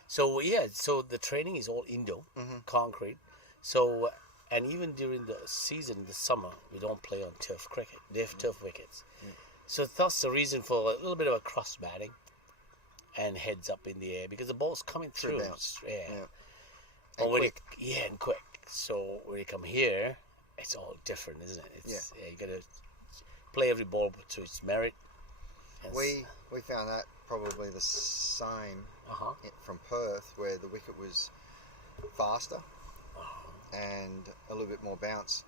So so the training is all indoor, concrete. So, and even during the season, the summer, we don't play on turf cricket. They have turf wickets. So that's the reason for a little bit of a cross batting and heads up in the air because the ball's coming through. And quick. And quick. So when you come here, it's all different, isn't it? It's, you got to play every ball to its merit. We found that probably the same from Perth, where the wicket was faster and a little bit more bounce.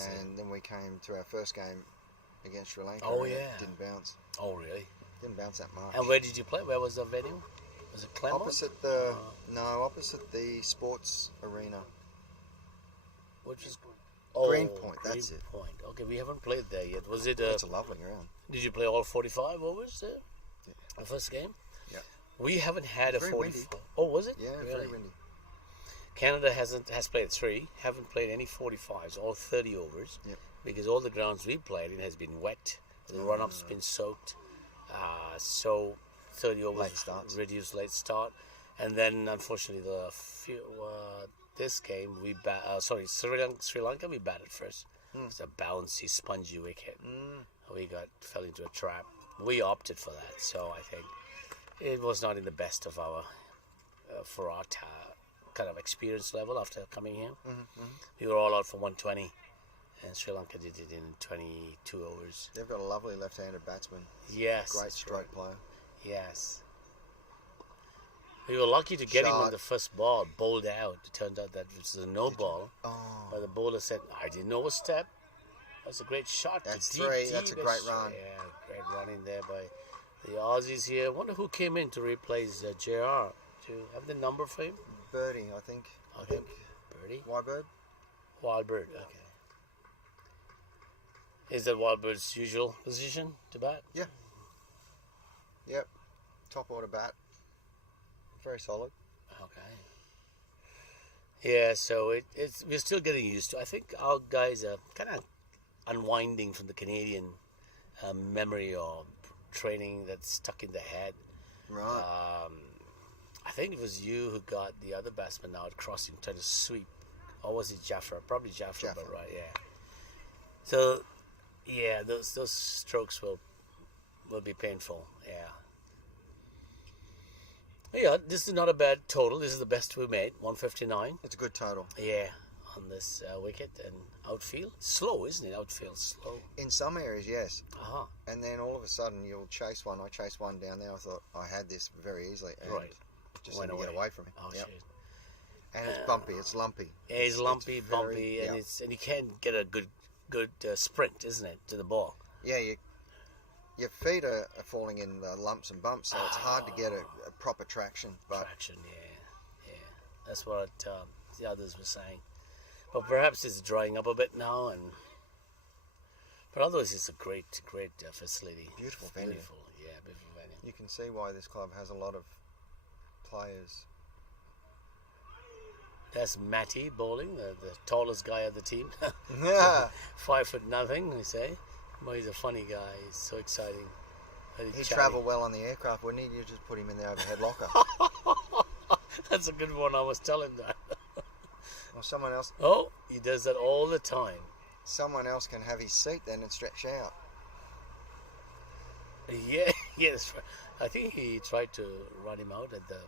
And then we came to our first game against Sri Lanka. Oh, and yeah. It didn't bounce. Oh, really? Didn't bounce that much. And where did you play? Where was the venue? Was it Claremont? Opposite the sports arena. Which is Greenpoint, that's it. Point. Okay, we haven't played there yet. Was it? It's a lovely ground. Did you play all 45 overs there? Yeah. The first game? Yeah. We haven't had Very a 45. windy. Oh, was it? Yeah, really? very windy. Canada has played 3. Haven't played any 45s. All 30 overs. Yep. Because all the grounds we played in has been wet. The run-up's been soaked. So 30 overs Late starts. reduced late start, and then unfortunately this game Sri Lanka we batted first. It's a bouncy, spongy wicket. We fell into a trap. We opted for that, so I think it was not in the best of our for our kind of experience level after coming here. We were all out for 120, and Sri Lanka did it in 22 overs. They've got a lovely left-handed batsman. Yes, Great stroke player. Yes. We were lucky to get him on the first ball, bowled out. It turned out that it was a no ball. But the bowler said, I didn't know it was step. That's a great shot. That's deep, three. deep. That's a great run. Yeah, great run in there by the Aussies here. I wonder who came in to replace JR. Do you have the number for him? Birdie, I think. Birdie? Wybird? Wildbird, okay. Is that Wildbird's usual position to bat? Yeah. Yep. Top order bat. Very solid. Okay. Yeah, so we're still getting used to. I think our guys are kind of unwinding from the Canadian memory or training that's stuck in the head. Right. I think it was you who got the other batsman out crossing, trying to sweep, or was it Jaffer? Probably Jaffer, but right, yeah. So, yeah, those strokes will be painful. Yeah. Yeah, this is not a bad total. This is the best we made, 159. It's a good total. Yeah, on this wicket and outfield. Slow, isn't it? Outfield slow. In some areas, yes. Uh-huh. And then all of a sudden you'll chase one. I chased one down there. I thought I had this very easily. And Right. Just let me get away from it. Oh, Yep. shit. And it's bumpy. It's lumpy. Yeah, it's lumpy, very- bumpy, and and you can't get a good sprint, isn't it, to the ball? Yeah, your feet are falling in the lumps and bumps, so it's hard to get a proper traction. But Traction, yeah. That's what the others were saying. But perhaps it's drying up a bit now, but otherwise it's a great facility. Beautiful venue. Beautiful venue. you can see why this club has a lot of players. That's Matty bowling, the tallest guy of the team. Yeah. 5 foot nothing, they say. Well, he's a funny guy. He's so exciting. He'd travel well on the aircraft, wouldn't he? You just put him in the overhead locker. That's a good one. I must tell him that. Or someone else. Oh, he does that all the time. Someone else can have his seat then and stretch out. Yeah, yes. I think he tried to run him out at the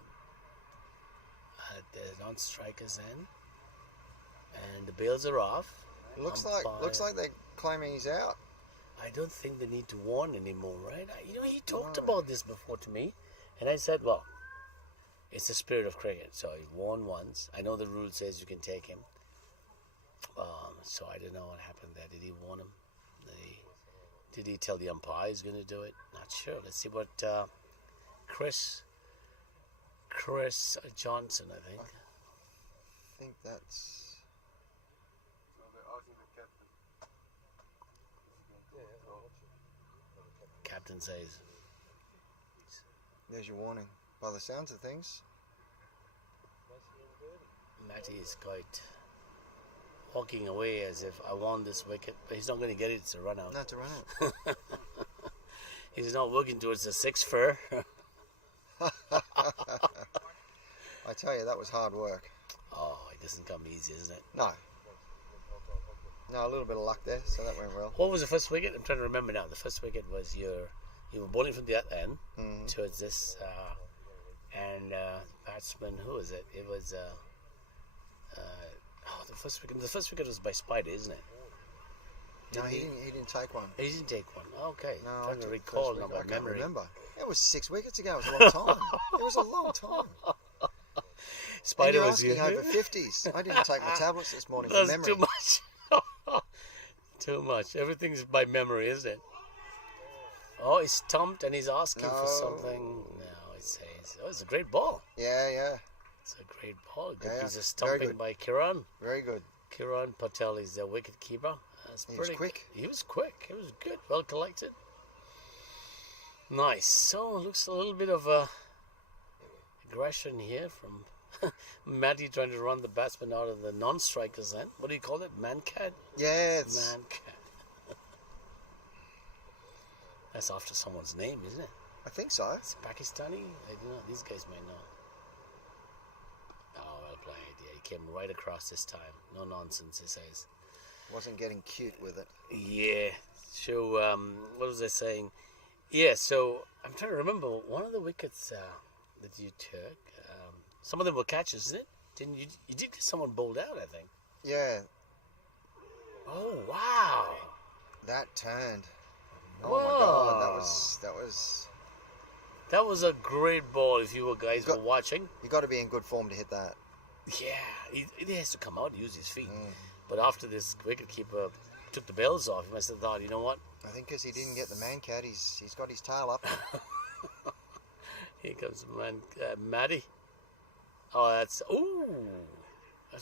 non-strikers end, and the bails are off. Looks like they're claiming he's out. I don't think they need to warn anymore, right? He talked about this before to me, and I said, well, it's the spirit of cricket. So he warned once. I know the rule says you can take him. So I don't know what happened there. Did he warn him? Did he tell the umpire he's going to do it? Not sure. Let's see what Chris Johnson, I think. I think that's... Captain says. There's your warning. By the sounds of things. Matty is quite walking away as if I won this wicket, but he's not going to get it. It's a run out. Not to run out. He's not working towards the 6 for. I tell you, that was hard work. Oh, it doesn't come easy, isn't it? No. No, a little bit of luck there, so that went well. What was the first wicket? I'm trying to remember now. The first wicket was you were bowling from the end towards this, and batsman, who was it? It was the first wicket. The first wicket was by Spider, isn't it? No, he didn't take one. He didn't take one. Okay. No, I'm trying to recall now by I can't memory. remember. It was 6 wickets ago. It was a long time. It was a long time. Spider and was you're asking here. over-50s. I didn't take my tablets this morning That's from memory. too much. Too much. Everything's by memory, isn't it? Oh, he's stumped and he's asking for something. No, it says. Oh, it's a great ball. Yeah. It's a great ball. Good Yeah, piece of very stumping good. by Kiran. Very good. Kiran Patel is the wicket keeper. He was quick. He was quick. He was good. Well collected. Nice. So, looks a little bit of aggression here from Matty trying to run the batsman out of the non-strikers end. What do you call it? Man-cat? Yeah, it's... Man-cat. That's after someone's name, isn't it? I think so. It's Pakistani? I don't know. These guys might know. Oh, well played. Yeah, he came right across this time. No nonsense, he says. Wasn't getting cute with it. Yeah. So, what was I saying? Yeah, so I'm trying to remember one of the wickets that you took. Some of them were catches, isn't it? Didn't you? You did get someone bowled out, I think. Yeah, Oh wow! that turned. Oh Whoa. my God, That was a great ball. If you guys were watching, you got to be in good form to hit that. yeah, he has to come out and use his feet. But after this wicketkeeper took the bells off, he must have thought, you know what? I think because he didn't get the man cat, he's got his tail up. Here comes the man, Matty. Oh, that's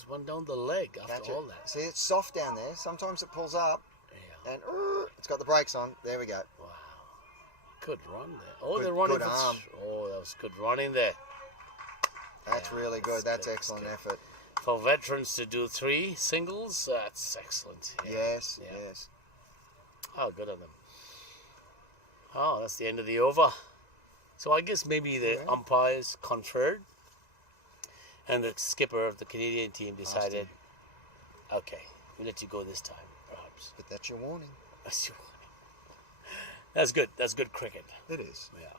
one down the leg after all that. See, it's soft down there. Sometimes it pulls up, Yeah. and it's got the brakes on. There we go. Wow. Good run there. Oh, Good- they're running good for arm. Oh, that was good running there. That's Yeah, really good. That's good, excellent good. effort. For veterans to do 3 singles, that's excellent. Yeah. Yes, Yeah. yes. Oh, good on them. Oh, that's the end of the over. So I guess maybe the umpires conferred, and the skipper of the Canadian team decided, okay, we'll let you go this time, perhaps. But that's your warning. That's your warning. That's good. That's good cricket. It is. Yeah.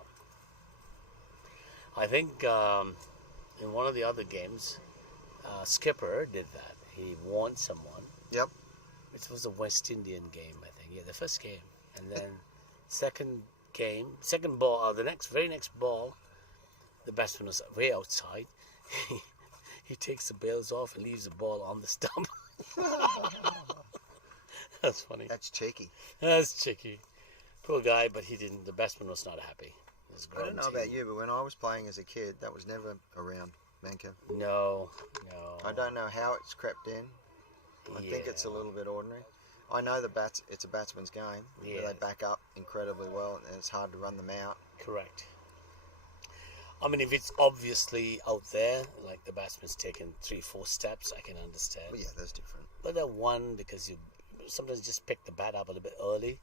I think in one of the other games, skipper did that. He warned someone. Yep. It was a West Indian game, I think. Yeah, the first game, and then second ball, the very next ball, the batsman was way outside. He takes the bails off and leaves the ball on the stump. That's funny. That's cheeky. That's cheeky. Poor guy, but he didn't. The batsman was not happy. I don't know about you, but when I was playing as a kid, that was never around, Manka. No. I don't know how it's crept in. I think it's a little bit ordinary. I know it's a batsman's game. Yeah. Where they back up incredibly well, and it's hard to run them out. Correct. I mean, if it's obviously out there, like the batsman's taken 3-4 steps, I can understand. Well, yeah, that's different. But that one, because you sometimes just pick the bat up a little bit early,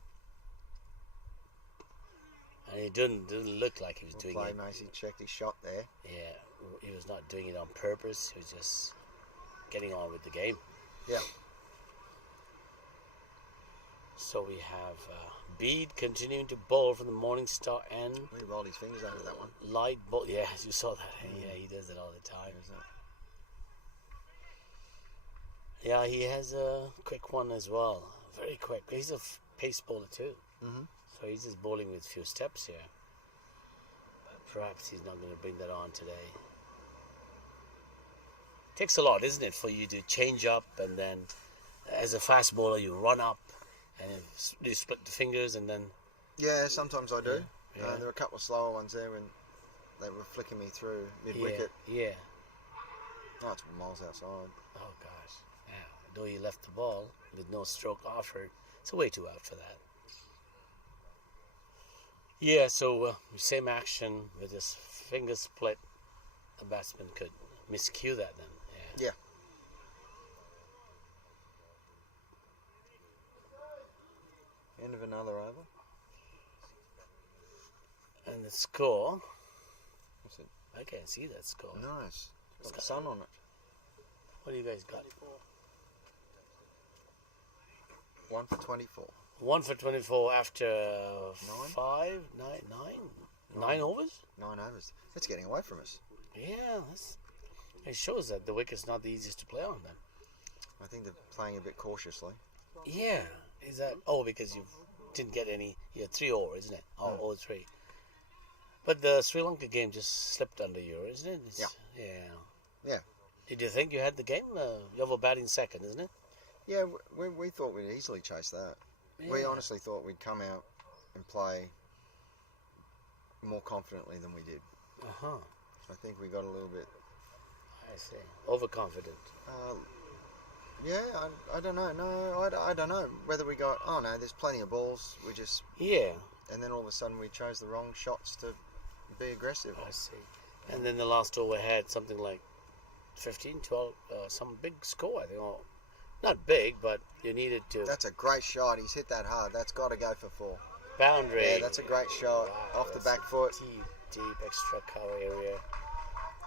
and it didn't look like he was doing it. Macy checked his shot there. Yeah, he was not doing it on purpose. He was just getting on with the game. Yeah. So we have Bede continuing to bowl from the Morningstar end. He rolled his fingers over that one. Light ball. Yeah, you saw that. Yeah, he does it all the time. Yeah, he has a quick one as well. Very quick. He's a pace bowler too. Mhm. So he's just bowling with few steps here. But perhaps he's not going to bring that on today. Takes a lot, isn't it, for you to change up and then, as a fast bowler, you run up and you split the fingers and then. Yeah, sometimes I do. Yeah. There were a couple of slower ones there when they were flicking me through mid-wicket. Yeah. Oh, it's miles outside. Oh gosh. Yeah. Though you left the ball with no stroke offered, it's way too out for that. Yeah. So same action with his finger split. A batsman could miscue that then. Yeah. End of another over. And the score, What's it? I can't see that score. Nice. It's got the sun on it. What do you guys got? 1 for 24. 1 for 24 after nine overs? 9 overs. It's getting away from us. Yeah, it shows that the wicket's not the easiest to play on then. I think they're playing a bit cautiously. Yeah, is that because you didn't get any? Yeah, 3 over, isn't it? Oh, 3. But the Sri Lanka game just slipped under you, isn't it? Yeah. Did you think you had the game? You were batting second, isn't it? Yeah, we thought we'd easily chase that. Yeah. We honestly thought we'd come out and play more confidently than we did. I think we got a little bit. I see. Overconfident. Yeah, I don't know. No, I don't know whether we got. Oh no, there's plenty of balls. We just. Yeah. And then all of a sudden we chose the wrong shots to be aggressive. I see. And then the last over had something like 15, 12, some big score, I think. Or, not big, but you needed to. That's a great shot. He's hit that hard. That's got to go for 4. Boundary. Yeah, that's a great shot. Wow, Off the back foot. Deep extra cover area.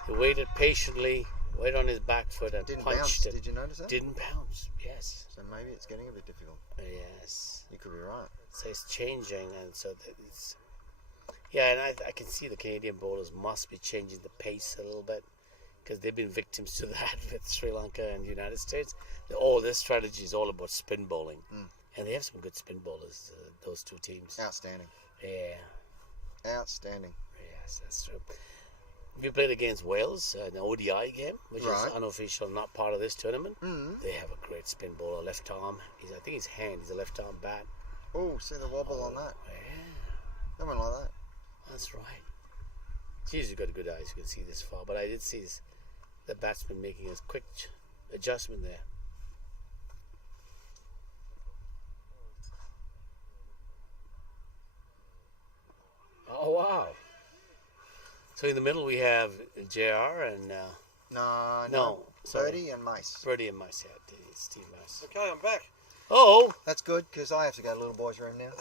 He waited patiently, waited on his back foot and Didn't punched bounce. it. Did you notice that? Didn't bounce, yes. So maybe it's getting a bit difficult. Yes. You could be right. So it's changing, and so that it's. Yeah, and I can see the Canadian bowlers must be changing the pace a little bit because they've been victims to that with Sri Lanka and the United States. Their strategy is all about spin bowling. And they have some good spin bowlers, those two teams. Outstanding. Yeah. Outstanding. Yes, that's true. We played against Wales, an ODI game, which Right. is unofficial, not part of this tournament. Mm. They have a great spin bowler, left arm. I think his hand, he's a left arm bat. Oh, see the wobble on that. Yeah, That went like that. that's right. Geez, you've got good eyes, you can see this far. But I did see the batsman making a quick adjustment there. Oh, wow. So in the middle we have JR and No. sorry. Birdie and Mace. Birdie and Mice. Yeah, Steve Mice. Okay, I'm back. Oh! That's good because I have to go to little boy's room now.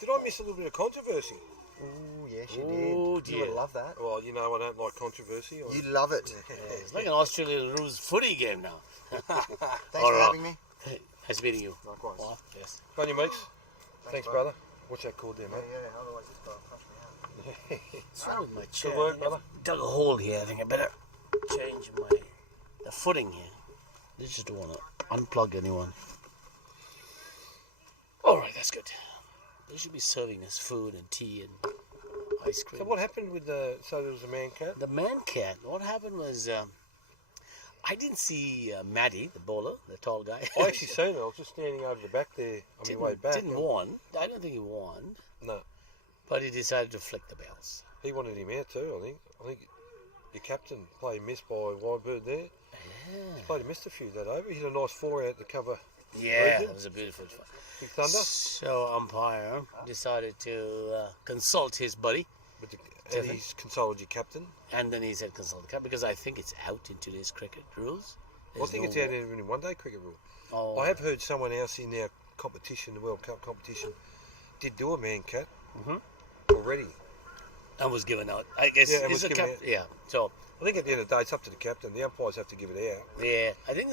Did I miss a little bit of controversy? Ooh, yes, you Oh, did. You would dear. love that. Well, you know I don't like controversy. You love it. It's like an Australian rules footy game now. Thanks All for right. having me. Nice meeting you. Likewise. Well, yes. On your mates. Thanks, bud. brother. What's that called there, mate? Yeah, otherwise this guy will punch me out. What's wrong with my chair? Good work, I think I've brother. dug a hole here. I think I better change the footing here. I just don't want to unplug anyone. All right, that's good. They should be serving us food and tea and ice cream. So what happened with so there was a man cat? The man cat. What happened was I didn't see Matty, the bowler, the tall guy. I actually seen it. I was just standing over the back there on my way back. Didn't warn. I don't think he warned. No. But he decided to flick the bells. He wanted him out too, I think. I think your captain played miss by Whitebird there. He played a missed a few that over. He hit a nice 4 out to cover Yeah, Regan. it was a beautiful Big Thunder. So umpire decided to consult his buddy, But and Different. he's consulted your captain. and then he said consult the captain because I think it's out in today's cricket rules. I think it's out in one day cricket rule. Oh, I have heard someone else in our competition, the World Cup competition, did do a man cat already. and was given out. I guess Yeah, and it's was a given cap. Yeah. So I think at the end of the day, it's up to the captain. The umpires have to give it out. yeah, I think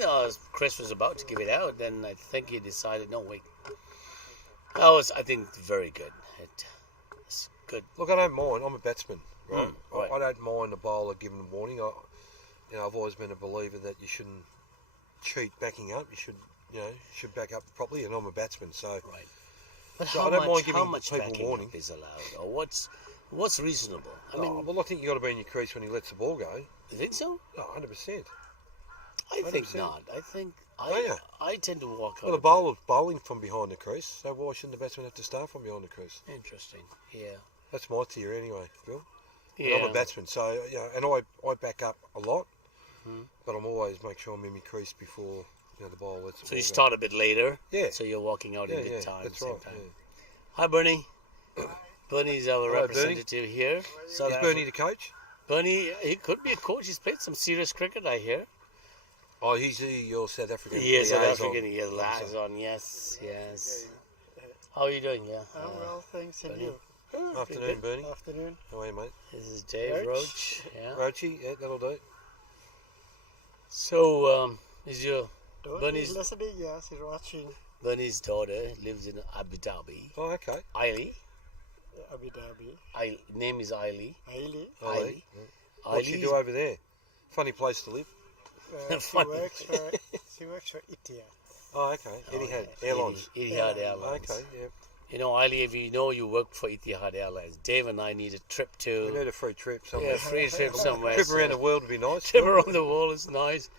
Chris was about to give it out. Then I think he decided, no wait. That was, I think, very good. It's good. Look, I don't mind. I'm a batsman, right? right. I don't mind the bowler giving a warning. I've always been a believer that you shouldn't cheat backing up. You should back up properly, and I'm a batsman, so Right. But So how I don't mind much, giving how much people backing warning. up is allowed, or what's reasonable? I mean, well, I think you got to be in your crease when he lets the ball go. you think so? No, 100%. I think 100%. not. I think you? I tend to walk out. Well, the a bit. bowler's bowling from behind the crease, so why shouldn't the batsman have to start from behind the crease? Interesting. Yeah. That's my theory anyway, Bill. But Yeah. I'm a batsman, so and I back up a lot, Hmm. but I'm always make sure I'm in my crease before the ball lets the So ball you go. start a bit later. Yeah. So you're walking out Yeah, in good yeah, time. that's same right. time. Yeah. Hi, Bernie. Bernie's our Hello, representative here. South Is Africa. Bernie the coach? Bernie, he could be a coach. He's played some serious cricket, I hear. Oh, he's your South African. He is South liaison. African. He is liaison. Yes, yes. How are you doing? Yeah. I'm well, thanks, and Bernie. you? Afternoon, Bernie. Afternoon. How are you, mate? This is Dave Roach. Yeah. Roachy, yeah, that'll do. So, is your Bernie's Bernie's listening, yes, he's watching Bernie's daughter lives in Abu Dhabi. Oh, okay. Ailey. Abu Dhabi. Name is Ailey. Hailey. Ailey. What's she do over there? Funny place to live. She Funny. works for Etihad. Oh, okay. Etihad Airlines. Etihad Airlines. Okay, yeah. You know, Ailey, if you know you work for Etihad Airlines, Dave and I need a trip We to need a free trip somewhere. yeah, free trip somewhere. Trip around the world would be nice. Trip around the world is nice.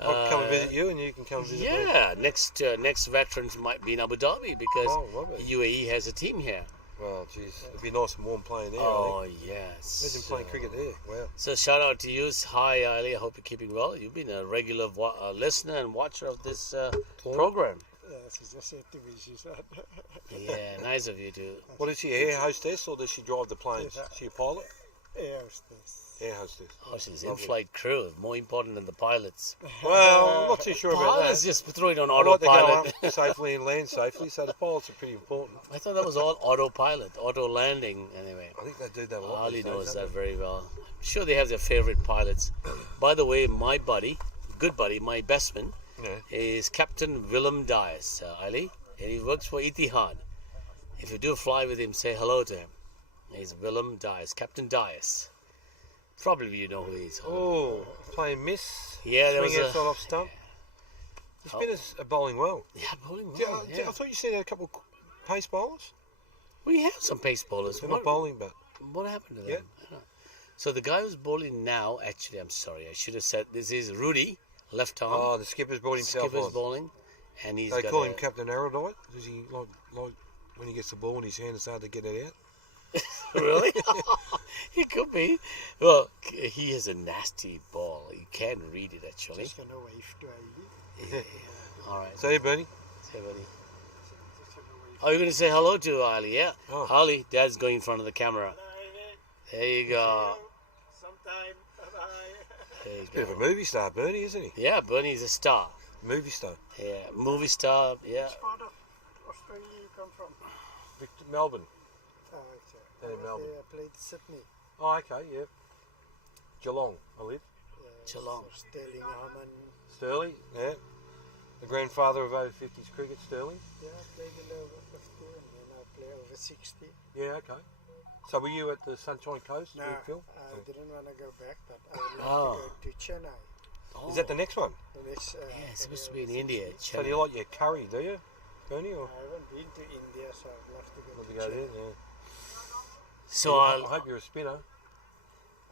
I'll come and visit you, and you can come visit me. Yeah, next veterans might be in Abu Dhabi because Oh, lovely. UAE has a team here. Well, geez, it'd be nice and warm playing there. I Oh think. yes. Imagine playing cricket there. Wow. So shout out to you. Hi, Ailey. I hope you're keeping well. You've been a regular listener and watcher of this program. Yes, she just said to me, she said. Yeah, nice of you to. What is she, air hostess, or does she drive the planes? Yes, Is she a pilot? Air hostess. Air hostess. Oh, she's Lovely. in-flight crew. More important than the pilots. Well, I'm not too sure about Pilots that. just throw it on I like to go autopilot. up safely and land safely, so the pilots are pretty important. I thought that was all autopilot, auto landing. Anyway, I think they do that a lot. Ali these days, knows don't that very well. I'm sure they have their favorite pilots. By the way, my buddy, good buddy, my best man, they? is Captain Willem Dias, Ali, and he works for Etihad. If you do fly with him, say hello to him. He's Willem Dias, Captain Dias. Probably you know who he is. Oh, playing miss. Yeah, there was swing a- outside off stump. The spinners are bowling well. Yeah, bowling Yeah, well. Yeah. I thought you said a couple of pace bowlers. We have some pace bowlers. They're not bowling, but What happened to them? Yeah. I don't know. So the guy who's bowling now, actually, I'm sorry, I should have said this is Rudy, left arm. oh, the skipper's brought himself Skipper's on. bowling, and he's They got call a, him Captain Erudite. Does he like when he gets the ball in his hand? It's hard to get it out. really? He could be. Well, he has a nasty ball. You can read it actually. Just gonna wave to Hailey. All right. So, hey, Bernie. Say, buddy. Oh, you're going to say hello to Ali, yeah? Oh. Ali, Dad's going in front of the camera. There you go. Sometime. Bye-bye. There you Bit of go. a movie star, Bernie, isn't he? Yeah, Bernie's a star. Movie star. Yeah, movie star. Yeah. Which part of Australia you come from? Melbourne. Oh, okay. Down in Melbourne. I played Sydney. Oh, okay, yeah. Geelong, I live. Geelong. So Sterling Harmon. Stirling, yeah. The grandfather of over-50s cricket, Stirling. Yeah, I played in over 50 and then I play over 60. Yeah, okay. So were you at the Sunshine Coast, No, Phil? I didn't want to go back, but I would Oh. like to go to Chennai. Oh. Is that the next one? The next, Yeah, it's supposed to area be in over India. 60. So do you like your curry, do you, Bernie? Or I haven't been to India, so I'd love to go love to to go there? Chennai. Yeah. So I I'll, hope you're a spinner.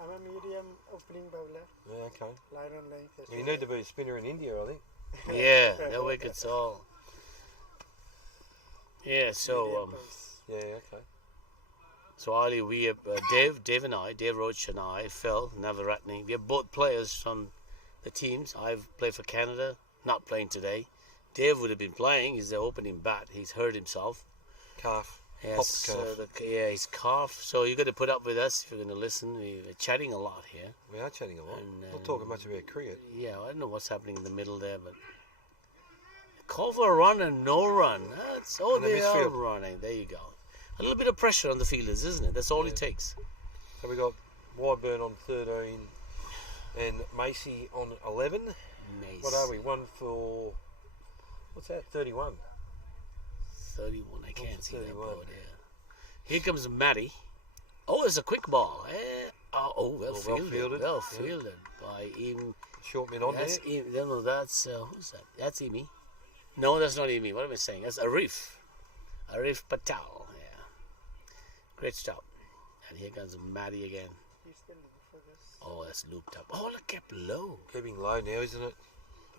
I'm a medium opening bowler, Yeah, okay. line on length. that's You all. need to be a spinner in India, I think. yeah, that wicket's all. Yeah, so Medium pace. Yeah, okay. so Ali, we have Dave and I, Dave Roach and I, Phil Navaratne. We are both players from the teams. I've played for Canada, not playing today. Dave would have been playing. He's the opening bat. He's hurt himself. Calf. Yes, Popped calf. yeah, his calf. So you got to put up with us if you're going to listen. We're chatting a lot here. We are chatting a lot. And, Not talking much about cricket. Yeah, I don't know what's happening in the middle there, but call for a run and no run. That's In the they are midfield. running. There you go. A little bit of pressure on the fielders, isn't it? That's all it takes. So we got Wyburn on 13 and Macy on 11. Mace. What are we? One for, what's that? 31. 31. I can't see that 31. board. Yeah. Here comes Matty. Oh, it's a quick ball. Well well fielded. fielded. Well Yeah. fielded by Im. Short men on That's there. no, that's who's that? That's Imi. No, that's not Amy. What am I saying? That's Arif. Arif Patel. Yeah. Great stop. And here comes Maddie again. Oh, that's looped up. Oh, look, kept low. Keeping low now, isn't it?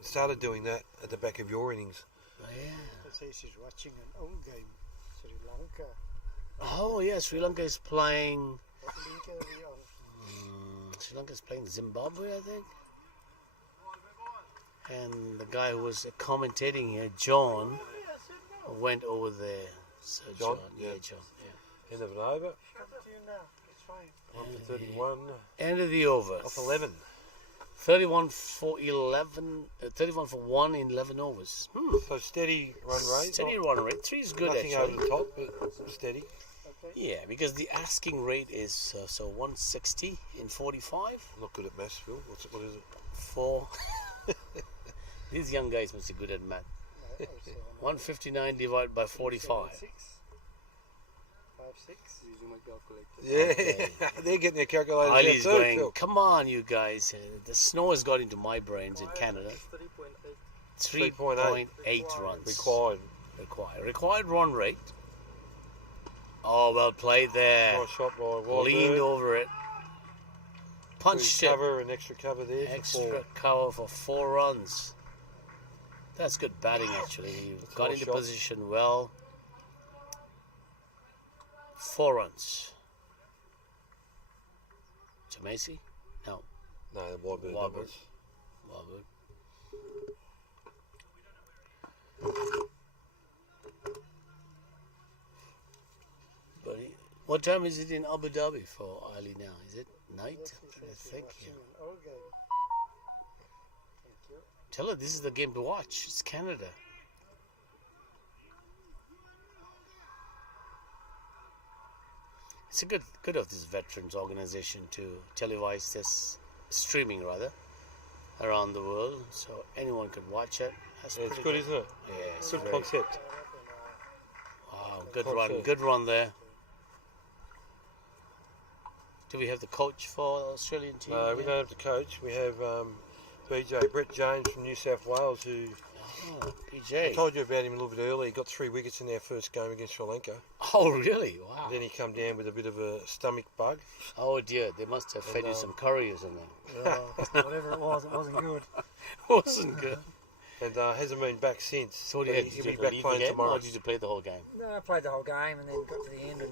Started doing that at the back of your innings. Oh, yeah. She's watching an old game, Sri Lanka. Oh, yeah, Sri Lanka is playing... Linka, Sri Lanka is playing Zimbabwe, I think. And the guy who was commentating here, John, went over there. So John? Yeah, Yeah. John. Yeah. End of an over. Come to you now. It's fine. Up to 31. End of the over. Off 11. 31 for 11. 31 for 1 in 11 overs. So steady run rate. Steady run rate. 3 is good, Nothing actually. over the top, but steady. Yeah, because the asking rate is so 160 in 45. I'm not good at maths, Phil. What is it? 4. These young guys must be good at math. 159 divided by 45. 5, 6. Using my calculator. Yeah, Okay. they're getting their calculators out Eileen's too, going, Phil. come on, you guys. The snow has got into my brains in Canada. 3.8 runs. Required run rate. Oh, well played there. Nice shot by Wild Leaned Bird. over it. Punched Good it. cover and extra cover there. for Extra 4. cover for 4 runs. That's good batting, actually. You That's a got nice into shot. position well. 4 runs. Jamesi? No. No, the Wild Bird Wild numbers. Robert. What time is it in Abu Dhabi for Ali now? Is it night? I think. Yeah. An old game. Thank you. Tell her this is the game to watch. It's Canada. It's a good of this veterans organization to televise this, streaming rather, around the world, so anyone could watch it. That's Yeah, it's pretty good, isn't it? Yeah, it's Good very- concept. Wow, good Concept. run, good run there. Do we have the coach for the Australian team? No, we don't have the coach. We have BJ, Brett James from New South Wales, who Oh, I PJ. told you about him a little bit earlier. He got 3 wickets in our first game against Sri Lanka. Oh, really? Wow. Then he come down with a bit of a stomach bug. Oh dear, they must have fed you some curry or something. Whatever it wasn't good. Wasn't good. And hasn't been back since. So what But did you he'll do? be Did back you leave playing the game, tomorrow. or did you play the whole game? No, I played the whole game and then got to the end and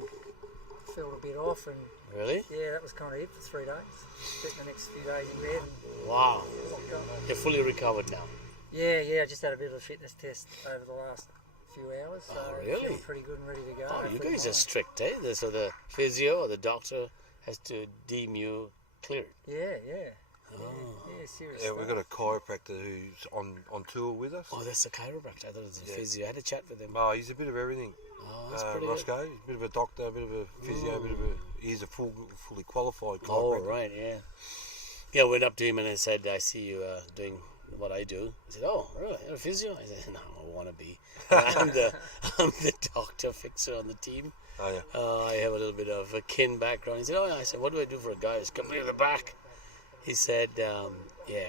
felt a bit off, and Really? yeah, that was kind of it for 3 days. Spent the next few days in bed. Wow. And You're fully recovered now. yeah, I just had a bit of a fitness test over the last few hours, so Oh, really? feeling pretty good and ready to go. Oh, you Hopefully guys are tomorrow. strict, eh? So the physio or the doctor has to deem you cleared. Yeah. Oh. Yeah, serious Yeah, stuff. we've got a chiropractor who's on tour with us. Oh, that's a chiropractor. I thought it was a Yeah. physio. I had a chat with him. Oh, he's a bit of everything. Oh, that's pretty good. Roscoe, he's a bit of a doctor, a bit of a physio, a bit of a. He's a fully qualified chiropractor. Oh, right, yeah. Yeah, I went up to him and I said, I see you doing what I do. He said, oh, really? You're a physio? I said, no, I want to be. I'm the doctor fixer on the team. Oh, yeah. I have a little bit of a kin background. He said, oh, yeah. I said, what do I do for a guy who's coming to the back? He said, yeah,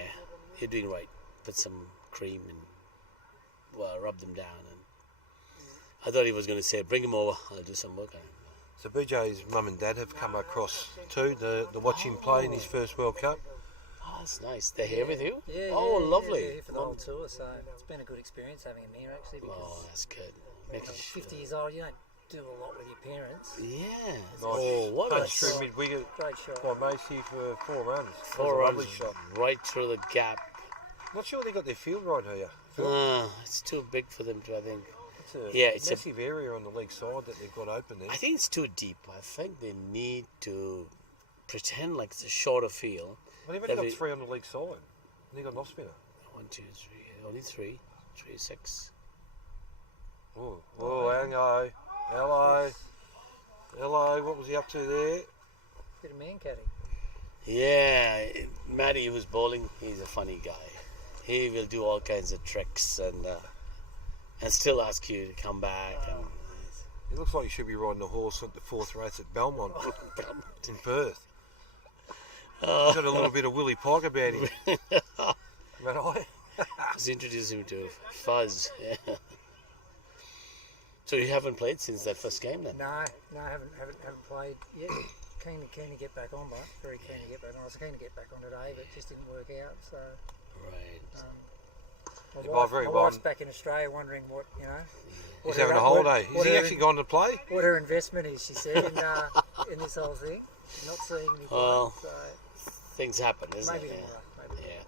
you're doing right. Put some cream and, well, rub them down. And I thought he was going to say, bring him over. I'll do some work on him. So BJ's mum and dad have come across too to watch him play in his first World Cup. Oh, that's nice. They're here with you? Yeah, Oh, yeah, lovely. Yeah, here for the whole tour, so it's been a good experience having him here actually, because Oh, that's good. when Making you're sure. 50 years old, you don't do a lot with your parents. Yeah. Nice Oh, what a punch through mid-wicket Great shot. by Macy for 4 runs. That was 4 a runs lovely shot. right through the gap. Not sure they got their field right here. Phil. It's too big for them to, I think. It's a Yeah, it's a- massive area on the leg side that they've got open there. I think it's too deep. I think they need to pretend like it's a shorter field. Well, they've only Every- got 3 on the leg side. And they got an off spinner. 1, 2, 3. Only 3. 3, 6. Oh, hang on. Hello, what was he up to there? Bit of man catty. Yeah, Matty, who's bowling, he's a funny guy. He will do all kinds of tricks and still ask you to come back. And It looks like you should be riding a horse at the 4th race at Belmont in Perth. He's got a little bit of Willie Pike about him. But Mark's introduced him to Fuzz. Yeah. So you haven't played since that first game then? No, I haven't played yet. Keen to get back on, but very keen to get back on. I was keen to get back on today, but it just didn't work out. So. Right. My wife's back in Australia, wondering what He's having a holiday. Is he actually gone to play? What her investment is, she said, in this whole thing. Not seeing me. Well, so things happen, isn't maybe it? Tomorrow, maybe. Yeah.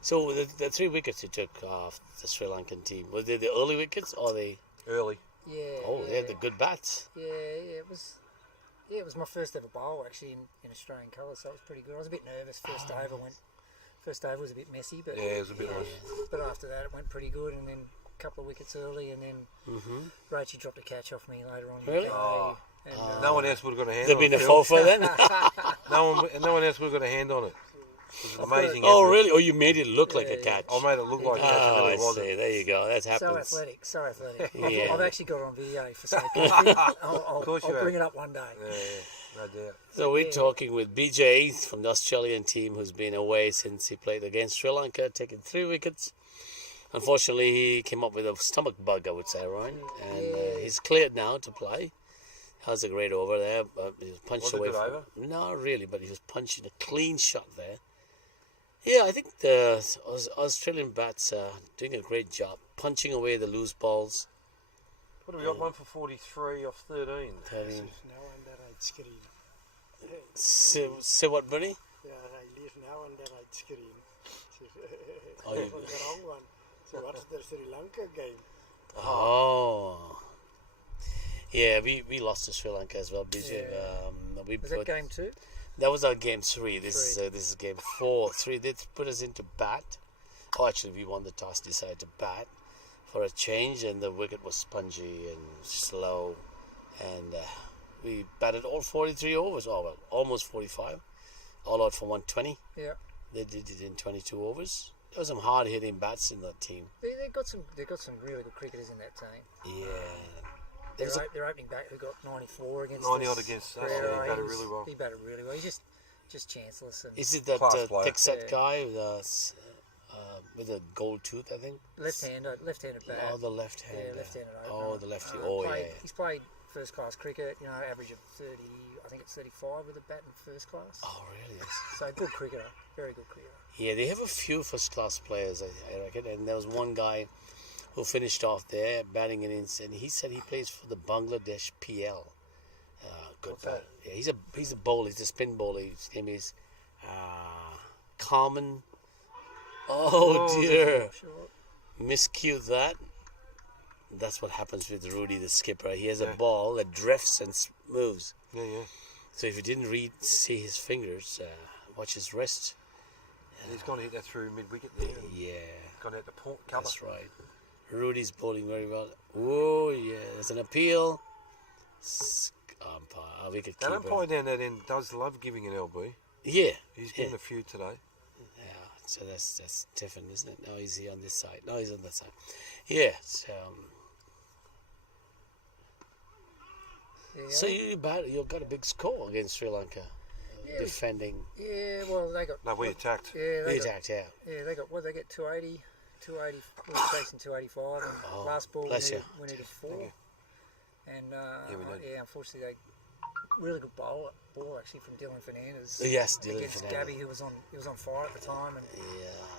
So the 3 wickets you took off the Sri Lankan team, were they the early wickets or the early? Yeah. Oh, they had the good bats. Yeah, it was. Yeah, it was my first ever bowl actually in Australian colours, so it was pretty good. I was a bit nervous. First over was a bit messy, but yeah, it was a bit nice. But after that, it went pretty good, and then a couple of wickets early, and then Rachie dropped a catch off me later on. Really? And, no one else would have got a hand. There'd been a fofo then. no one else would have got a hand on it. It was amazing. Oh, really? Oh, you made it look like a catch. I made it look like a catch. Oh, Really I see. There you go. That happens. So athletic. Yeah. I've actually got it on video for safety. I'll bring it up one day. Yeah, no doubt. So we're talking with BJ from the Australian team, who's been away since he played against Sri Lanka, taking 3 wickets. Unfortunately, he came up with a stomach bug, I would say, right? And he's cleared now to play. Has a great over there. He was punched away. Over? Not really, but he was punching a clean shot there. Yeah, I think the Australian bats are doing a great job punching away the loose balls. What have we got? 1 for 43 off 13. 13. Now on the right screen. Say what, Bernie? Yeah, I live now on the right screen. Oh, you... On the wrong one. So what's the Sri Lanka game? Oh. Yeah, we lost to Sri Lanka as well, BJ. Yeah. Was that game 2? That was our game 3. This is game 4. 3. They put us into bat. Oh, actually, we won the toss. Decided to bat for a change, and the wicket was spongy and slow, and we batted all 43 overs. Oh well, almost 45. All out for 120. Yeah. They did it in 22 overs. There was some hard hitting bats in that team. They got some really good cricketers in that team. Yeah. Their opening back who got 94 against 90 us. odd against us. Yeah, he batted really well. He batted really well. He's just chanceless. And Is it that thick-set guy with a gold tooth, I think? Left-handed bat. Oh, the left-hander. Yeah, left-handed opener. Oh, the lefty. He's played first-class cricket, average of 30, I think it's 35 with a bat in first class. Oh, really? So good cricketer, very good cricketer. Yeah, they have a few first-class players, I reckon. And there was one guy who finished off there batting it in, and he said he plays for the Bangladesh PL. Good bat. Yeah, he's a bowler. He's a spin bowler. His name is Carmen. Oh dear, miscued that. That's what happens with Rudy, the skipper. He has a ball that drifts and moves. Yeah. So if you didn't see his fingers, watch his wrist. He's going to hit that through mid-wicket there. Yeah. Gone out the cover. That's right. Rudy's bowling very well. Oh, yeah. There's an appeal. Wicket keeper. That umpire down that end does love giving an LB. Yeah. He's given a few today. Yeah. So that's different, isn't it? No, is he on this side? No, he's on that side. Yeah. So you got a big score against Sri Lanka. Defending. Yeah, well, they got... No, we attacked. Yeah, we attacked, yeah. Yeah, they got, they get 280, we were chasing 285, and last ball we needed 4. And, unfortunately, really good ball actually from Dylan Fernandez. Yes, Dylan against Fernandez. Gabby, who was on fire at the time, and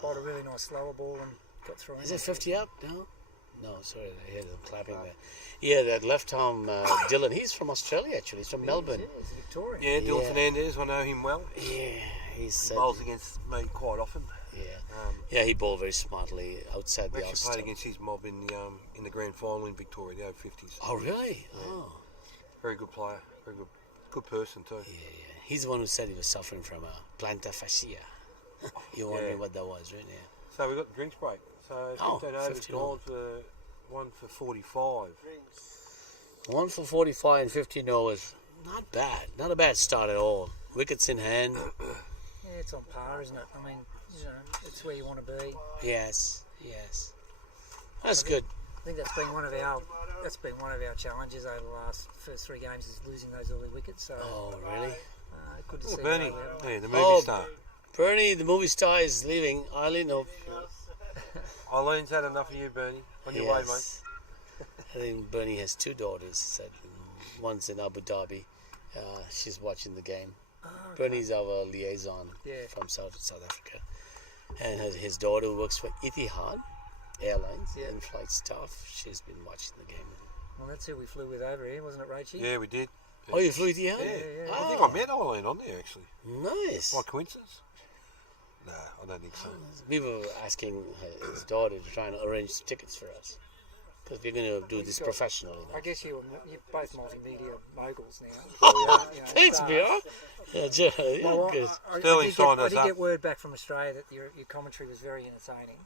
bowled a really nice slower ball and got through. Is it 50 up? No, sorry, I heard them clapping there. Yeah, that left arm Dylan, he's from Australia actually, he's from Melbourne. He's Victorian. Yeah, Dylan Fernandez, I know him well. Yeah, he bowls against me quite often. Yeah, he bowled very smartly outside the off. Played against his mob in the grand final in Victoria, the Over-50s. Oh, really? Yeah. Oh. Very good player, very good person too. Yeah. He's the one who said he was suffering from a plantar fascia. You're wondering what that was, right? Yeah. So we got the drinks break. So 15 overs gone for 1 for 45. 1 for 45 and 15 overs. Not bad. Not a bad start at all. Wickets in hand. Yeah, it's on par, isn't it? I mean, it's where you want to be. Yes. That's good. I think that's been one of our challenges over the first 3 games is losing those early wickets. So, really? Good to see. Bernie, the movie star. Bernie, the movie star, is leaving. Eileen, Eileen's had enough of you, Bernie. On your way, mate. I think Bernie has 2 daughters. He said one's in Abu Dhabi. She's watching the game. Bernie's our liaison from South Africa, and his daughter works for Etihad Airlines in flight staff. She's been watching the game. Well, that's who we flew with over here, wasn't it, Rachie? Yeah, we did. Oh, you flew Etihad? Yeah. I think I met Eileen on there, actually. Nice. By coincidence? No, I don't think so. We were asking his daughter to try and arrange tickets for us, because we're going to do this professionally now. I guess you're both multimedia moguls now. Oh, yeah. Thanks, BR. Yeah, well, good. Sterling signed us I did up. get word back from Australia that your commentary was very entertaining.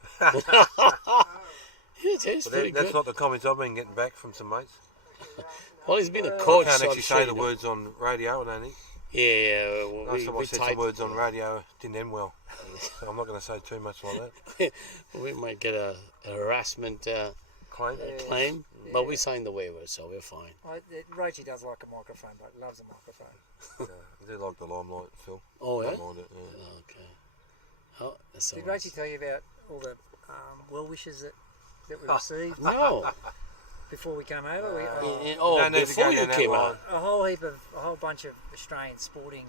Yeah, it is pretty That's good. not the comments I've been getting back from some mates. Well, he's been a coach. I can't so I'm actually sure say you the know. words on radio, I don't think. Yeah, well, Last time I we said typed some words on radio, didn't end well. So I'm not going to say too much like that. We might get a harassment claim, but we signed the waiver, so we're fine. Rachie does like a microphone, but loves a microphone. I do like the limelight, Phil. Oh, yeah? Don't mind it, yeah. Okay. Oh, that's Did so nice. Rachie tell you about all the well wishes that we received? No. Before we came over, Before you came out. a whole bunch of Australian sporting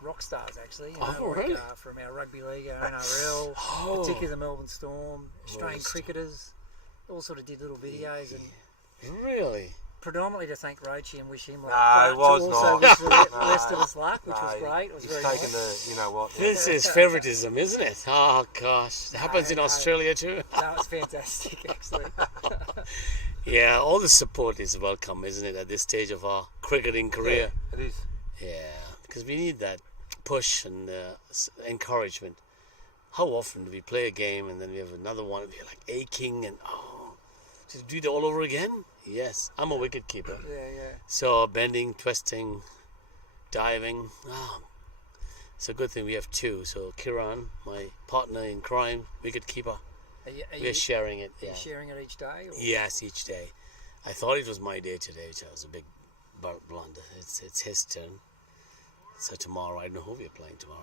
rock stars actually. You know, really? From our rugby league, our NRL, particularly the Melbourne Storm, Australian cricketers, all sort of did little videos and Really? predominantly to thank Roachie and wish him luck. No, it was to also not. wish the rest of us luck, which was great. It was He's very taken nice. the, you know what. This is favoritism, isn't it? Oh, gosh. It happens in Australia too. No, it's fantastic actually. Yeah, all the support is welcome, isn't it, at this stage of our cricketing career? It is. Yeah, because we need that push and encouragement. How often do we play a game and then we have another one and we're like aching and to do it all over again? Yes, I'm a wicket keeper. Yeah. So bending, twisting, diving. It's a good thing we have 2. So Kiran, my partner in crime, wicket keeper. We're sharing it. Are you sharing it each day? Or? Yes, each day. I thought it was my day today, which was a big blunder. It's his turn. So tomorrow, I don't know who we're playing tomorrow.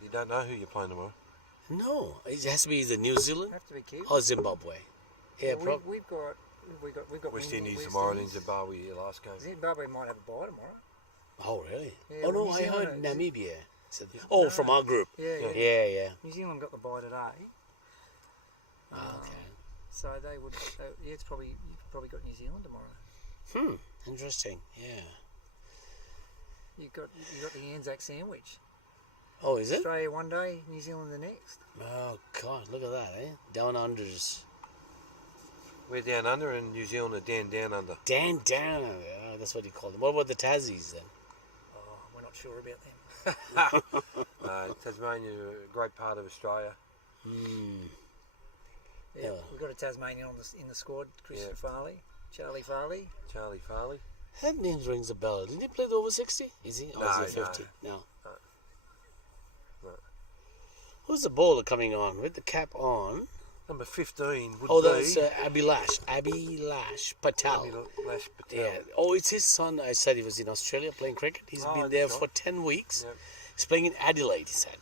You don't know who you're playing tomorrow? No, it has to be either New Zealand Have to be kids. or Zimbabwe. Yeah, Well, we've got West Indies West tomorrow and Indies. Zimbabwe your last game. Zimbabwe might have a bye tomorrow. Oh, really? Yeah, Oh, no, New I heard Zealand- Namibia. Said, No. from our group. Yeah. Yeah. New Zealand got the bye today. Okay. So they would. It's probably you've probably got New Zealand tomorrow. Interesting. Yeah. You got the Anzac sandwich. Oh, is it? Australia one day, New Zealand the next. Oh, God, look at that, eh? Down unders. We're down under and New Zealand are down under. Down under. Oh, that's what you call them. What about the Tassies then? Oh, we're not sure about them. Tasmania, a great part of Australia. Yeah, we've got a Tasmanian in the squad. Christian Farley, Charlie Farley. Charlie Farley. That name rings a bell. Didn't he play the over 60? Is he? Or is he 50? No. Who's the bowler coming on with the cap on? Number 15 would be... That's Abhilash Patel. Abhilash Patel. Yeah. Oh, it's his son. I said he was in Australia playing cricket. He's been there for 10 weeks. Yep. He's playing in Adelaide, he said.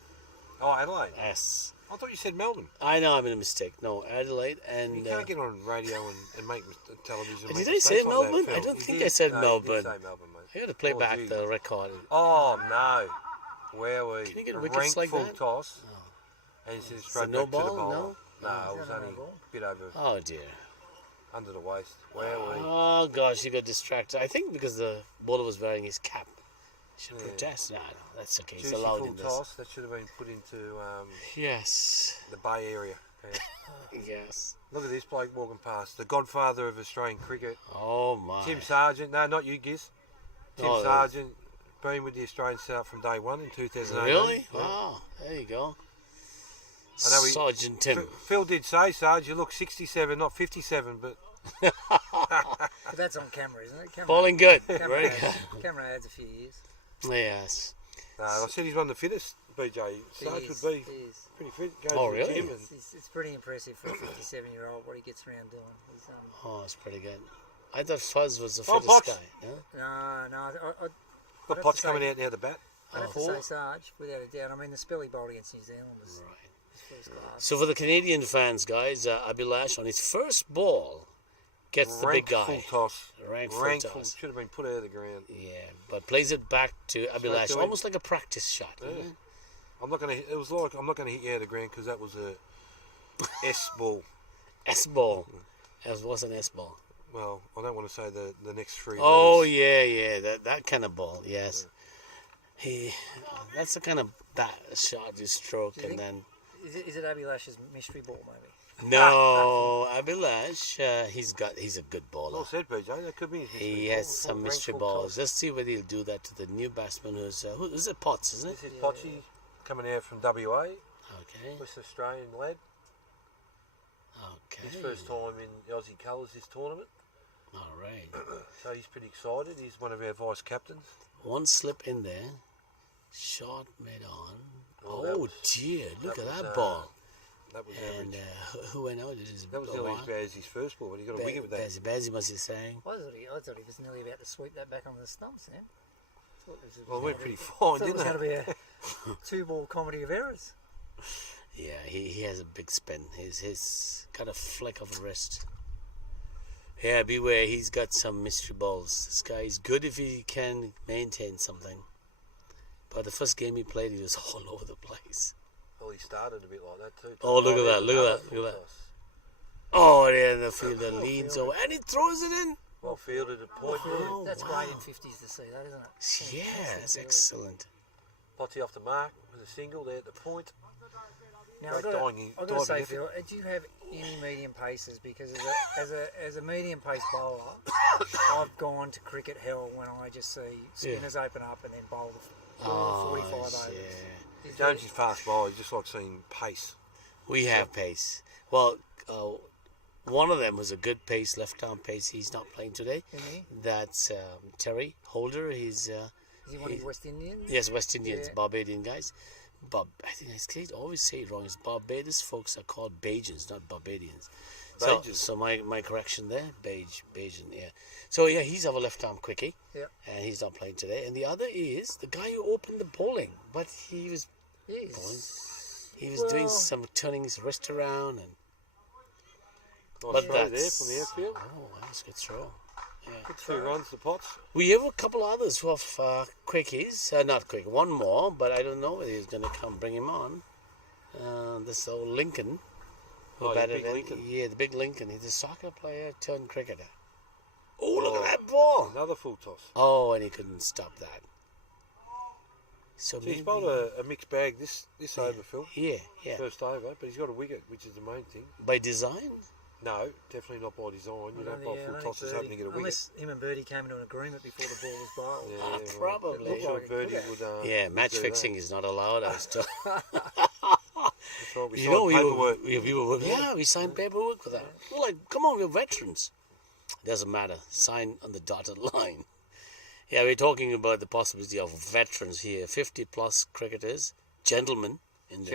Oh, Adelaide? Yes. I thought you said Melbourne. I know I made a mistake. No, Adelaide and... You can't get on radio and make television. Did I say Melbourne? I don't think I said Melbourne. You did say Melbourne, mate. I got to play back the record. Oh, no. Where were we? Can you get wickets like full that? toss. And it's just straight no back to the ball? bowler. No? No, it was only a bit over Oh, dear. under the waist. Where were we? Oh, gosh, you got distracted. I think because the bowler was wearing his cap. Should protest. No, that's okay. It's Juicy allowed full in this. toss. That should have been put into Yes. the Bay Area. Yeah. Yes. Look at this bloke walking past. The godfather of Australian cricket. Oh, my. Tim Sargent. No, not you, Giz. Tim Oh, Sargent. Been with the Australian setup from day one in 2008. Really? Yeah. Wow. There you go. I know Sergeant Tim. Phil did say, Sarge, you look 67, not 57, but... But that's on camera, isn't it? Camera, Bowling good. Camera Very adds, good. camera adds a few years. Yes. No, I said he's one of the fittest, BJ. Sarge would be He is. pretty fit. Goes Oh, to the really? gym and It's pretty impressive for a 57-year-old what he gets around doing. He's, Oh, it's pretty good. I thought Fuzz was the Oh, fittest Potts. guy. No? no, got Potts coming out now the bat. I'd have to say Sarge, without a doubt. I mean, the spell he bowled against New Zealand was... Right. First class. So for the Canadian fans, guys, Abhilash on his first ball gets the big guy. Full toss. Ranked full Rank toss. should have been put out of the ground. Yeah, but plays it back to Abhilash, to him. almost like a practice shot. Yeah. I'm not gonna. It was like I'm not gonna hit you out of the ground because that was a S ball. S ball. It was an S ball. Well, I don't want to say the next three. Oh letters. yeah, that kind of ball. Yes, that's the kind of bat shot you stroke and then. Is it Abhilash's mystery ball, maybe? No, Abhilash, he's a good baller. Well said, BJ. That could be his mystery He ball. has some mystery balls. Let's see whether he'll do that to the new batsman who's it Potts, isn't it? This is Potsy coming out from WA, Okay. West Australian lad. Okay. His first time in the Aussie colours this tournament. All right. So he's pretty excited. He's one of our vice captains. One slip in there. Shot made on. Oh, that Oh was- dear! Look at was, that ball. That was And average. who went out? It is That was nearly as bad as his first ball, but he got a wicket with that. Bazzy must be saying. I thought he was nearly about to sweep that back onto the stumps then. Well, it went pretty fine, It didn't was going to it? be a two-ball comedy of errors. Yeah, he has a big spin. His got a flick of a wrist. Yeah, beware. He's got some mystery balls. This guy is good if he can maintain something. But the first game he played, he was all over the place. Well, he started a bit like that too. Oh, look at that! Look at that! Look at that! Oh, yeah, the fielder leans over and he throws it in. Well fielded at point. Oh, That's wow. great in 50s to see that, isn't it? Yeah, that's excellent. Potsy off the mark with a single there at the point. Now I've Great got diving to say, effort. Phil, do you have any medium paces? Because as a medium pace bowler, I've gone to cricket hell when I just see spinners open up and then bowl the 45 overs. Yeah. James is fast bowler. He just likes seeing pace. We have pace. Well, one of them was a good pace, left-arm pace. He's not playing today. That's Terry Holder. Is he one of the West Indians? Yes, West Indians, Yeah. Barbadian guys. I think I always say it wrong. It's Barbados folks are called Bajans, not Barbadians. So my correction there, Bajan, yeah. So yeah, he's our left-arm quickie, and he's not playing today. And the other is the guy who opened the bowling, but he was bowling. He was doing some turning his wrist around and. Nice throw there from the outfield. Oh, that's a good throw. Yeah. Good 2 runs to Potts. We have a couple others who have quickies. Not quick, one more, but I don't know whether he's going to come bring him on. This old Lincoln. The big Lincoln. Yeah, the big Lincoln. He's a soccer player turned cricketer. Oh, look at that ball. Another full toss. Oh, and he couldn't stop that. So he's bowled a mixed bag this over, Phil. Yeah. First over, but he's got a wicket, which is the main thing. By design? No, definitely not by design. You don't bowl full tosses hoping to get a wicket. Unless him and Birdie came into an agreement before the ball was bowled. Yeah, probably. I'm sure Birdie would. Yeah, match fixing is not allowed. I was told. That's right, we signed paperwork. We signed paperwork for that. We're like, come on, we're veterans. Doesn't matter. Sign on the dotted line. Yeah, we're talking about the possibility of veterans here, 50-plus cricketers, gentlemen of the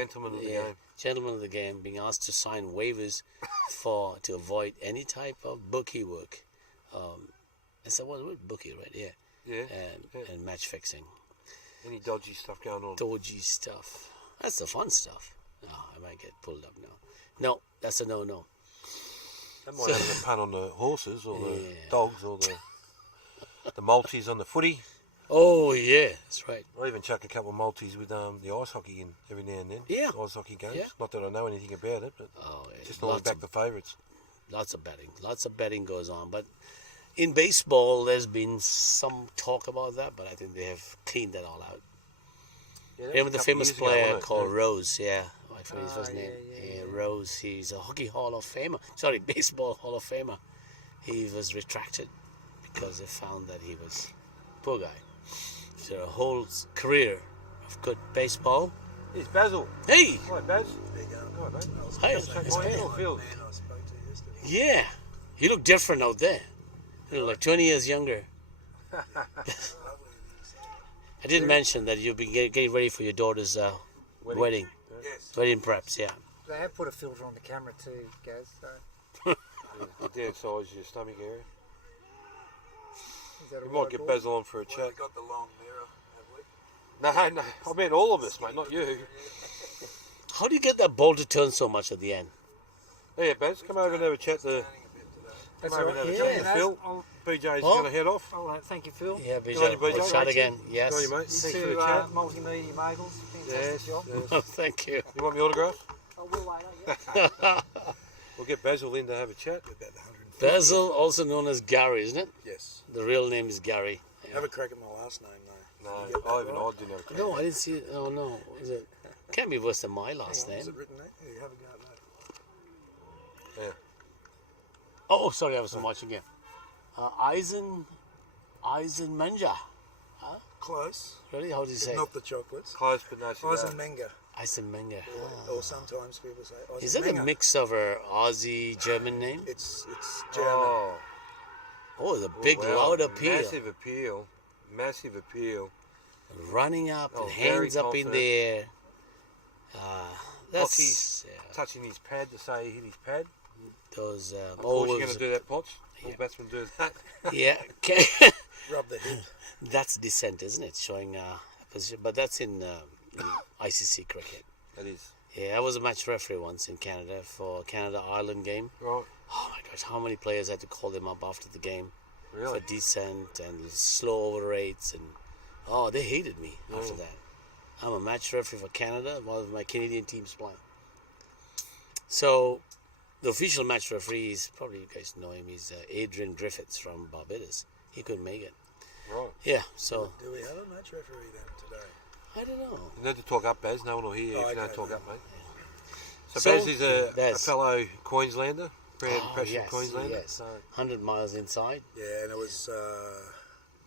game. Gentlemen of the game being asked to sign waivers to avoid any type of bookie work. Is that what it was? Bookie, right? Yeah. And match fixing. Any dodgy stuff going on? Dodgy stuff. That's the fun stuff. Oh, I might get pulled up now. No, that's a no-no. That might have a pun on the horses or the dogs or the multis on the footy. Oh, yeah, that's right. I even chuck a couple of multis with the ice hockey in every now and then. Yeah. Ice hockey games. Yeah. Not that I know anything about it, but just always lots back the favourites. Lots of betting. Lots of betting goes on. But in baseball, there's been some talk about that, but I think they have cleaned that all out. Yeah, Remember the famous player called Rose? Yeah. I forget his first name. Yeah. Rose. He's a hockey Hall of Famer. Sorry, baseball Hall of Famer. He was retracted because they found that he was poor guy. So a whole career of good baseball. Here's Basil. Hey! Hi, Baz. There you go. Hi, mate. Hi, Shake my hand or Phil? Yeah. You look different out there. You look like 20 years younger. I didn't mention that you've been getting ready for your daughter's wedding. Yes. Wedding preps, yeah. They have put a filter on the camera too, Gaz. So. Downsize your stomach area. Is that We a might right get ball? Basil on for a chat. We got the long mirror, have we? No, I meant all of us, mate, not you. How do you get that ball to turn so much at the end? Oh, yeah, Baz, come over and have a chat to... That's Come over all and right. have a Yeah, chat to Phil. BJ's Oh. going to head off. Thank you, Phil. Yeah, Good on you, Bijay. BJ. We'll chat again. Yes. Sorry, mate. You Thanks for two the chat. multimedia moguls. Fantastic Yes, job. yes. Thank you. You want my autograph? Oh, we'll later, yeah. We'll get Basil in to have a chat. About the 150. Basil, also known as Gary, isn't it? Yes. The real name is Gary. Have a crack at my last name, though. No, You get that I right? didn't have a chat. No, I didn't see it. Oh, no. Is it? Can't be worse than my last Hang on, is name. it written there? Yeah, have a go at that. Yeah. Oh, sorry, I was watching it. Eisenmenger. Close. Really? How do you say it? Not the chocolates. Close, but no cigar. Eisenmenger. Eisenmenger. Or sometimes people say Eisenmenger. Is that a mix of a Aussie German name? It's German. Oh, the big wow. loud appeal. Massive appeal. Massive appeal. Running up Oh, and very hands up in confident. the air. That's Potty's touching his pad to say he hit his pad. those. Of course you're going to do that, Potts. All batsmen do that. Yeah, okay. Rub the hip. That's descent, isn't it? Showing a position, but that's in ICC cricket. That is. Yeah, I was a match referee once in Canada for Canada-Ireland game. Right. Oh my gosh, how many players had to call them up after the game Really? for descent and slow over rates, and they hated me after that. I'm a match referee for Canada while my Canadian team's playing. So the official match referee is, probably you guys know him, he's Adrian Griffiths from Barbados. He couldn't make it. Right. Yeah, so Do we have a match referee then today? I don't know. You need to talk up, Baz. No one will hear you if you okay, don't talk then. up, mate. So, So, Baz is a Baz. fellow Queenslander, proud and passionate yes, Queenslander. yes. So, 100 miles inside. Yeah, and it was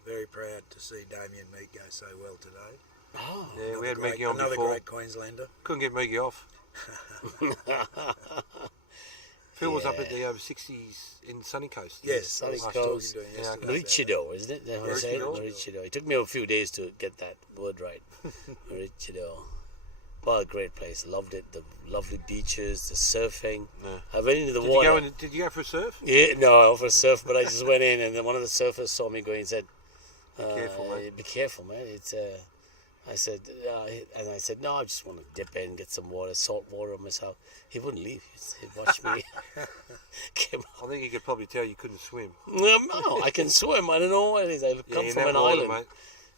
very proud to see Damien Meek go so well today. Oh. yeah, we had Mickey on Another before. great Queenslander. Couldn't get Mickey off. Phil was up at the over 60s in Sunny Coast. Yes, I was Sunny talking Coast. to him yesterday. about Marichido, isn't it? That's how you say it? Maroochydore. Maroochydore. It took me a few days to get that word right. Maroochydore. Well, a great place. Loved it. The lovely beaches, the surfing. Yeah. I went into the Did water. did you go for a surf? Yeah, no, for a surf, but I just went in, and then one of the surfers saw me going and said, Be careful, mate. Be careful, man. It's I said, and I said, no, I just want to dip in, get some water, salt water on myself. He wouldn't leave. He'd watch me. Came I think he could probably tell you couldn't swim. no, I can swim. I don't know what it is. I come in from that an water, island. mate.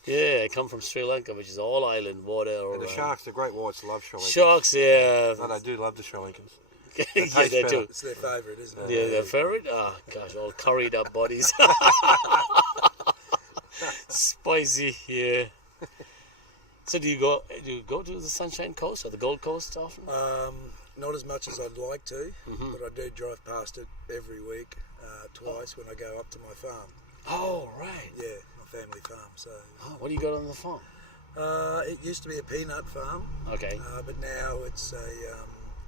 Yeah, I come from Sri Lanka, which is all island water. Or, And the sharks, the great whites, love Sri Lankans. Sharks, yeah. No, they do love the Sri Lankans. Yeah, taste they better. do. It's their favourite, isn't it? Yeah, their favorite? Oh, gosh, all curried up bodies. Spicy, yeah. So do you go to the Sunshine Coast or the Gold Coast often? Not as much as I'd like to, but I do drive past it every week, twice when I go up to my farm. Oh, right. Yeah, my family farm. So Oh, what do you got on the farm? it used to be a peanut farm, Okay. but now it's a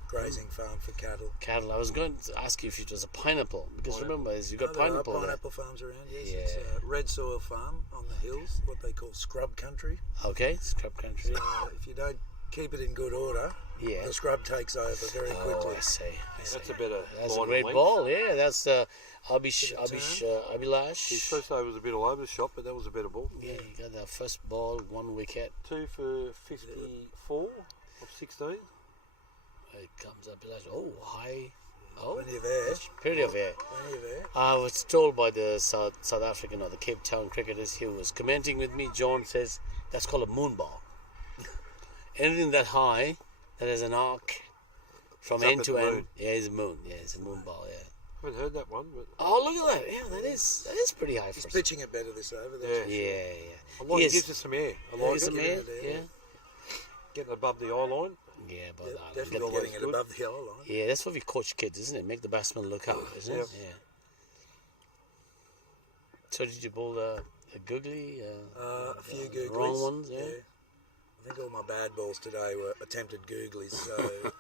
grazing farm for cattle. Cattle. I was going to ask you if it was a pineapple, because remember, you got There are pineapple there. pineapple farms around. Yes, it's a red soil farm on the hills, what they call scrub country. Okay, scrub country. If you don't keep it in good order, Yeah. the scrub takes over very Oh, quickly. I see. That's a better That's a line great length. ball. Yeah, that's His Abhilash. first over was a bit all over the shop, but that was a better ball. Yeah, he got that first ball, 1 wicket. 2 for 54 of 16. It comes Abhilash. Oh, high. Oh, Plenty of air. plenty of air. Plenty of air. I was told by the South African or the Cape Town cricketers, he was commenting with me. John says that's called a moon ball. Anything that high that has an arc from It's up end at to the end, moon. yeah, it's a moon. Yeah, it's a moon ball. Yeah. I haven't heard that one, but Oh, look at that! Yeah, that is pretty high He's for us. pitching it better this over. Yeah. That's Yeah. I like Yes. it gives us some air. I Yeah, like it's it. a man. it there. Yeah. Getting above the eye line. Yeah, but definitely always getting it good. above the yellow line. yeah, that's what we coach kids, isn't it? Make the batsman look up, isn't Yep. it? Yeah. So did you bowl a googly? A few googlies. wrong ones, yeah. I think all my bad balls today were attempted googlies. So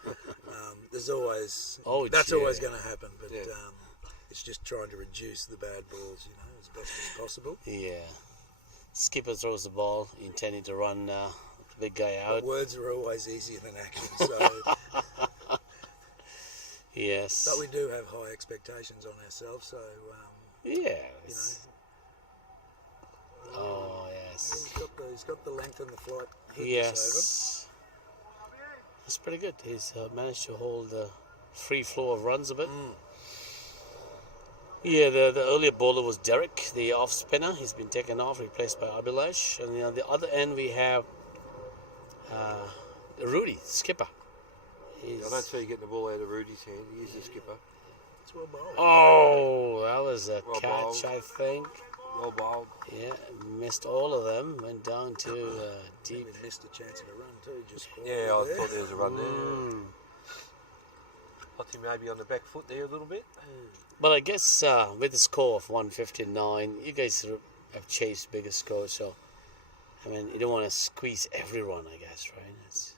there's always that's always going to happen. But Yeah. it's just trying to reduce the bad balls, as best as possible. Yeah. Skipper throws the ball, intending to run the big guy out. But words are always easier than action. So, Yes. but we do have high expectations on ourselves. So Yes. Oh, yes. he's got the length and the flight. Good this Yes. That's pretty good. He's managed to hold the free flow of runs a bit. Yeah, the earlier bowler was Derek, the off spinner. He's been taken off, replaced by Abhilash. And on the other end, we have Rudy, skipper. I don't see you getting the ball out of Rudy's hand. He's the skipper. It's well bowled. Oh, that was a Well catch, bowled. I think. Well bowled. Yeah, missed all of them. Went down to deep. Maybe missed a chance of a run too. Just Yeah, I thought there was a run there. Mm. I think maybe on the back foot there a little bit. But I guess with the score of 159, you guys have chased bigger scores, so I mean, you don't want to squeeze every run, I guess, right?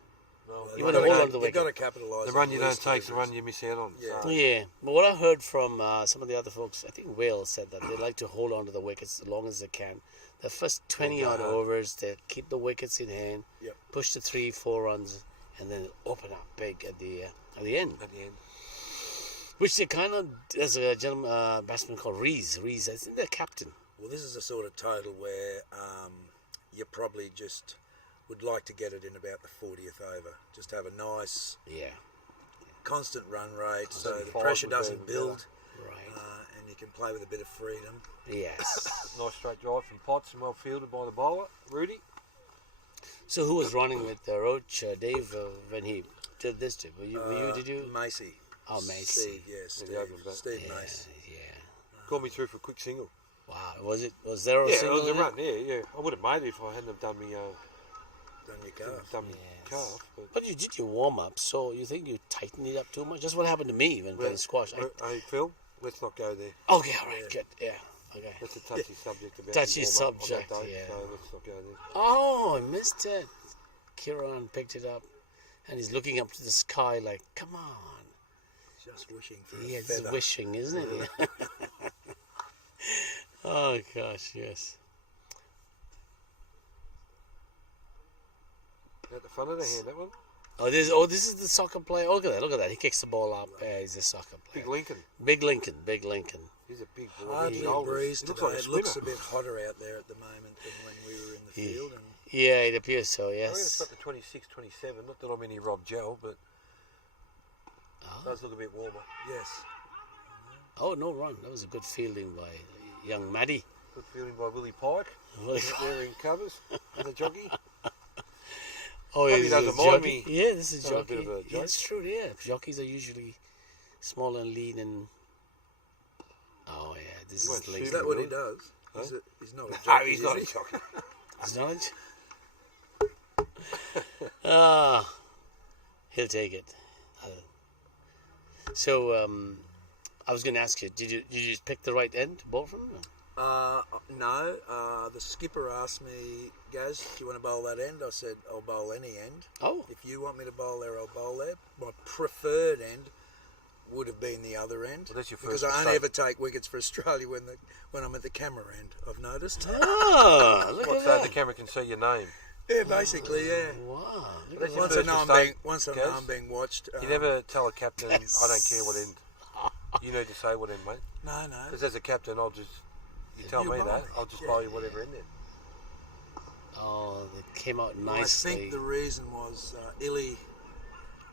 You want to hold on to the wicket. You've got to capitalise. The run you don't take is the run you miss out on. Yeah. So. Yeah, but what I heard from some of the other folks, I think Wales said that they like to hold on to the wickets as long as they can. The first 20 odd overs, they keep the wickets in hand, push to 3-4 runs, and then open up big at the end. At the end. Which they kind of, there's a gentleman, batsman called Rees. Rees, I think they're captain. Well, this is a sort of total where you probably just would like to get it in about the 40th over. Just have a nice, constant run rate, so the pressure doesn't build, and you can play with a bit of freedom. Yes. Nice straight drive from Potts and well fielded by the bowler, Rudy. So who was running with Roach, Dave, when he did this? Did you? Macy. Oh, Macy. Steve Yeah, Macy. Called me through for a quick single. Wow, was there a single? Yeah, it was a run, yeah. I would have made it if I hadn't have done me done your calf. Done my calf. But you did your warm up, so you think you tightened it up too much? That's what happened to me when playing squash. Hey, Phil, let's not go there. Okay, all right, good. Yeah, okay. That's a touchy subject. About Touchy the warm-up on subject, that day, yeah. So let's not go there. Oh, I missed it. Kieran picked it up, and he's looking up to the sky like, come on. Just wishing for Yeah, a it's feather. wishing, isn't it? Yeah. Oh, gosh, yes. At the front of the hand, that one. This is the soccer player. Oh, look at that. He kicks the ball up. He's a soccer player. Big Lincoln. Big Lincoln. He's a big boy. Hardly a breeze today. Looks like a it looks a spinner. bit hotter out there at the moment than when we were in the field. And Yeah, it appears so, I reckon it's yes. got the 26, 27. Not that I'm any Rob Gel, but it does look a bit warmer. yes, Oh, no run. That was a good fielding by young Maddie. Good feeling by Willie Pike. Wearing covers. The jockey. Oh, Hope he this doesn't is mind jockey. me. Yeah, this is Not a jockey. bit of a Yeah, joke. it's true, yeah. Jockeys are usually small and lean and... Oh, yeah, this You is won't Lincoln. is that what he Really? does? Huh? He's not a No, jockey. he's is not he? a jockey. His knowledge? He'll take it. So, I was going to ask you, did you just pick the right end to bowl from? No. The skipper asked me, Gaz, do you want to bowl that end? I said, I'll bowl any end. Oh. If you want me to bowl there, I'll bowl there. My preferred end would have been the other end. Well, that's your because first I only ever mistake. take wickets for Australia when I'm at the camera end, I've noticed. Ah, look What, at so that. the camera can see your name? Yeah, basically, yeah. Wow. Look That's at your Once I first know I'm mistake, being watched. You never tell a captain, I don't care what end. You need to say what end, mate. No. Because as a captain, you tell You me bowl that, it. I'll just Yeah, bowl you whatever end then. Oh, they came out I nicely. think the reason was Illy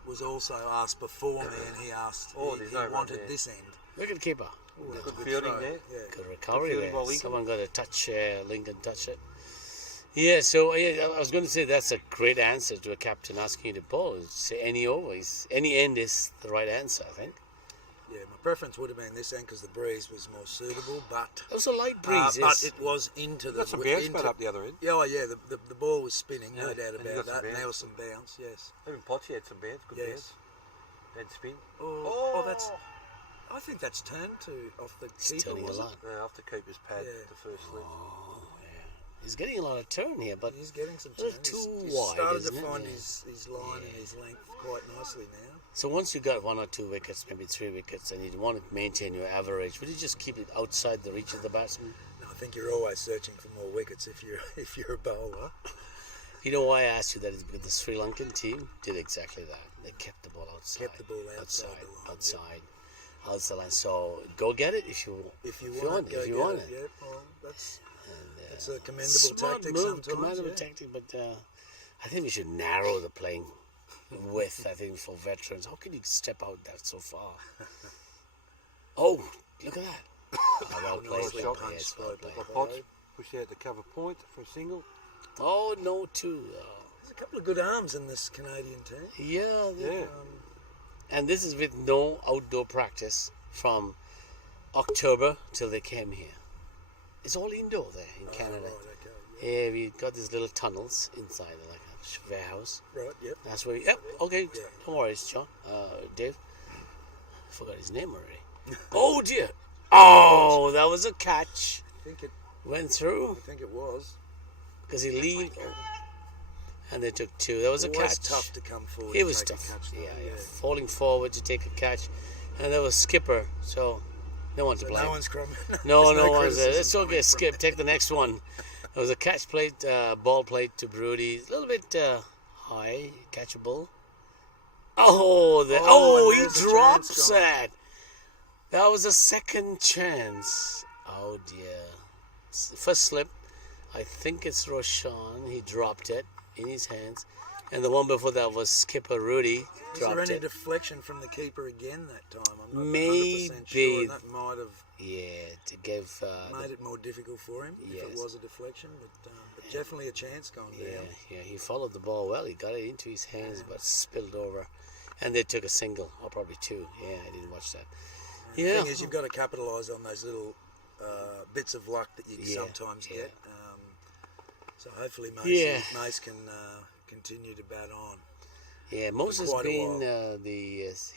was also asked before me, and he asked. Oh, he there's no run wanted there. this end. Wicket keeper. Good fielding there. Yeah. Good recovery Good there. fielding by Lincoln. Someone got a touch, Lincoln touched it. Yeah, so I was going to say that's a great answer to a captain asking you to bowl. Say any over. Any end is the right answer, I think. Yeah, my preference would have been this end because the breeze was more suitable, but It was a light breeze, but yes. it was into the. Got some bounce back up the other end. Yeah, the ball was spinning, no Yeah, doubt and you about got some that. And there bounce. was some bounce, yes. Even Pottsy had some bounce, good Yes. bounce. And spin. Oh, that's. I think that's turned to off the He's keeper. turning a was it? lot. Yeah, off the keeper's pad, Yeah. the first slip. Oh, yeah. He's getting a lot of turn here, but He's getting some a little turn. too He's wide, started isn't to it? find Yeah. his line and his length quite nicely now. so once you got 1 or 2 wickets, maybe 3 wickets, and you want to maintain your average, would you just keep it outside the reach of the batsman? No, I think you're always searching for more wickets if you're a bowler. You know why I asked you that is because the Sri Lankan team did exactly that. They kept the ball outside. Kept the ball outside the line, yeah. Outside the line. So go get it if you want it. If you If want you it, want it. yeah. Well, that's And, a commendable smart tactic move, sometimes. commendable yeah. tactic, but I think we should narrow the playing width, I think, for veterans. How can you step out that so far? Oh, look at that. Well played. Nicely Well punched played. by Well played. Potts push out to cover point for a single. Oh, no, two. There's a couple of good arms in this Canadian team. Yeah. Yeah. And this is with no outdoor practice from October till they came here. It's all indoor there in Canada. Right, okay. Yeah, we got these little tunnels inside, like a warehouse. Right, yep. That's where. Yep. Okay. Yeah. Don't worry, John. Dave. I forgot his name already. Oh dear. Oh, that was a catch. I think it Went through was. because he leaned. Oh. And they took two. That was a Always catch. tough to come forward. It and was take tough. A catch, though, Yeah. Falling forward to take a catch, and there was skipper. So no one to So blame. no one's crumbling. No There's one's. criticism It's okay. coming Skip. from Take the next one. There was a catch played, ball played to Brody. A little bit high, catchable. Oh, and he there's a drops chance gone. that. That was a second chance. Oh dear. First slip. I think it's Roshan. He dropped it in his hands. And the one before that was skipper Rudy. Was Dropped there any it. deflection from the keeper again that time? I'm not 100% Maybe. sure. That might have Yeah, to give. made it more difficult for him if Yes. it was a deflection. But definitely a chance gone down. Yeah, he followed the ball well. He got it into his hands, but spilled over. And they took a single, or probably two. Yeah, I didn't watch that. The Yeah. thing is, you've got to capitalise on those little bits of luck that you sometimes yeah. get. So hopefully Mace can continue to bat on. Yeah, Moses has quite a been while.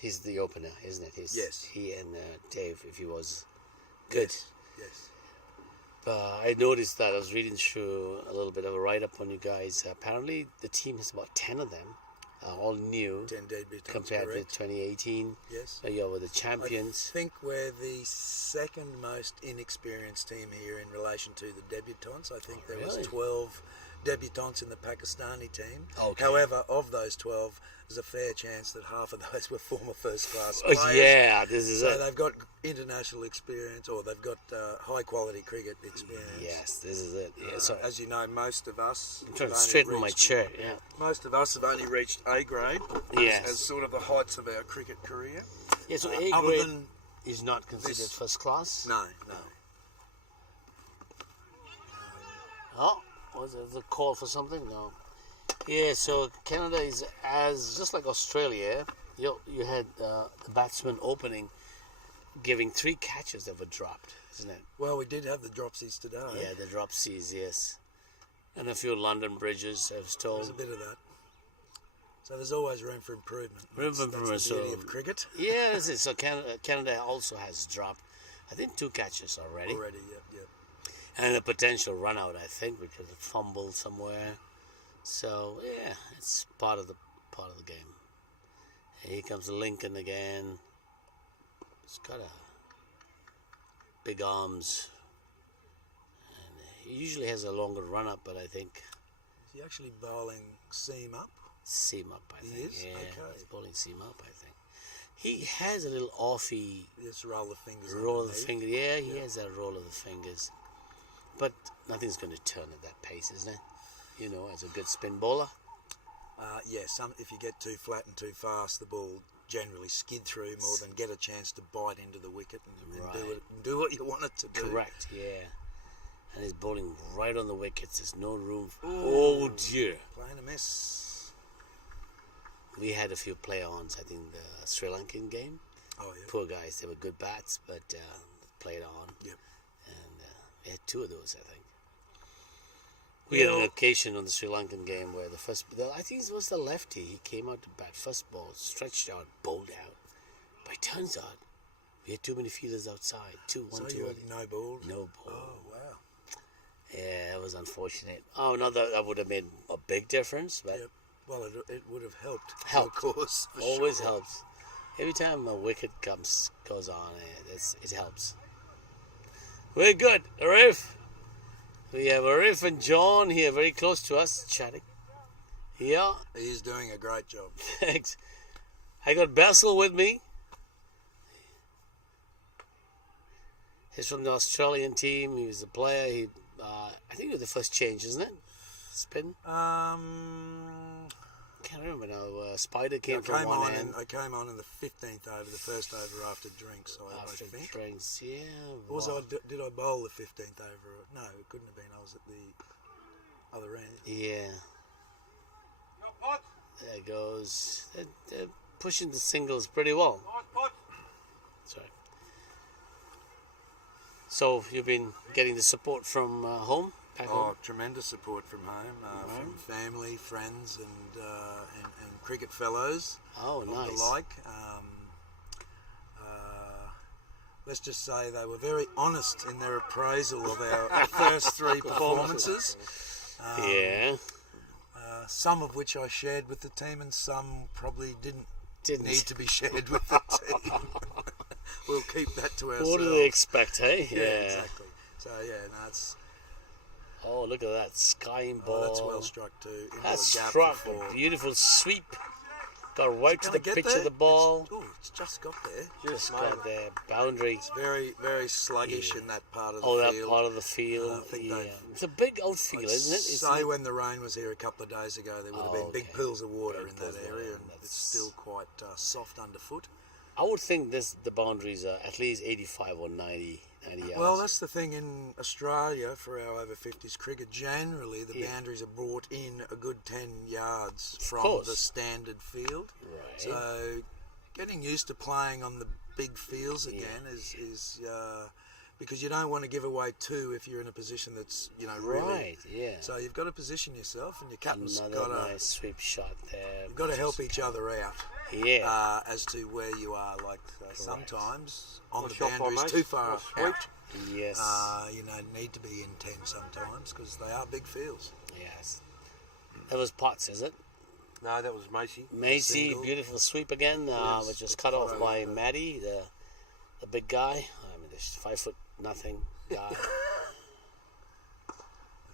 he's the opener, isn't it? Yes. He and Dave, if he was good. Yes. I noticed that I was reading through a little bit of a write-up on you guys. Apparently, the team has about 10 of them, all new 10 debutants, compared correct. to 2018. Yes. You were the champions. I think we're the second most inexperienced team here in relation to the debutants. I think there was really? 12 debutants in the Pakistani team. Okay. However, of those 12, there's a fair chance that half of those were former first-class Oh, players. yeah, this is So it. they've got international experience, or they've got high-quality cricket experience. Yes, this is it. Yeah, so As you know, most of us I'm trying to have only straighten my reached- chair. Yeah. Most of us have only reached A grade Yes. as sort of the heights of our cricket career. Yeah, so other A grade than is not considered this- first class. No. Oh, was it the call for something? No. Yeah, so Canada is just like Australia. You had the batsman opening, giving 3 catches that were dropped, isn't it? Well, we did have the dropsies today. Yeah, the dropsies, yes, and a few London bridges. I was told. There's a bit of that. So there's always room for improvement. Room for That's improvement, the beauty so- of cricket. Yeah, that's it. So Canada also has dropped, I think, 2 catches already, Already, yep. and a potential run out, I think, because it fumbled somewhere. So yeah, it's part of the game. And here comes Lincoln again. He's got big arms, and he usually has a longer run up, but I think Is he actually bowling seam up? seam up. I He think. is? Yeah, Okay. he's bowling seam up. I think he has a little offy Just roll the fingers. roll of the underneath. finger. Yeah, he has that roll of the fingers, but nothing's going to turn at that pace, isn't it? You know, as a good spin bowler. If you get too flat and too fast, the ball generally skid through more than get a chance to bite into the wicket and Right. do what you want it to do. Correct, yeah. And he's bowling right on the wickets. There's no room. Oh dear. Playing a miss. We had a few play-ons, I think, the Sri Lankan game. Oh, yeah. Poor guys, they were good bats, but played on. Yep. And we had 2 of those, I think. We had an occasion on the Sri Lankan game where I think it was the lefty. He came out to bat first ball, stretched out, bowled out. But it turns out we had too many fielders outside. 2-1, So 2 you had no ball? No ball. Oh, wow. Yeah, it was unfortunate. Oh, no, that would have made a big difference, but Yep. Well, it would have helped. Helped. Of course. for always sure. helps. Every time a wicket goes on, it helps. We're good, Arif. We have Arif and John here, very close to us, chatting. Yeah, He's doing a great job. thanks. I got Basil with me. He's from the Australian team. He was a player. I think he was the first change, isn't it? Spin. can't remember now. Spider came I from came one on end. I came on in the 15th over, the first over after drinks. After I think. drinks, yeah. Was wow. did I bowl the 15th over? No, it couldn't have been. I was at the other end. Yeah. There goes. They're pushing the singles pretty well. Sorry. So you've been getting the support from home? Back home? Tremendous support from home, from family, friends, and cricket fellows. Oh, nice. The like. Let's just say they were very honest in their appraisal of our first three performances. Yeah. Some of which I shared with the team, and some probably didn't need to be shared with the team. We'll keep that to ourselves. What do they expect, hey? Yeah, exactly. So it's. Oh, look at that skying ball. Oh, that's well struck too. That's struck. Beautiful sweep. Got right to the pitch of the ball. It's just got there. Just got there. Boundary. It's very, very sluggish in that part of the field. field. That part of the field. It's a big outfield, isn't it? When the rain was here a couple of days ago, there would have been big pools of water in that area, and it's still quite soft underfoot. I would think the boundaries are at least 85 or 90 yards. Well, that's the thing in Australia for our over-50s cricket. Generally, the boundaries are brought in a good 10 yards from the standard field. Right. So getting used to playing on the big fields again is because you don't want to give away two if you're in a position that's really. Right. Yeah. So you've got to position yourself, and your captain's got a nice sweep shot there. You've got to help each other out. Yeah. As to where you are, sometimes on the boundaries too far out. Yes. Need to be in 10 sometimes because they are big fields. Yes. That was Potts, is it? No, that was Macy. Macy, beautiful sweep again, which was cut off by Matty, the big guy. I mean, this 5 foot nothing guy.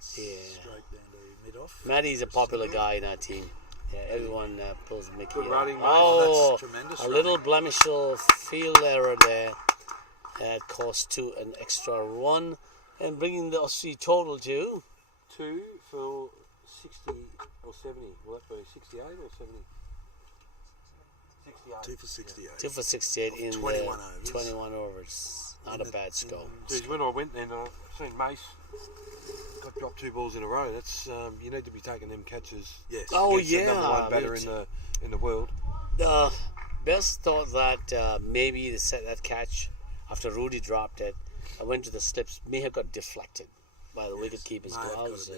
Straight down to mid-off. Matty's a popular guy in our team. Yeah, everyone pulls Mickey. Good running, mate. Oh, that's tremendous. A little blemish field error there. Cost to an extra run, and bringing the Aussie total to 2 for 60 or 70. Will that be 68 or 70? 68. 2 for 68. 2 for 68 in 21 overs. 21 overs. Not a bad score. Geez, when I went and I seen Mace got dropped 2 balls in a row. That's you need to be taking them catches. Yes. Oh the number one batter in the world. Best thought that maybe they set that catch after Rudy dropped it. I went to the slips. May have got deflected by the wicket keeper's gloves.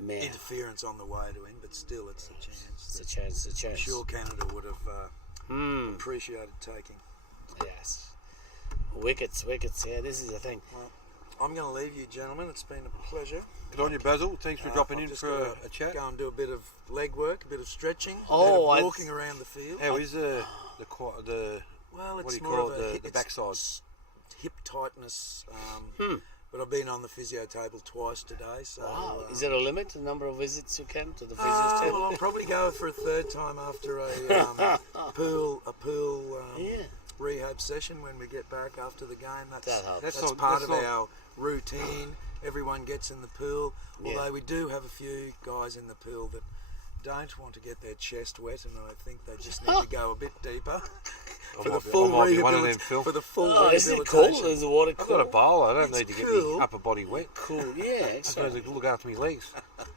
Interference on the way to him, but still, it's a chance. It's a chance. It's a chance. I'm sure Canada would have appreciated taking. Yes. Wickets. Yeah, this is the thing. Well, I'm going to leave you, gentlemen. It's been a pleasure. Good on you, Basil. Thanks for dropping in for a chat. Go and do a bit of leg work, a bit of stretching, walking around the field. How is the well, it's what do you more call of it, the backside? Hip tightness. But I've been on the physio table twice today. So, wow. Is there a limit to the number of visits you can to the physio table? Well, I'll probably go for a third time after a pool rehab session when we get back after the game. That's part of our routine. Everyone gets in the pool. Although we do have a few guys in the pool that don't want to get their chest wet, and I think they just need to go a bit deeper for the full rehabilitation. Is it cool? Is the water cool? I've got a bowl. I don't need to get my upper body wet. Cool, yeah. I suppose I look after my legs.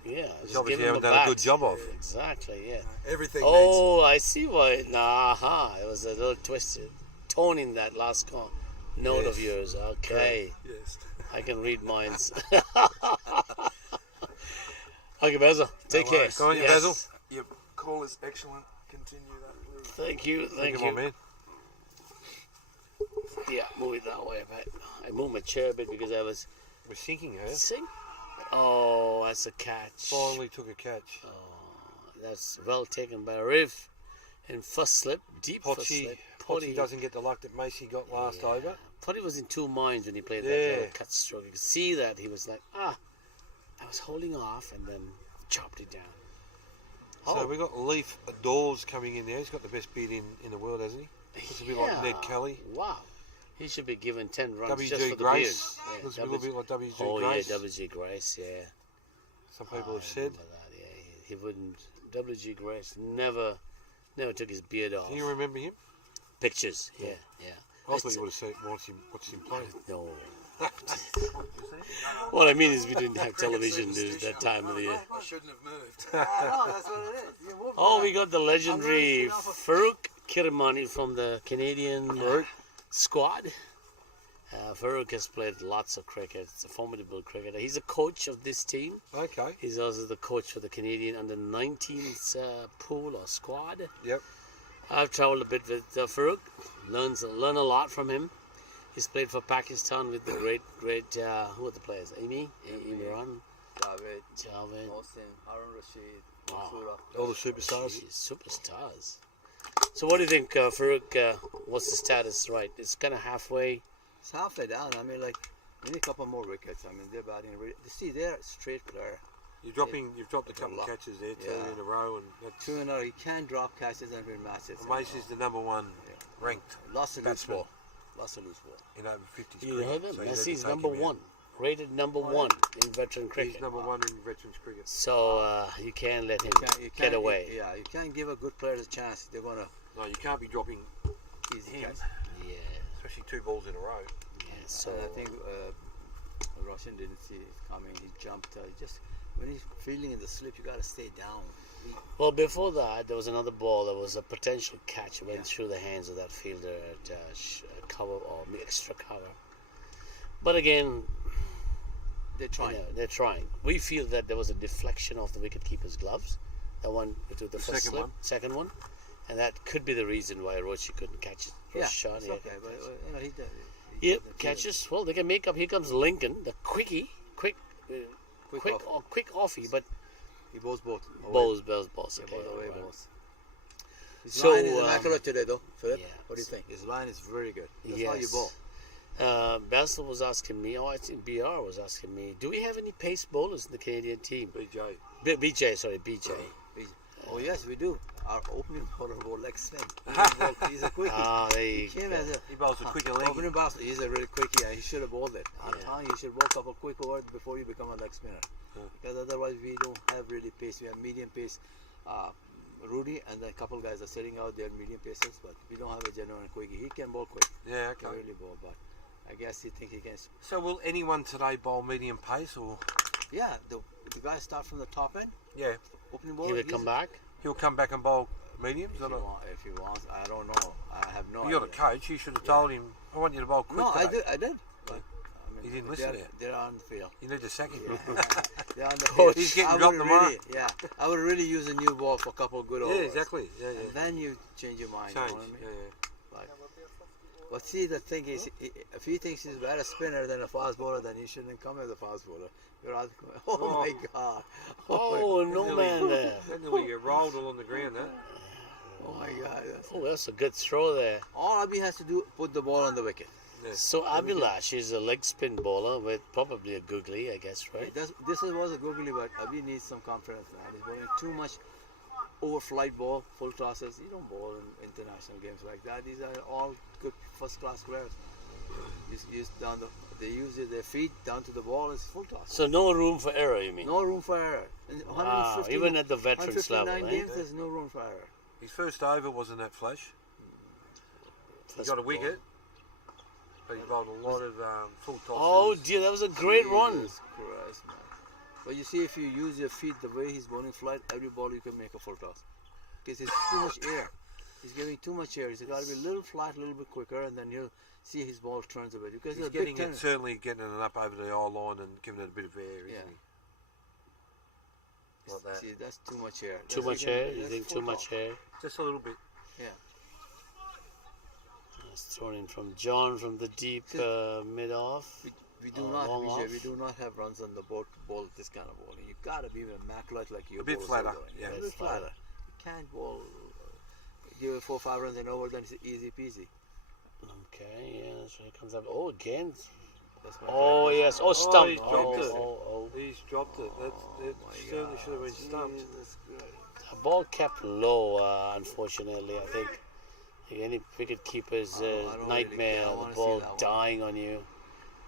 Yeah. Which obviously haven't done a good job of. Exactly, yeah. Everything. Oh, I see why. It was a little twisted tone in that last note of yours. Okay. Yes. I can read minds. Okay, Basil. Take care. Go on, Basil. Your call is excellent. Continue that, please. Thank you. Thank you, my man. Yeah, move it that way a bit. I moved my chair a bit because I was... We're sinking, eh? Oh, that's a catch. Finally took a catch. Oh, that's well taken by Riv. And first slip, deep first slip. Potty doesn't get the luck that Macy got last over. Potty was in two minds when he played that little cut stroke. You could see that he was like, I was holding off and then chopped it down. So we got Leaf Dawes coming in there. He's got the best beat in the world, hasn't he? Looks a bit like Ned Kelly. Wow. He should be given 10 runs WG just for the Grace. beard. Looks a little bit like WG Grace. Oh, yeah, WG Grace, yeah. Some people have said. That, yeah. He wouldn't. W.G. Grace never took his beard off. Do you remember him? Pictures, yeah. I thought you would have seen watched him play. No. What I mean is we didn't have television at that time of the year. I shouldn't have moved. That's what it is. You move Oh, we got the legendary Farouk Kiramani from the Canadian squad. Farouk has played lots of cricket. It's a formidable cricketer. He's a coach of this team. Okay. He's also the coach for the Canadian under-19s pool or squad. Yep. I've travelled a bit with Farouk. Learn a lot from him. He's played for Pakistan with the great, who are the players? Imran, Javed, Mohsin, Harun Rashid, Wow. All the superstars. Jeez, superstars. So what do you think, Farouk? What's the status right? It's kind of halfway. It's halfway down. I mean, like, we need a couple more wickets. I mean, they're batting really. See, they're a straight player. You've dropped a couple of catches there, two in a row, and that's 2 in a row. You can't drop catches and win matches. Macy's the number one ranked Lost and loose batsman ball. Lost and loose ball. in over 50s You cricket. heard him? So you had to Messi's take number him out. one, rated number one in veteran cricket. He's number one in veterans cricket. So you can't let him get away. Yeah, you can't give a good player a chance. They're gonna No, you can't be dropping easy him, catch. Yeah. especially 2 balls in a row. Yeah. So And I think Roshan didn't see it coming. He jumped. When he's fielding in the slip, you gotta stay down. well, before that, there was another ball that was a potential catch. It went through the hands of that fielder at cover or extra cover. But again, They're trying. they're trying. We feel that there was a deflection of the wicketkeeper's gloves. That one to the first second slip, one. second one, and that could be the reason why Rochi couldn't catch it. Yeah, Roshan, it's yeah. okay. But you know, he did. Yep, catches. Well, they can make up. Here comes Lincoln, the quickie, quick offie, but He bowls both. balls. Yeah, Okay, both away right. balls. His So, line is immaculate today, though, Philip. yeah. What do you think? His line is very good. That's how you Yes. bowl. Basil was asking me, I think BR was asking me, do we have any pace bowlers in the Canadian team? BJ. BJ. Oh yes, we do. Our opening bowler bowled like spin. He's a quickie. There He you came go. as a He bowls a quicker leg. opening bowler. He's a really quickie. He should have bowled it. I'm Yeah. telling you, you should bowl a couple quick overs before you become a leg spinner. Because otherwise, we don't have really pace. We have medium pace. Rudy and a couple guys are sitting out there medium paces, but we don't have a genuine quickie. He can bowl quick. Yeah, He okay. really bowl, but I guess he think he can. So will anyone today bowl medium pace or? Yeah, the guys start from the top end. Yeah, Opening He bowler. would come back. he'll come back and bowl mediums or not? If he wants, I don't know. I have no You're the idea. coach. You should have told him, I want you to bowl quick No, I today." did. But, He didn't listen to you. They're on the field. You need to sack him. They're on the Coach. field. He's getting I dropped would tomorrow. really, yeah, I would really use a new ball for a couple of good overs. Yeah, exactly. Yeah, yeah. And then you change your mind. Change. You know what I mean? Yeah, Like, but see, the thing is, if he thinks he's a better spinner than a fast bowler, then he shouldn't come as a fast bowler. You're out. Oh my God! Oh, no man there. That nearly get rolled all on the ground, huh? Oh my God! Oh, that's a good throw there. All Abhi has to do put the ball on the wicket. So Abhilash is a leg spin bowler with probably a googly, I guess, right? This was a googly, but Abhi needs some confidence, man. He's bowling too much overflight ball, full tosses. You don't bowl in international games like that. These are all good first-class players. They use their feet down to the ball. It's full toss. So no room for error, you mean? No room for error. In Wow, even at the veterans level, 159 eh? games, there's no room for error. His first over wasn't that flash. He First got a ball. wicket, but he bowled a lot of full tosses. Oh dear, that was a great run. Jesus Christ, man. But you see, if you use your feet the way he's bowling flight, every ball you can make a full toss. Because it's too much air. He's giving too much air. He's got to be a little flat, a little bit quicker, and then you'll see his ball turns a bit. Because He's a big getting it, certainly getting it up over the eye line and giving it a bit of air, isn't he? Like that. See, that's too much air. Too much hair? You think too much hair? Just a little bit. Yeah. It's thrown in from John from the deep mid-off. We do long not, Vijay, off. we do not have runs on the board bowl this kind of bowling. You gotta be immaculate like you. A bit flatter, yeah. A bit flatter. You can't bowl. Give it 4 or 5 runs and over, then it's easy peasy. Okay, yeah, so he comes up. Oh, again. That's my Oh, yes. Oh, stump. he's dropped it. Oh. He's dropped it. That certainly should have been stumped. Jesus Christ. The ball kept low, unfortunately, I think. Any wicket keeper's I don't really nightmare, care. I the wanna ball see that one. dying on you.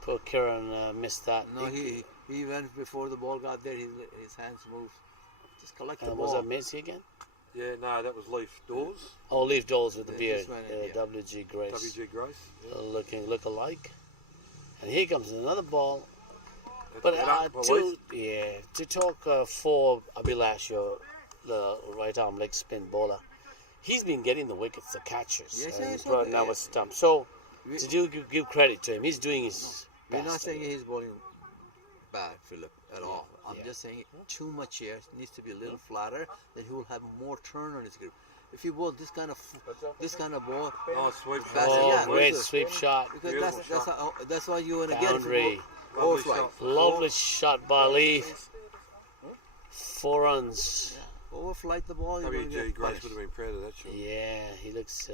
Poor Kiran missed that. No, he went before the ball got there. His hands moved. Just collect the Was ball. that Messi again? Yeah, no, that was Leaf Dawes. Oh, Leaf Doles with the Yeah, beard. this one, yeah. WG Grace. WG Grace. Yeah. Looking look-alike. And here comes another ball. That's But better, to talk for Abhilash, the right arm leg spin bowler, he's been getting the wickets, the catches. Yes, and yes, he's brought okay, now yeah. a stump. So, We- to give credit to him, he's doing his We're best. not saying he's bowling bad, Philip, at all. I'm yeah. just saying too much here. Needs to be a little flatter. Then he will have more turn on his grip. If you bowl this kind of ball, Oh, sweet. That's Oh, yeah, great also- sweep shot. because Beautiful that's why you want to get it. Boundary. Overfly. Lovely shot by Leaf. 4 runs. Overflight the ball. You're going to WG get Grace punished. would have been proud of that shot. Yeah, he looks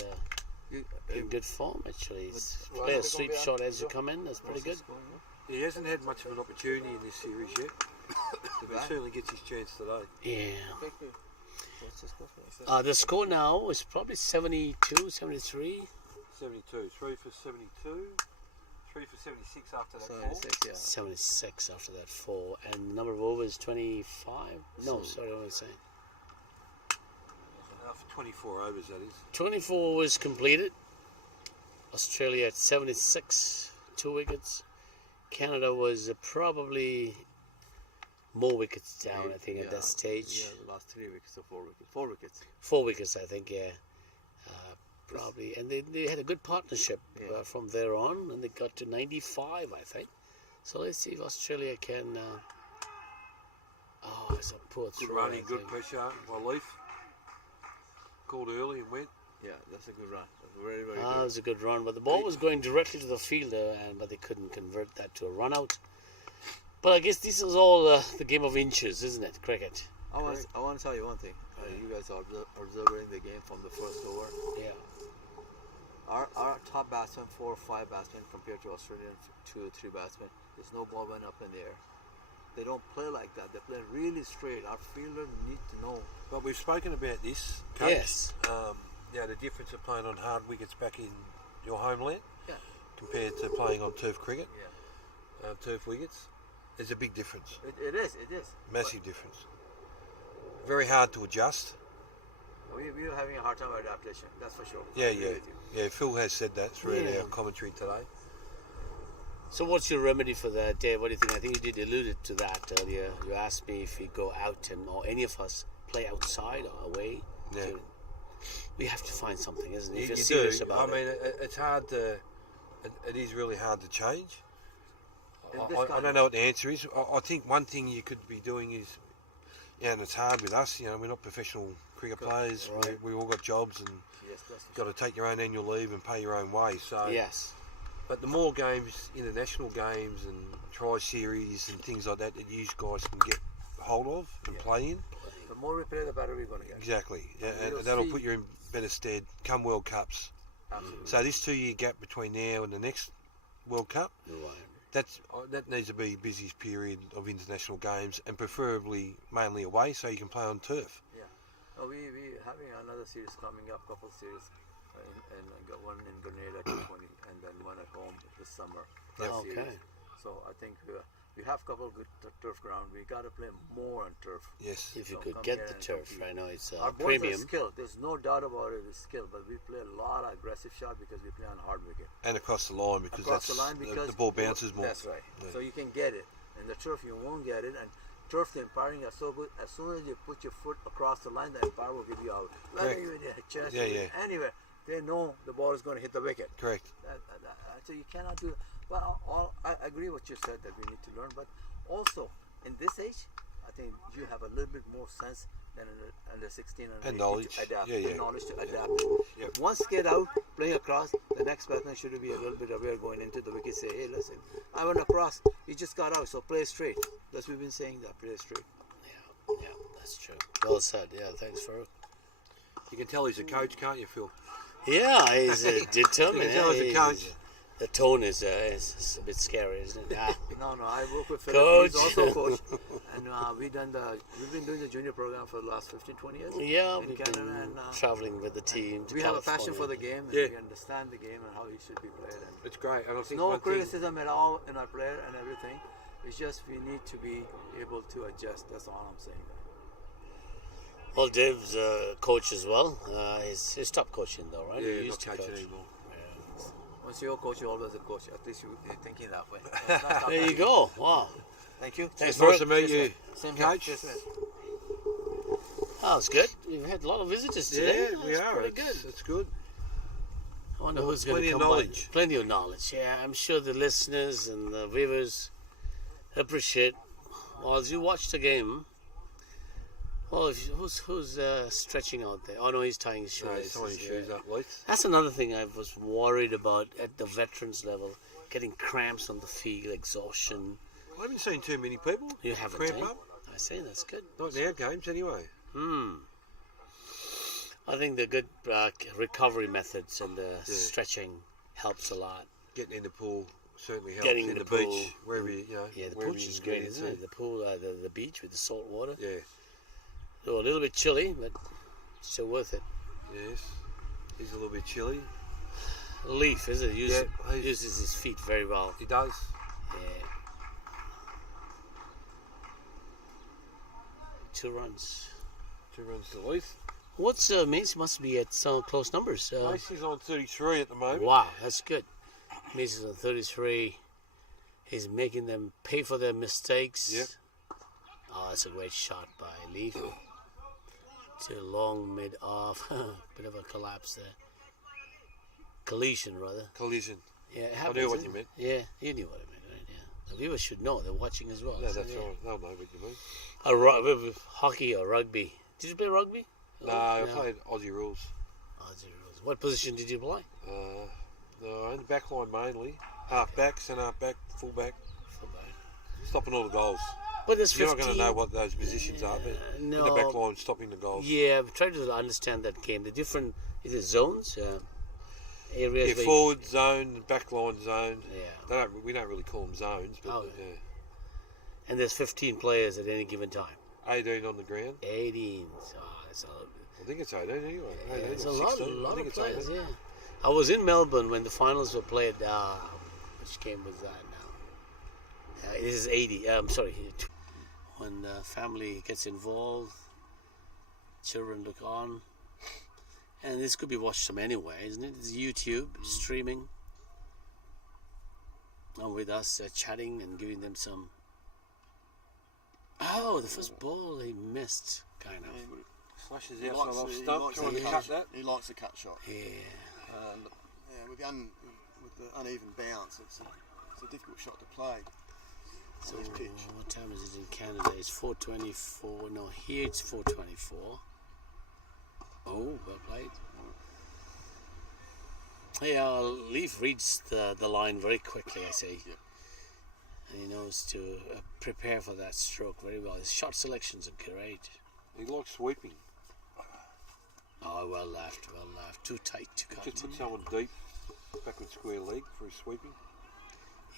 You- in good form actually. He's What's- play a what's sweep going on? shot as you come in. That's pretty good. What's going on? He hasn't had much of an opportunity in this series yet. But he certainly gets his chance today. Yeah. What's the score for? The score now is probably 72, 73. 72. 3 for 72. 3 for 76 after that 76, yeah. 76 after that 4. And the number of overs 25. No, sorry, what was I saying? For 24 overs, that is. 24 was completed. Australia at 76, 2 wickets. Canada was probably more wickets down, I think, at that stage. Yeah, the last 3 wickets or 4 wickets. 4 wickets. 4 wickets, I think, yeah. Probably. And they had a good partnership from there on, and they got to 95, I think. So let's see if Australia can... oh, it's a poor Good throw. running, I good think. pressure by Leaf. Called early and went. Yeah, that's a good run. That's very, very It good. was a good run, but the ball was going directly to the fielder, but they couldn't convert that to a run out. But I guess this is all the game of inches, isn't it? Cricket. I want to tell you one thing. You guys are observing the game from the first over. Yeah. Our top batsmen, 4 or 5 batsmen compared to Australian 2 or 3 batsmen, there's no ball went up in the air. They don't play like that. They play really straight. Our fielders need to know. But we've spoken about this, Coach. Yes. The difference of playing on hard wickets back in your homeland Yeah. compared to playing on turf cricket, Yeah. turf wickets, there's a big difference. It is. Massive difference. Very hard to adjust. We're having a hard time with adaptation. That's for sure. I Yeah, agree with you. Yeah, Phil has said that throughout Yeah. our commentary today. So what's your remedy for that, Dave? What do you think? I think you did allude to that earlier. You asked me if we go out or any of us play outside or away. Yeah. We have to find something, isn't it? You If you're do. serious about I mean, it's hard to. It is really hard to change. In this I kind don't know what the answer is. I think one thing you could be doing is, and it's hard with us. We're not professional cricket players. Right. We all got jobs and Yes, that's for got to take your own annual leave and pay your own way. So Yes. But the more games, international games and tri-series and things like that you guys can get hold of and play in. The more we play, the better we're going to get. Exactly. And We'll that'll see. put you in better stead come World Cups. Absolutely. So this 2-year gap between now and the next World Cup, that needs to be busiest period of international games and preferably mainly away so you can play on turf. Yeah. We having another series coming up, couple series, and got one in Grenada 20, and then one at home this summer. Yep. Series. Okay. So I think we have a couple of good turf ground. We got to play more on turf. Yes. If you So could come get here the and turf, compete. I know it's Our boys are premium. skilled. There's no doubt about it. It's skilled, but we play a lot of aggressive shot because we play on hard wicket. And across the line because Across that's the line because the ball bounces more. That's right. Yeah. So you can get it. And the turf you won't get it. And turf the umpiring are so good. As soon as you put your foot across the line, the umpire will give you out. Whether Correct. you in your chest, Yeah, or yeah. anywhere, they know the ball is going to hit the wicket. Correct. So you cannot do. Well, I agree what you said that we need to learn, but also in this age, I think you have a little bit more sense than under 16 and 18 knowledge. to adapt. Yeah, The yeah. knowledge to adapt. Yep. Once get out playing across, the next batsman should be a little bit aware going into the wicket. Say, hey, listen, I went across. You just got out, so play straight. That's what we've been saying. That play straight. Yeah, that's true. Well said. Yeah, thanks, Farouk. You can tell he's a coach, can't you, Phil? Yeah, he's determined. You can tell he's a He's- coach. The tone is a bit scary, isn't it? Ah. No, I work with Philip. Coach. He's also a coach, and we've been doing the junior program for the last 15, 20 years. Yeah, in we've Canada, been and traveling with the team to we have a passion for the California. game, and Yeah. we understand the game and how it should be played. And It's great. And I think no one thing, criticism at all in our player and everything. It's just we need to be able to adjust. That's all I'm saying. Well, Dave's coach as well. He's stopped coaching though, right? Yeah, He not coaching anymore. Once you're a coach, you're always a coach. At least you're thinking that way. There you go. Wow. Thank you. Thanks, Nice Mark. to meet you, Same Coach. Here. Cheers, mate. Oh, it's good. We've had a lot of visitors today. Yeah, we That's are. pretty good. It's good. I wonder Well, who's going to plenty of come by. knowledge. Plenty of knowledge. Yeah, I'm sure the listeners and the viewers appreciate. Well, as you watch the game, well, who's stretching out there? Oh no, he's tying his No, shoelaces. someone shoes up, Leith. That's another thing I was worried about at the veterans level, getting cramps on the field, exhaustion. I haven't seen too many people You haven't, cramp eh? up. I say that's good. Not in our games anyway. I think the good recovery methods and the stretching helps a lot. Getting in the pool certainly helps. Getting in in the the pool. beach, wherever you know. Yeah, the wherever beach you is can get great, isn't into. it? The pool, the beach with the salt water. Yeah. So a little bit chilly, but still worth it. Yes. He's a little bit chilly. Leaf, is it? Yeah, he's- Uses his feet very well. He does. Yeah. 2 runs. 2 runs to Leith. What's Mace must be at some close numbers. Macy's on 33 at the moment. Wow, that's good. Mace is on 33. He's making them pay for their mistakes. Yep. Oh, that's a great shot by Leaf. To long mid off. Bit of a collapse there. Collision, rather. Collision. Yeah, it I happens, knew what isn't you meant. it? Yeah, you knew what I meant, right? Yeah. The viewers should know. They're watching as well. Yeah, so that's yeah. right. They'll know what you mean. Hockey or rugby. Did you play rugby? No, I played Aussie rules. Aussie rules. What position did you play? No, in the back line mainly. Half back, centre half back, full back. Stopping all the goals. But there's 15. You're not going to know what those positions are, but in the back line, stopping the goals. Yeah, I've tried to understand that game. The different, is it zones? Areas. Yeah, where forward zone, back line zone. Yeah. We don't really call them zones, but And there's 15 players at any given time. 18 on the ground. 18. Oh, that's a lot. I think it's 18 anyway. Yeah, 18 it's or a lot 16. I think of it's players, 18. yeah. I was in Melbourne when the finals were played. Which game was that now? This is 80. I'm sorry. When the family gets involved, children look on. And this could be watched from anywhere, isn't it? It's YouTube, streaming. And with us chatting and giving them some... Oh, the first ball he missed, kind of. Flashes the outside off stump, trying to cut that. He likes a cut shot. Yeah. With the uneven bounce, it's a difficult shot to play. So what time is it in Canada? It's 4:24. No, here it's 4:24. Oh, well played. Hey, Leaf reads the line very quickly, I say. Yep. And he knows to prepare for that stroke very well. His shot selections are great. He likes sweeping. Oh, well left. Too tight to cut. Just put someone deep, backward square leg for his sweeping.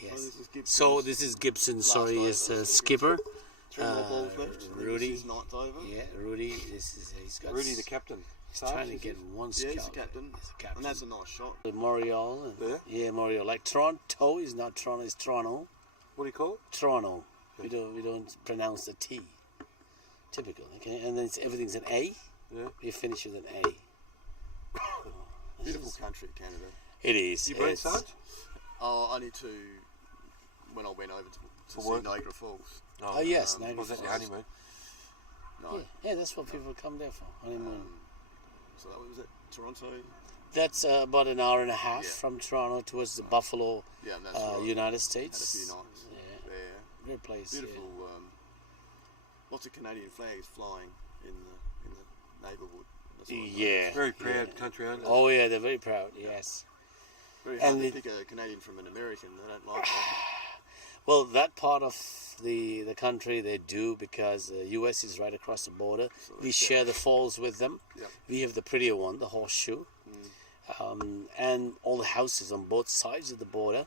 Yes. So this is Gibson, sorry, is skipper. 3 more balls left. Rudy. This is ninth over. Yeah, Rudy. He's got. Rudy, the captain. He's trying to get one scout. Yeah, he's the captain. And that's a nice shot. Morial. Yeah, Morial. Like Toronto is not Toronto, it's Toronto. What do you call it? Toronto. We don't pronounce the T. Typical. Okay, and then everything's an A. Yeah. You finish with an A. Beautiful country, Canada. It is. You been such? Oh, only to when I went over to see Niagara Falls. Oh yes, Niagara Was that Falls. your honeymoon? No. Yeah, that's what people come there for. Honeymoon. So that was it. Toronto. That's about an hour and a half from Toronto towards the Buffalo, Yeah, and that's right. United Had a States. few nights there. Great place. Beautiful. Lots of Canadian flags flying in the neighbourhood. That's what Yeah. Very proud country, aren't they? Oh yeah, they're very proud. Yes. Very hard to pick a Canadian from an American. They don't like that. Well, that part of the country they do because the U.S. is right across the border. So We share the falls with them. Yep. We have the prettier one, the horseshoe. And all the houses on both sides of the border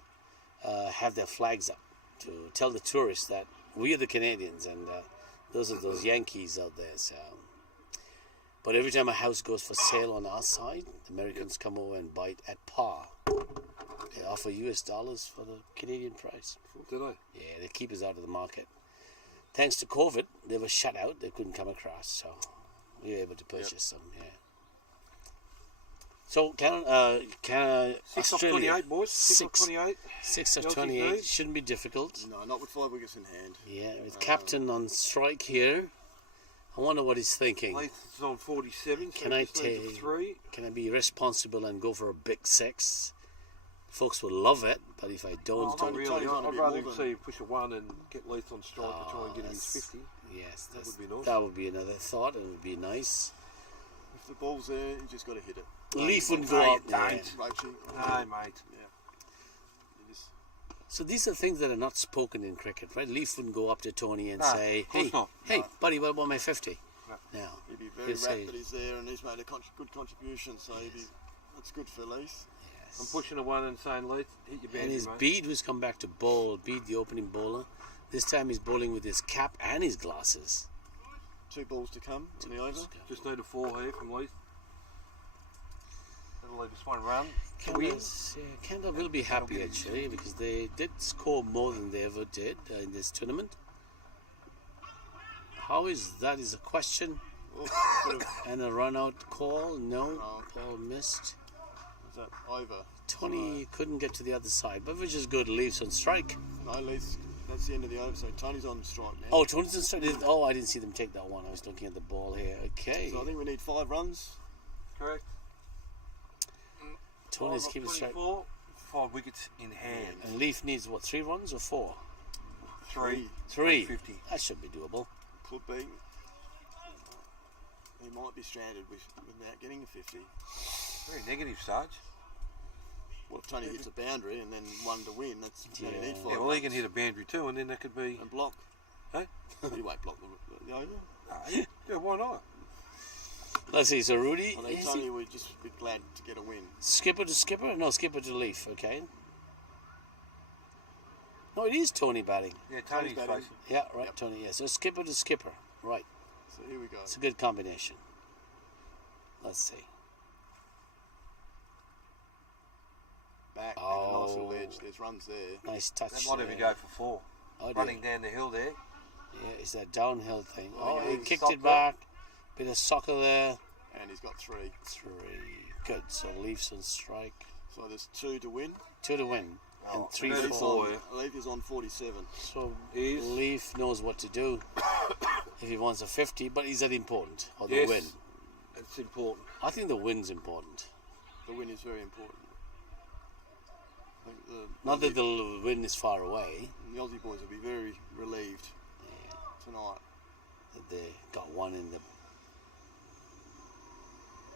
have their flags up to tell the tourists that we are the Canadians and those are those Yankees out there. So. But every time a house goes for sale on our side, the Americans come over and bite at par. They offer US dollars for the Canadian price. Do they? Yeah, they keep us out of the market. Thanks to COVID, they were shut out. They couldn't come across. So you're able to purchase some. Yeah. So can 6 Australia, of 28, boys. 6 of 28. 6 of Aussies 28 need. shouldn't be difficult. No, not with 5 wickets in hand. Yeah, with captain on strike here. I wonder what he's thinking. Leith is on 47. So Can I just needs a take? 3? Can I be responsible and go for a big 6? Folks will love it, but if I don't, Oh, not really. I'd rather see you push a 1 and get Leith on strike to try and get him his 50. Yes, That would be nice. That would be another thought. It would be nice. If the ball's there, you just got to hit it. Leaf wouldn't No, go you up. Yeah. Roachy. No, mate. Yeah. You just, So these are things that are not spoken in cricket, right? Leaf wouldn't go up to Tony and No, say, of course "Hey, not. hey, No. buddy, what about my 50?" No. Now, he'd be very he'll say, rapt that he's there and he's made a good contribution, so that's good for Leith. I'm pushing a 1 and saying, Leith, hit your and boundary, his mate. Bede, who's come back to bowl, Bede, the opening bowler. This time he's bowling with his cap and his glasses. 2 balls to come in the over. Just need a 4 here from Leith. That'll leave us 1 run. Canada will be happy actually because they did score more than they ever did in this tournament. How is that is a question. And a run out call? No, ball missed. Is that over? Tony couldn't get to the other side, but which is good. Leaves on strike. No, Leith, that's the end of the over, so Tony's on strike now. Oh, Tony's on strike. Oh, I didn't see them take that one. I was looking at the ball here. Okay. So I think we need 5 runs. Correct. Tony's keeping strike. 5 wickets in hand. And Leaf needs what, 3 runs or 4? 3. 3. 50. That should be doable. Could be. He might be stranded without getting a 50. Very negative, Sarge. Well, if Tony hits a boundary and then 1 to win, that's you only need 5 Yeah, well, he can runs. hit a boundary too, and then that could be. And block. Hey? He won't block the over. Yeah, why not? Let's see. So Rudy, I think Tony would just be glad to get a win. skipper to skipper? No, skipper to Leaf. Okay. No, it is Tony batting. Yeah, Tony's batting. facing. Yeah, right, Tony. Yeah, so skipper to skipper. Right. So here we go. It's a good combination. Let's see. Back and a nice little edge. There's runs there. Nice touch. That might even there. go for 4. Oh, dear. Running down the hill there. Yeah, it's that downhill thing. Oh, Oh, yeah, he he's kicked stopped it back. Bit of soccer there. And he's got 3. 3. Good. So Leafs on strike. So there's 2 to win. 2 to win. And Oh, 3 there's for 4. Leith is on 47. So Is- Leaf knows what to do if he wants a 50, but is that important? Or the Yes. win? It's important. I think the win's important. The win is very important. I think Not that the win is far away. the Aussie boys will be very relieved tonight. That they got one in the.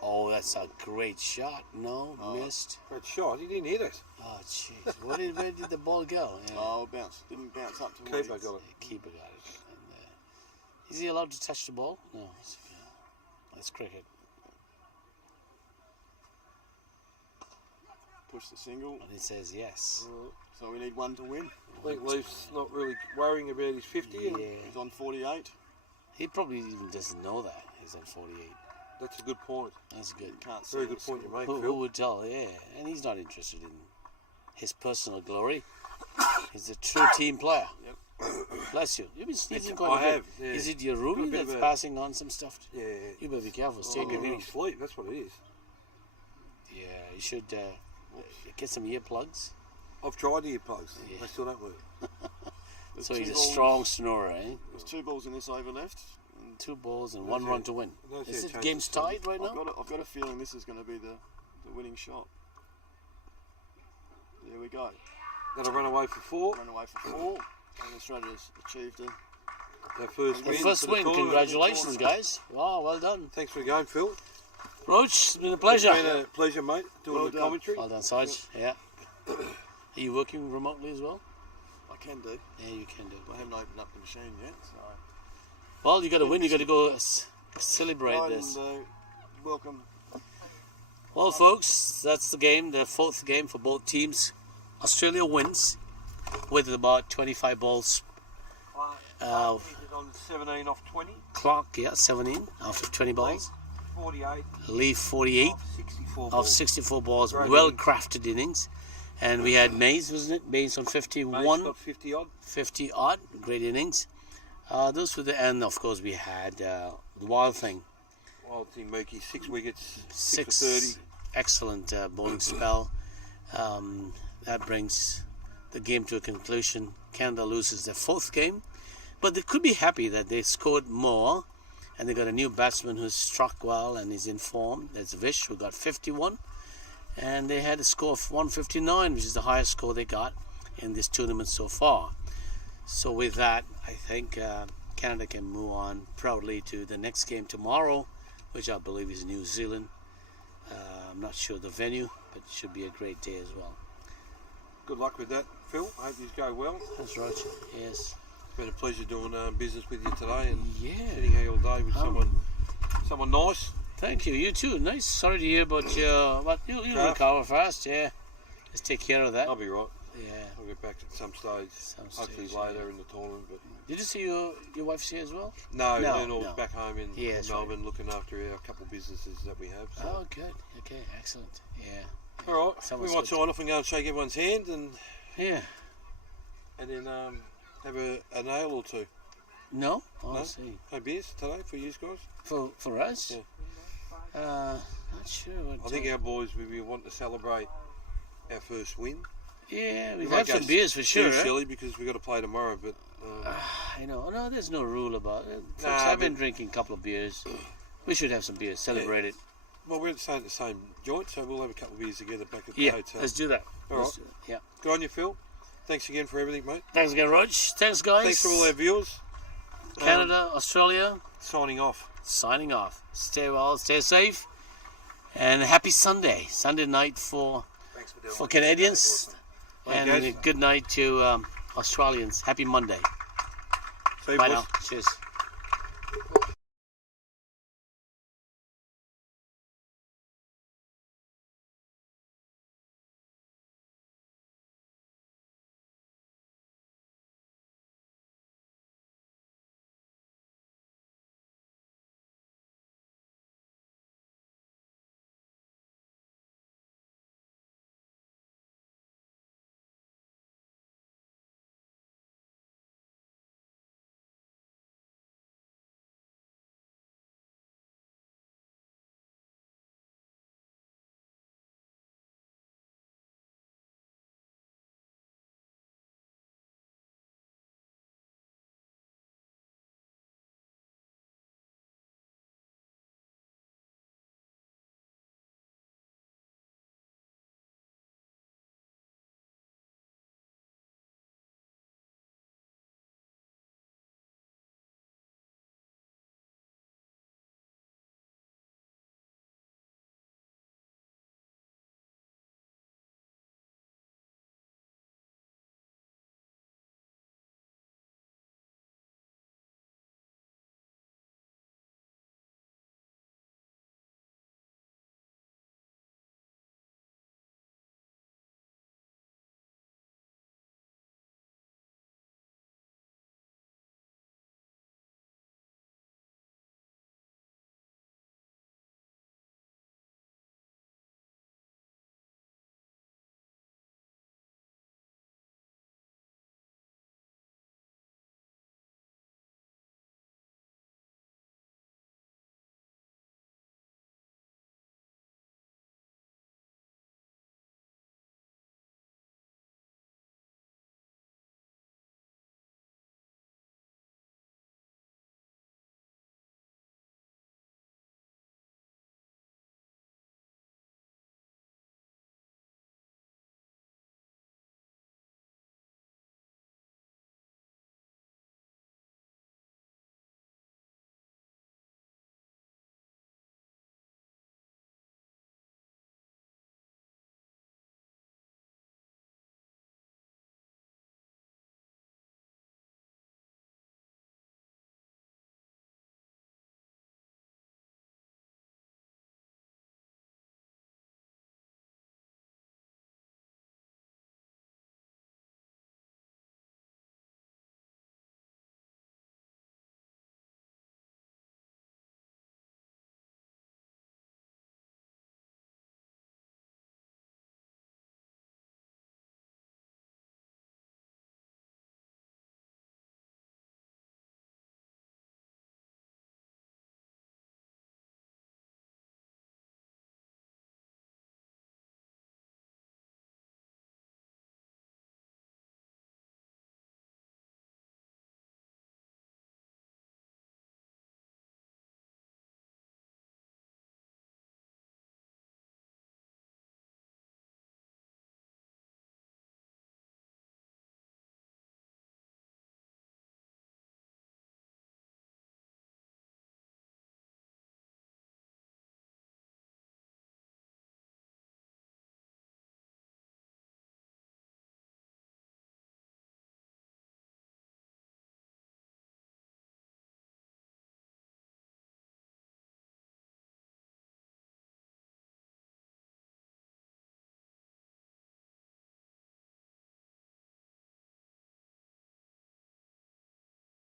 Oh, that's a great shot. No, missed. Great shot. He didn't hit it. Oh, jeez. Where did the ball go? Yeah. Oh, didn't bounce up to Keeper Leeds. got it. Keeper got it. And, is he allowed to touch the ball? No. That's cricket. Push the single. And he says yes. So we need 1 to win. I think Leaf's not really worrying about his 50. Yeah. And He's on 48. He probably even doesn't know that. He's on 48. that's a good point. That's good. Can't see Very the good point you score. make, Who Phil. would tell? Yeah. And he's not interested in his personal glory. He's a true team player. Yep. Bless you. You've been sneaking I quite a bit. have, yeah. Is it your Got a roomie bit of that's a- passing on some stuff? Yeah. You better be careful. Stay in your Taking room. any sleep, that's what it is. Yeah, you should get some earplugs. I've tried the earplugs. Yeah. They still don't work. There's So 2 he's a balls- strong snorer, eh? There's 2 balls in this over left. And 2 balls and That's 1 it. run to win. That's Is it, it change game's the score. tied right now? I've got a feeling this is going to be the winning shot. There we go. That'll run away for 4. Run away for 4. And Australia's achieved it. Their first The win. first for the win. tournament. Congratulations, guys. Wow, well done. Thanks for going, Phil. Roach, it's been a pleasure. It's been a pleasure, mate, doing Well the done. commentary. Well done, Sarge. Yeah. Are you working remotely as well? I can do. Yeah, you can do. I haven't opened up the machine yet. So. Well, you got to win. You got to go celebrate Right, this. and, welcome. Well, folks, that's the game. The 4th game for both teams. Australia wins with about 25 balls. He's on 17 off 20. Clock, yeah, 17 after 20 balls. 48 Leaf 48 off 64 of balls. 64 balls. Great Well innings. crafted innings. And we had Mays, wasn't it? Mays on 51. Mate's got 50 odd. 50 odd. Great innings. Those were the end. Of course, we had the Wild Thing. Wild thing, Mookie. 6 wickets, 6 for 30. Excellent bowling spell. That brings the game to a conclusion. Canada loses their 4th game, but they could be happy that they scored more, and they got a new batsman who's struck well and is in form. That's Vish, who got 51, and they had a score of 159, which is the highest score they got in this tournament so far. So with that, I think Canada can move on proudly to the next game tomorrow, which I believe is New Zealand. I'm not sure the venue, but it should be a great day as well. Good luck with that, Phil. I hope you go well. That's right, yes. It's been a pleasure doing business with you today, and Yeah. sitting here all day with someone nice. Thank you. You too. Nice. Sorry to hear about your... But you'll recover fast, yeah. Just take care of that. I'll be right. Yeah. I'll get back at some stage, hopefully later in the tournament. But Did you see your wife's here as well? No, Lynn back home in Yes, Melbourne, looking after our couple of businesses that we have. So. Oh, good. Okay, excellent. Yeah. All right. Someone's We might good. sign off and go and shake everyone's hand, and Yeah. then have an ale or two. No? Oh, No? I see. No beers today for you guys. For us? Yeah. Not sure. I think our boys we want to celebrate our first win. Yeah, We we've won't had some go beers for sure. Too Right? silly because we got to play tomorrow, but. You know, no, there's no rule about it. Nah, Folks, I've been but- drinking a couple of beers. We should have some beers, celebrate it. Well, we're staying at the same joint, so we'll have a couple of beers together back at Yeah, the hotel. let's do that. All Let's right. do it. Yeah. Good on you, Phil. Thanks again for everything, mate. Thanks again, Rog. Thanks, guys. Thanks to all our viewers. Canada, Australia. Signing off. Signing off. Stay well, stay safe, and happy Sunday. Sunday night for Canadians, and Guys. good night to Australians. Happy Monday. See you, Bye boys. now. Cheers.